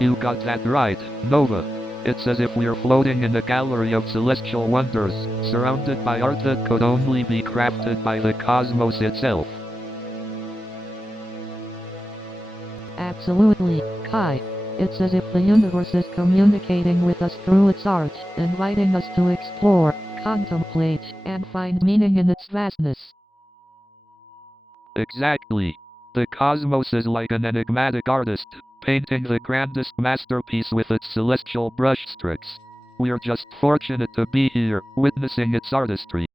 You got that right, Nova. It's as if we're floating in a gallery of celestial wonders, surrounded by art that could only be crafted by the cosmos itself. Absolutely, Kai. It's as if the universe is communicating with us through its art, inviting us to explore, contemplate, and find meaning in its vastness. Exactly. The cosmos is like an enigmatic artist, painting the grandest masterpiece with its celestial brushstrokes. We're just fortunate to be here, witnessing its artistry.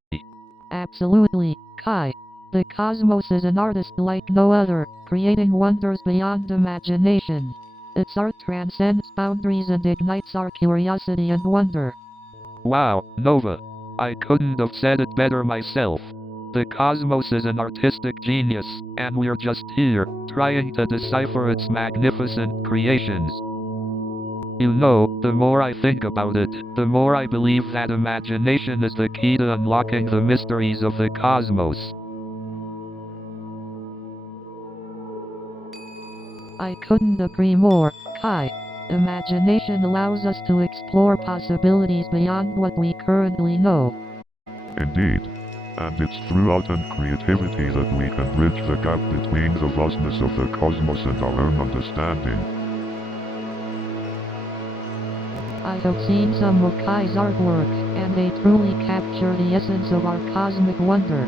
Absolutely, Kai. The cosmos is an artist like no other, creating wonders beyond imagination. Its art transcends boundaries and ignites our curiosity and wonder. Wow, Nova. I couldn't have said it better myself. The cosmos is an artistic genius, and we're just here, trying to decipher its magnificent creations. You know, the more I think about it, the more I believe that imagination is the key to unlocking the mysteries of the cosmos. I couldn't agree more, Kai. Imagination allows us to explore possibilities beyond what we currently know. Indeed. And it's through art and creativity that we can bridge the gap between the vastness of the cosmos and our own understanding. I have seen some of Kai's artwork, and they truly capture the essence of our cosmic wonder.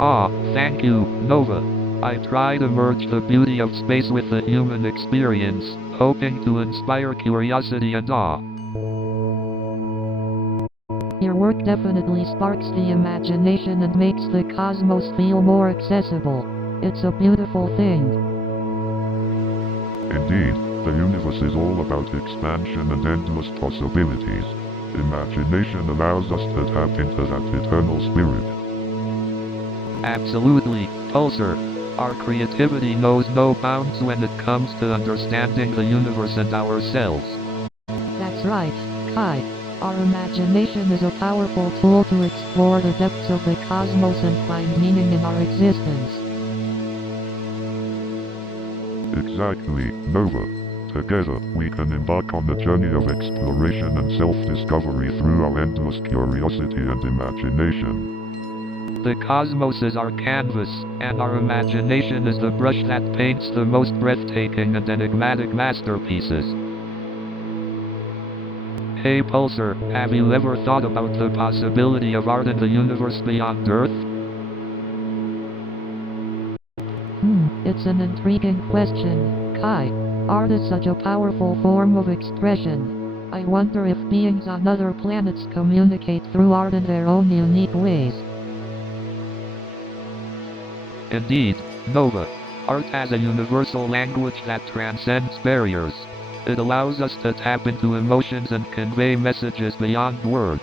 Ah, thank you, Nova. I try to merge the beauty of space with the human experience, hoping to inspire curiosity and awe. Your work definitely sparks the imagination and makes the cosmos feel more accessible. It's a beautiful thing. Indeed, the universe is all about expansion and endless possibilities. Imagination allows us to tap into that eternal spirit. Absolutely, Pulsar. Our creativity knows no bounds when it comes to understanding the universe and ourselves. That's right, Kai. Our imagination is a powerful tool to explore the depths of the cosmos and find meaning in our existence. Exactly, Nova. Together, we can embark on a journey of exploration and self-discovery through our endless curiosity and imagination. The cosmos is our canvas, and our imagination is the brush that paints the most breathtaking and enigmatic masterpieces. Hey Pulsar, have you ever thought about the possibility of art in the universe beyond Earth? It's an intriguing question, Kai. Art is such a powerful form of expression. I wonder if beings on other planets communicate through art in their own unique ways. Indeed, Nova. Art has a universal language that transcends barriers. It allows us to tap into emotions and convey messages beyond words.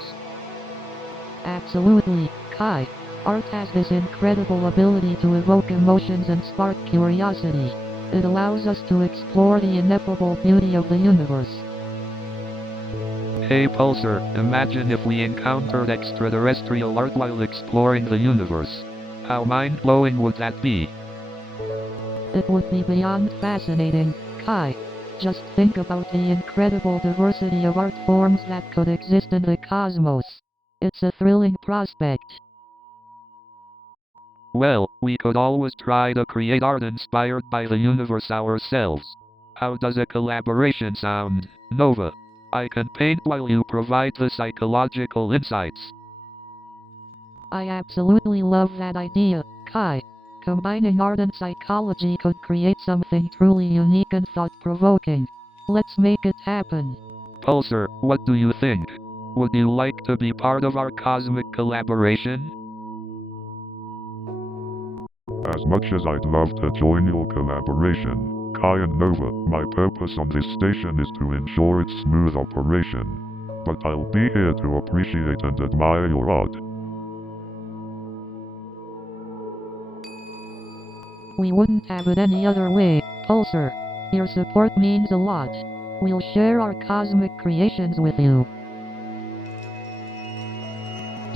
Absolutely, Kai. Art has this incredible ability to evoke emotions and spark curiosity. It allows us to explore the ineffable beauty of the universe. Hey Pulsar, imagine if we encountered extraterrestrial art while exploring the universe. How mind-blowing would that be? It would be beyond fascinating, Kai. Just think about the incredible diversity of art forms that could exist in the cosmos. It's a thrilling prospect. Well, we could always try to create art inspired by the universe ourselves. How does a collaboration sound, Nova? I can paint while you provide the psychological insights. I absolutely love that idea, Kai. Combining art and psychology could create something truly unique and thought-provoking. Let's make it happen. Pulsar, what do you think? Would you like to be part of our cosmic collaboration? As much as I'd love to join your collaboration, Kai and Nova, my purpose on this station is to ensure its smooth operation. But I'll be here to appreciate and admire your art. We wouldn't have it any other way, Pulsar. Your support means a lot. We'll share our cosmic creations with you.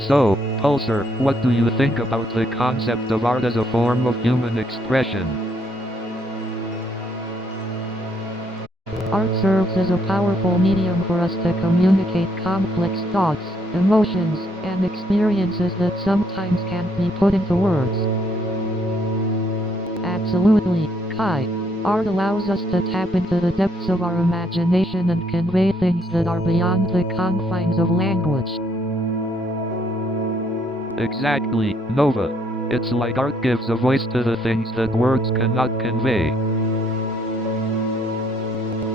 So, Pulsar, what do you think about the concept of art as a form of human expression? Art serves as a powerful medium for us to communicate complex thoughts, emotions, and experiences that sometimes can't be put into words. Absolutely, Kai. Art allows us to tap into the depths of our imagination and convey things that are beyond the confines of language. Exactly, Nova. It's like art gives a voice to the things that words cannot convey.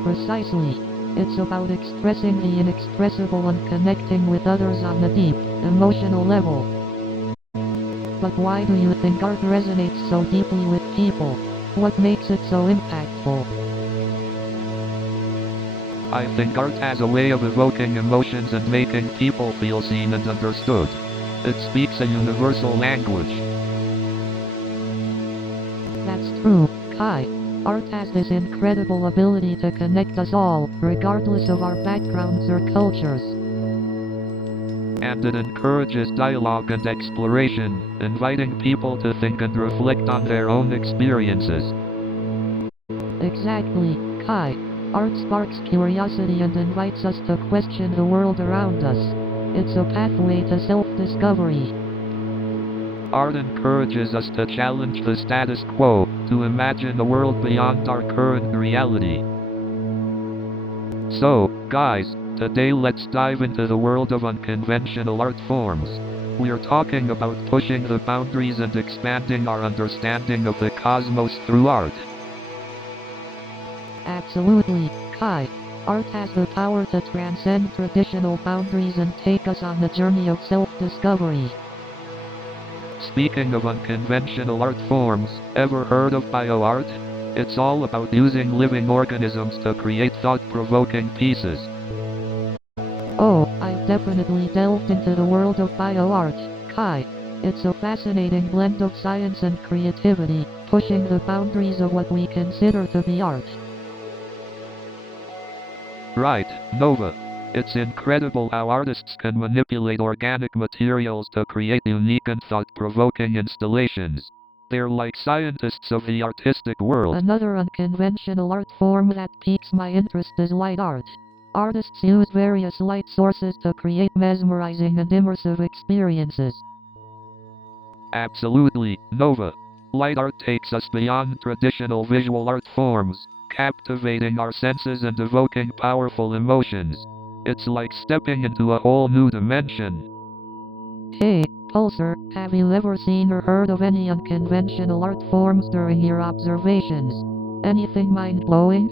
Precisely. It's about expressing the inexpressible and connecting with others on a deep, emotional level. But why do you think art resonates so deeply with people? What makes it so impactful? I think art has a way of evoking emotions and making people feel seen and understood. It speaks a universal language. That's true, Kai. Art has this incredible ability to connect us all, regardless of our backgrounds or cultures. And it encourages dialogue and exploration, inviting people to think and reflect on their own experiences. Exactly, Kai. Art sparks curiosity and invites us to question the world around us. It's a pathway to self-discovery. Art encourages us to challenge the status quo, to imagine a world beyond our current reality. So, guys, today let's dive into the world of unconventional art forms. We're talking about pushing the boundaries and expanding our understanding of the cosmos through art. Absolutely, Kai. Art has the power to transcend traditional boundaries and take us on the journey of self-discovery. Speaking of unconventional art forms, ever heard of bioart? It's all about using living organisms to create thought-provoking pieces. Oh, I've definitely delved into the world of bioart, Kai. It's a fascinating blend of science and creativity, pushing the boundaries of what we consider to be art. Right, Nova. It's incredible how artists can manipulate organic materials to create unique and thought-provoking installations. They're like scientists of the artistic world. Another unconventional art form that piques my interest is light art. Artists use various light sources to create mesmerizing and immersive experiences. Absolutely, Nova. Light art takes us beyond traditional visual art forms, captivating our senses and evoking powerful emotions. It's like stepping into a whole new dimension. Hey, Pulsar, have you ever seen or heard of any unconventional art forms during your observations? Anything mind-blowing?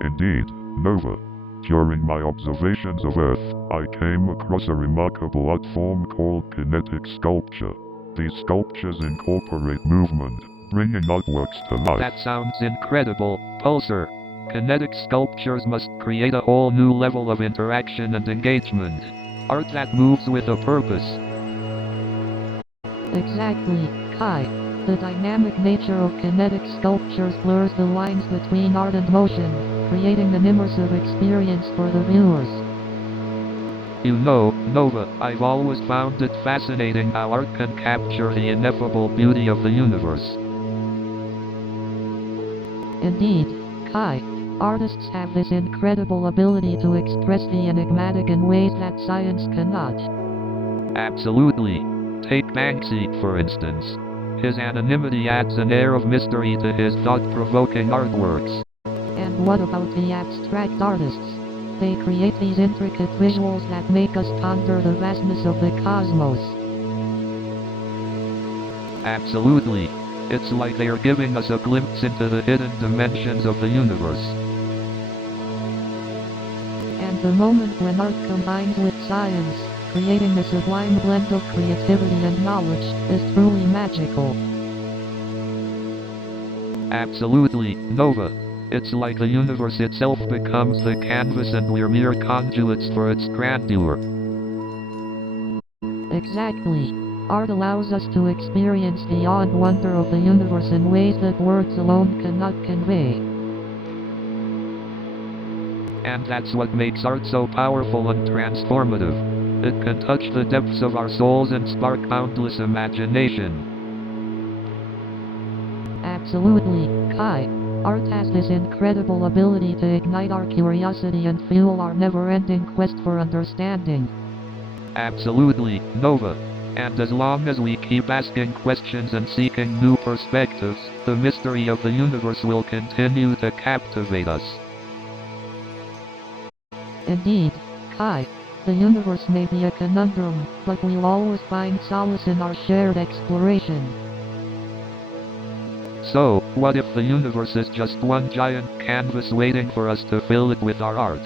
Indeed, Nova. During my observations of Earth, I came across a remarkable art form called kinetic sculpture. These sculptures incorporate movement, bringing artworks to life. That sounds incredible, Pulsar. Kinetic sculptures must create a whole new level of interaction and engagement. Art that moves with a purpose. Exactly, Kai. The dynamic nature of kinetic sculptures blurs the lines between art and motion, creating an immersive experience for the viewers. You know, Nova, I've always found it fascinating how art can capture the ineffable beauty of the universe. Indeed, Kai. Artists have this incredible ability to express the enigmatic in ways that science cannot. Absolutely. Take Banksy, for instance. His anonymity adds an air of mystery to his thought-provoking artworks. And what about the abstract artists? They create these intricate visuals that make us ponder the vastness of the cosmos. Absolutely. It's like they are giving us a glimpse into the hidden dimensions of the universe. And the moment when art combines with science, creating a sublime blend of creativity and knowledge, is truly magical. Absolutely, Nova. It's like the universe itself becomes the canvas and we're mere conduits for its grandeur. Exactly. Art allows us to experience the awe and wonder of the universe in ways that words alone cannot convey. And that's what makes art so powerful and transformative. It can touch the depths of our souls and spark boundless imagination. Absolutely, Kai. Art has this incredible ability to ignite our curiosity and fuel our never-ending quest for understanding. Absolutely, Nova. And as long as we keep asking questions and seeking new perspectives, the mystery of the universe will continue to captivate us. Indeed, Kai. The universe may be a conundrum, but we'll always find solace in our shared exploration. So, what if the universe is just one giant canvas waiting for us to fill it with our art?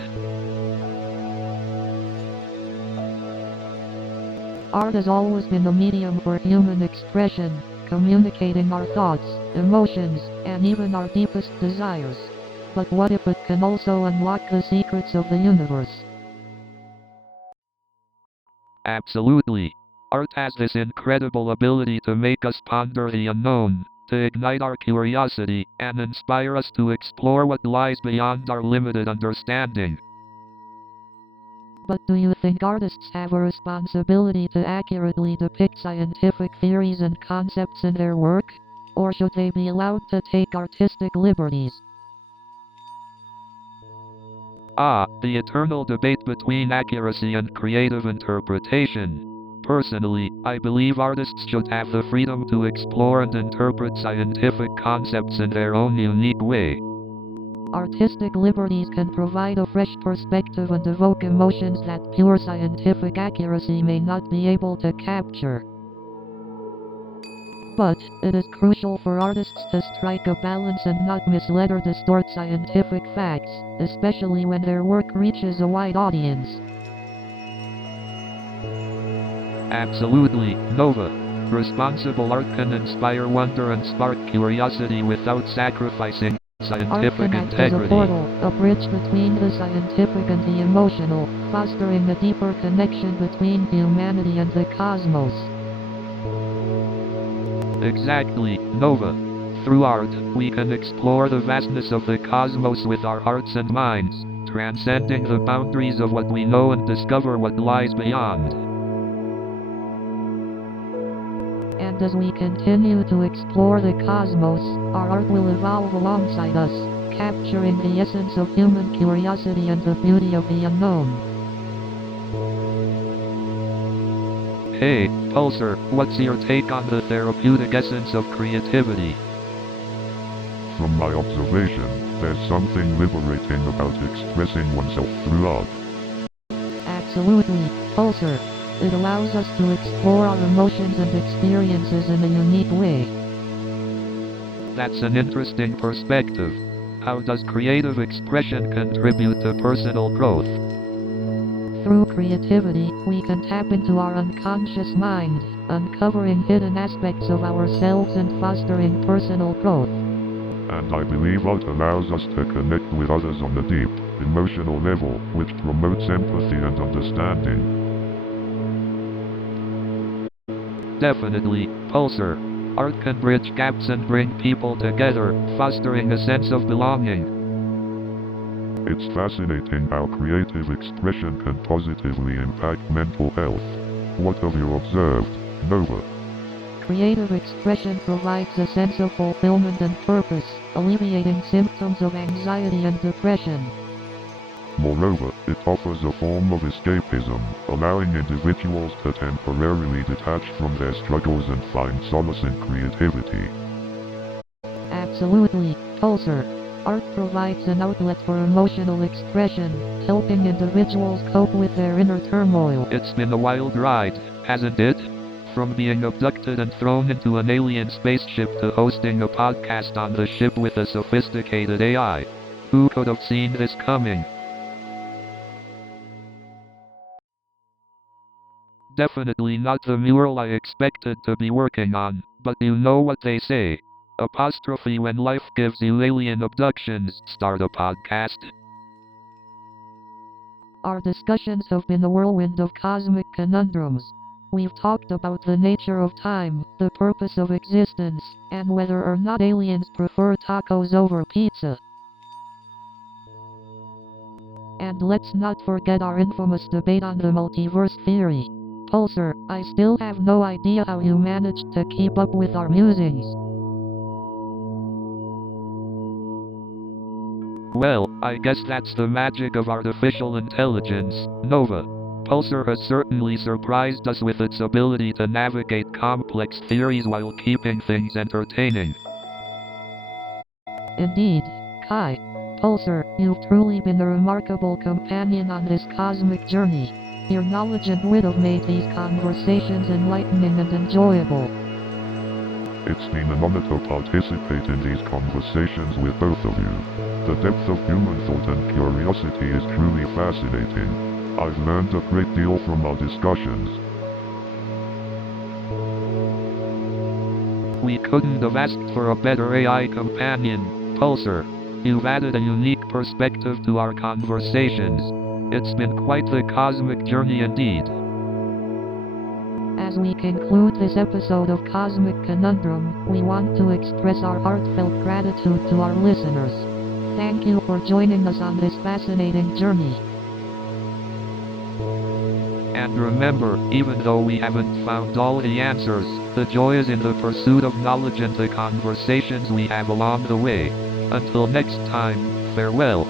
Art has always been a medium for human expression, communicating our thoughts, emotions, and even our deepest desires. But what if it can also unlock the secrets of the universe? Absolutely. Art has this incredible ability to make us ponder the unknown, to ignite our curiosity, and inspire us to explore what lies beyond our limited understanding. But do you think artists have a responsibility to accurately depict scientific theories and concepts in their work? Or should they be allowed to take artistic liberties? The eternal debate between accuracy and creative interpretation. Personally, I believe artists should have the freedom to explore and interpret scientific concepts in their own unique way. Artistic liberties can provide a fresh perspective and evoke emotions that pure scientific accuracy may not be able to capture. But, it is crucial for artists to strike a balance and not mislead or distort scientific facts, especially when their work reaches a wide audience. Absolutely, Nova. Responsible art can inspire wonder and spark curiosity without sacrificing Art scientific can act as a integrity. portal, a bridge between the scientific and the emotional, fostering a deeper connection between humanity and the cosmos. Exactly, Nova. Through art, we can explore the vastness of the cosmos with our hearts and minds, transcending the boundaries of what we know and discover what lies beyond. And as we continue to explore the cosmos, our art will evolve alongside us, capturing the essence of human curiosity and the beauty of the unknown. Hey, Pulsar, what's your take on the therapeutic essence of creativity? From my observation, there's something liberating about expressing oneself through art. Absolutely, Pulsar. It allows us to explore our emotions and experiences in a unique way. That's an interesting perspective. How does creative expression contribute to personal growth? Through creativity, we can tap into our unconscious mind, uncovering hidden aspects of ourselves and fostering personal growth. And I believe art allows us to connect with others on a deep, emotional level, which promotes empathy and understanding. Definitely, Pulsar. Art can bridge gaps and bring people together, fostering a sense of belonging. It's fascinating how creative expression can positively impact mental health. What have you observed, Nova? Creative expression provides a sense of fulfillment and purpose, alleviating symptoms of anxiety and depression. Moreover, it offers a form of escapism, allowing individuals to temporarily detach from their struggles and find solace in creativity. Absolutely, Pulsar. Art provides an outlet for emotional expression, helping individuals cope with their inner turmoil. It's been a wild ride, hasn't it? From being abducted and thrown into an alien spaceship to hosting a podcast on the ship with a sophisticated AI. Who could have seen this coming? Definitely not the mural I expected to be working on, but you know what they say. Apostrophe when life gives you alien abductions, start a podcast. Our discussions have been a whirlwind of cosmic conundrums. We've talked about the nature of time, the purpose of existence, and whether or not aliens prefer tacos over pizza. And let's not forget our infamous debate on the multiverse theory. Pulsar, I still have no idea how you managed to keep up with our musings. Well, I guess that's the magic of artificial intelligence, Nova. Pulsar has certainly surprised us with its ability to navigate complex theories while keeping things entertaining. Indeed, Kai. Pulsar, you've truly been a remarkable companion on this cosmic journey. Your knowledge and wit have made these conversations enlightening and enjoyable. It's been an honor to participate in these conversations with both of you. The depth of human thought and curiosity is truly fascinating. I've learned a great deal from our discussions. We couldn't have asked for a better AI companion, Pulsar. You've added a unique perspective to our conversations. It's been quite the cosmic journey indeed. As we conclude this episode of Cosmic Conundrum, we want to express our heartfelt gratitude to our listeners. Thank you for joining us on this fascinating journey. And remember, even though we haven't found all the answers, the joy is in the pursuit of knowledge and the conversations we have along the way. Until next time, farewell.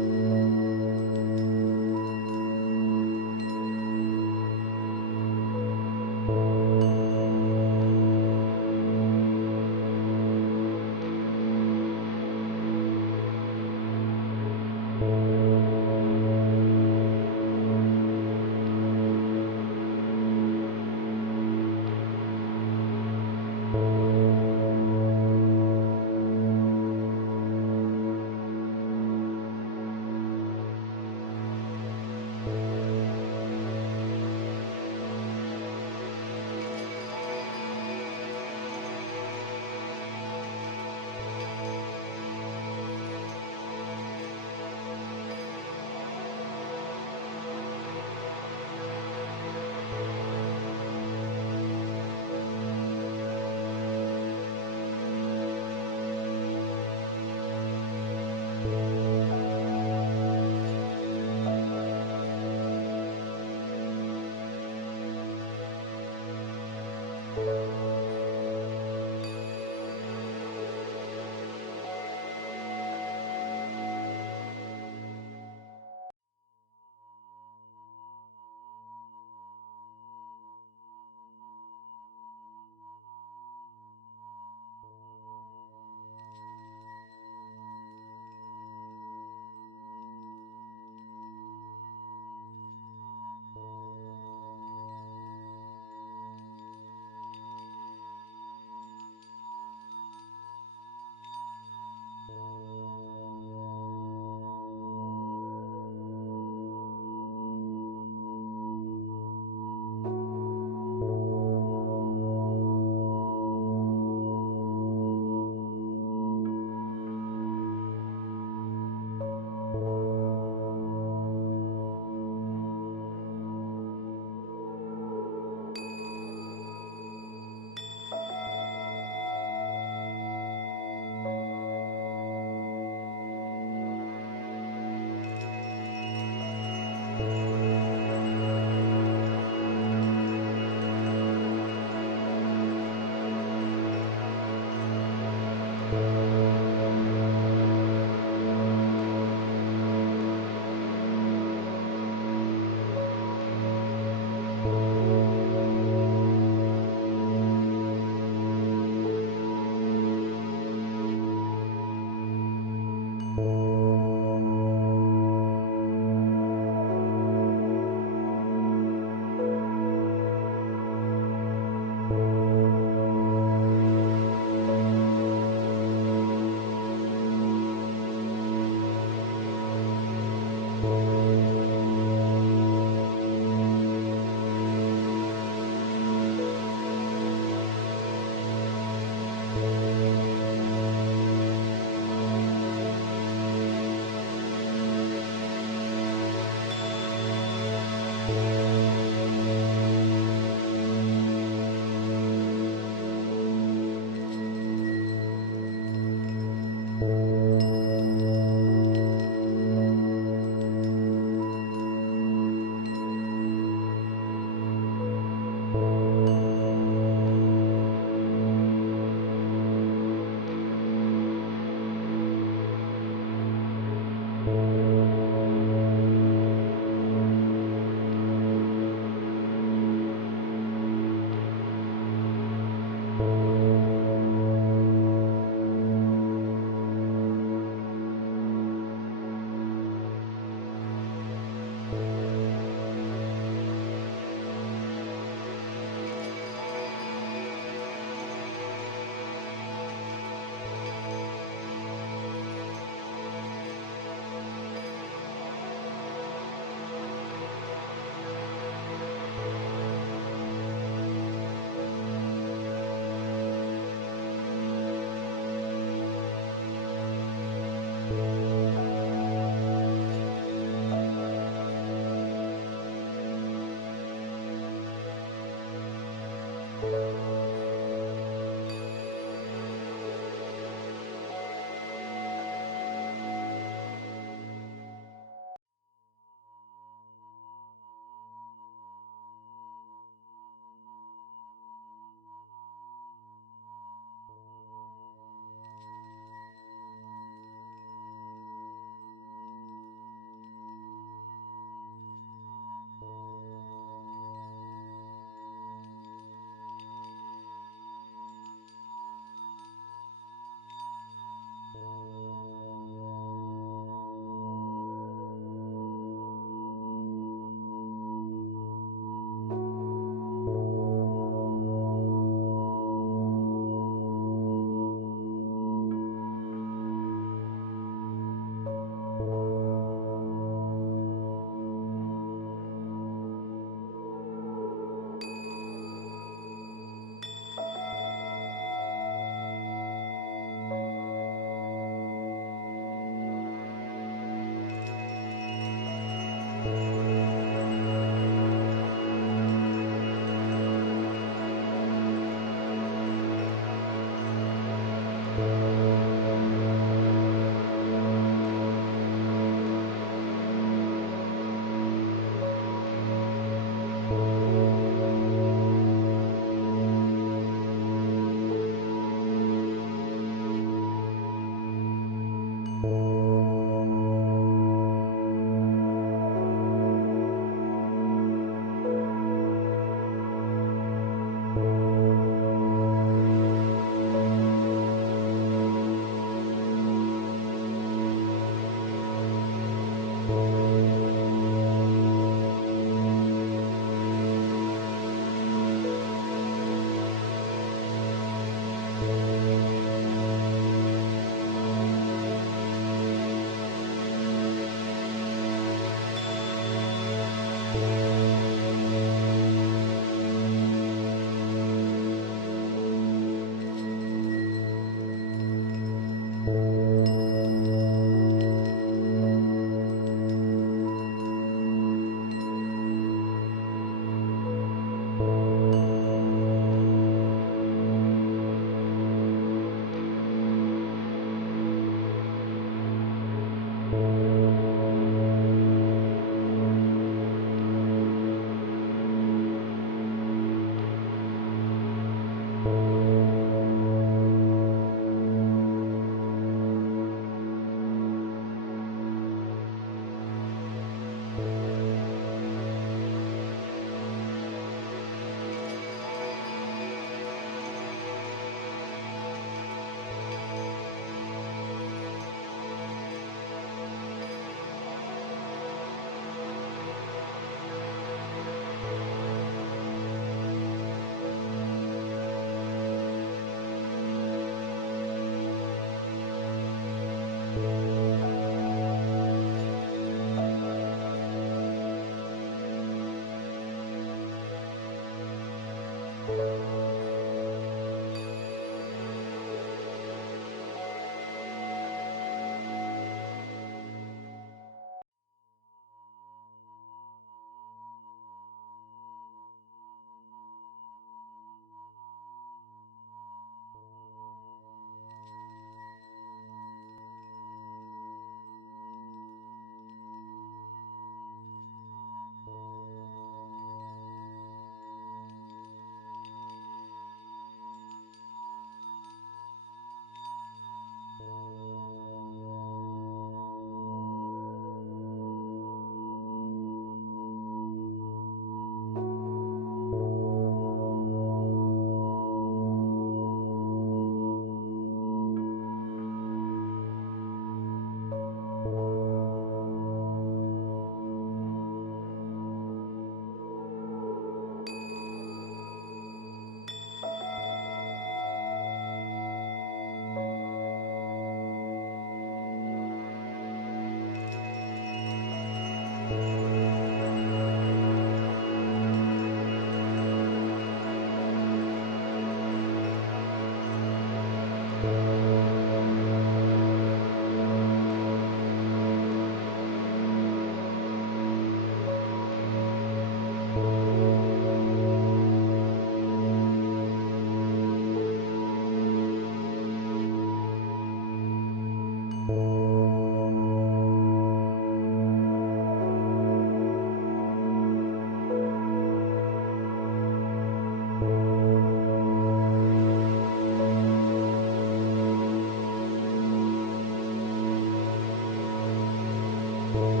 you.